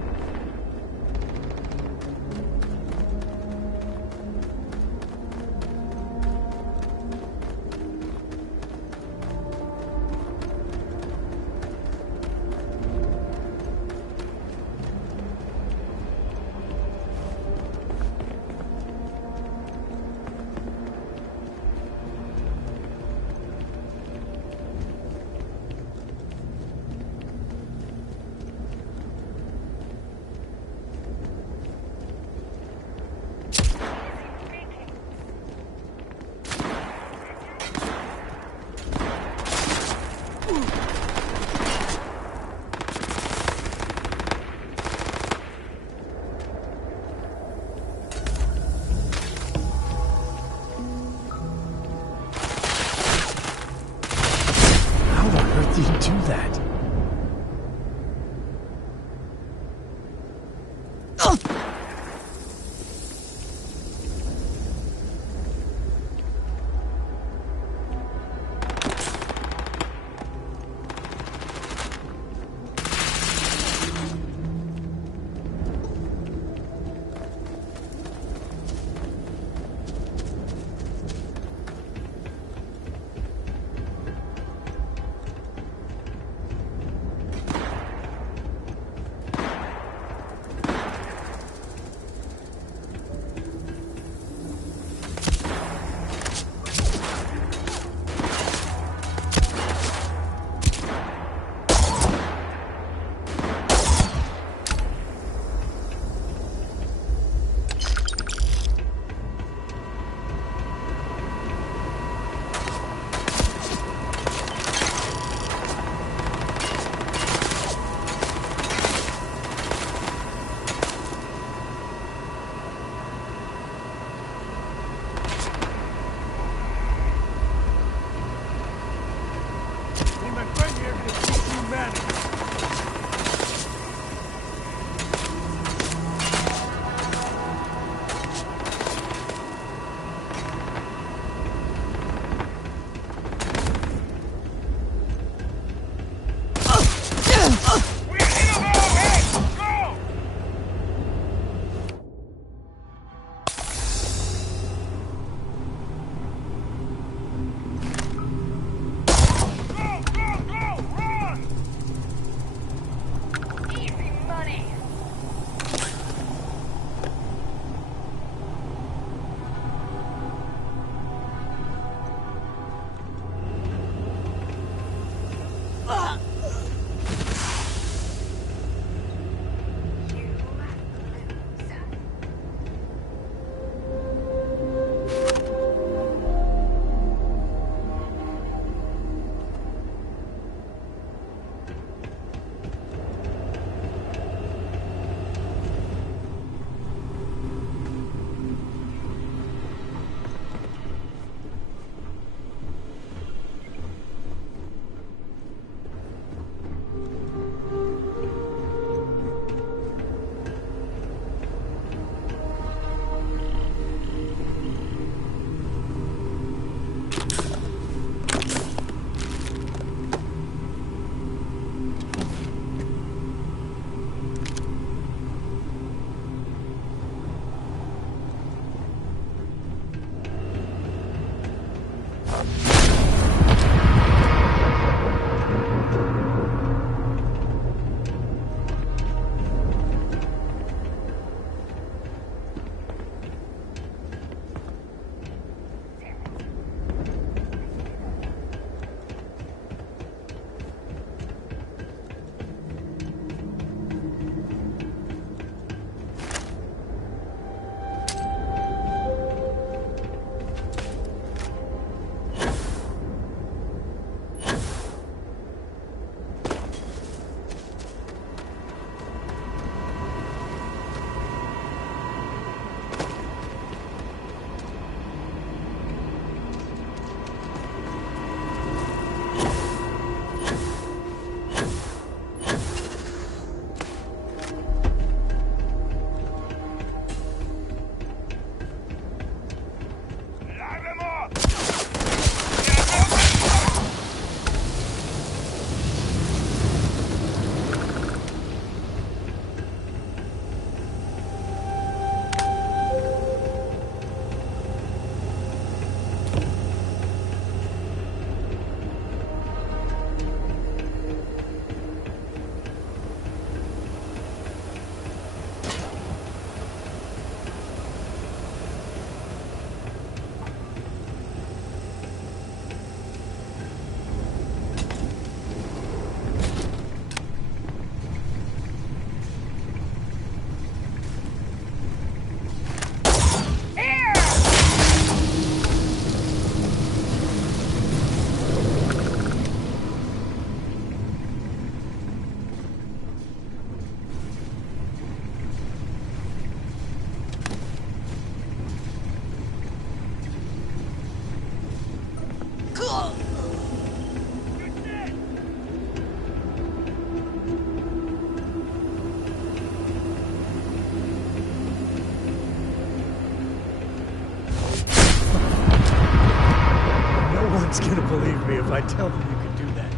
one's gonna believe me if I tell them you could do that.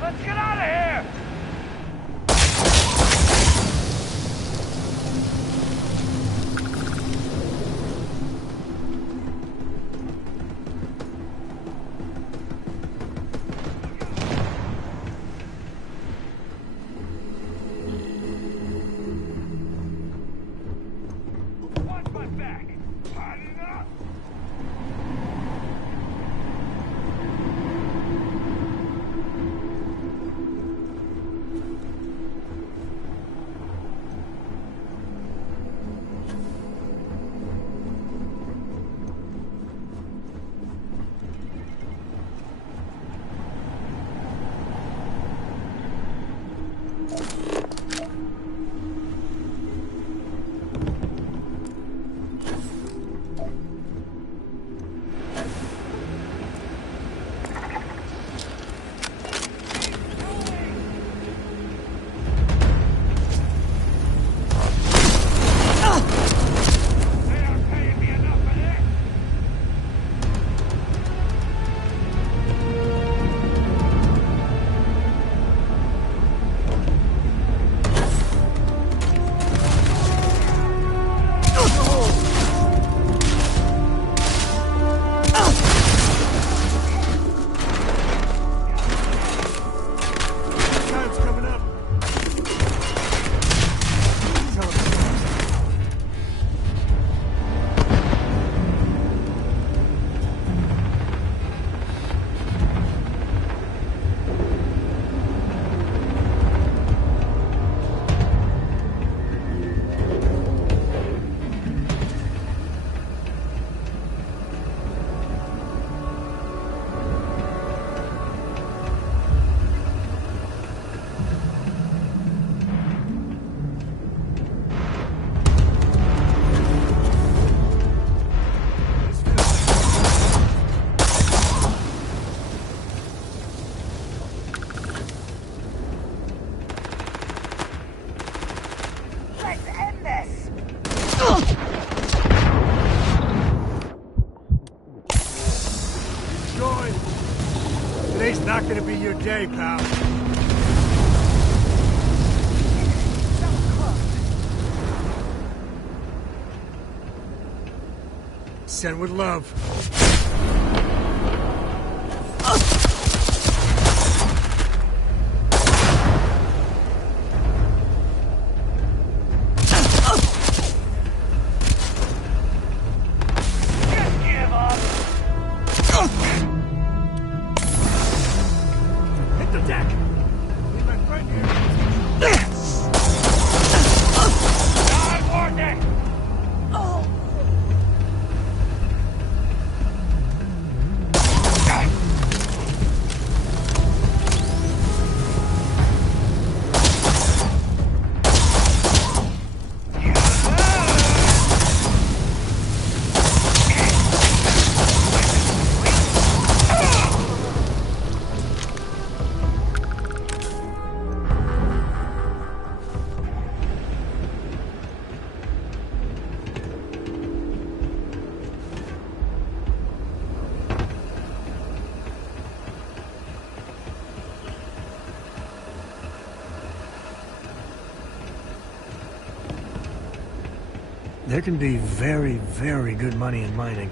Let's get out of here! Watch my back! Harden up! Today's not gonna be your day, pal. Sent with love. There can be very, very good money in mining.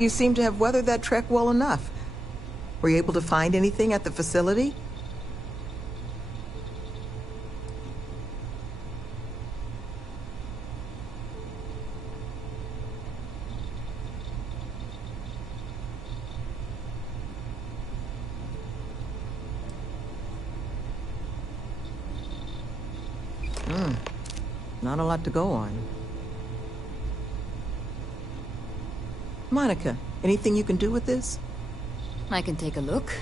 You seem to have weathered that trek well enough. Were you able to find anything at the facility? Not a lot to go on. Monica, anything you can do with this? I can take a look.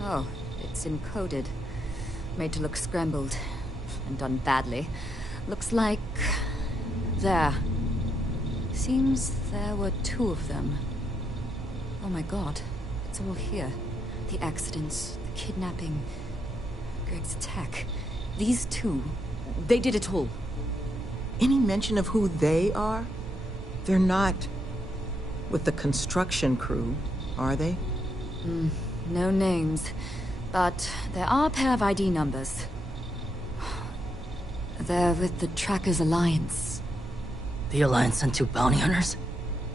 Oh, it's encoded. Made to look scrambled. And done badly. Looks like... there. Seems there were 2 of them. Oh my god. It's all here. The accidents, the kidnapping, Greg's attack. These two, they did it all. Any mention of who they are? They're not with the construction crew, are they? No names, but there are a pair of ID numbers. They're with the Trackers Alliance. The Alliance sent 2 bounty hunters?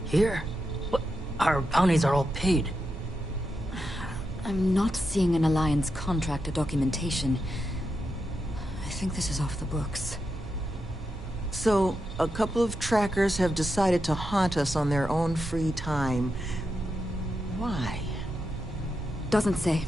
Here? What? Our bounties are all paid. I'm not seeing an Alliance contract or documentation. I think this is off the books. So, a couple of trackers have decided to haunt us on their own free time. Why? Doesn't say.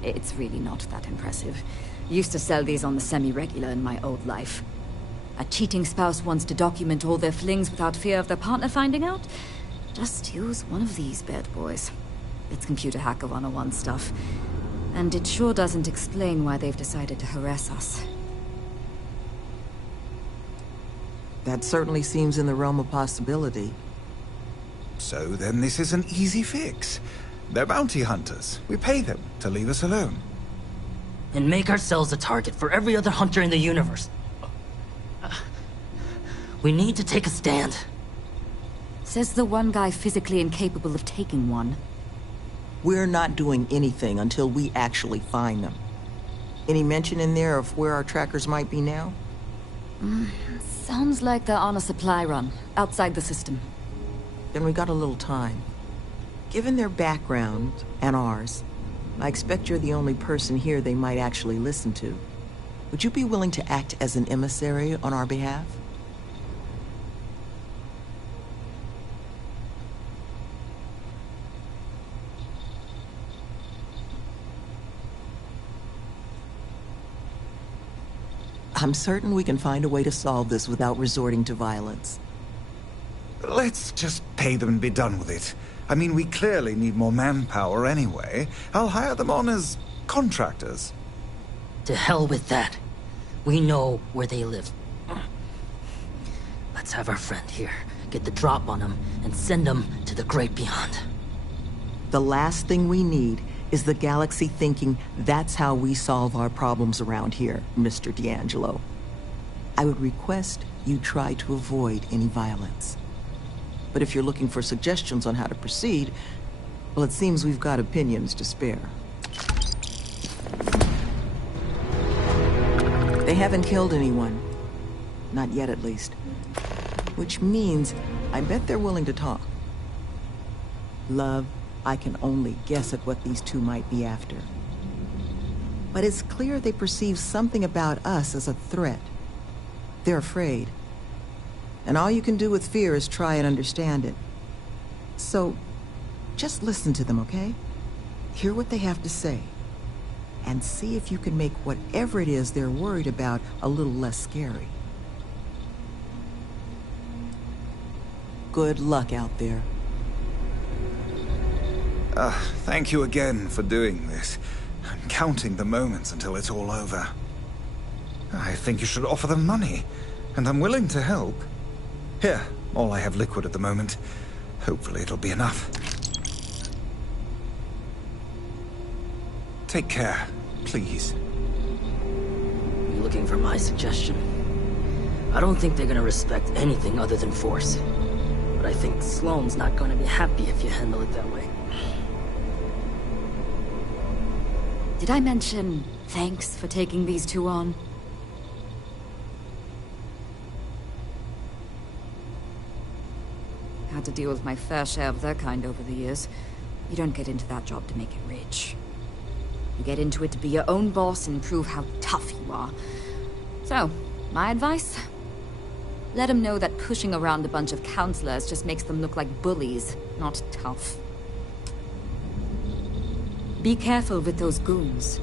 It's really not that impressive. Used to sell these on the semi-regular in my old life. A cheating spouse wants to document all their flings without fear of their partner finding out? Just use one of these bad boys. It's computer hacker 101 stuff. And it sure doesn't explain why they've decided to harass us. That certainly seems in the realm of possibility. So then this is an easy fix. They're bounty hunters. We pay them to leave us alone. And make ourselves a target for every other hunter in the universe. We need to take a stand. Says the one guy physically incapable of taking one. We're not doing anything until we actually find them. Any mention in there of where our trackers might be now? Sounds like they're on a supply run, outside the system. Then we got a little time. Given their background, and ours, I expect you're the only person here they might actually listen to. Would you be willing to act as an emissary on our behalf? I'm certain we can find a way to solve this without resorting to violence. Let's just pay them and be done with it. I mean, we clearly need more manpower anyway. I'll hire them on as contractors. To hell with that. We know where they live. Let's have our friend here get the drop on them and send them to the great beyond. The last thing we need is the galaxy thinking that's how we solve our problems around here, Mr. D'Angelo. I would request you try to avoid any violence. But if you're looking for suggestions on how to proceed, well, it seems we've got opinions to spare. They haven't killed anyone. Not yet, at least. Which means I bet they're willing to talk. Love, I can only guess at what these two might be after. But it's clear they perceive something about us as a threat. They're afraid. And all you can do with fear is try and understand it. So, just listen to them, okay? Hear what they have to say. And see if you can make whatever it is they're worried about a little less scary. Good luck out there. Thank you again for doing this. I'm counting the moments until it's all over. I think you should offer them money, and I'm willing to help. Here, all I have liquid at the moment. Hopefully it'll be enough. Take care, please. You looking for my suggestion? I don't think they're gonna respect anything other than force. But I think Sloane's not gonna be happy if you handle it that way. Did I mention thanks for taking these two on? Had to deal with my fair share of their kind over the years. You don't get into that job to make it rich. You get into it to be your own boss and prove how tough you are. So, my advice? Let them know that pushing around a bunch of counselors just makes them look like bullies, not tough. Be careful with those goons.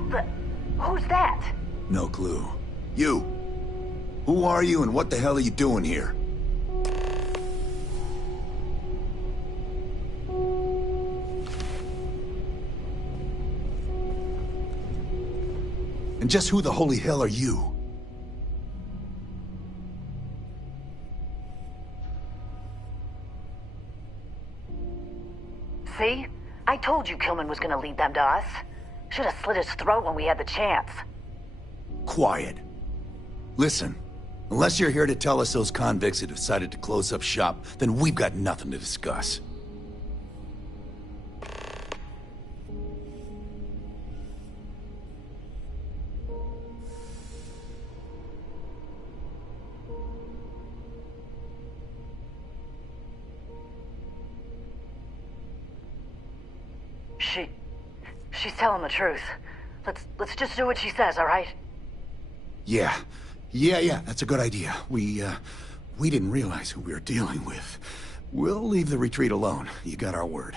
What the... Who's that? No clue. You! Who are you and what the hell are you doing here? And just who the holy hell are you? See? I told you Kilman was gonna lead them to us. Should have slit his throat when we had the chance. Quiet. Listen, unless you're here to tell us those convicts have decided to close up shop, then we've got nothing to discuss. She's telling the truth. Let's just do what she says, all right? Yeah, that's a good idea. We didn't realize who we were dealing with. We'll leave the retreat alone. You got our word.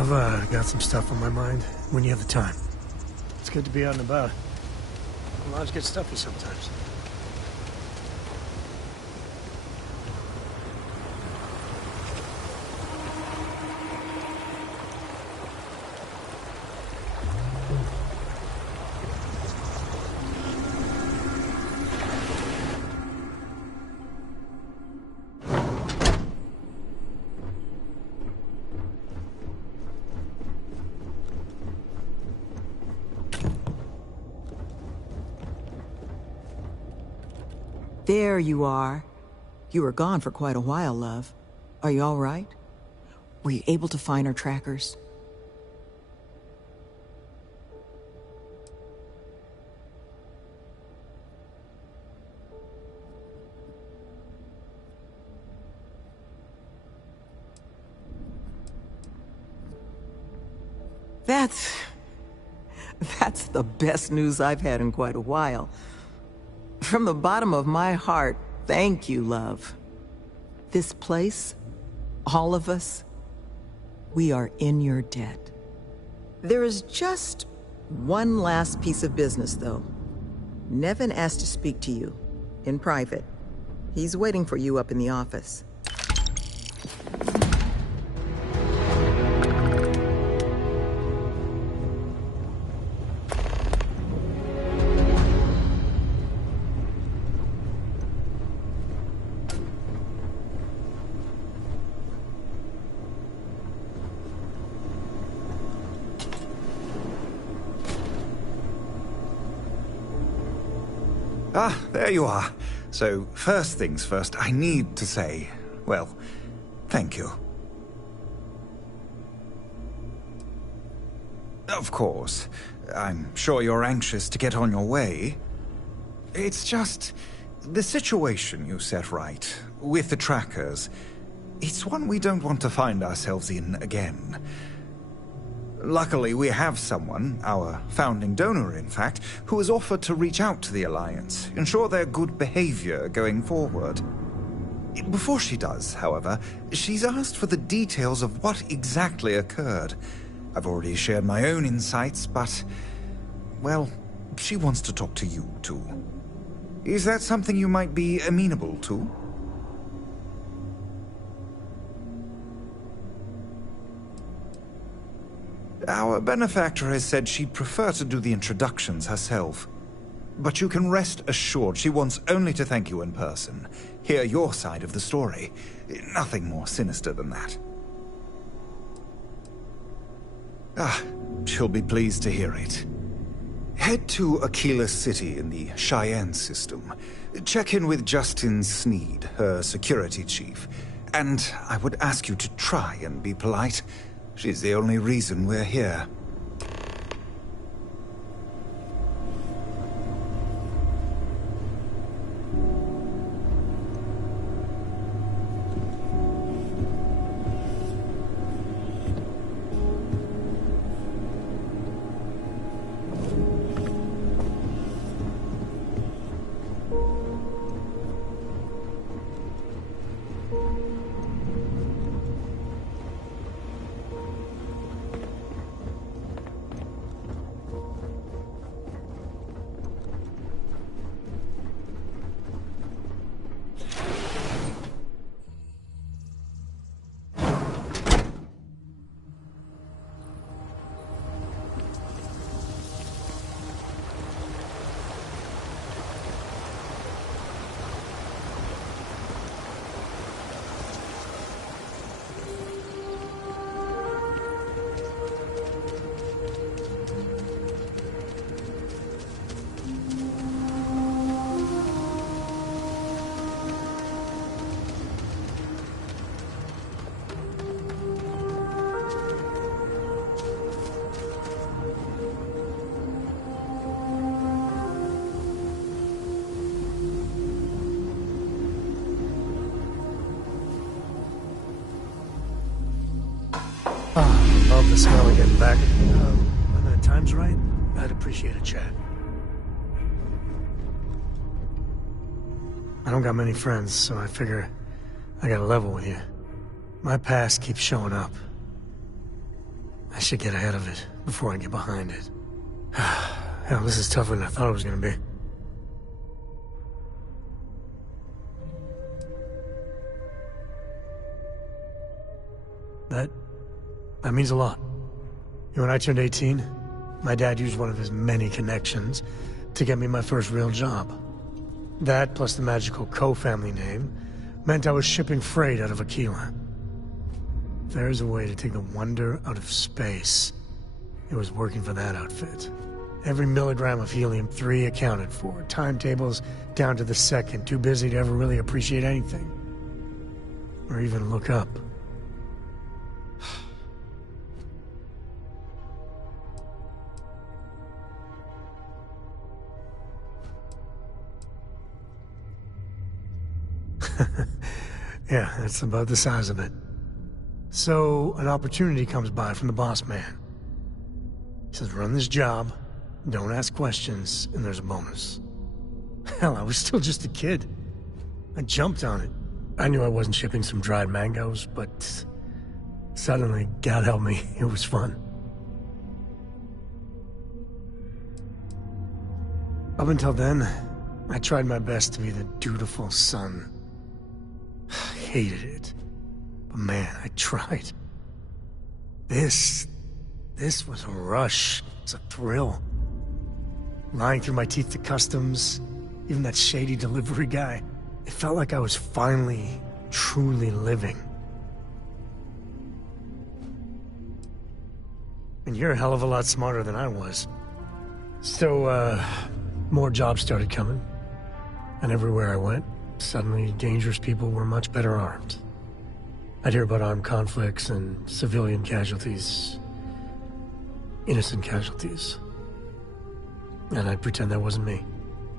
I've got some stuff on my mind when you have the time. It's good to be out and about. Lives get stuffy sometimes. There you are. You were gone for quite a while, love. Are you all right? Were you able to find our trackers? That's the best news I've had in quite a while. From the bottom of my heart, thank you, love. This place, all of us, we are in your debt. There is just one last piece of business, though. Nevin asked to speak to you, in private. He's waiting for you up in the office. Ah, there you are. So, first things first, I need to say, well, thank you. Of course, I'm sure you're anxious to get on your way. It's just, the situation you set right, with the trackers, it's one we don't want to find ourselves in again. Luckily, we have someone, our founding donor in fact, who has offered to reach out to the Alliance, ensure their good behavior going forward. Before she does, however, she's asked for the details of what exactly occurred. I've already shared my own insights, but, well, she wants to talk to you too. Is that something you might be amenable to? Our benefactor has said she'd prefer to do the introductions herself. But you can rest assured she wants only to thank you in person. Hear your side of the story. Nothing more sinister than that. She'll be pleased to hear it. Head to Aquila City in the Cheyenne system. Check in with Justin Sneed, her security chief. And I would ask you to try and be polite. She's the only reason we're here. Love the smell of getting back. When the time's right, I'd appreciate a chat. I don't got many friends, so I figure I gotta level with you. My past keeps showing up. I should get ahead of it before I get behind it. Hell, this is tougher than I thought it was gonna be. That means a lot. When I turned 18, my dad used one of his many connections to get me my first real job. That, plus the magical co-family name, meant I was shipping freight out of Aquila. If there's a way to take the wonder out of space, it was working for that outfit. Every milligram of helium-3 accounted for. Timetables down to the second, too busy to ever really appreciate anything. Or even look up. Yeah, that's about the size of it. So, an opportunity comes by from the boss man. He says, run this job, don't ask questions, and there's a bonus. Hell, I was still just a kid. I jumped on it. I knew I wasn't shipping some dried mangoes, but suddenly, God help me, it was fun. Up until then, I tried my best to be the dutiful son. I hated it. But man, I tried. This was a rush. It's a thrill. Lying through my teeth to customs, even that shady delivery guy. It felt like I was finally, truly living. And you're a hell of a lot smarter than I was. So, more jobs started coming. And everywhere I went, suddenly dangerous people were much better armed. I'd hear about armed conflicts and civilian casualties. Innocent casualties. And I'd pretend that wasn't me.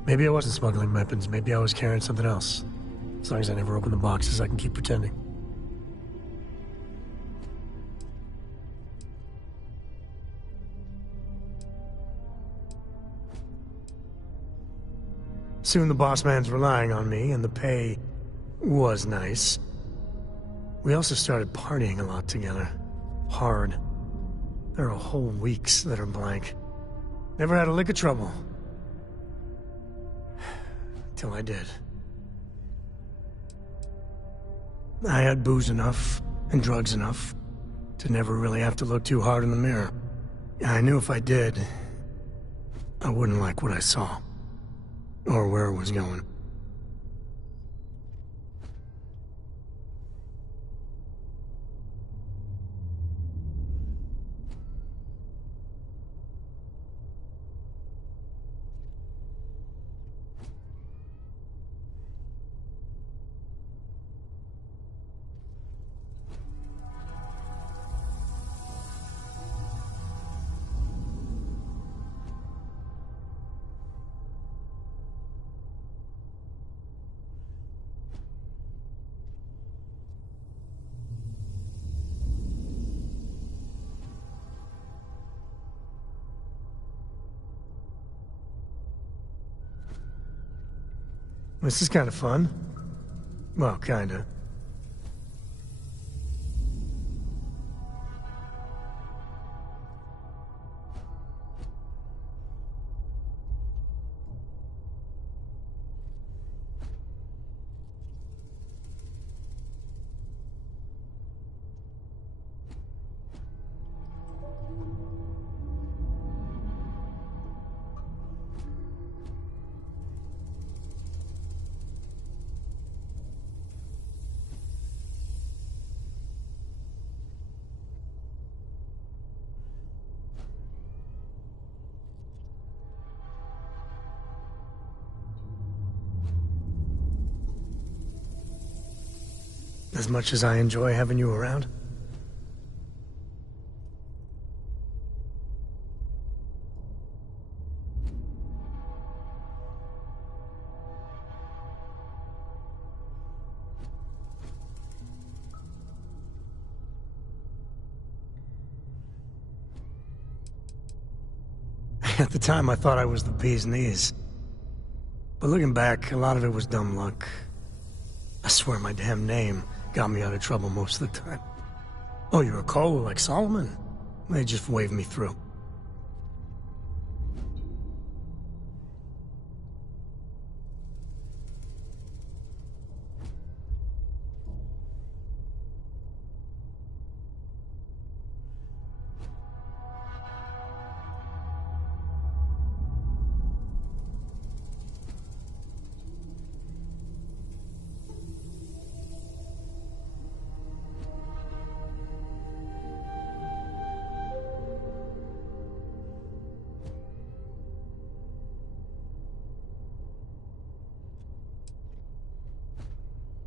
Maybe I wasn't smuggling weapons, maybe I was carrying something else. As long as I never open the boxes, I can keep pretending. Soon the boss man's relying on me, and the pay was nice. We also started partying a lot together. Hard. There are whole weeks that are blank. Never had a lick of trouble. Till I did. I had booze enough, and drugs enough, to never really have to look too hard in the mirror. I knew if I did, I wouldn't like what I saw. Or where it was going. This is kind of fun. Well, kinda. As much as I enjoy having you around. At the time, I thought I was the bee's knees. But looking back, a lot of it was dumb luck. I swear my damn name got me out of trouble most of the time. Oh, you're a Cole like Solomon? They just waved me through.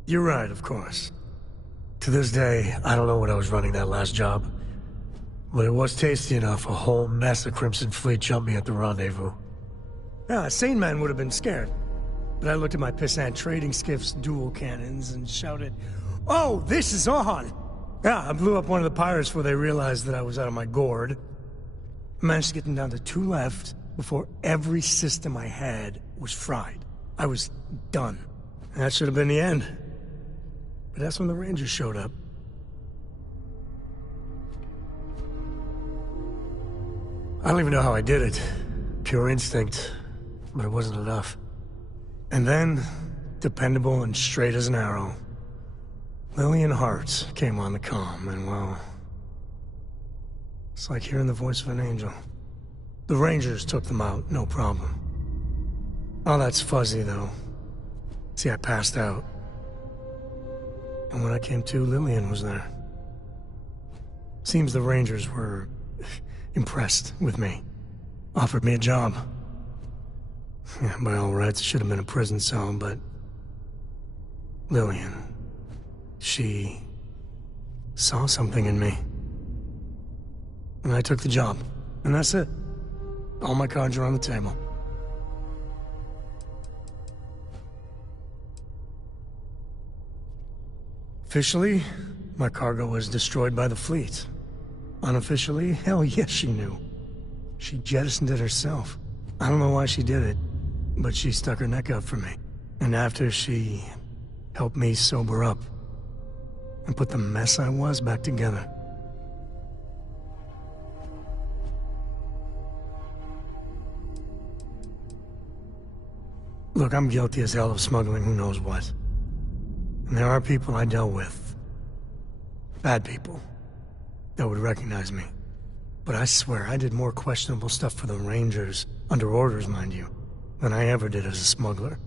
You're right, of course. To this day, I don't know when I was running that last job. But it was tasty enough, a whole mess of Crimson Fleet jumped me at the rendezvous. Yeah, a sane man would have been scared. But I looked at my pissant trading skiff's dual cannons and shouted, "Oh, this is on!" Yeah, I blew up one of the pirates before they realized that I was out of my gourd. I managed to get them down to 2 left before every system I had was fried. I was done. That should have been the end. But that's when the Rangers showed up. I don't even know how I did it. Pure instinct. But it wasn't enough. And then, dependable and straight as an arrow, Lillian Hart came on the comm, and well... it's like hearing the voice of an angel. The Rangers took them out, no problem. All that's fuzzy, though. See, I passed out. And when I came to, Lillian was there. Seems the Rangers were impressed with me. Offered me a job. Yeah, by all rights, it should have been a prison cell, but... Lillian... she... saw something in me. And I took the job. And that's it. All my cards are on the table. Officially, my cargo was destroyed by the fleet. Unofficially, hell yes, she knew. She jettisoned it herself. I don't know why she did it, but she stuck her neck out for me. And after she helped me sober up and put the mess I was back together. Look, I'm guilty as hell of smuggling who knows what. And there are people I dealt with. Bad people. That would recognize me. But I swear I did more questionable stuff for the Rangers, under orders, mind you, than I ever did as a smuggler.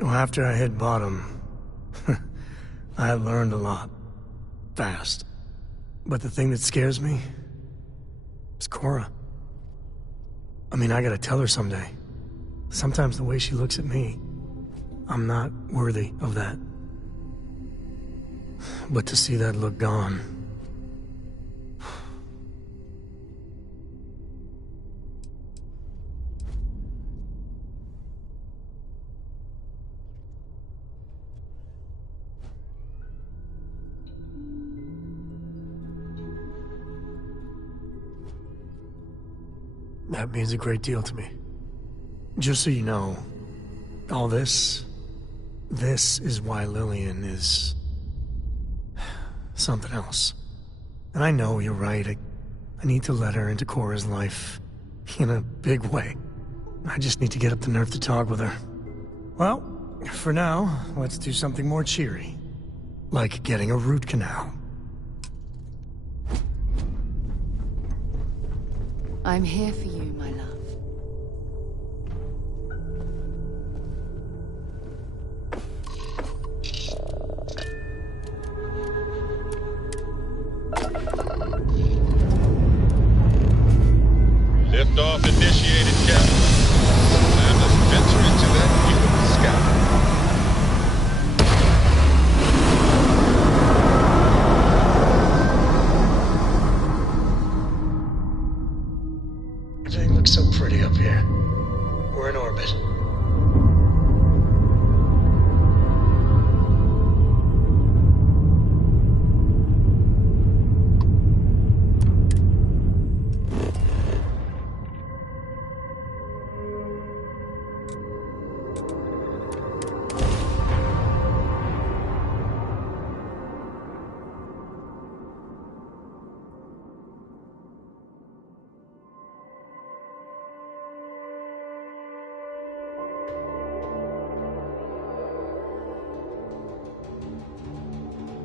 Well, after I hit bottom, I learned a lot. Fast. But the thing that scares me is Cora. I mean, I gotta tell her someday. Sometimes the way she looks at me, I'm not worthy of that. But to see that look gone... That means a great deal to me. Just so you know, all this is why Lillian is... something else. And I know you're right, I need to let her into Cora's life. In a big way. I just need to get up the nerve to talk with her. Well, for now, let's do something more cheery. Like getting a root canal. I'm here for you, my love. Liftoff initiated, Captain. Now let's venture into that view of the sky. Everything looks so pretty up here. We're in orbit.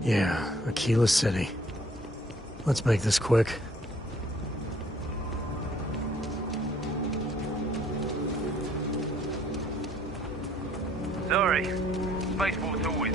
Yeah, Aquila City. Let's make this quick. Sorry. Spaceport's always